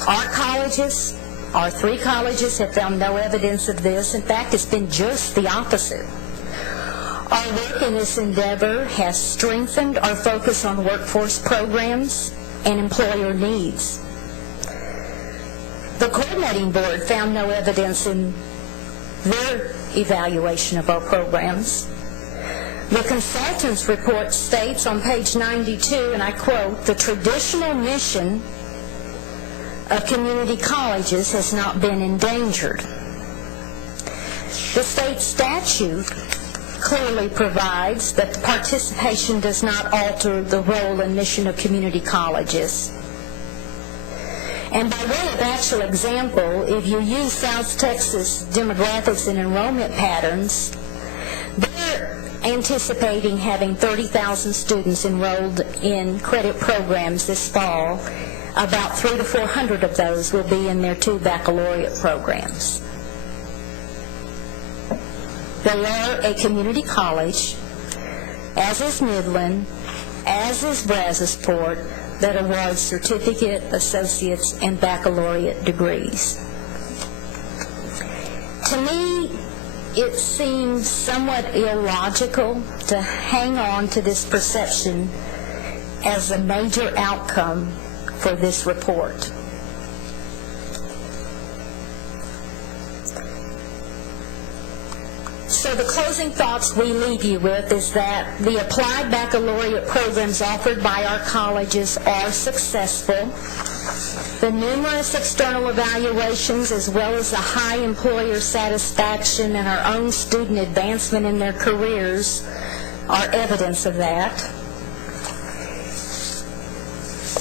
Our colleges, our 3 colleges, have found no evidence of this. In fact, it's been just the opposite. Our work in this endeavor has strengthened our focus on workforce programs and employer needs. The coordinating board found no evidence in their evaluation of our programs. The consultant's report states on page 92, and I quote, "The traditional mission of community colleges has not been endangered." The state statute clearly provides that participation does not alter the role and mission of community colleges. And by way of actual example, if you use South Texas demographics and enrollment patterns, they're anticipating having 30,000 students enrolled in credit programs this fall. About 300 to 400 of those will be in their 2 baccalaureate programs. They are a community college, as is Midland, as is Brazosport, that awards certificate, associate's, and baccalaureate degrees. To me, it seems somewhat illogical to hang on to this perception as a major outcome for this report. So the closing thoughts we leave you with is that the applied baccalaureate programs offered by our colleges are successful. The numerous external evaluations, as well as the high employer satisfaction and our own student advancement in their careers, are evidence of that.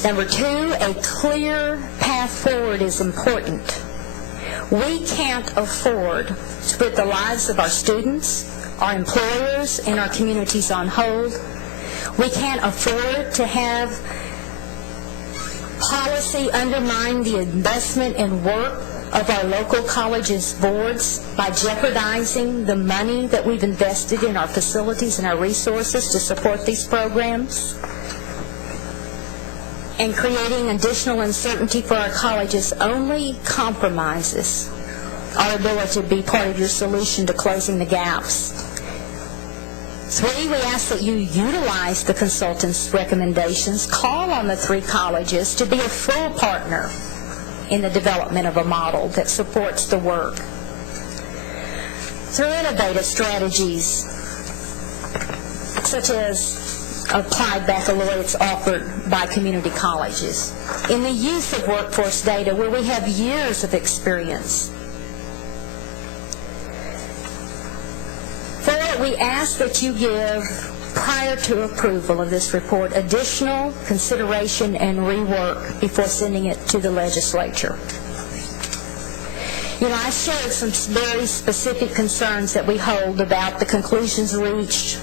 Number 2, a clear path forward is important. We can't afford to put the lives of our students, our employers, and our communities on hold. We can't afford to have policy undermine the investment and work of our local colleges' boards by jeopardizing the money that we've invested in our facilities and our resources to support these programs, and creating additional uncertainty for our colleges only compromises our ability to be part of your solution to closing the gaps. 3, we ask that you utilize the consultant's recommendations, call on the 3 colleges to be a full partner in the development of a model that supports the work. Through innovative strategies, such as applied baccalaureates offered by community colleges, in the use of workforce data where we have years of experience, that we ask that you give, prior to approval of this report, additional consideration and rework before sending it to the legislature. You know, I shared some very specific concerns that we hold about the conclusions reached,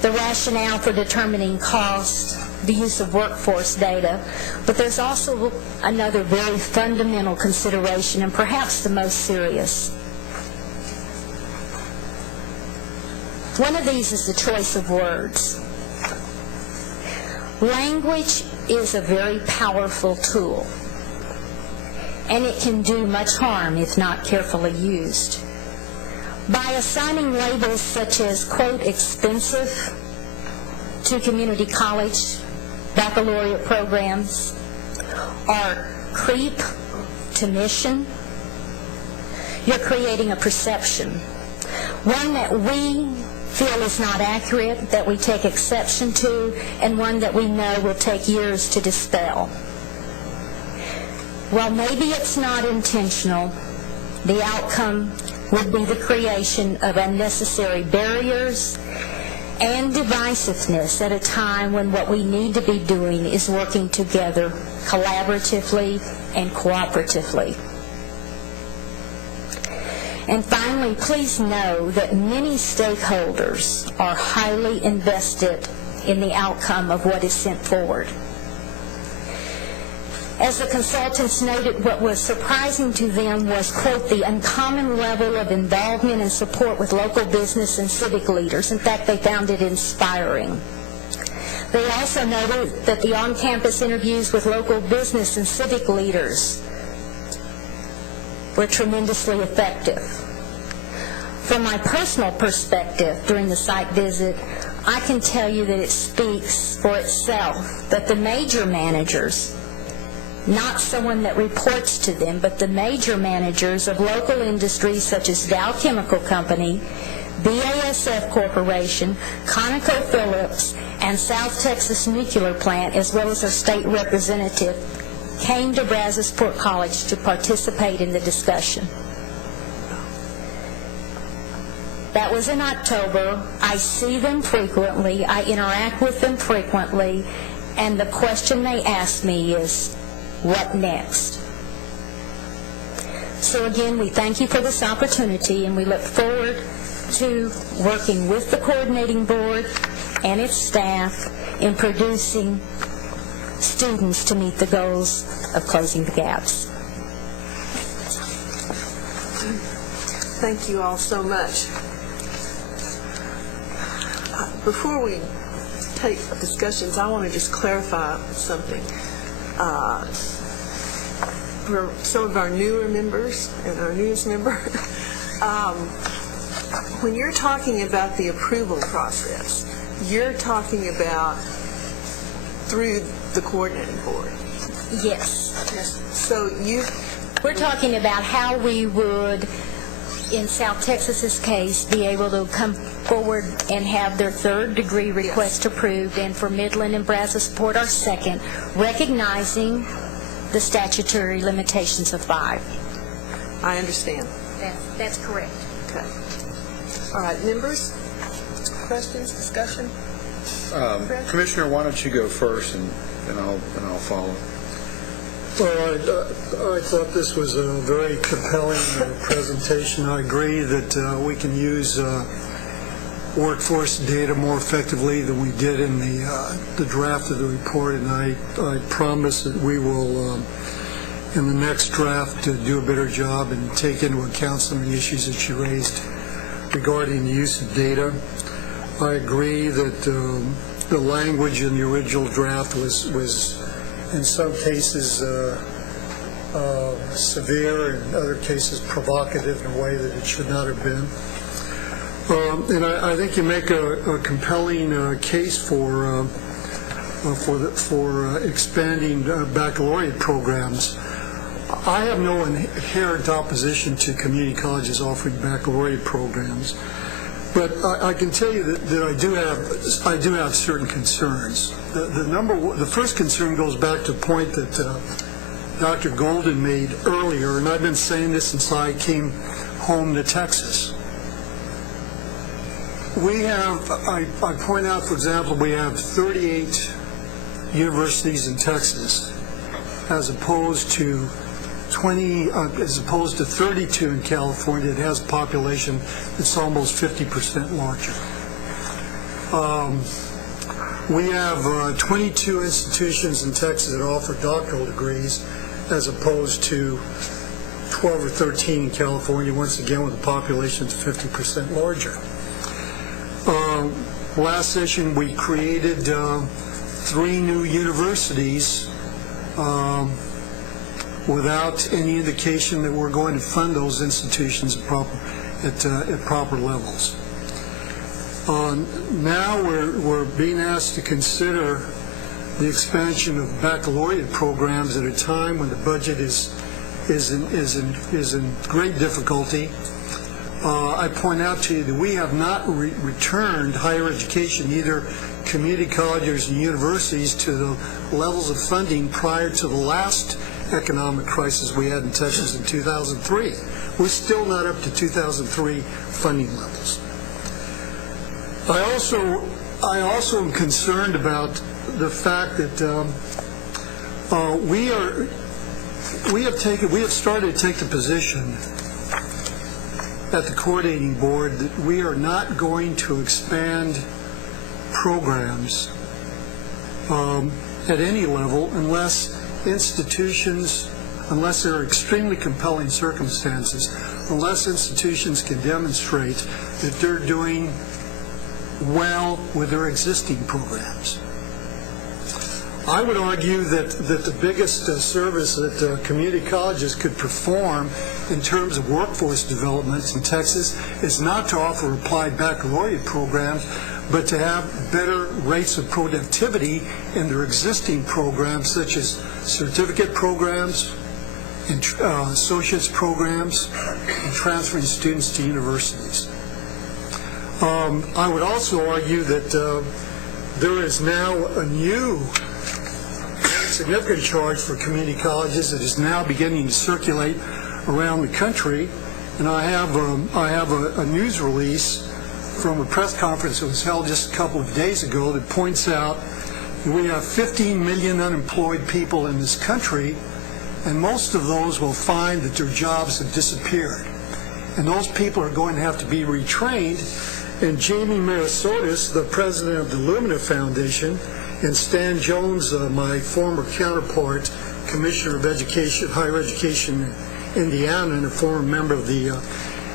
the rationale for determining cost, the use of workforce data, but there's also another very fundamental consideration, and perhaps the most serious. One of these is the choice of words. Language is a very powerful tool, and it can do much harm if not carefully used. By assigning labels such as, quote, expensive to community college baccalaureate programs, or creep to mission, you're creating a perception, one that we feel is not accurate, that we take exception to, and one that we know will take years to dispel. While maybe it's not intentional, the outcome would be the creation of unnecessary barriers and divisiveness at a time when what we need to be doing is working together collaboratively and cooperatively. And finally, please know that many stakeholders are highly invested in the outcome of what is sent forward. As the consultants noted, what was surprising to them was, quote, the uncommon level of involvement and support with local business and civic leaders. In fact, they found it inspiring. They also noted that the on-campus interviews with local business and civic leaders were tremendously effective. From my personal perspective during the site visit, I can tell you that it speaks for itself that the major managers, not someone that reports to them, but the major managers of local industries such as Dow Chemical Company, BASF Corporation, ConocoPhillips, and South Texas Nuclear Plant, as well as their state representative, came to Brazosport College to participate in the discussion. That was in October. I see them frequently. I interact with them frequently. And the question they ask me is, what next? So again, we thank you for this opportunity, and we look forward to working with the coordinating board and its staff in producing students to meet the goals of closing the gaps. Thank you all so much. Before we take discussions, I want to just clarify something. For some of our newer members and our newest member, when you're talking about the approval process, you're talking about through the coordinating board. Yes. So we're talking about how we would, in South Texas's case, be able to come forward and have their third degree request approved, and for Midland and Brazosport our second, recognizing the statutory limitations of 5. I understand. That's correct. Okay. All right, members, questions, discussion? Commissioner, why don't you go first, and I'll follow. Well, I thought this was a very compelling presentation. I agree that we can use workforce data more effectively than we did in the draft of the report, and I promise that we will, in the next draft, do a better job and take into account some of the issues that you raised regarding the use of data. I agree that the language in the original draft was in some cases severe, in other cases provocative in a way that it should not have been. And I think you make a compelling case for expanding baccalaureate programs. I have no inherent opposition to community colleges offering baccalaureate programs, but I can tell you that I do have certain concerns. The first concern goes back to a point that Dr. Golden made earlier, and I've been saying this since I came home to Texas. We have, I point out, for example, we have 38 universities in Texas as opposed to 32 in California. It has a population that's almost 50% larger. We have 22 institutions in Texas that offer doctoral degrees as opposed to 12 or 13 in California, once again with a population that's 50% larger. Last session we created 3 new universities without any indication that we're going to fund those institutions at proper levels. Now we're being asked to consider the expansion of baccalaureate programs at a time when the budget is in great difficulty. I point out to you that we have not returned higher education, either community colleges and universities, to the levels of funding prior to the last economic crisis we had in Texas in 2003. We're still not up to 2003 funding levels. I also am concerned about the fact that we have started to take the position at the coordinating board that we are not going to expand programs at any level unless there are extremely compelling circumstances, unless institutions can demonstrate that they're doing well with their existing programs. I would argue that the biggest service that community colleges could perform in terms of workforce development in Texas is not to offer applied baccalaureate programs, but to have better rates of productivity in their existing programs, such as certificate programs, and associates programs, and transferring students to universities. I would also argue that there is now a new significant charge for community colleges that is now beginning to circulate around the country, and I have a news release from a press conference that was held just a couple of days ago that points out that we have 15 million unemployed people in this country, and most of those will find that their jobs have disappeared. And those people are going to have to be retrained. And Jamie Marasotis, the president of the Lumina Foundation, and Stan Jones, my former counterpart, Commissioner of Education, Higher Education in Indiana, and a former member of the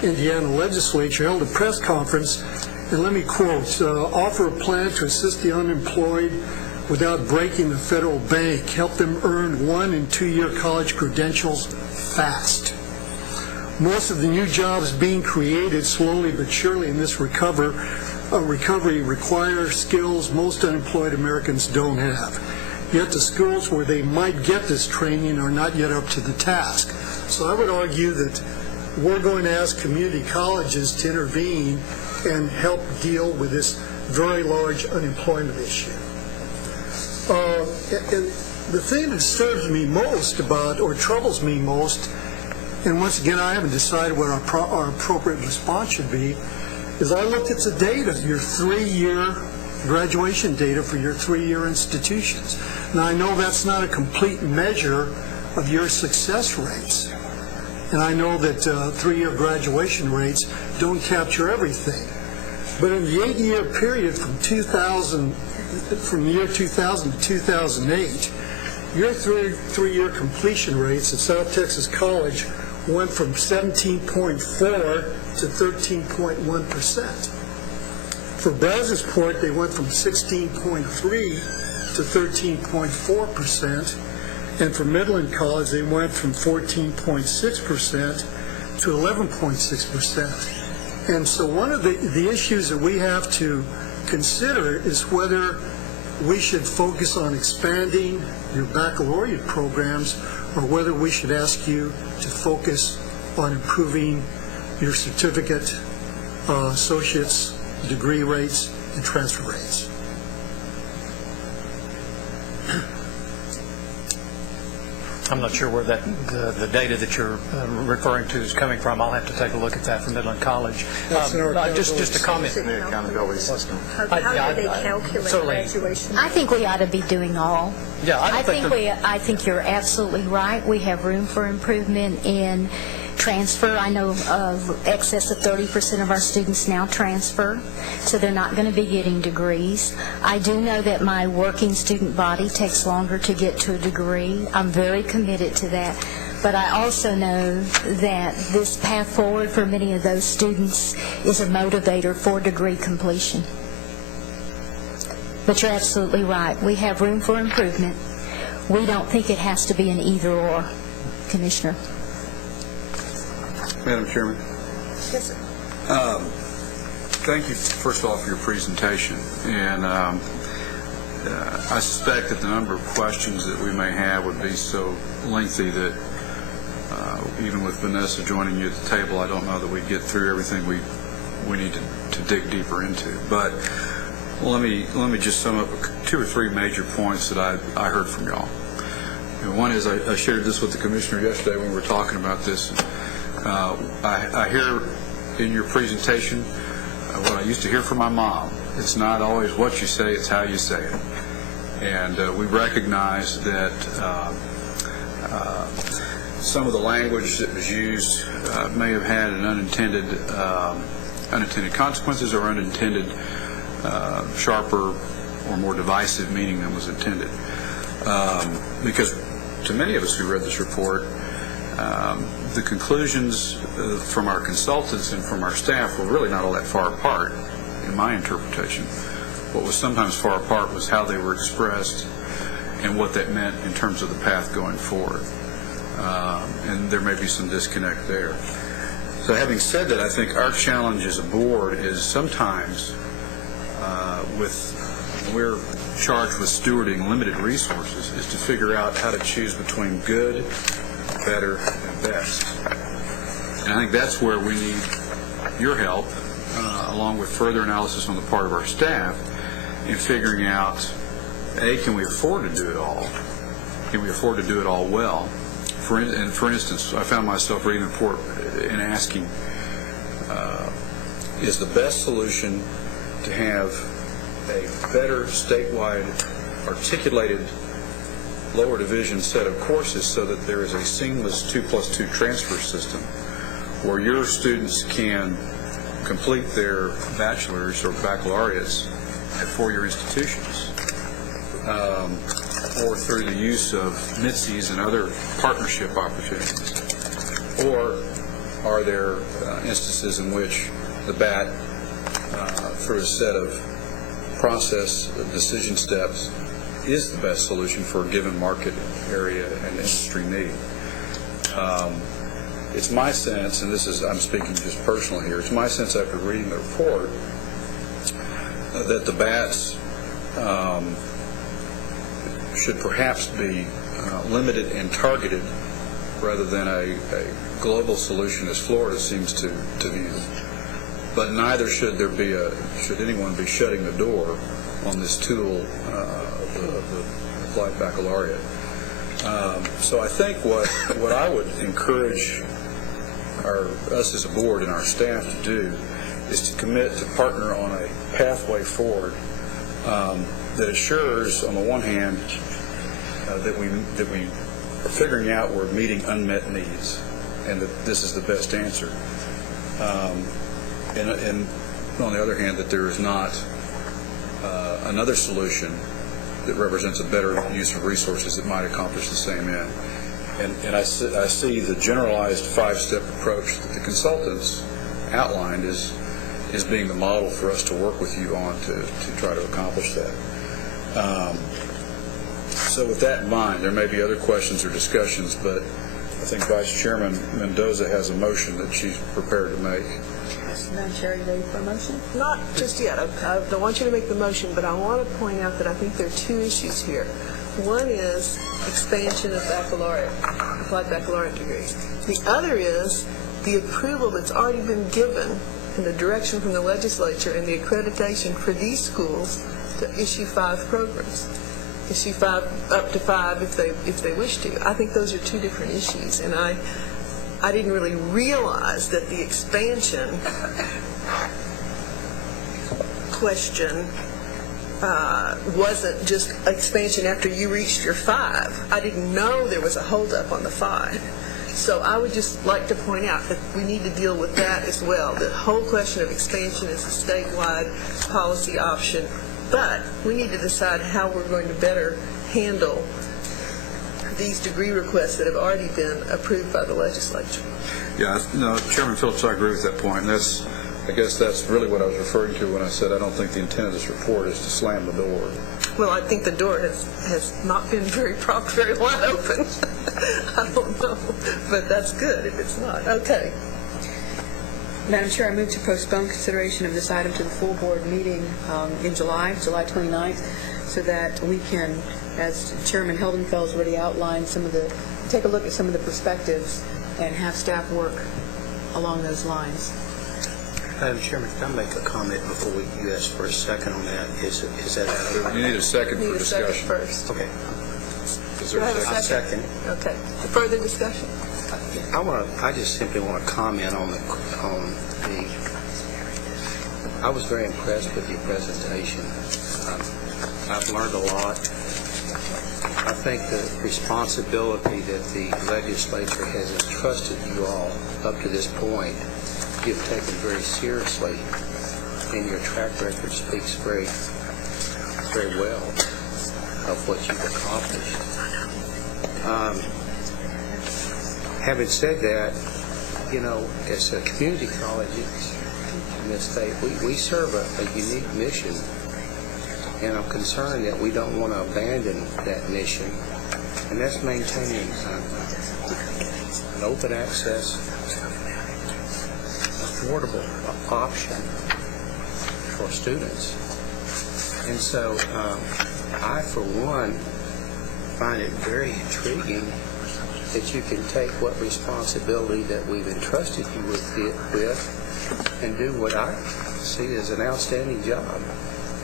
Indiana legislature, held a press conference, and let me quote, offer a plan to assist the unemployed without breaking the federal bank, help them earn 1- and 2-year college credentials fast. Most of the new jobs being created slowly but surely in this recovery require skills most unemployed Americans don't have. Yet the schools where they might get this training are not yet up to the task. So I would argue that we're going to ask community colleges to intervene and help deal with this very large unemployment issue. And the thing that disturbs me most about, or troubles me most, and once again I haven't decided what our appropriate response should be, is I looked at the data, your 3-year graduation data for your 3-year institutions. Now I know that's not a complete measure of your success rates. And I know that 3-year graduation rates don't capture everything. But in the 8-year period from the year 2000 to 2008, your 3-year completion rates at South Texas College went from 17.4 to 13.1%. For Brazosport, they went from 16.3 to 13.4%. And for Midland College, they went from 14.6% to 11.6%. And so one of the issues that we have to consider is whether we should focus on expanding your baccalaureate programs or whether we should ask you to focus on improving your certificate, associate's degree rates, and transfer rates. I'm not sure where the data that you're referring to is coming from. I'll have to take a look at that from Midland College. Just a comment. The accountability system. How do they calculate graduation? I think we ought to be doing all. Yeah, I think you're absolutely right. We have room for improvement in transfer. I know of excess of 30% of our students now transfer, so they're not going to be getting degrees. I do know that my working student body takes longer to get to a degree. I'm very committed to that. But I also know that this path forward for many of those students is a motivator for degree completion. But you're absolutely right. We have room for improvement. We don't think it has to be an either-or, Commissioner. Madam Chairman. Yes, sir. Thank you, first off, for your presentation. And I suspect that the number of questions that we may have would be so lengthy that even with Vanessa joining you at the table, I don't know that we'd get through everything we need to dig deeper into. But let me just sum up 2 or 3 major points that I heard from y'all. One is I shared this with the Commissioner yesterday when we were talking about this. I hear in your presentation what I used to hear from my mom. It's not always what you say, it's how you say it. And we recognize that some of the language that was used may have had an unintended consequences or unintended sharper or more divisive meaning than was intended. Because to many of us who read this report, the conclusions from our consultants and from our staff were really not all that far apart in my interpretation. What was sometimes far apart was how they were expressed and what that meant in terms of the path going forward. And there may be some disconnect there. So having said that, I think our challenge as a board is sometimes when we're charged with stewarding limited resources is to figure out how to choose between good, better, and best. And I think that's where we need your help, along with further analysis on the part of our staff, in figuring out, A, can we afford to do it all? Can we afford to do it all well? For instance, I found myself reading the report and asking, is the best solution to have a better statewide articulated lower division set of courses so that there is a seamless 2+2 transfer system where your students can complete their bachelor's or baccalaureates at 4-year institutions, or through the use of MITSEs and other partnership opportunities? Or are there instances in which the BAT, through a set of process decision steps, is the best solution for a given market area and industry need? It's my sense, and I'm speaking just personally here, it's my sense after reading the report that the BATs should perhaps be limited and targeted rather than a global solution as Florida seems to view. But neither should anyone be shutting the door on this tool, the Applied Baccalaureate. So I think what I would encourage us as a board and our staff to do is to commit to partner on a pathway forward that assures, on the one hand, that we are figuring out we're meeting unmet needs and that this is the best answer. And on the other hand, that there is not another solution that represents a better use of resources that might accomplish the same end. And I see the generalized 5-step approach that the consultants outlined is being the model for us to work with you on to try to accomplish that. So with that in mind, there may be other questions or discussions, but I think Vice Chairman Mendoza has a motion that she's prepared to make. Madam Chair, are you ready for a motion? Not just yet. I don't want you to make the motion, but I want to point out that I think there are 2 issues here. One is expansion of applied baccalaureate degrees. The other is the approval that's already been given and the direction from the legislature and the accreditation for these schools to issue 5 programs. issue 5 up to 5 if they wish to. I think those are two different issues, and I didn't really realize that the expansion question wasn't just expansion after you reached your 5. I didn't know there was a holdup on the 5. So I would just like to point out that we need to deal with that as well. The whole question of expansion is a statewide policy option, but we need to decide how we're going to better handle these degree requests that have already been approved by the legislature. Yeah, no, Chairman Phillips, I agree with that point. I guess that's really what I was referring to when I said I don't think the intent of this report is to slam the door. Well, I think the door has not been very wide open. I don't know, but that's good if it's not. Okay. Madam Chair, I move to postpone consideration of this item to the full board meeting in July 29th, so that we can, as Chairman Heldenfeld's already outlined, take a look at some of the perspectives and have staff work along those lines. Madam Chairman, can I make a comment before you ask for a second on that? Is that out of order? You need a second for discussion. Second first. Okay. Is there a second? Okay. Further discussion? I just simply want to comment on the. I was very impressed with your presentation. I've learned a lot. I think the responsibility that the legislature has entrusted you all up to this point, you've taken very seriously, and your track record speaks very, very well of what you've accomplished. Having said that, as a community college in this state, we serve a unique mission, and I'm concerned that we don't want to abandon that mission, and that's maintaining an open access, affordable option for students. And so I, for one, find it very intriguing that you can take what responsibility that we've entrusted you with and do what I see as an outstanding job.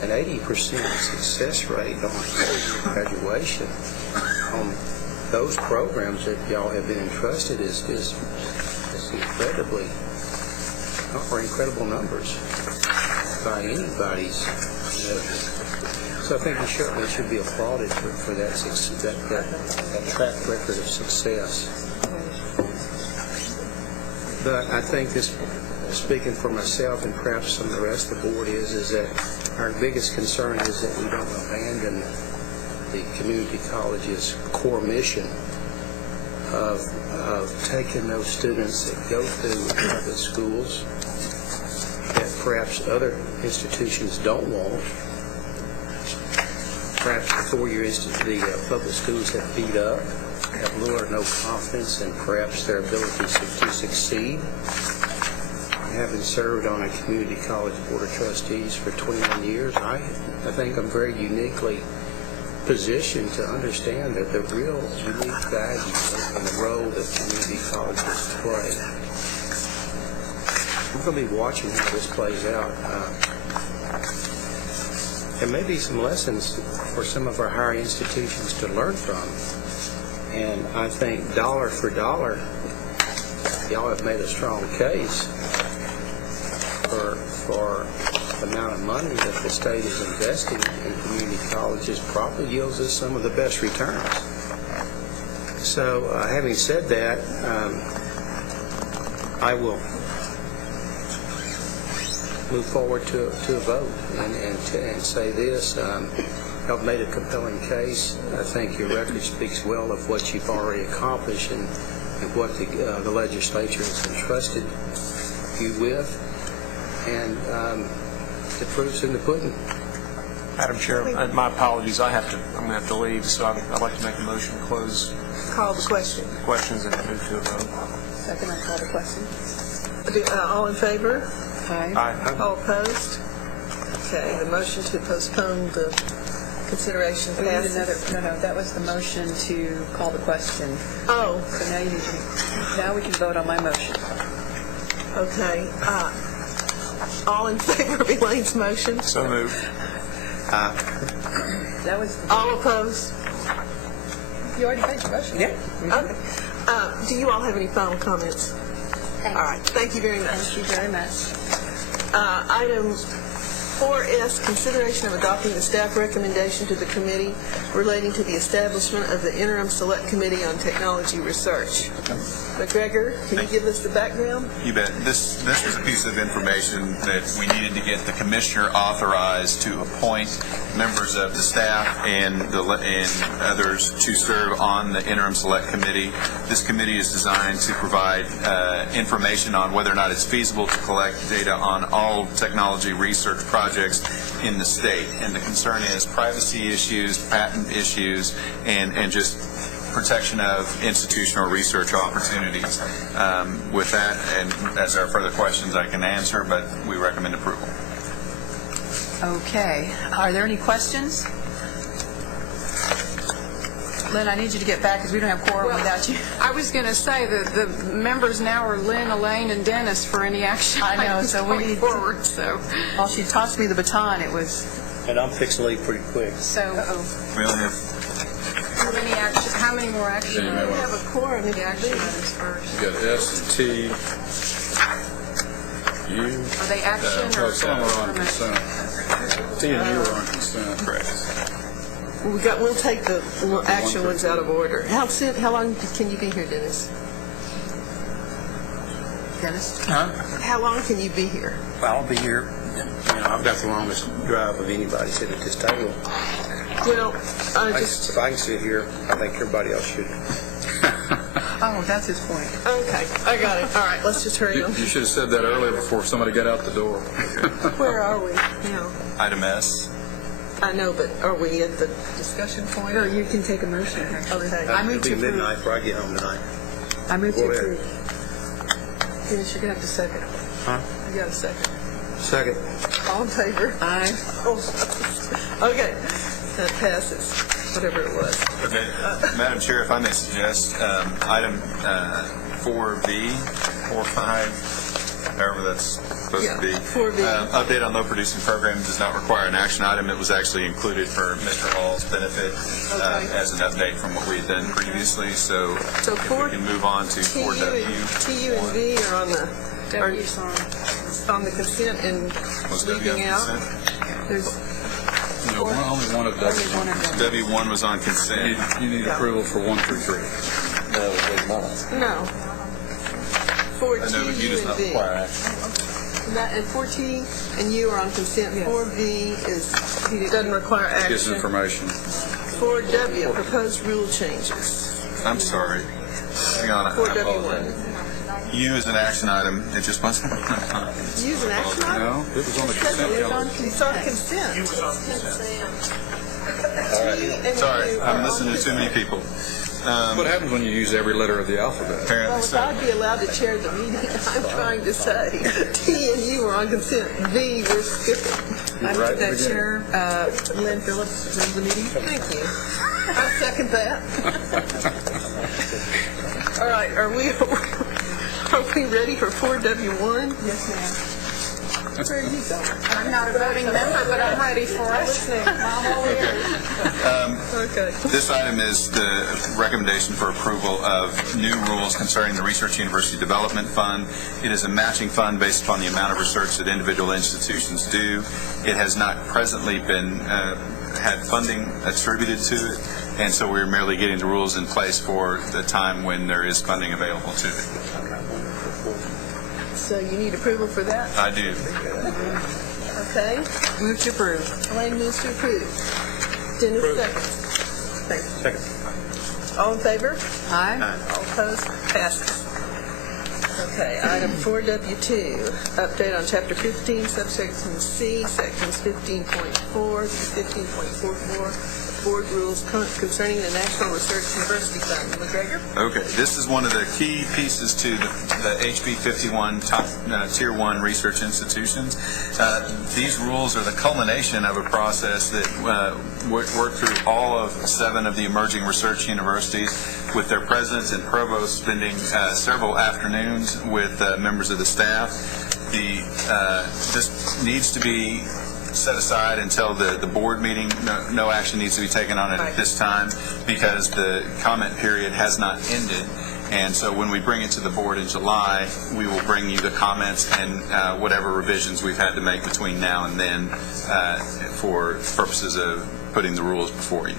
An 80% success rate on graduation on those programs that y'all have been entrusted is incredible numbers by anybody's measure. So I think you certainly should be applauded for that track record of success. But I think this, speaking for myself and perhaps some of the rest of the board, is that our biggest concern is that we don't abandon the community college's core mission of taking those students that go through private schools that perhaps other institutions don't want. Perhaps the the public schools have beat up, have little or no confidence in perhaps their ability to succeed. Having served on a community college board of trustees for 21 years, I think I'm very uniquely positioned to understand that the real unique value and the role that community colleges play. We're going to be watching how this plays out. There may be some lessons for some of our higher institutions to learn from. And I think dollar for dollar, y'all have made a strong case for the amount of money that the state is investing in community colleges probably yields us some of the best returns. So having said that, I will move forward to a vote and say this. Y'all made a compelling case. I think your record speaks well of what you've already accomplished and what the legislature has entrusted you with. And the proof's in the pudding. Madam Chair, my apologies. I'm going to have to leave, so I'd like to make a motion to close. Call the question. Questions and move to a vote. Second, I call the question. All in favor? Aye. Aye. All opposed? Okay, the motion to postpone the consideration passes. No, that was the motion to call the question. Oh. So now we can vote on my motion. Okay. All in favor of Elaine's motion? So moved. That was, All opposed? you already made your motion. Yeah. Okay. Do you all have any final comments? All right, thank you very much. Thank you very much. Item 4S, consideration of adopting the staff recommendation to the committee relating to the establishment of the Interim Select Committee on Technology Research. McGregor, can you give us the background? You bet. This was a piece of information that we needed to get the commissioner authorized to appoint members of the staff and others to serve on the interim select committee. This committee is designed to provide information on whether or not it's feasible to collect data on all technology research projects in the state. And the concern is privacy issues, patent issues, and just protection of institutional research opportunities. With that, and as there are further questions I can answer, but we recommend approval. Okay. Are there any questions? Lynn, I need you to get back because we don't have quorum without you. I was going to say that the members now are Lynn, Elaine, and Dennis for any action I know, so we need forward. So, while she tossed me the baton, it was. And I'm fixing to leave pretty quick. So, We only have how many more action Yeah, items? We have a quorum. The action items first. You got S and T, U. Are they action or Some are on consent. T and U are on consent. correct. We'll take the action ones out of order. How long can you be here, Dennis? Dennis? How long can you be here? Well, I'll be here. I've got the longest drive of anybody sitting at this table. Well, If I can sit here, I think everybody else should. Oh, that's his point. Okay, I got it. All right, let's just hurry on. You should have said that earlier before somebody got out the door. Where are we now? Item S. I know, but are we at the discussion point? Or you can take a motion, actually. Okay. I move to It'll be approve. midnight before I get home tonight. I move to Go ahead. approve. Dennis, you're going to have to second. Huh? You got a second. Second. All in favor? Aye. Okay, that passes, whatever it was. Okay. Madam Chair, if I may suggest, item 4B, 4.5, however that's supposed to be. 4B. Update on low producing program does not require an action item. It was actually included for Mr. Hall's benefit as an update from what we had done previously. So if we can move on to 4W. TU and V are on the, on the consent and Was W on leaving out. consent? There's No, only one of those. W1 was on consent. You need approval for 1 through 3. No. For I know, but you TU does and not V. require action. And 4T and U are on consent. 4V doesn't require action. Gives information. 4W, proposed rule changes. I'm sorry. Hang on, I 4W1. U is an action item. It just wasn't. Use an action item? No, it was on the consent calendar. It's on consent. All right. Sorry, I'm listening to too many people. What happens when you use every letter of the alphabet? Apparently Well, if I'd be allowed to chair the meeting, I'm trying to say, T and U are on consent, V we're skipping. I move that Chair Lynn Phillips adjourns the meeting. Thank you. I second that. All right, are we ready for 4W1? Yes, ma'am. Where are you going? I'm not a voting member, but I'm ready for it. Okay. This item is the recommendation for approval of new rules concerning the Research University Development Fund. It is a matching fund based upon the amount of research that individual institutions do. It has not presently been had funding attributed to it, and so we're merely getting the rules in place for the time when there is funding available to it. So you need approval for that? I do. Okay. Move to approve. Elaine moves to approve. Dennis seconds. Second. All in favor? Aye. All opposed? Passes. Okay, item 4W2, update on Chapter 15, subsection C, sections 15.4 to 15.44, Board rules concerning the National Research University Fund. McGregor? Okay, this is one of the key pieces to the HB 51 top Tier 1 research institutions. These rules are the culmination of a process that worked through all of 7 of the emerging research universities, with their presidents and provosts spending several afternoons with members of the staff. This needs to be set aside until the board meeting. No action needs to be taken on it at this time because the comment period has not ended. And so when we bring it to the board in July, we will bring you the comments and whatever revisions we've had to make between now and then for purposes of putting the rules before you.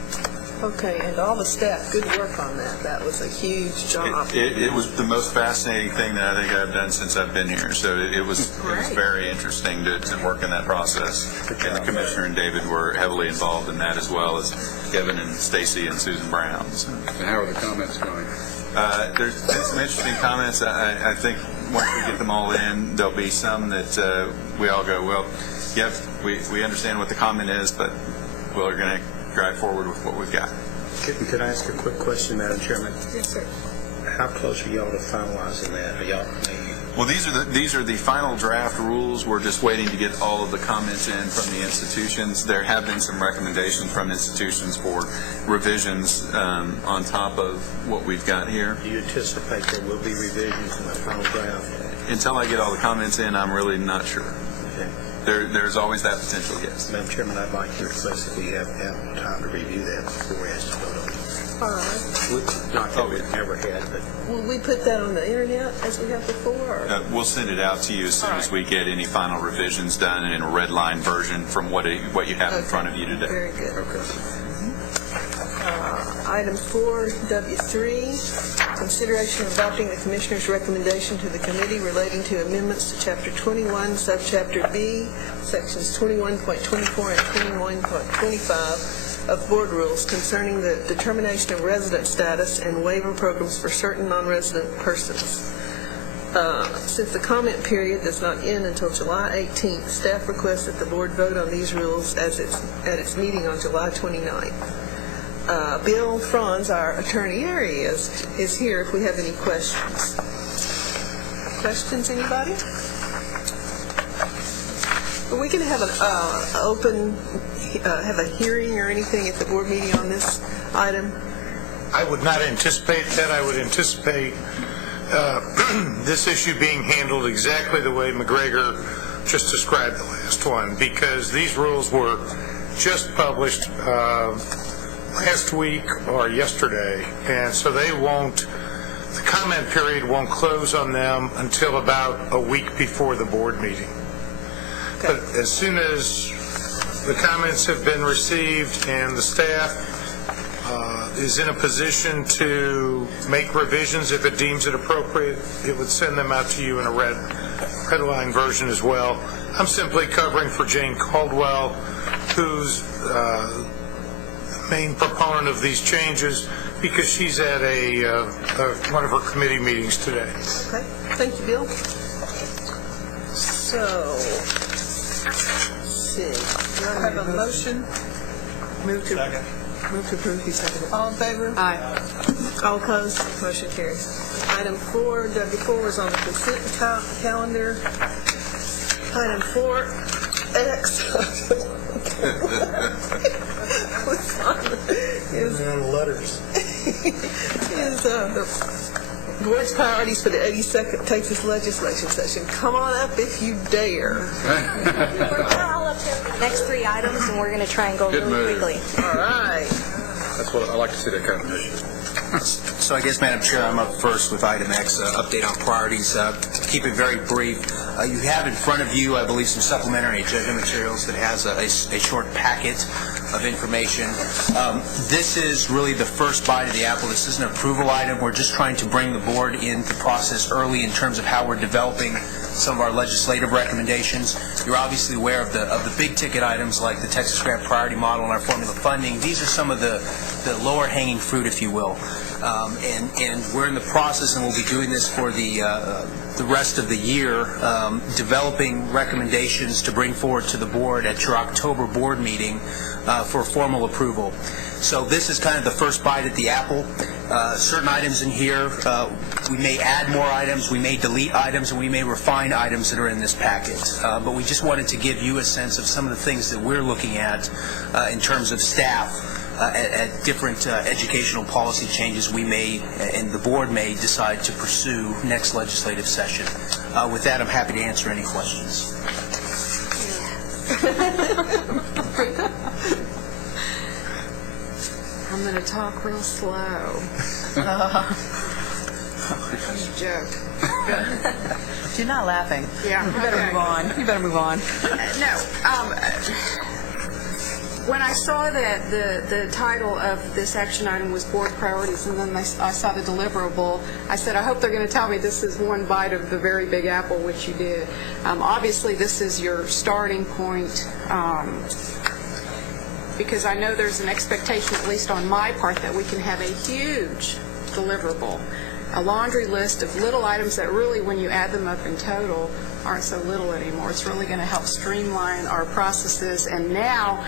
Okay, and all the staff, good work on that. That was a huge job. It was the most fascinating thing that I think I've done since I've been here. So it was very interesting to work in that process. And the commissioner and David were heavily involved in that, as well as Kevin and Stacy and Susan Brown. So. And how are the comments going? There's been some interesting comments. I think once we get them all in, there'll be some that we all go, well, yep, we understand what the comment is, but we're going to drive forward with what we've got. Could I ask a quick question, Madam Chairman? Yes, sir. How close are y'all to finalizing that? Are y'all? Well, these are the final draft rules. We're just waiting to get all of the comments in from the institutions. There have been some recommendations from institutions for revisions on top of what we've got here. Do you anticipate there will be revisions in the final draft? Until I get all the comments in, I'm really not sure. Okay. There's always that potential, yes. Madam Chairman, I'd like to request if we have ample time to review that before we ask to vote on it. All right. Not that we've never had, but... Will we put that on the internet as we have before? Or? We'll send it out to you as soon as we get any final revisions done and in a red line version from what you have in front of you today. Very good. Okay. Item 4W3, consideration of adopting the Commissioner's recommendation to the committee relating to amendments to Chapter 21, Subchapter B, Sections 21.24 and 21.25 of Board Rules concerning the determination of resident status and waiver programs for certain non-resident persons. Since the comment period does not end until July 18th, staff requests that the Board vote on these rules at its meeting on July 29th. Bill Franz, our attorney, is here if we have any questions. Questions, anybody? We can have an have a hearing or anything at the board meeting on this item. I would not anticipate that. I would anticipate this issue being handled exactly the way McGregor just described the last one, because these rules were just published last week or yesterday, and so the comment period won't close on them until about a week before the board meeting. Okay. But as soon as the comments have been received and the staff is in a position to make revisions if it deems it appropriate, it would send them out to you in a red line version as well. I'm simply covering for Jane Caldwell, who's main proponent of these changes, because she's at one of her committee meetings today. Okay, thank you, Bill. So, let's see. Do I have a motion? Move to approve. You second it. All in favor? Aye. All opposed? Motion carries. Item 4W4 is on the consent calendar. Item 4X. is letters. is the board's priorities for the 82nd Texas legislation session. Come on up if you dare. We're all up there for the next 3 items, and we're going to try and go really quickly. All right. That's what I like to see, that kind of mission. So I guess, Madam Chair, I'm up first with item X, update on priorities. To keep it very brief, you have in front of you, I believe, some supplementary agenda materials that has a short packet of information. This is really the first bite of the apple. This is an approval item. We're just trying to bring the board into process early in terms of how we're developing some of our legislative recommendations. You're obviously aware of the big ticket items like the Texas Grant Priority Model and our formula funding. These are some of the lower hanging fruit, if you will. And we're in the process, and we'll be doing this for the rest of the year, developing recommendations to bring forward to the board at your October board meeting for formal approval. So this is kind of the first bite at the apple. Certain items in here, we may add more items, we may delete items, and we may refine items that are in this packet. But we just wanted to give you a sense of some of the things that we're looking at in terms of staff at different educational policy changes we may, and the board may, decide to pursue next legislative session. With that, I'm happy to answer any questions. I'm going to talk real slow. Joke. You're not laughing. Yeah, You better okay. move on. You better move on. No. When I saw that the title of this action item was board priorities, and then I saw the deliverable, I said, I hope they're going to tell me this is one bite of the very big apple, which you did. Obviously, this is your starting point, because I know there's an expectation, at least on my part, that we can have a huge deliverable, a laundry list of little items that really, when you add them up in total, aren't so little anymore. It's really going to help streamline our processes, and now,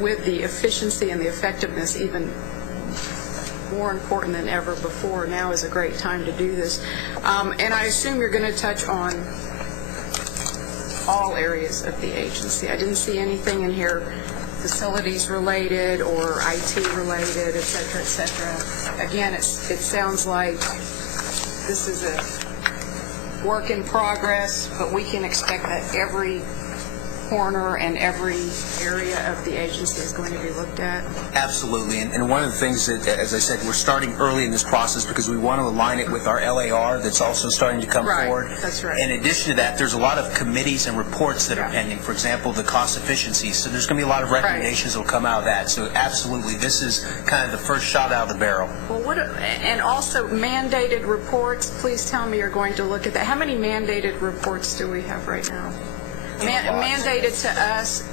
with the efficiency and the effectiveness even more important than ever before, now is a great time to do this. And I assume you're going to touch on all areas of the agency. I didn't see anything in here facilities related or IT related, et cetera, et cetera. Again, it sounds like this is a work in progress, but we can expect that every corner and every area of the agency is going to be looked at. Absolutely, and one of the things that, as I said, we're starting early in this process because we want to align it with our LAR that's also starting to come forward. That's right. In addition to that, there's a lot of committees and reports that are pending. For example, the cost efficiency. So there's going to be a lot of recommendations that will come out of that. So absolutely, this is kind of the first shot out of the barrel. Well, and also mandated reports, please tell me you're going to look at that. How many mandated reports do we have right now? Mandated to us,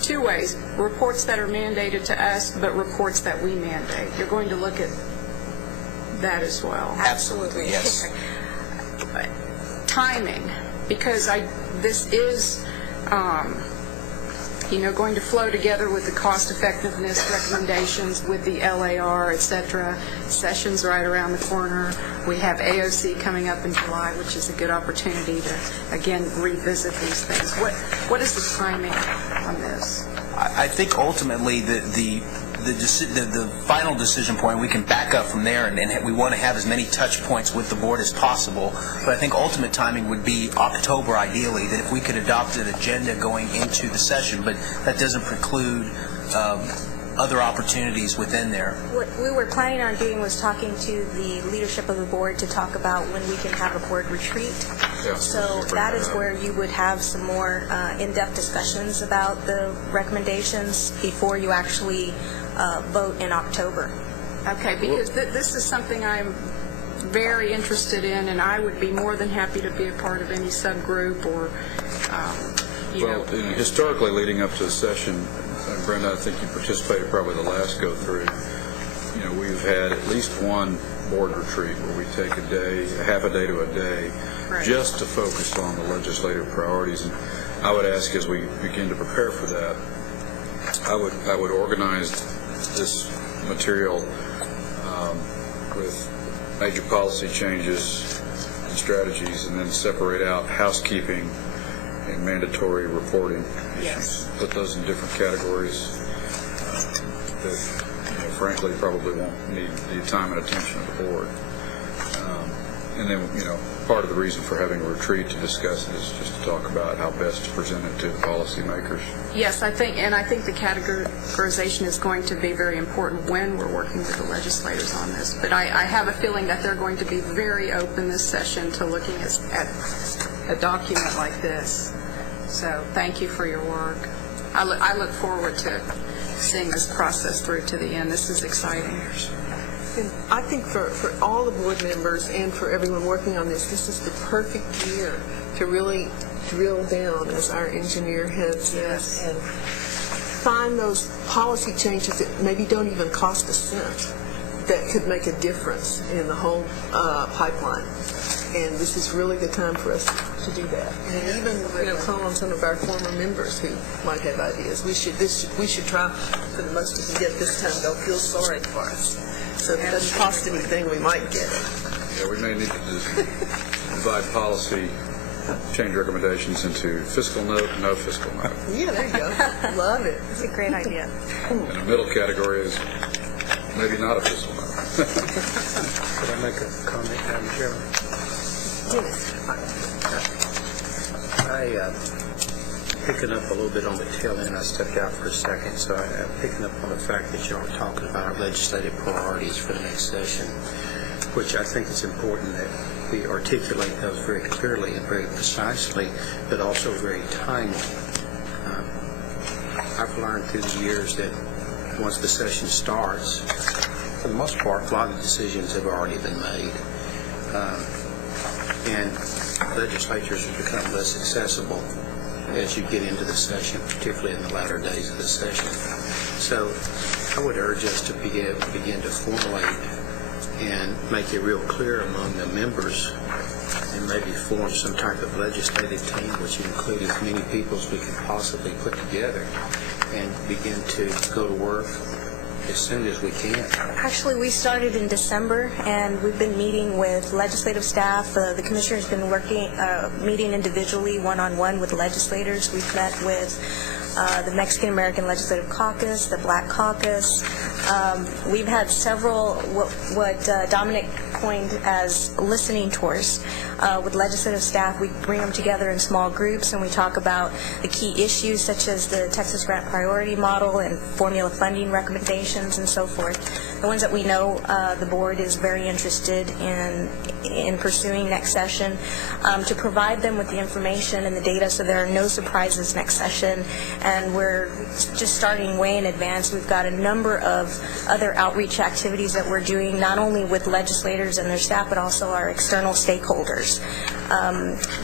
two ways, reports that are mandated to us, but reports that we mandate. You're going to look at that as well. Absolutely, yes. Timing, because this is, going to flow together with the cost effectiveness recommendations with the LAR, et cetera. Sessions right around the corner. We have AOC coming up in July, which is a good opportunity to, again, revisit these things. What is the timing on this? I think ultimately the final decision point, we can back up from there, and we want to have as many touch points with the board as possible. But I think ultimate timing would be October, ideally, that if we could adopt an agenda going into the session, but that doesn't preclude other opportunities within there. What we were planning on doing was talking to the leadership of the board to talk about when we can have a board retreat. Yeah, So that is where you would have some more in-depth discussions about the recommendations before you actually vote in October. Okay, because this is something I'm very interested in, and I would be more than happy to be a part of any subgroup or, Historically, leading up to the session, and Brenda, I think you participated probably the last go-through, we've had at least one board retreat where we take a half a day to a day, just to focus on the legislative priorities. And I would ask, as we begin to prepare for that, I would organize this material with major policy changes and strategies, and then separate out housekeeping and mandatory reporting issues. Yes. Put those in different categories that, frankly, probably won't need the time and attention of the board. And then, part of the reason for having a retreat to discuss it is just to talk about how best to present it to the policymakers. Yes, I think the categorization is going to be very important when we're working with the legislators on this. But I have a feeling that they're going to be very open this session to looking at a document like this. So thank you for your work. I look forward to seeing this process through to the end. This is exciting. And I think for all the board members and for everyone working on this is the perfect year to really drill down, as our engineer has said, and find those policy changes that maybe don't even cost a cent that could make a difference in the whole pipeline. And this is really the time for us to do that. And even call on some of our former members who might have ideas. We should try for the most we can get this time. They'll feel sorry for us. So if it doesn't cost anything, we might get it. Yeah, we may need to divide policy change recommendations into fiscal note and no fiscal note. Yeah, there you go. Love it. It's a great idea. And the middle category is maybe not a fiscal note. Could I make a comment, Madam Chairman? Yes. picking up a little bit on the tail end. I stepped out for a second, so I'm picking up on the fact that you are talking about our legislative priorities for the next session, which I think it's important that we articulate those very clearly and very precisely, but also very timely. I've learned through the years that once the session starts, for the most part, a lot of the decisions have already been made. And legislatures have become less accessible as you get into the session, particularly in the latter days of the session. So I would urge us to begin to formulate and make it real clear among the members, and maybe form some type of legislative team which would include as many people as we can possibly put together, and begin to go to work as soon as we can. Actually, we started in December, and we've been meeting with legislative staff. The commissioner's been meeting individually, one-on-one with legislators. We've met with the Mexican American Legislative Caucus, the Black Caucus. We've had several, what Dominic coined as listening tours with legislative staff. We bring them together in small groups, and we talk about the key issues such as the Texas Grant Priority Model and formula funding recommendations and so forth. The ones that we know the board is very interested in pursuing next session, to provide them with the information and the data so there are no surprises next session. And we're just starting way in advance. We've got a number of other outreach activities that we're doing, not only with legislators and their staff, but also our external stakeholders.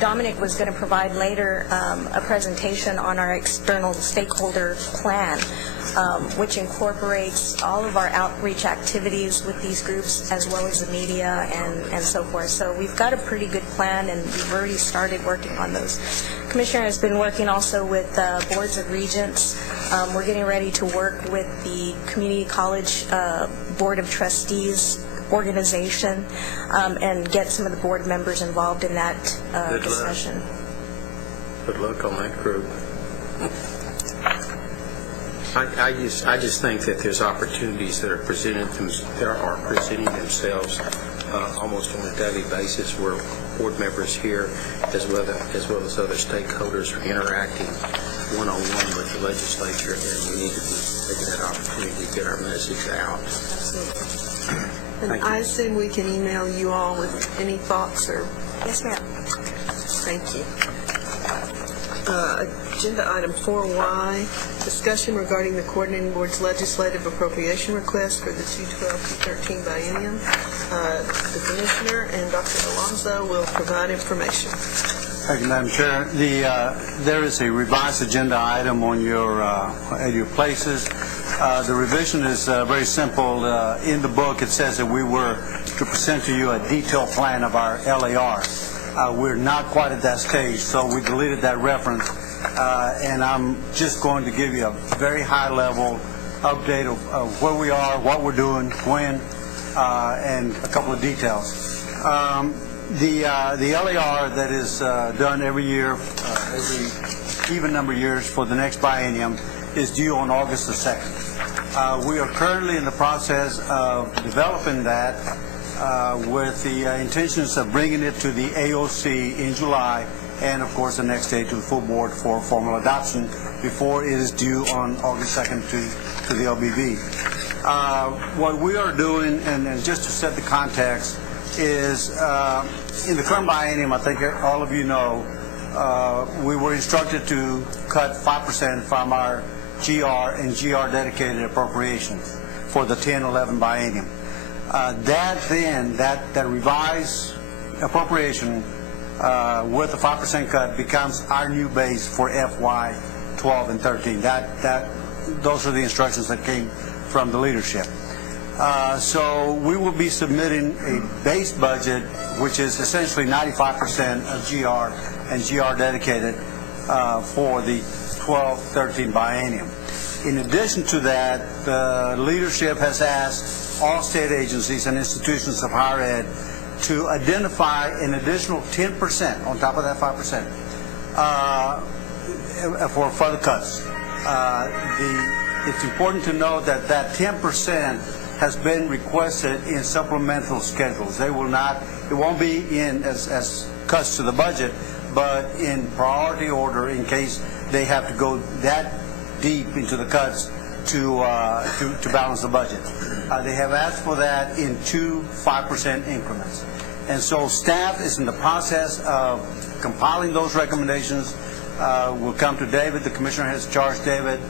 Dominic was going to provide later a presentation on our external stakeholder plan, which incorporates all of our outreach activities with these groups as well as the media and so forth. So we've got a pretty good plan, and we've already started working on those. Commissioner has been working also with boards of regents. We're getting ready to work with the Community College Board of Trustees organization and get some of the board members involved in that discussion. Good luck on that group. I just think that there's opportunities that are presenting themselves almost on a daily basis, where board members here, as well as other stakeholders, are interacting one-on-one with the legislature, and we need to be taking that opportunity to get our message out. Absolutely. And I assume we can email you all with any thoughts or... Yes, ma'am. Thank you. Agenda item 4Y, discussion regarding the Coordinating Board's legislative appropriation request for the 2012-2013 biennium. The Commissioner and Dr. Alonzo will provide information. Thank you, Madam Chair. There is a revised agenda item on at your places. The revision is very simple. In the book, it says that we were to present to you a detailed plan of our LAR. We're not quite at that stage, so we deleted that reference, and I'm just going to give you a very high-level update of where we are, what we're doing, when, and a couple of details. The LAR that is done every year, every even number of years for the next biennium, is due on August the 2nd. We are currently in the process of developing that with the intentions of bringing it to the AOC in July, and of course the next day to the full board for formal adoption before it is due on August 2nd to the LBV. What we are doing, and just to set the context, is in the current biennium, I think all of you know, we were instructed to cut 5% from our GR and GR dedicated appropriations for the 10-11 biennium. That revised appropriation with the 5% cut becomes our new base for FY 12 and 13. Those are the instructions that came from the leadership. So we will be submitting a base budget, which is essentially 95% of GR and GR dedicated for the 12-13 biennium. In addition to that, the leadership has asked all state agencies and institutions of higher ed to identify an additional 10% on top of that 5% for further cuts. It's important to know that 10% has been requested in supplemental schedules. It won't be in as cuts to the budget, but in priority order in case they have to go that deep into the cuts to balance the budget. They have asked for that in 2 5% increments. And so staff is in the process of compiling those recommendations. We'll come to David. The commissioner has charged David,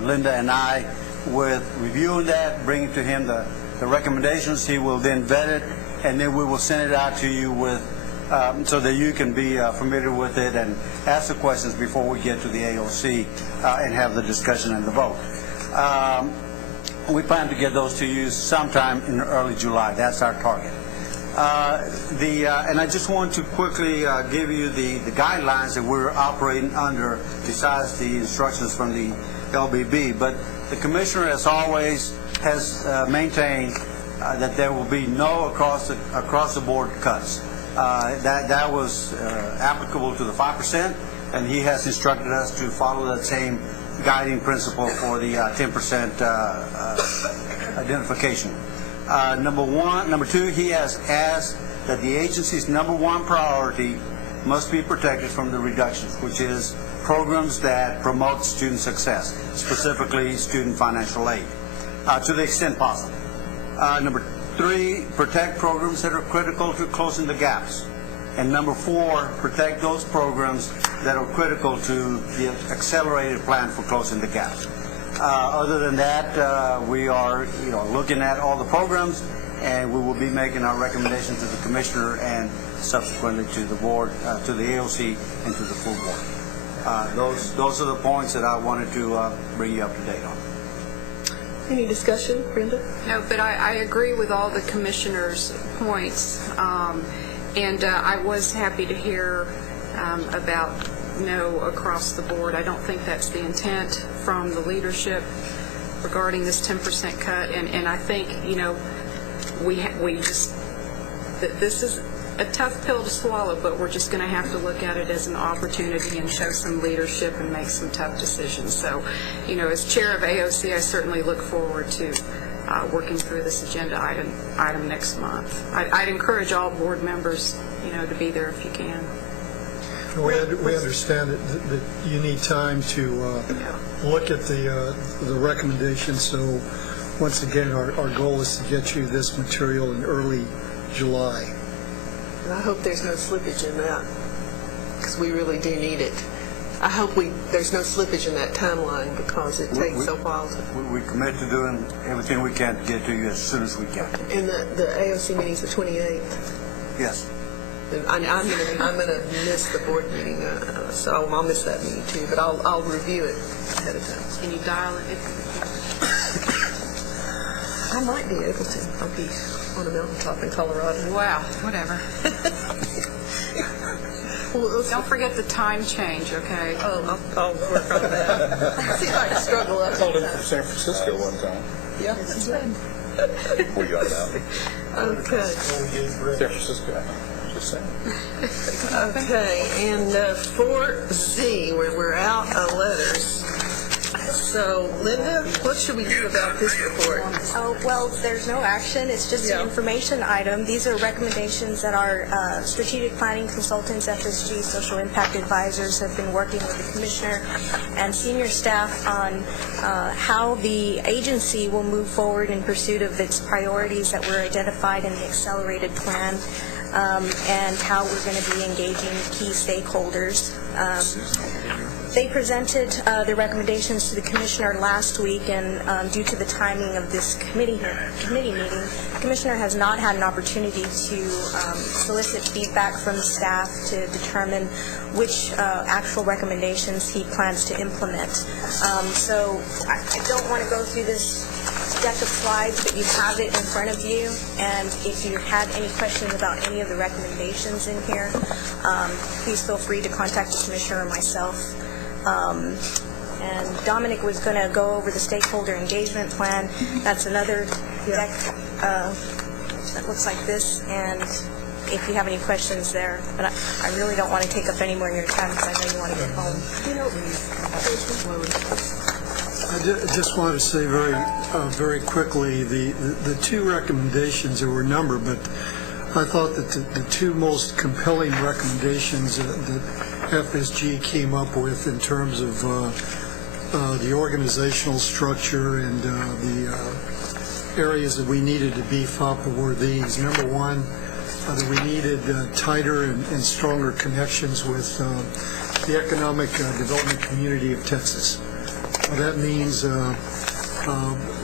Linda, and I with reviewing that, bringing to him the recommendations. He will then vet it, and then we will send it out to you with so that you can be familiar with it and ask the questions before we get to the AOC and have the discussion and the vote. We plan to get those to you sometime in early July. That's our target. And I just want to quickly give you the guidelines that we're operating under besides the instructions from the LBB. But the commissioner, as always, has maintained that there will be no across the board cuts. That was applicable to the 5%, and he has instructed us to follow that same guiding principle for the 10% identification. Number two, he has asked that the agency's number one priority must be protected from the reductions, which is programs that promote student success, specifically student financial aid, to the extent possible. Number three, protect programs that are critical to closing the gaps. And number four, protect those programs that are critical to the accelerated plan for closing the gaps. Other than that, we are looking at all the programs, and we will be making our recommendations to the commissioner and subsequently to the board, to the AOC, and to the full board. Those are the points that I wanted to bring you up to date on. Any discussion, Brenda? No, but I agree with all the commissioners' points, and I was happy to hear about no across the board. I don't think that's the intent from the leadership regarding this 10% cut, and I think, this is a tough pill to swallow, but we're just going to have to look at it as an opportunity and show some leadership and make some tough decisions. So, as chair of AOC, I certainly look forward to working through this agenda item next month. I'd encourage all board members, to be there if you can. We understand that you need time to look at the recommendations. So, once again, our goal is to get you this material in early July. And I hope there's no slippage in that, because we really do need it. I hope there's no slippage in that timeline, because it takes so while to... We commit to doing everything we can to get to you as soon as we can. And the AOC meeting's the 28th. Yes. And I'm going to miss the board meeting, so I'll miss that meeting too, but I'll review it ahead of time. Can you dial it? I might be able to. I'll be on a mountaintop in Colorado. Wow, whatever. Don't forget the time change, okay? Oh, I'll work on that. See if I can struggle up. I called in from San Francisco one time. Yeah. We got it out. Okay. San Francisco. Just saying. Okay, and 4Z, where we're out of letters. So, Linda, what should we do about this report? Oh, well, there's no action. It's just an information item. These are recommendations that our strategic planning consultants, FSG, social impact advisors, have been working with the commissioner and senior staff on how the agency will move forward in pursuit of its priorities that were identified in the accelerated plan, and how we're going to be engaging key stakeholders. They presented their recommendations to the commissioner last week, and due to the timing of this committee meeting, the commissioner has not had an opportunity to solicit feedback from staff to determine which actual recommendations he plans to implement. So I don't want to go through this deck of slides, but you have it in front of you, and if you had any questions about any of the recommendations in here, please feel free to contact the commissioner or myself. And Dominic was going to go over the stakeholder engagement plan. That's another deck that looks like this, and if you have any questions there. But I really don't want to take up any more of your time, because I know you want to get home. I just want to say very quickly, the two recommendations, there were a number, but I thought that the two most compelling recommendations that FSG came up with in terms of the organizational structure and the areas that we needed to beef up were these. Number one, that we needed tighter and stronger connections with the economic development community of Texas. That means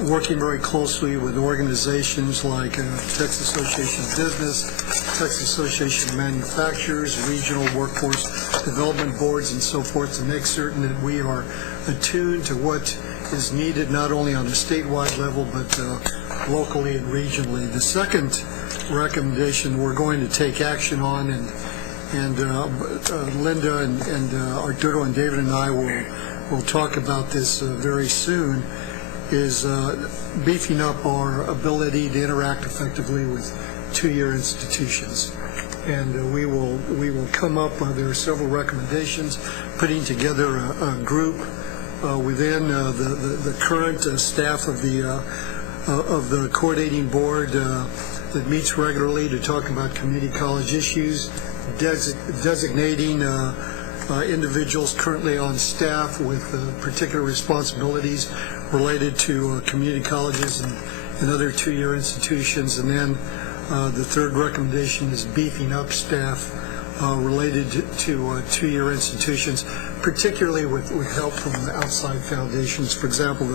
working very closely with organizations like Texas Association of Business, Texas Association of Manufacturers, regional workforce development boards, and so forth, to make certain that we are attuned to what is needed not only on a statewide level but locally and regionally. The second recommendation we're going to take action on, and Linda and Arturo and David and I will talk about this very soon, is beefing up our ability to interact effectively with two-year institutions. And we will come up, there are several recommendations, putting together a group within the current staff of the coordinating board that meets regularly to talk about community college issues, designating individuals currently on staff with particular responsibilities related to community colleges and other two-year institutions. And then the third recommendation is beefing up staff related to two-year institutions, particularly with help from outside foundations. For example,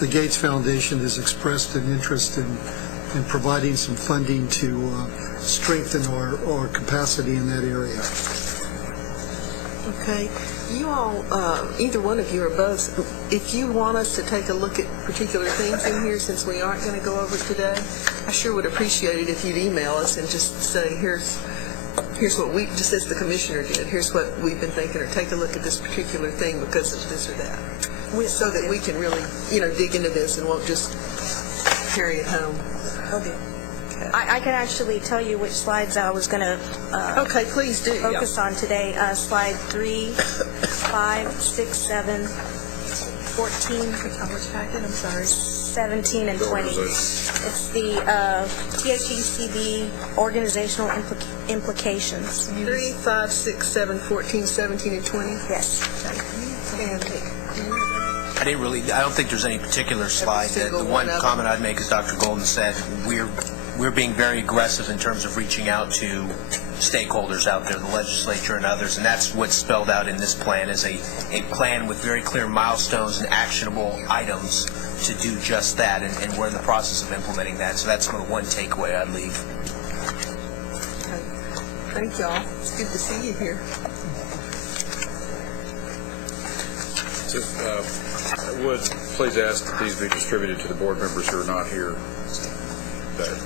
the Gates Foundation has expressed an interest in providing some funding to strengthen our capacity in that area. Okay. You all, either one of you or both, if you want us to take a look at particular things in here, since we aren't going to go over it today, I sure would appreciate it if you'd email us and just say, here's what we, just as the commissioner did, here's what we've been thinking, or take a look at this particular thing because of this or that, so that we can really, dig into this and won't just carry it home. Okay. I can actually tell you which slides I was going to okay, please do. Focus on today. Slide 3, 5, 6, 7, 14. Which packet? I'm sorry. 17 and 20. It's the THECB organizational implications. 3, 5, 6, 7, 14, 17, and 20? Yes. I don't think there's any particular slide. The one comment I'd make is Dr. Golden said, we're being very aggressive in terms of reaching out to stakeholders out there, the legislature and others, and that's what's spelled out in this plan, is a plan with very clear milestones and actionable items to do just that, and we're in the process of implementing that. So that's one takeaway I'd leave. Thank y'all. It's good to see you here. Would please ask that these be distributed to the board members who are not here today.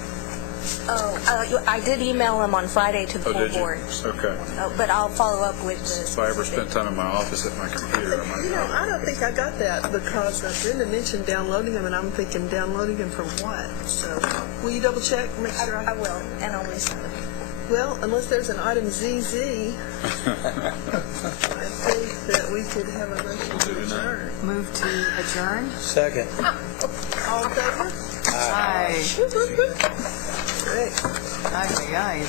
I did email them on Friday to the full board. Okay. But I'll follow up with If I ever spent time in my office at my computer, I might not. I don't think I got that because Brenda mentioned downloading them, and I'm thinking downloading them from what? So, will you double check, make sure I will, and I'll resend them. Well, unless there's an item ZZ, I think that we could have a motion to adjourn. Move to adjourn. Second. All in favor? Aye. Great. Aye, aye.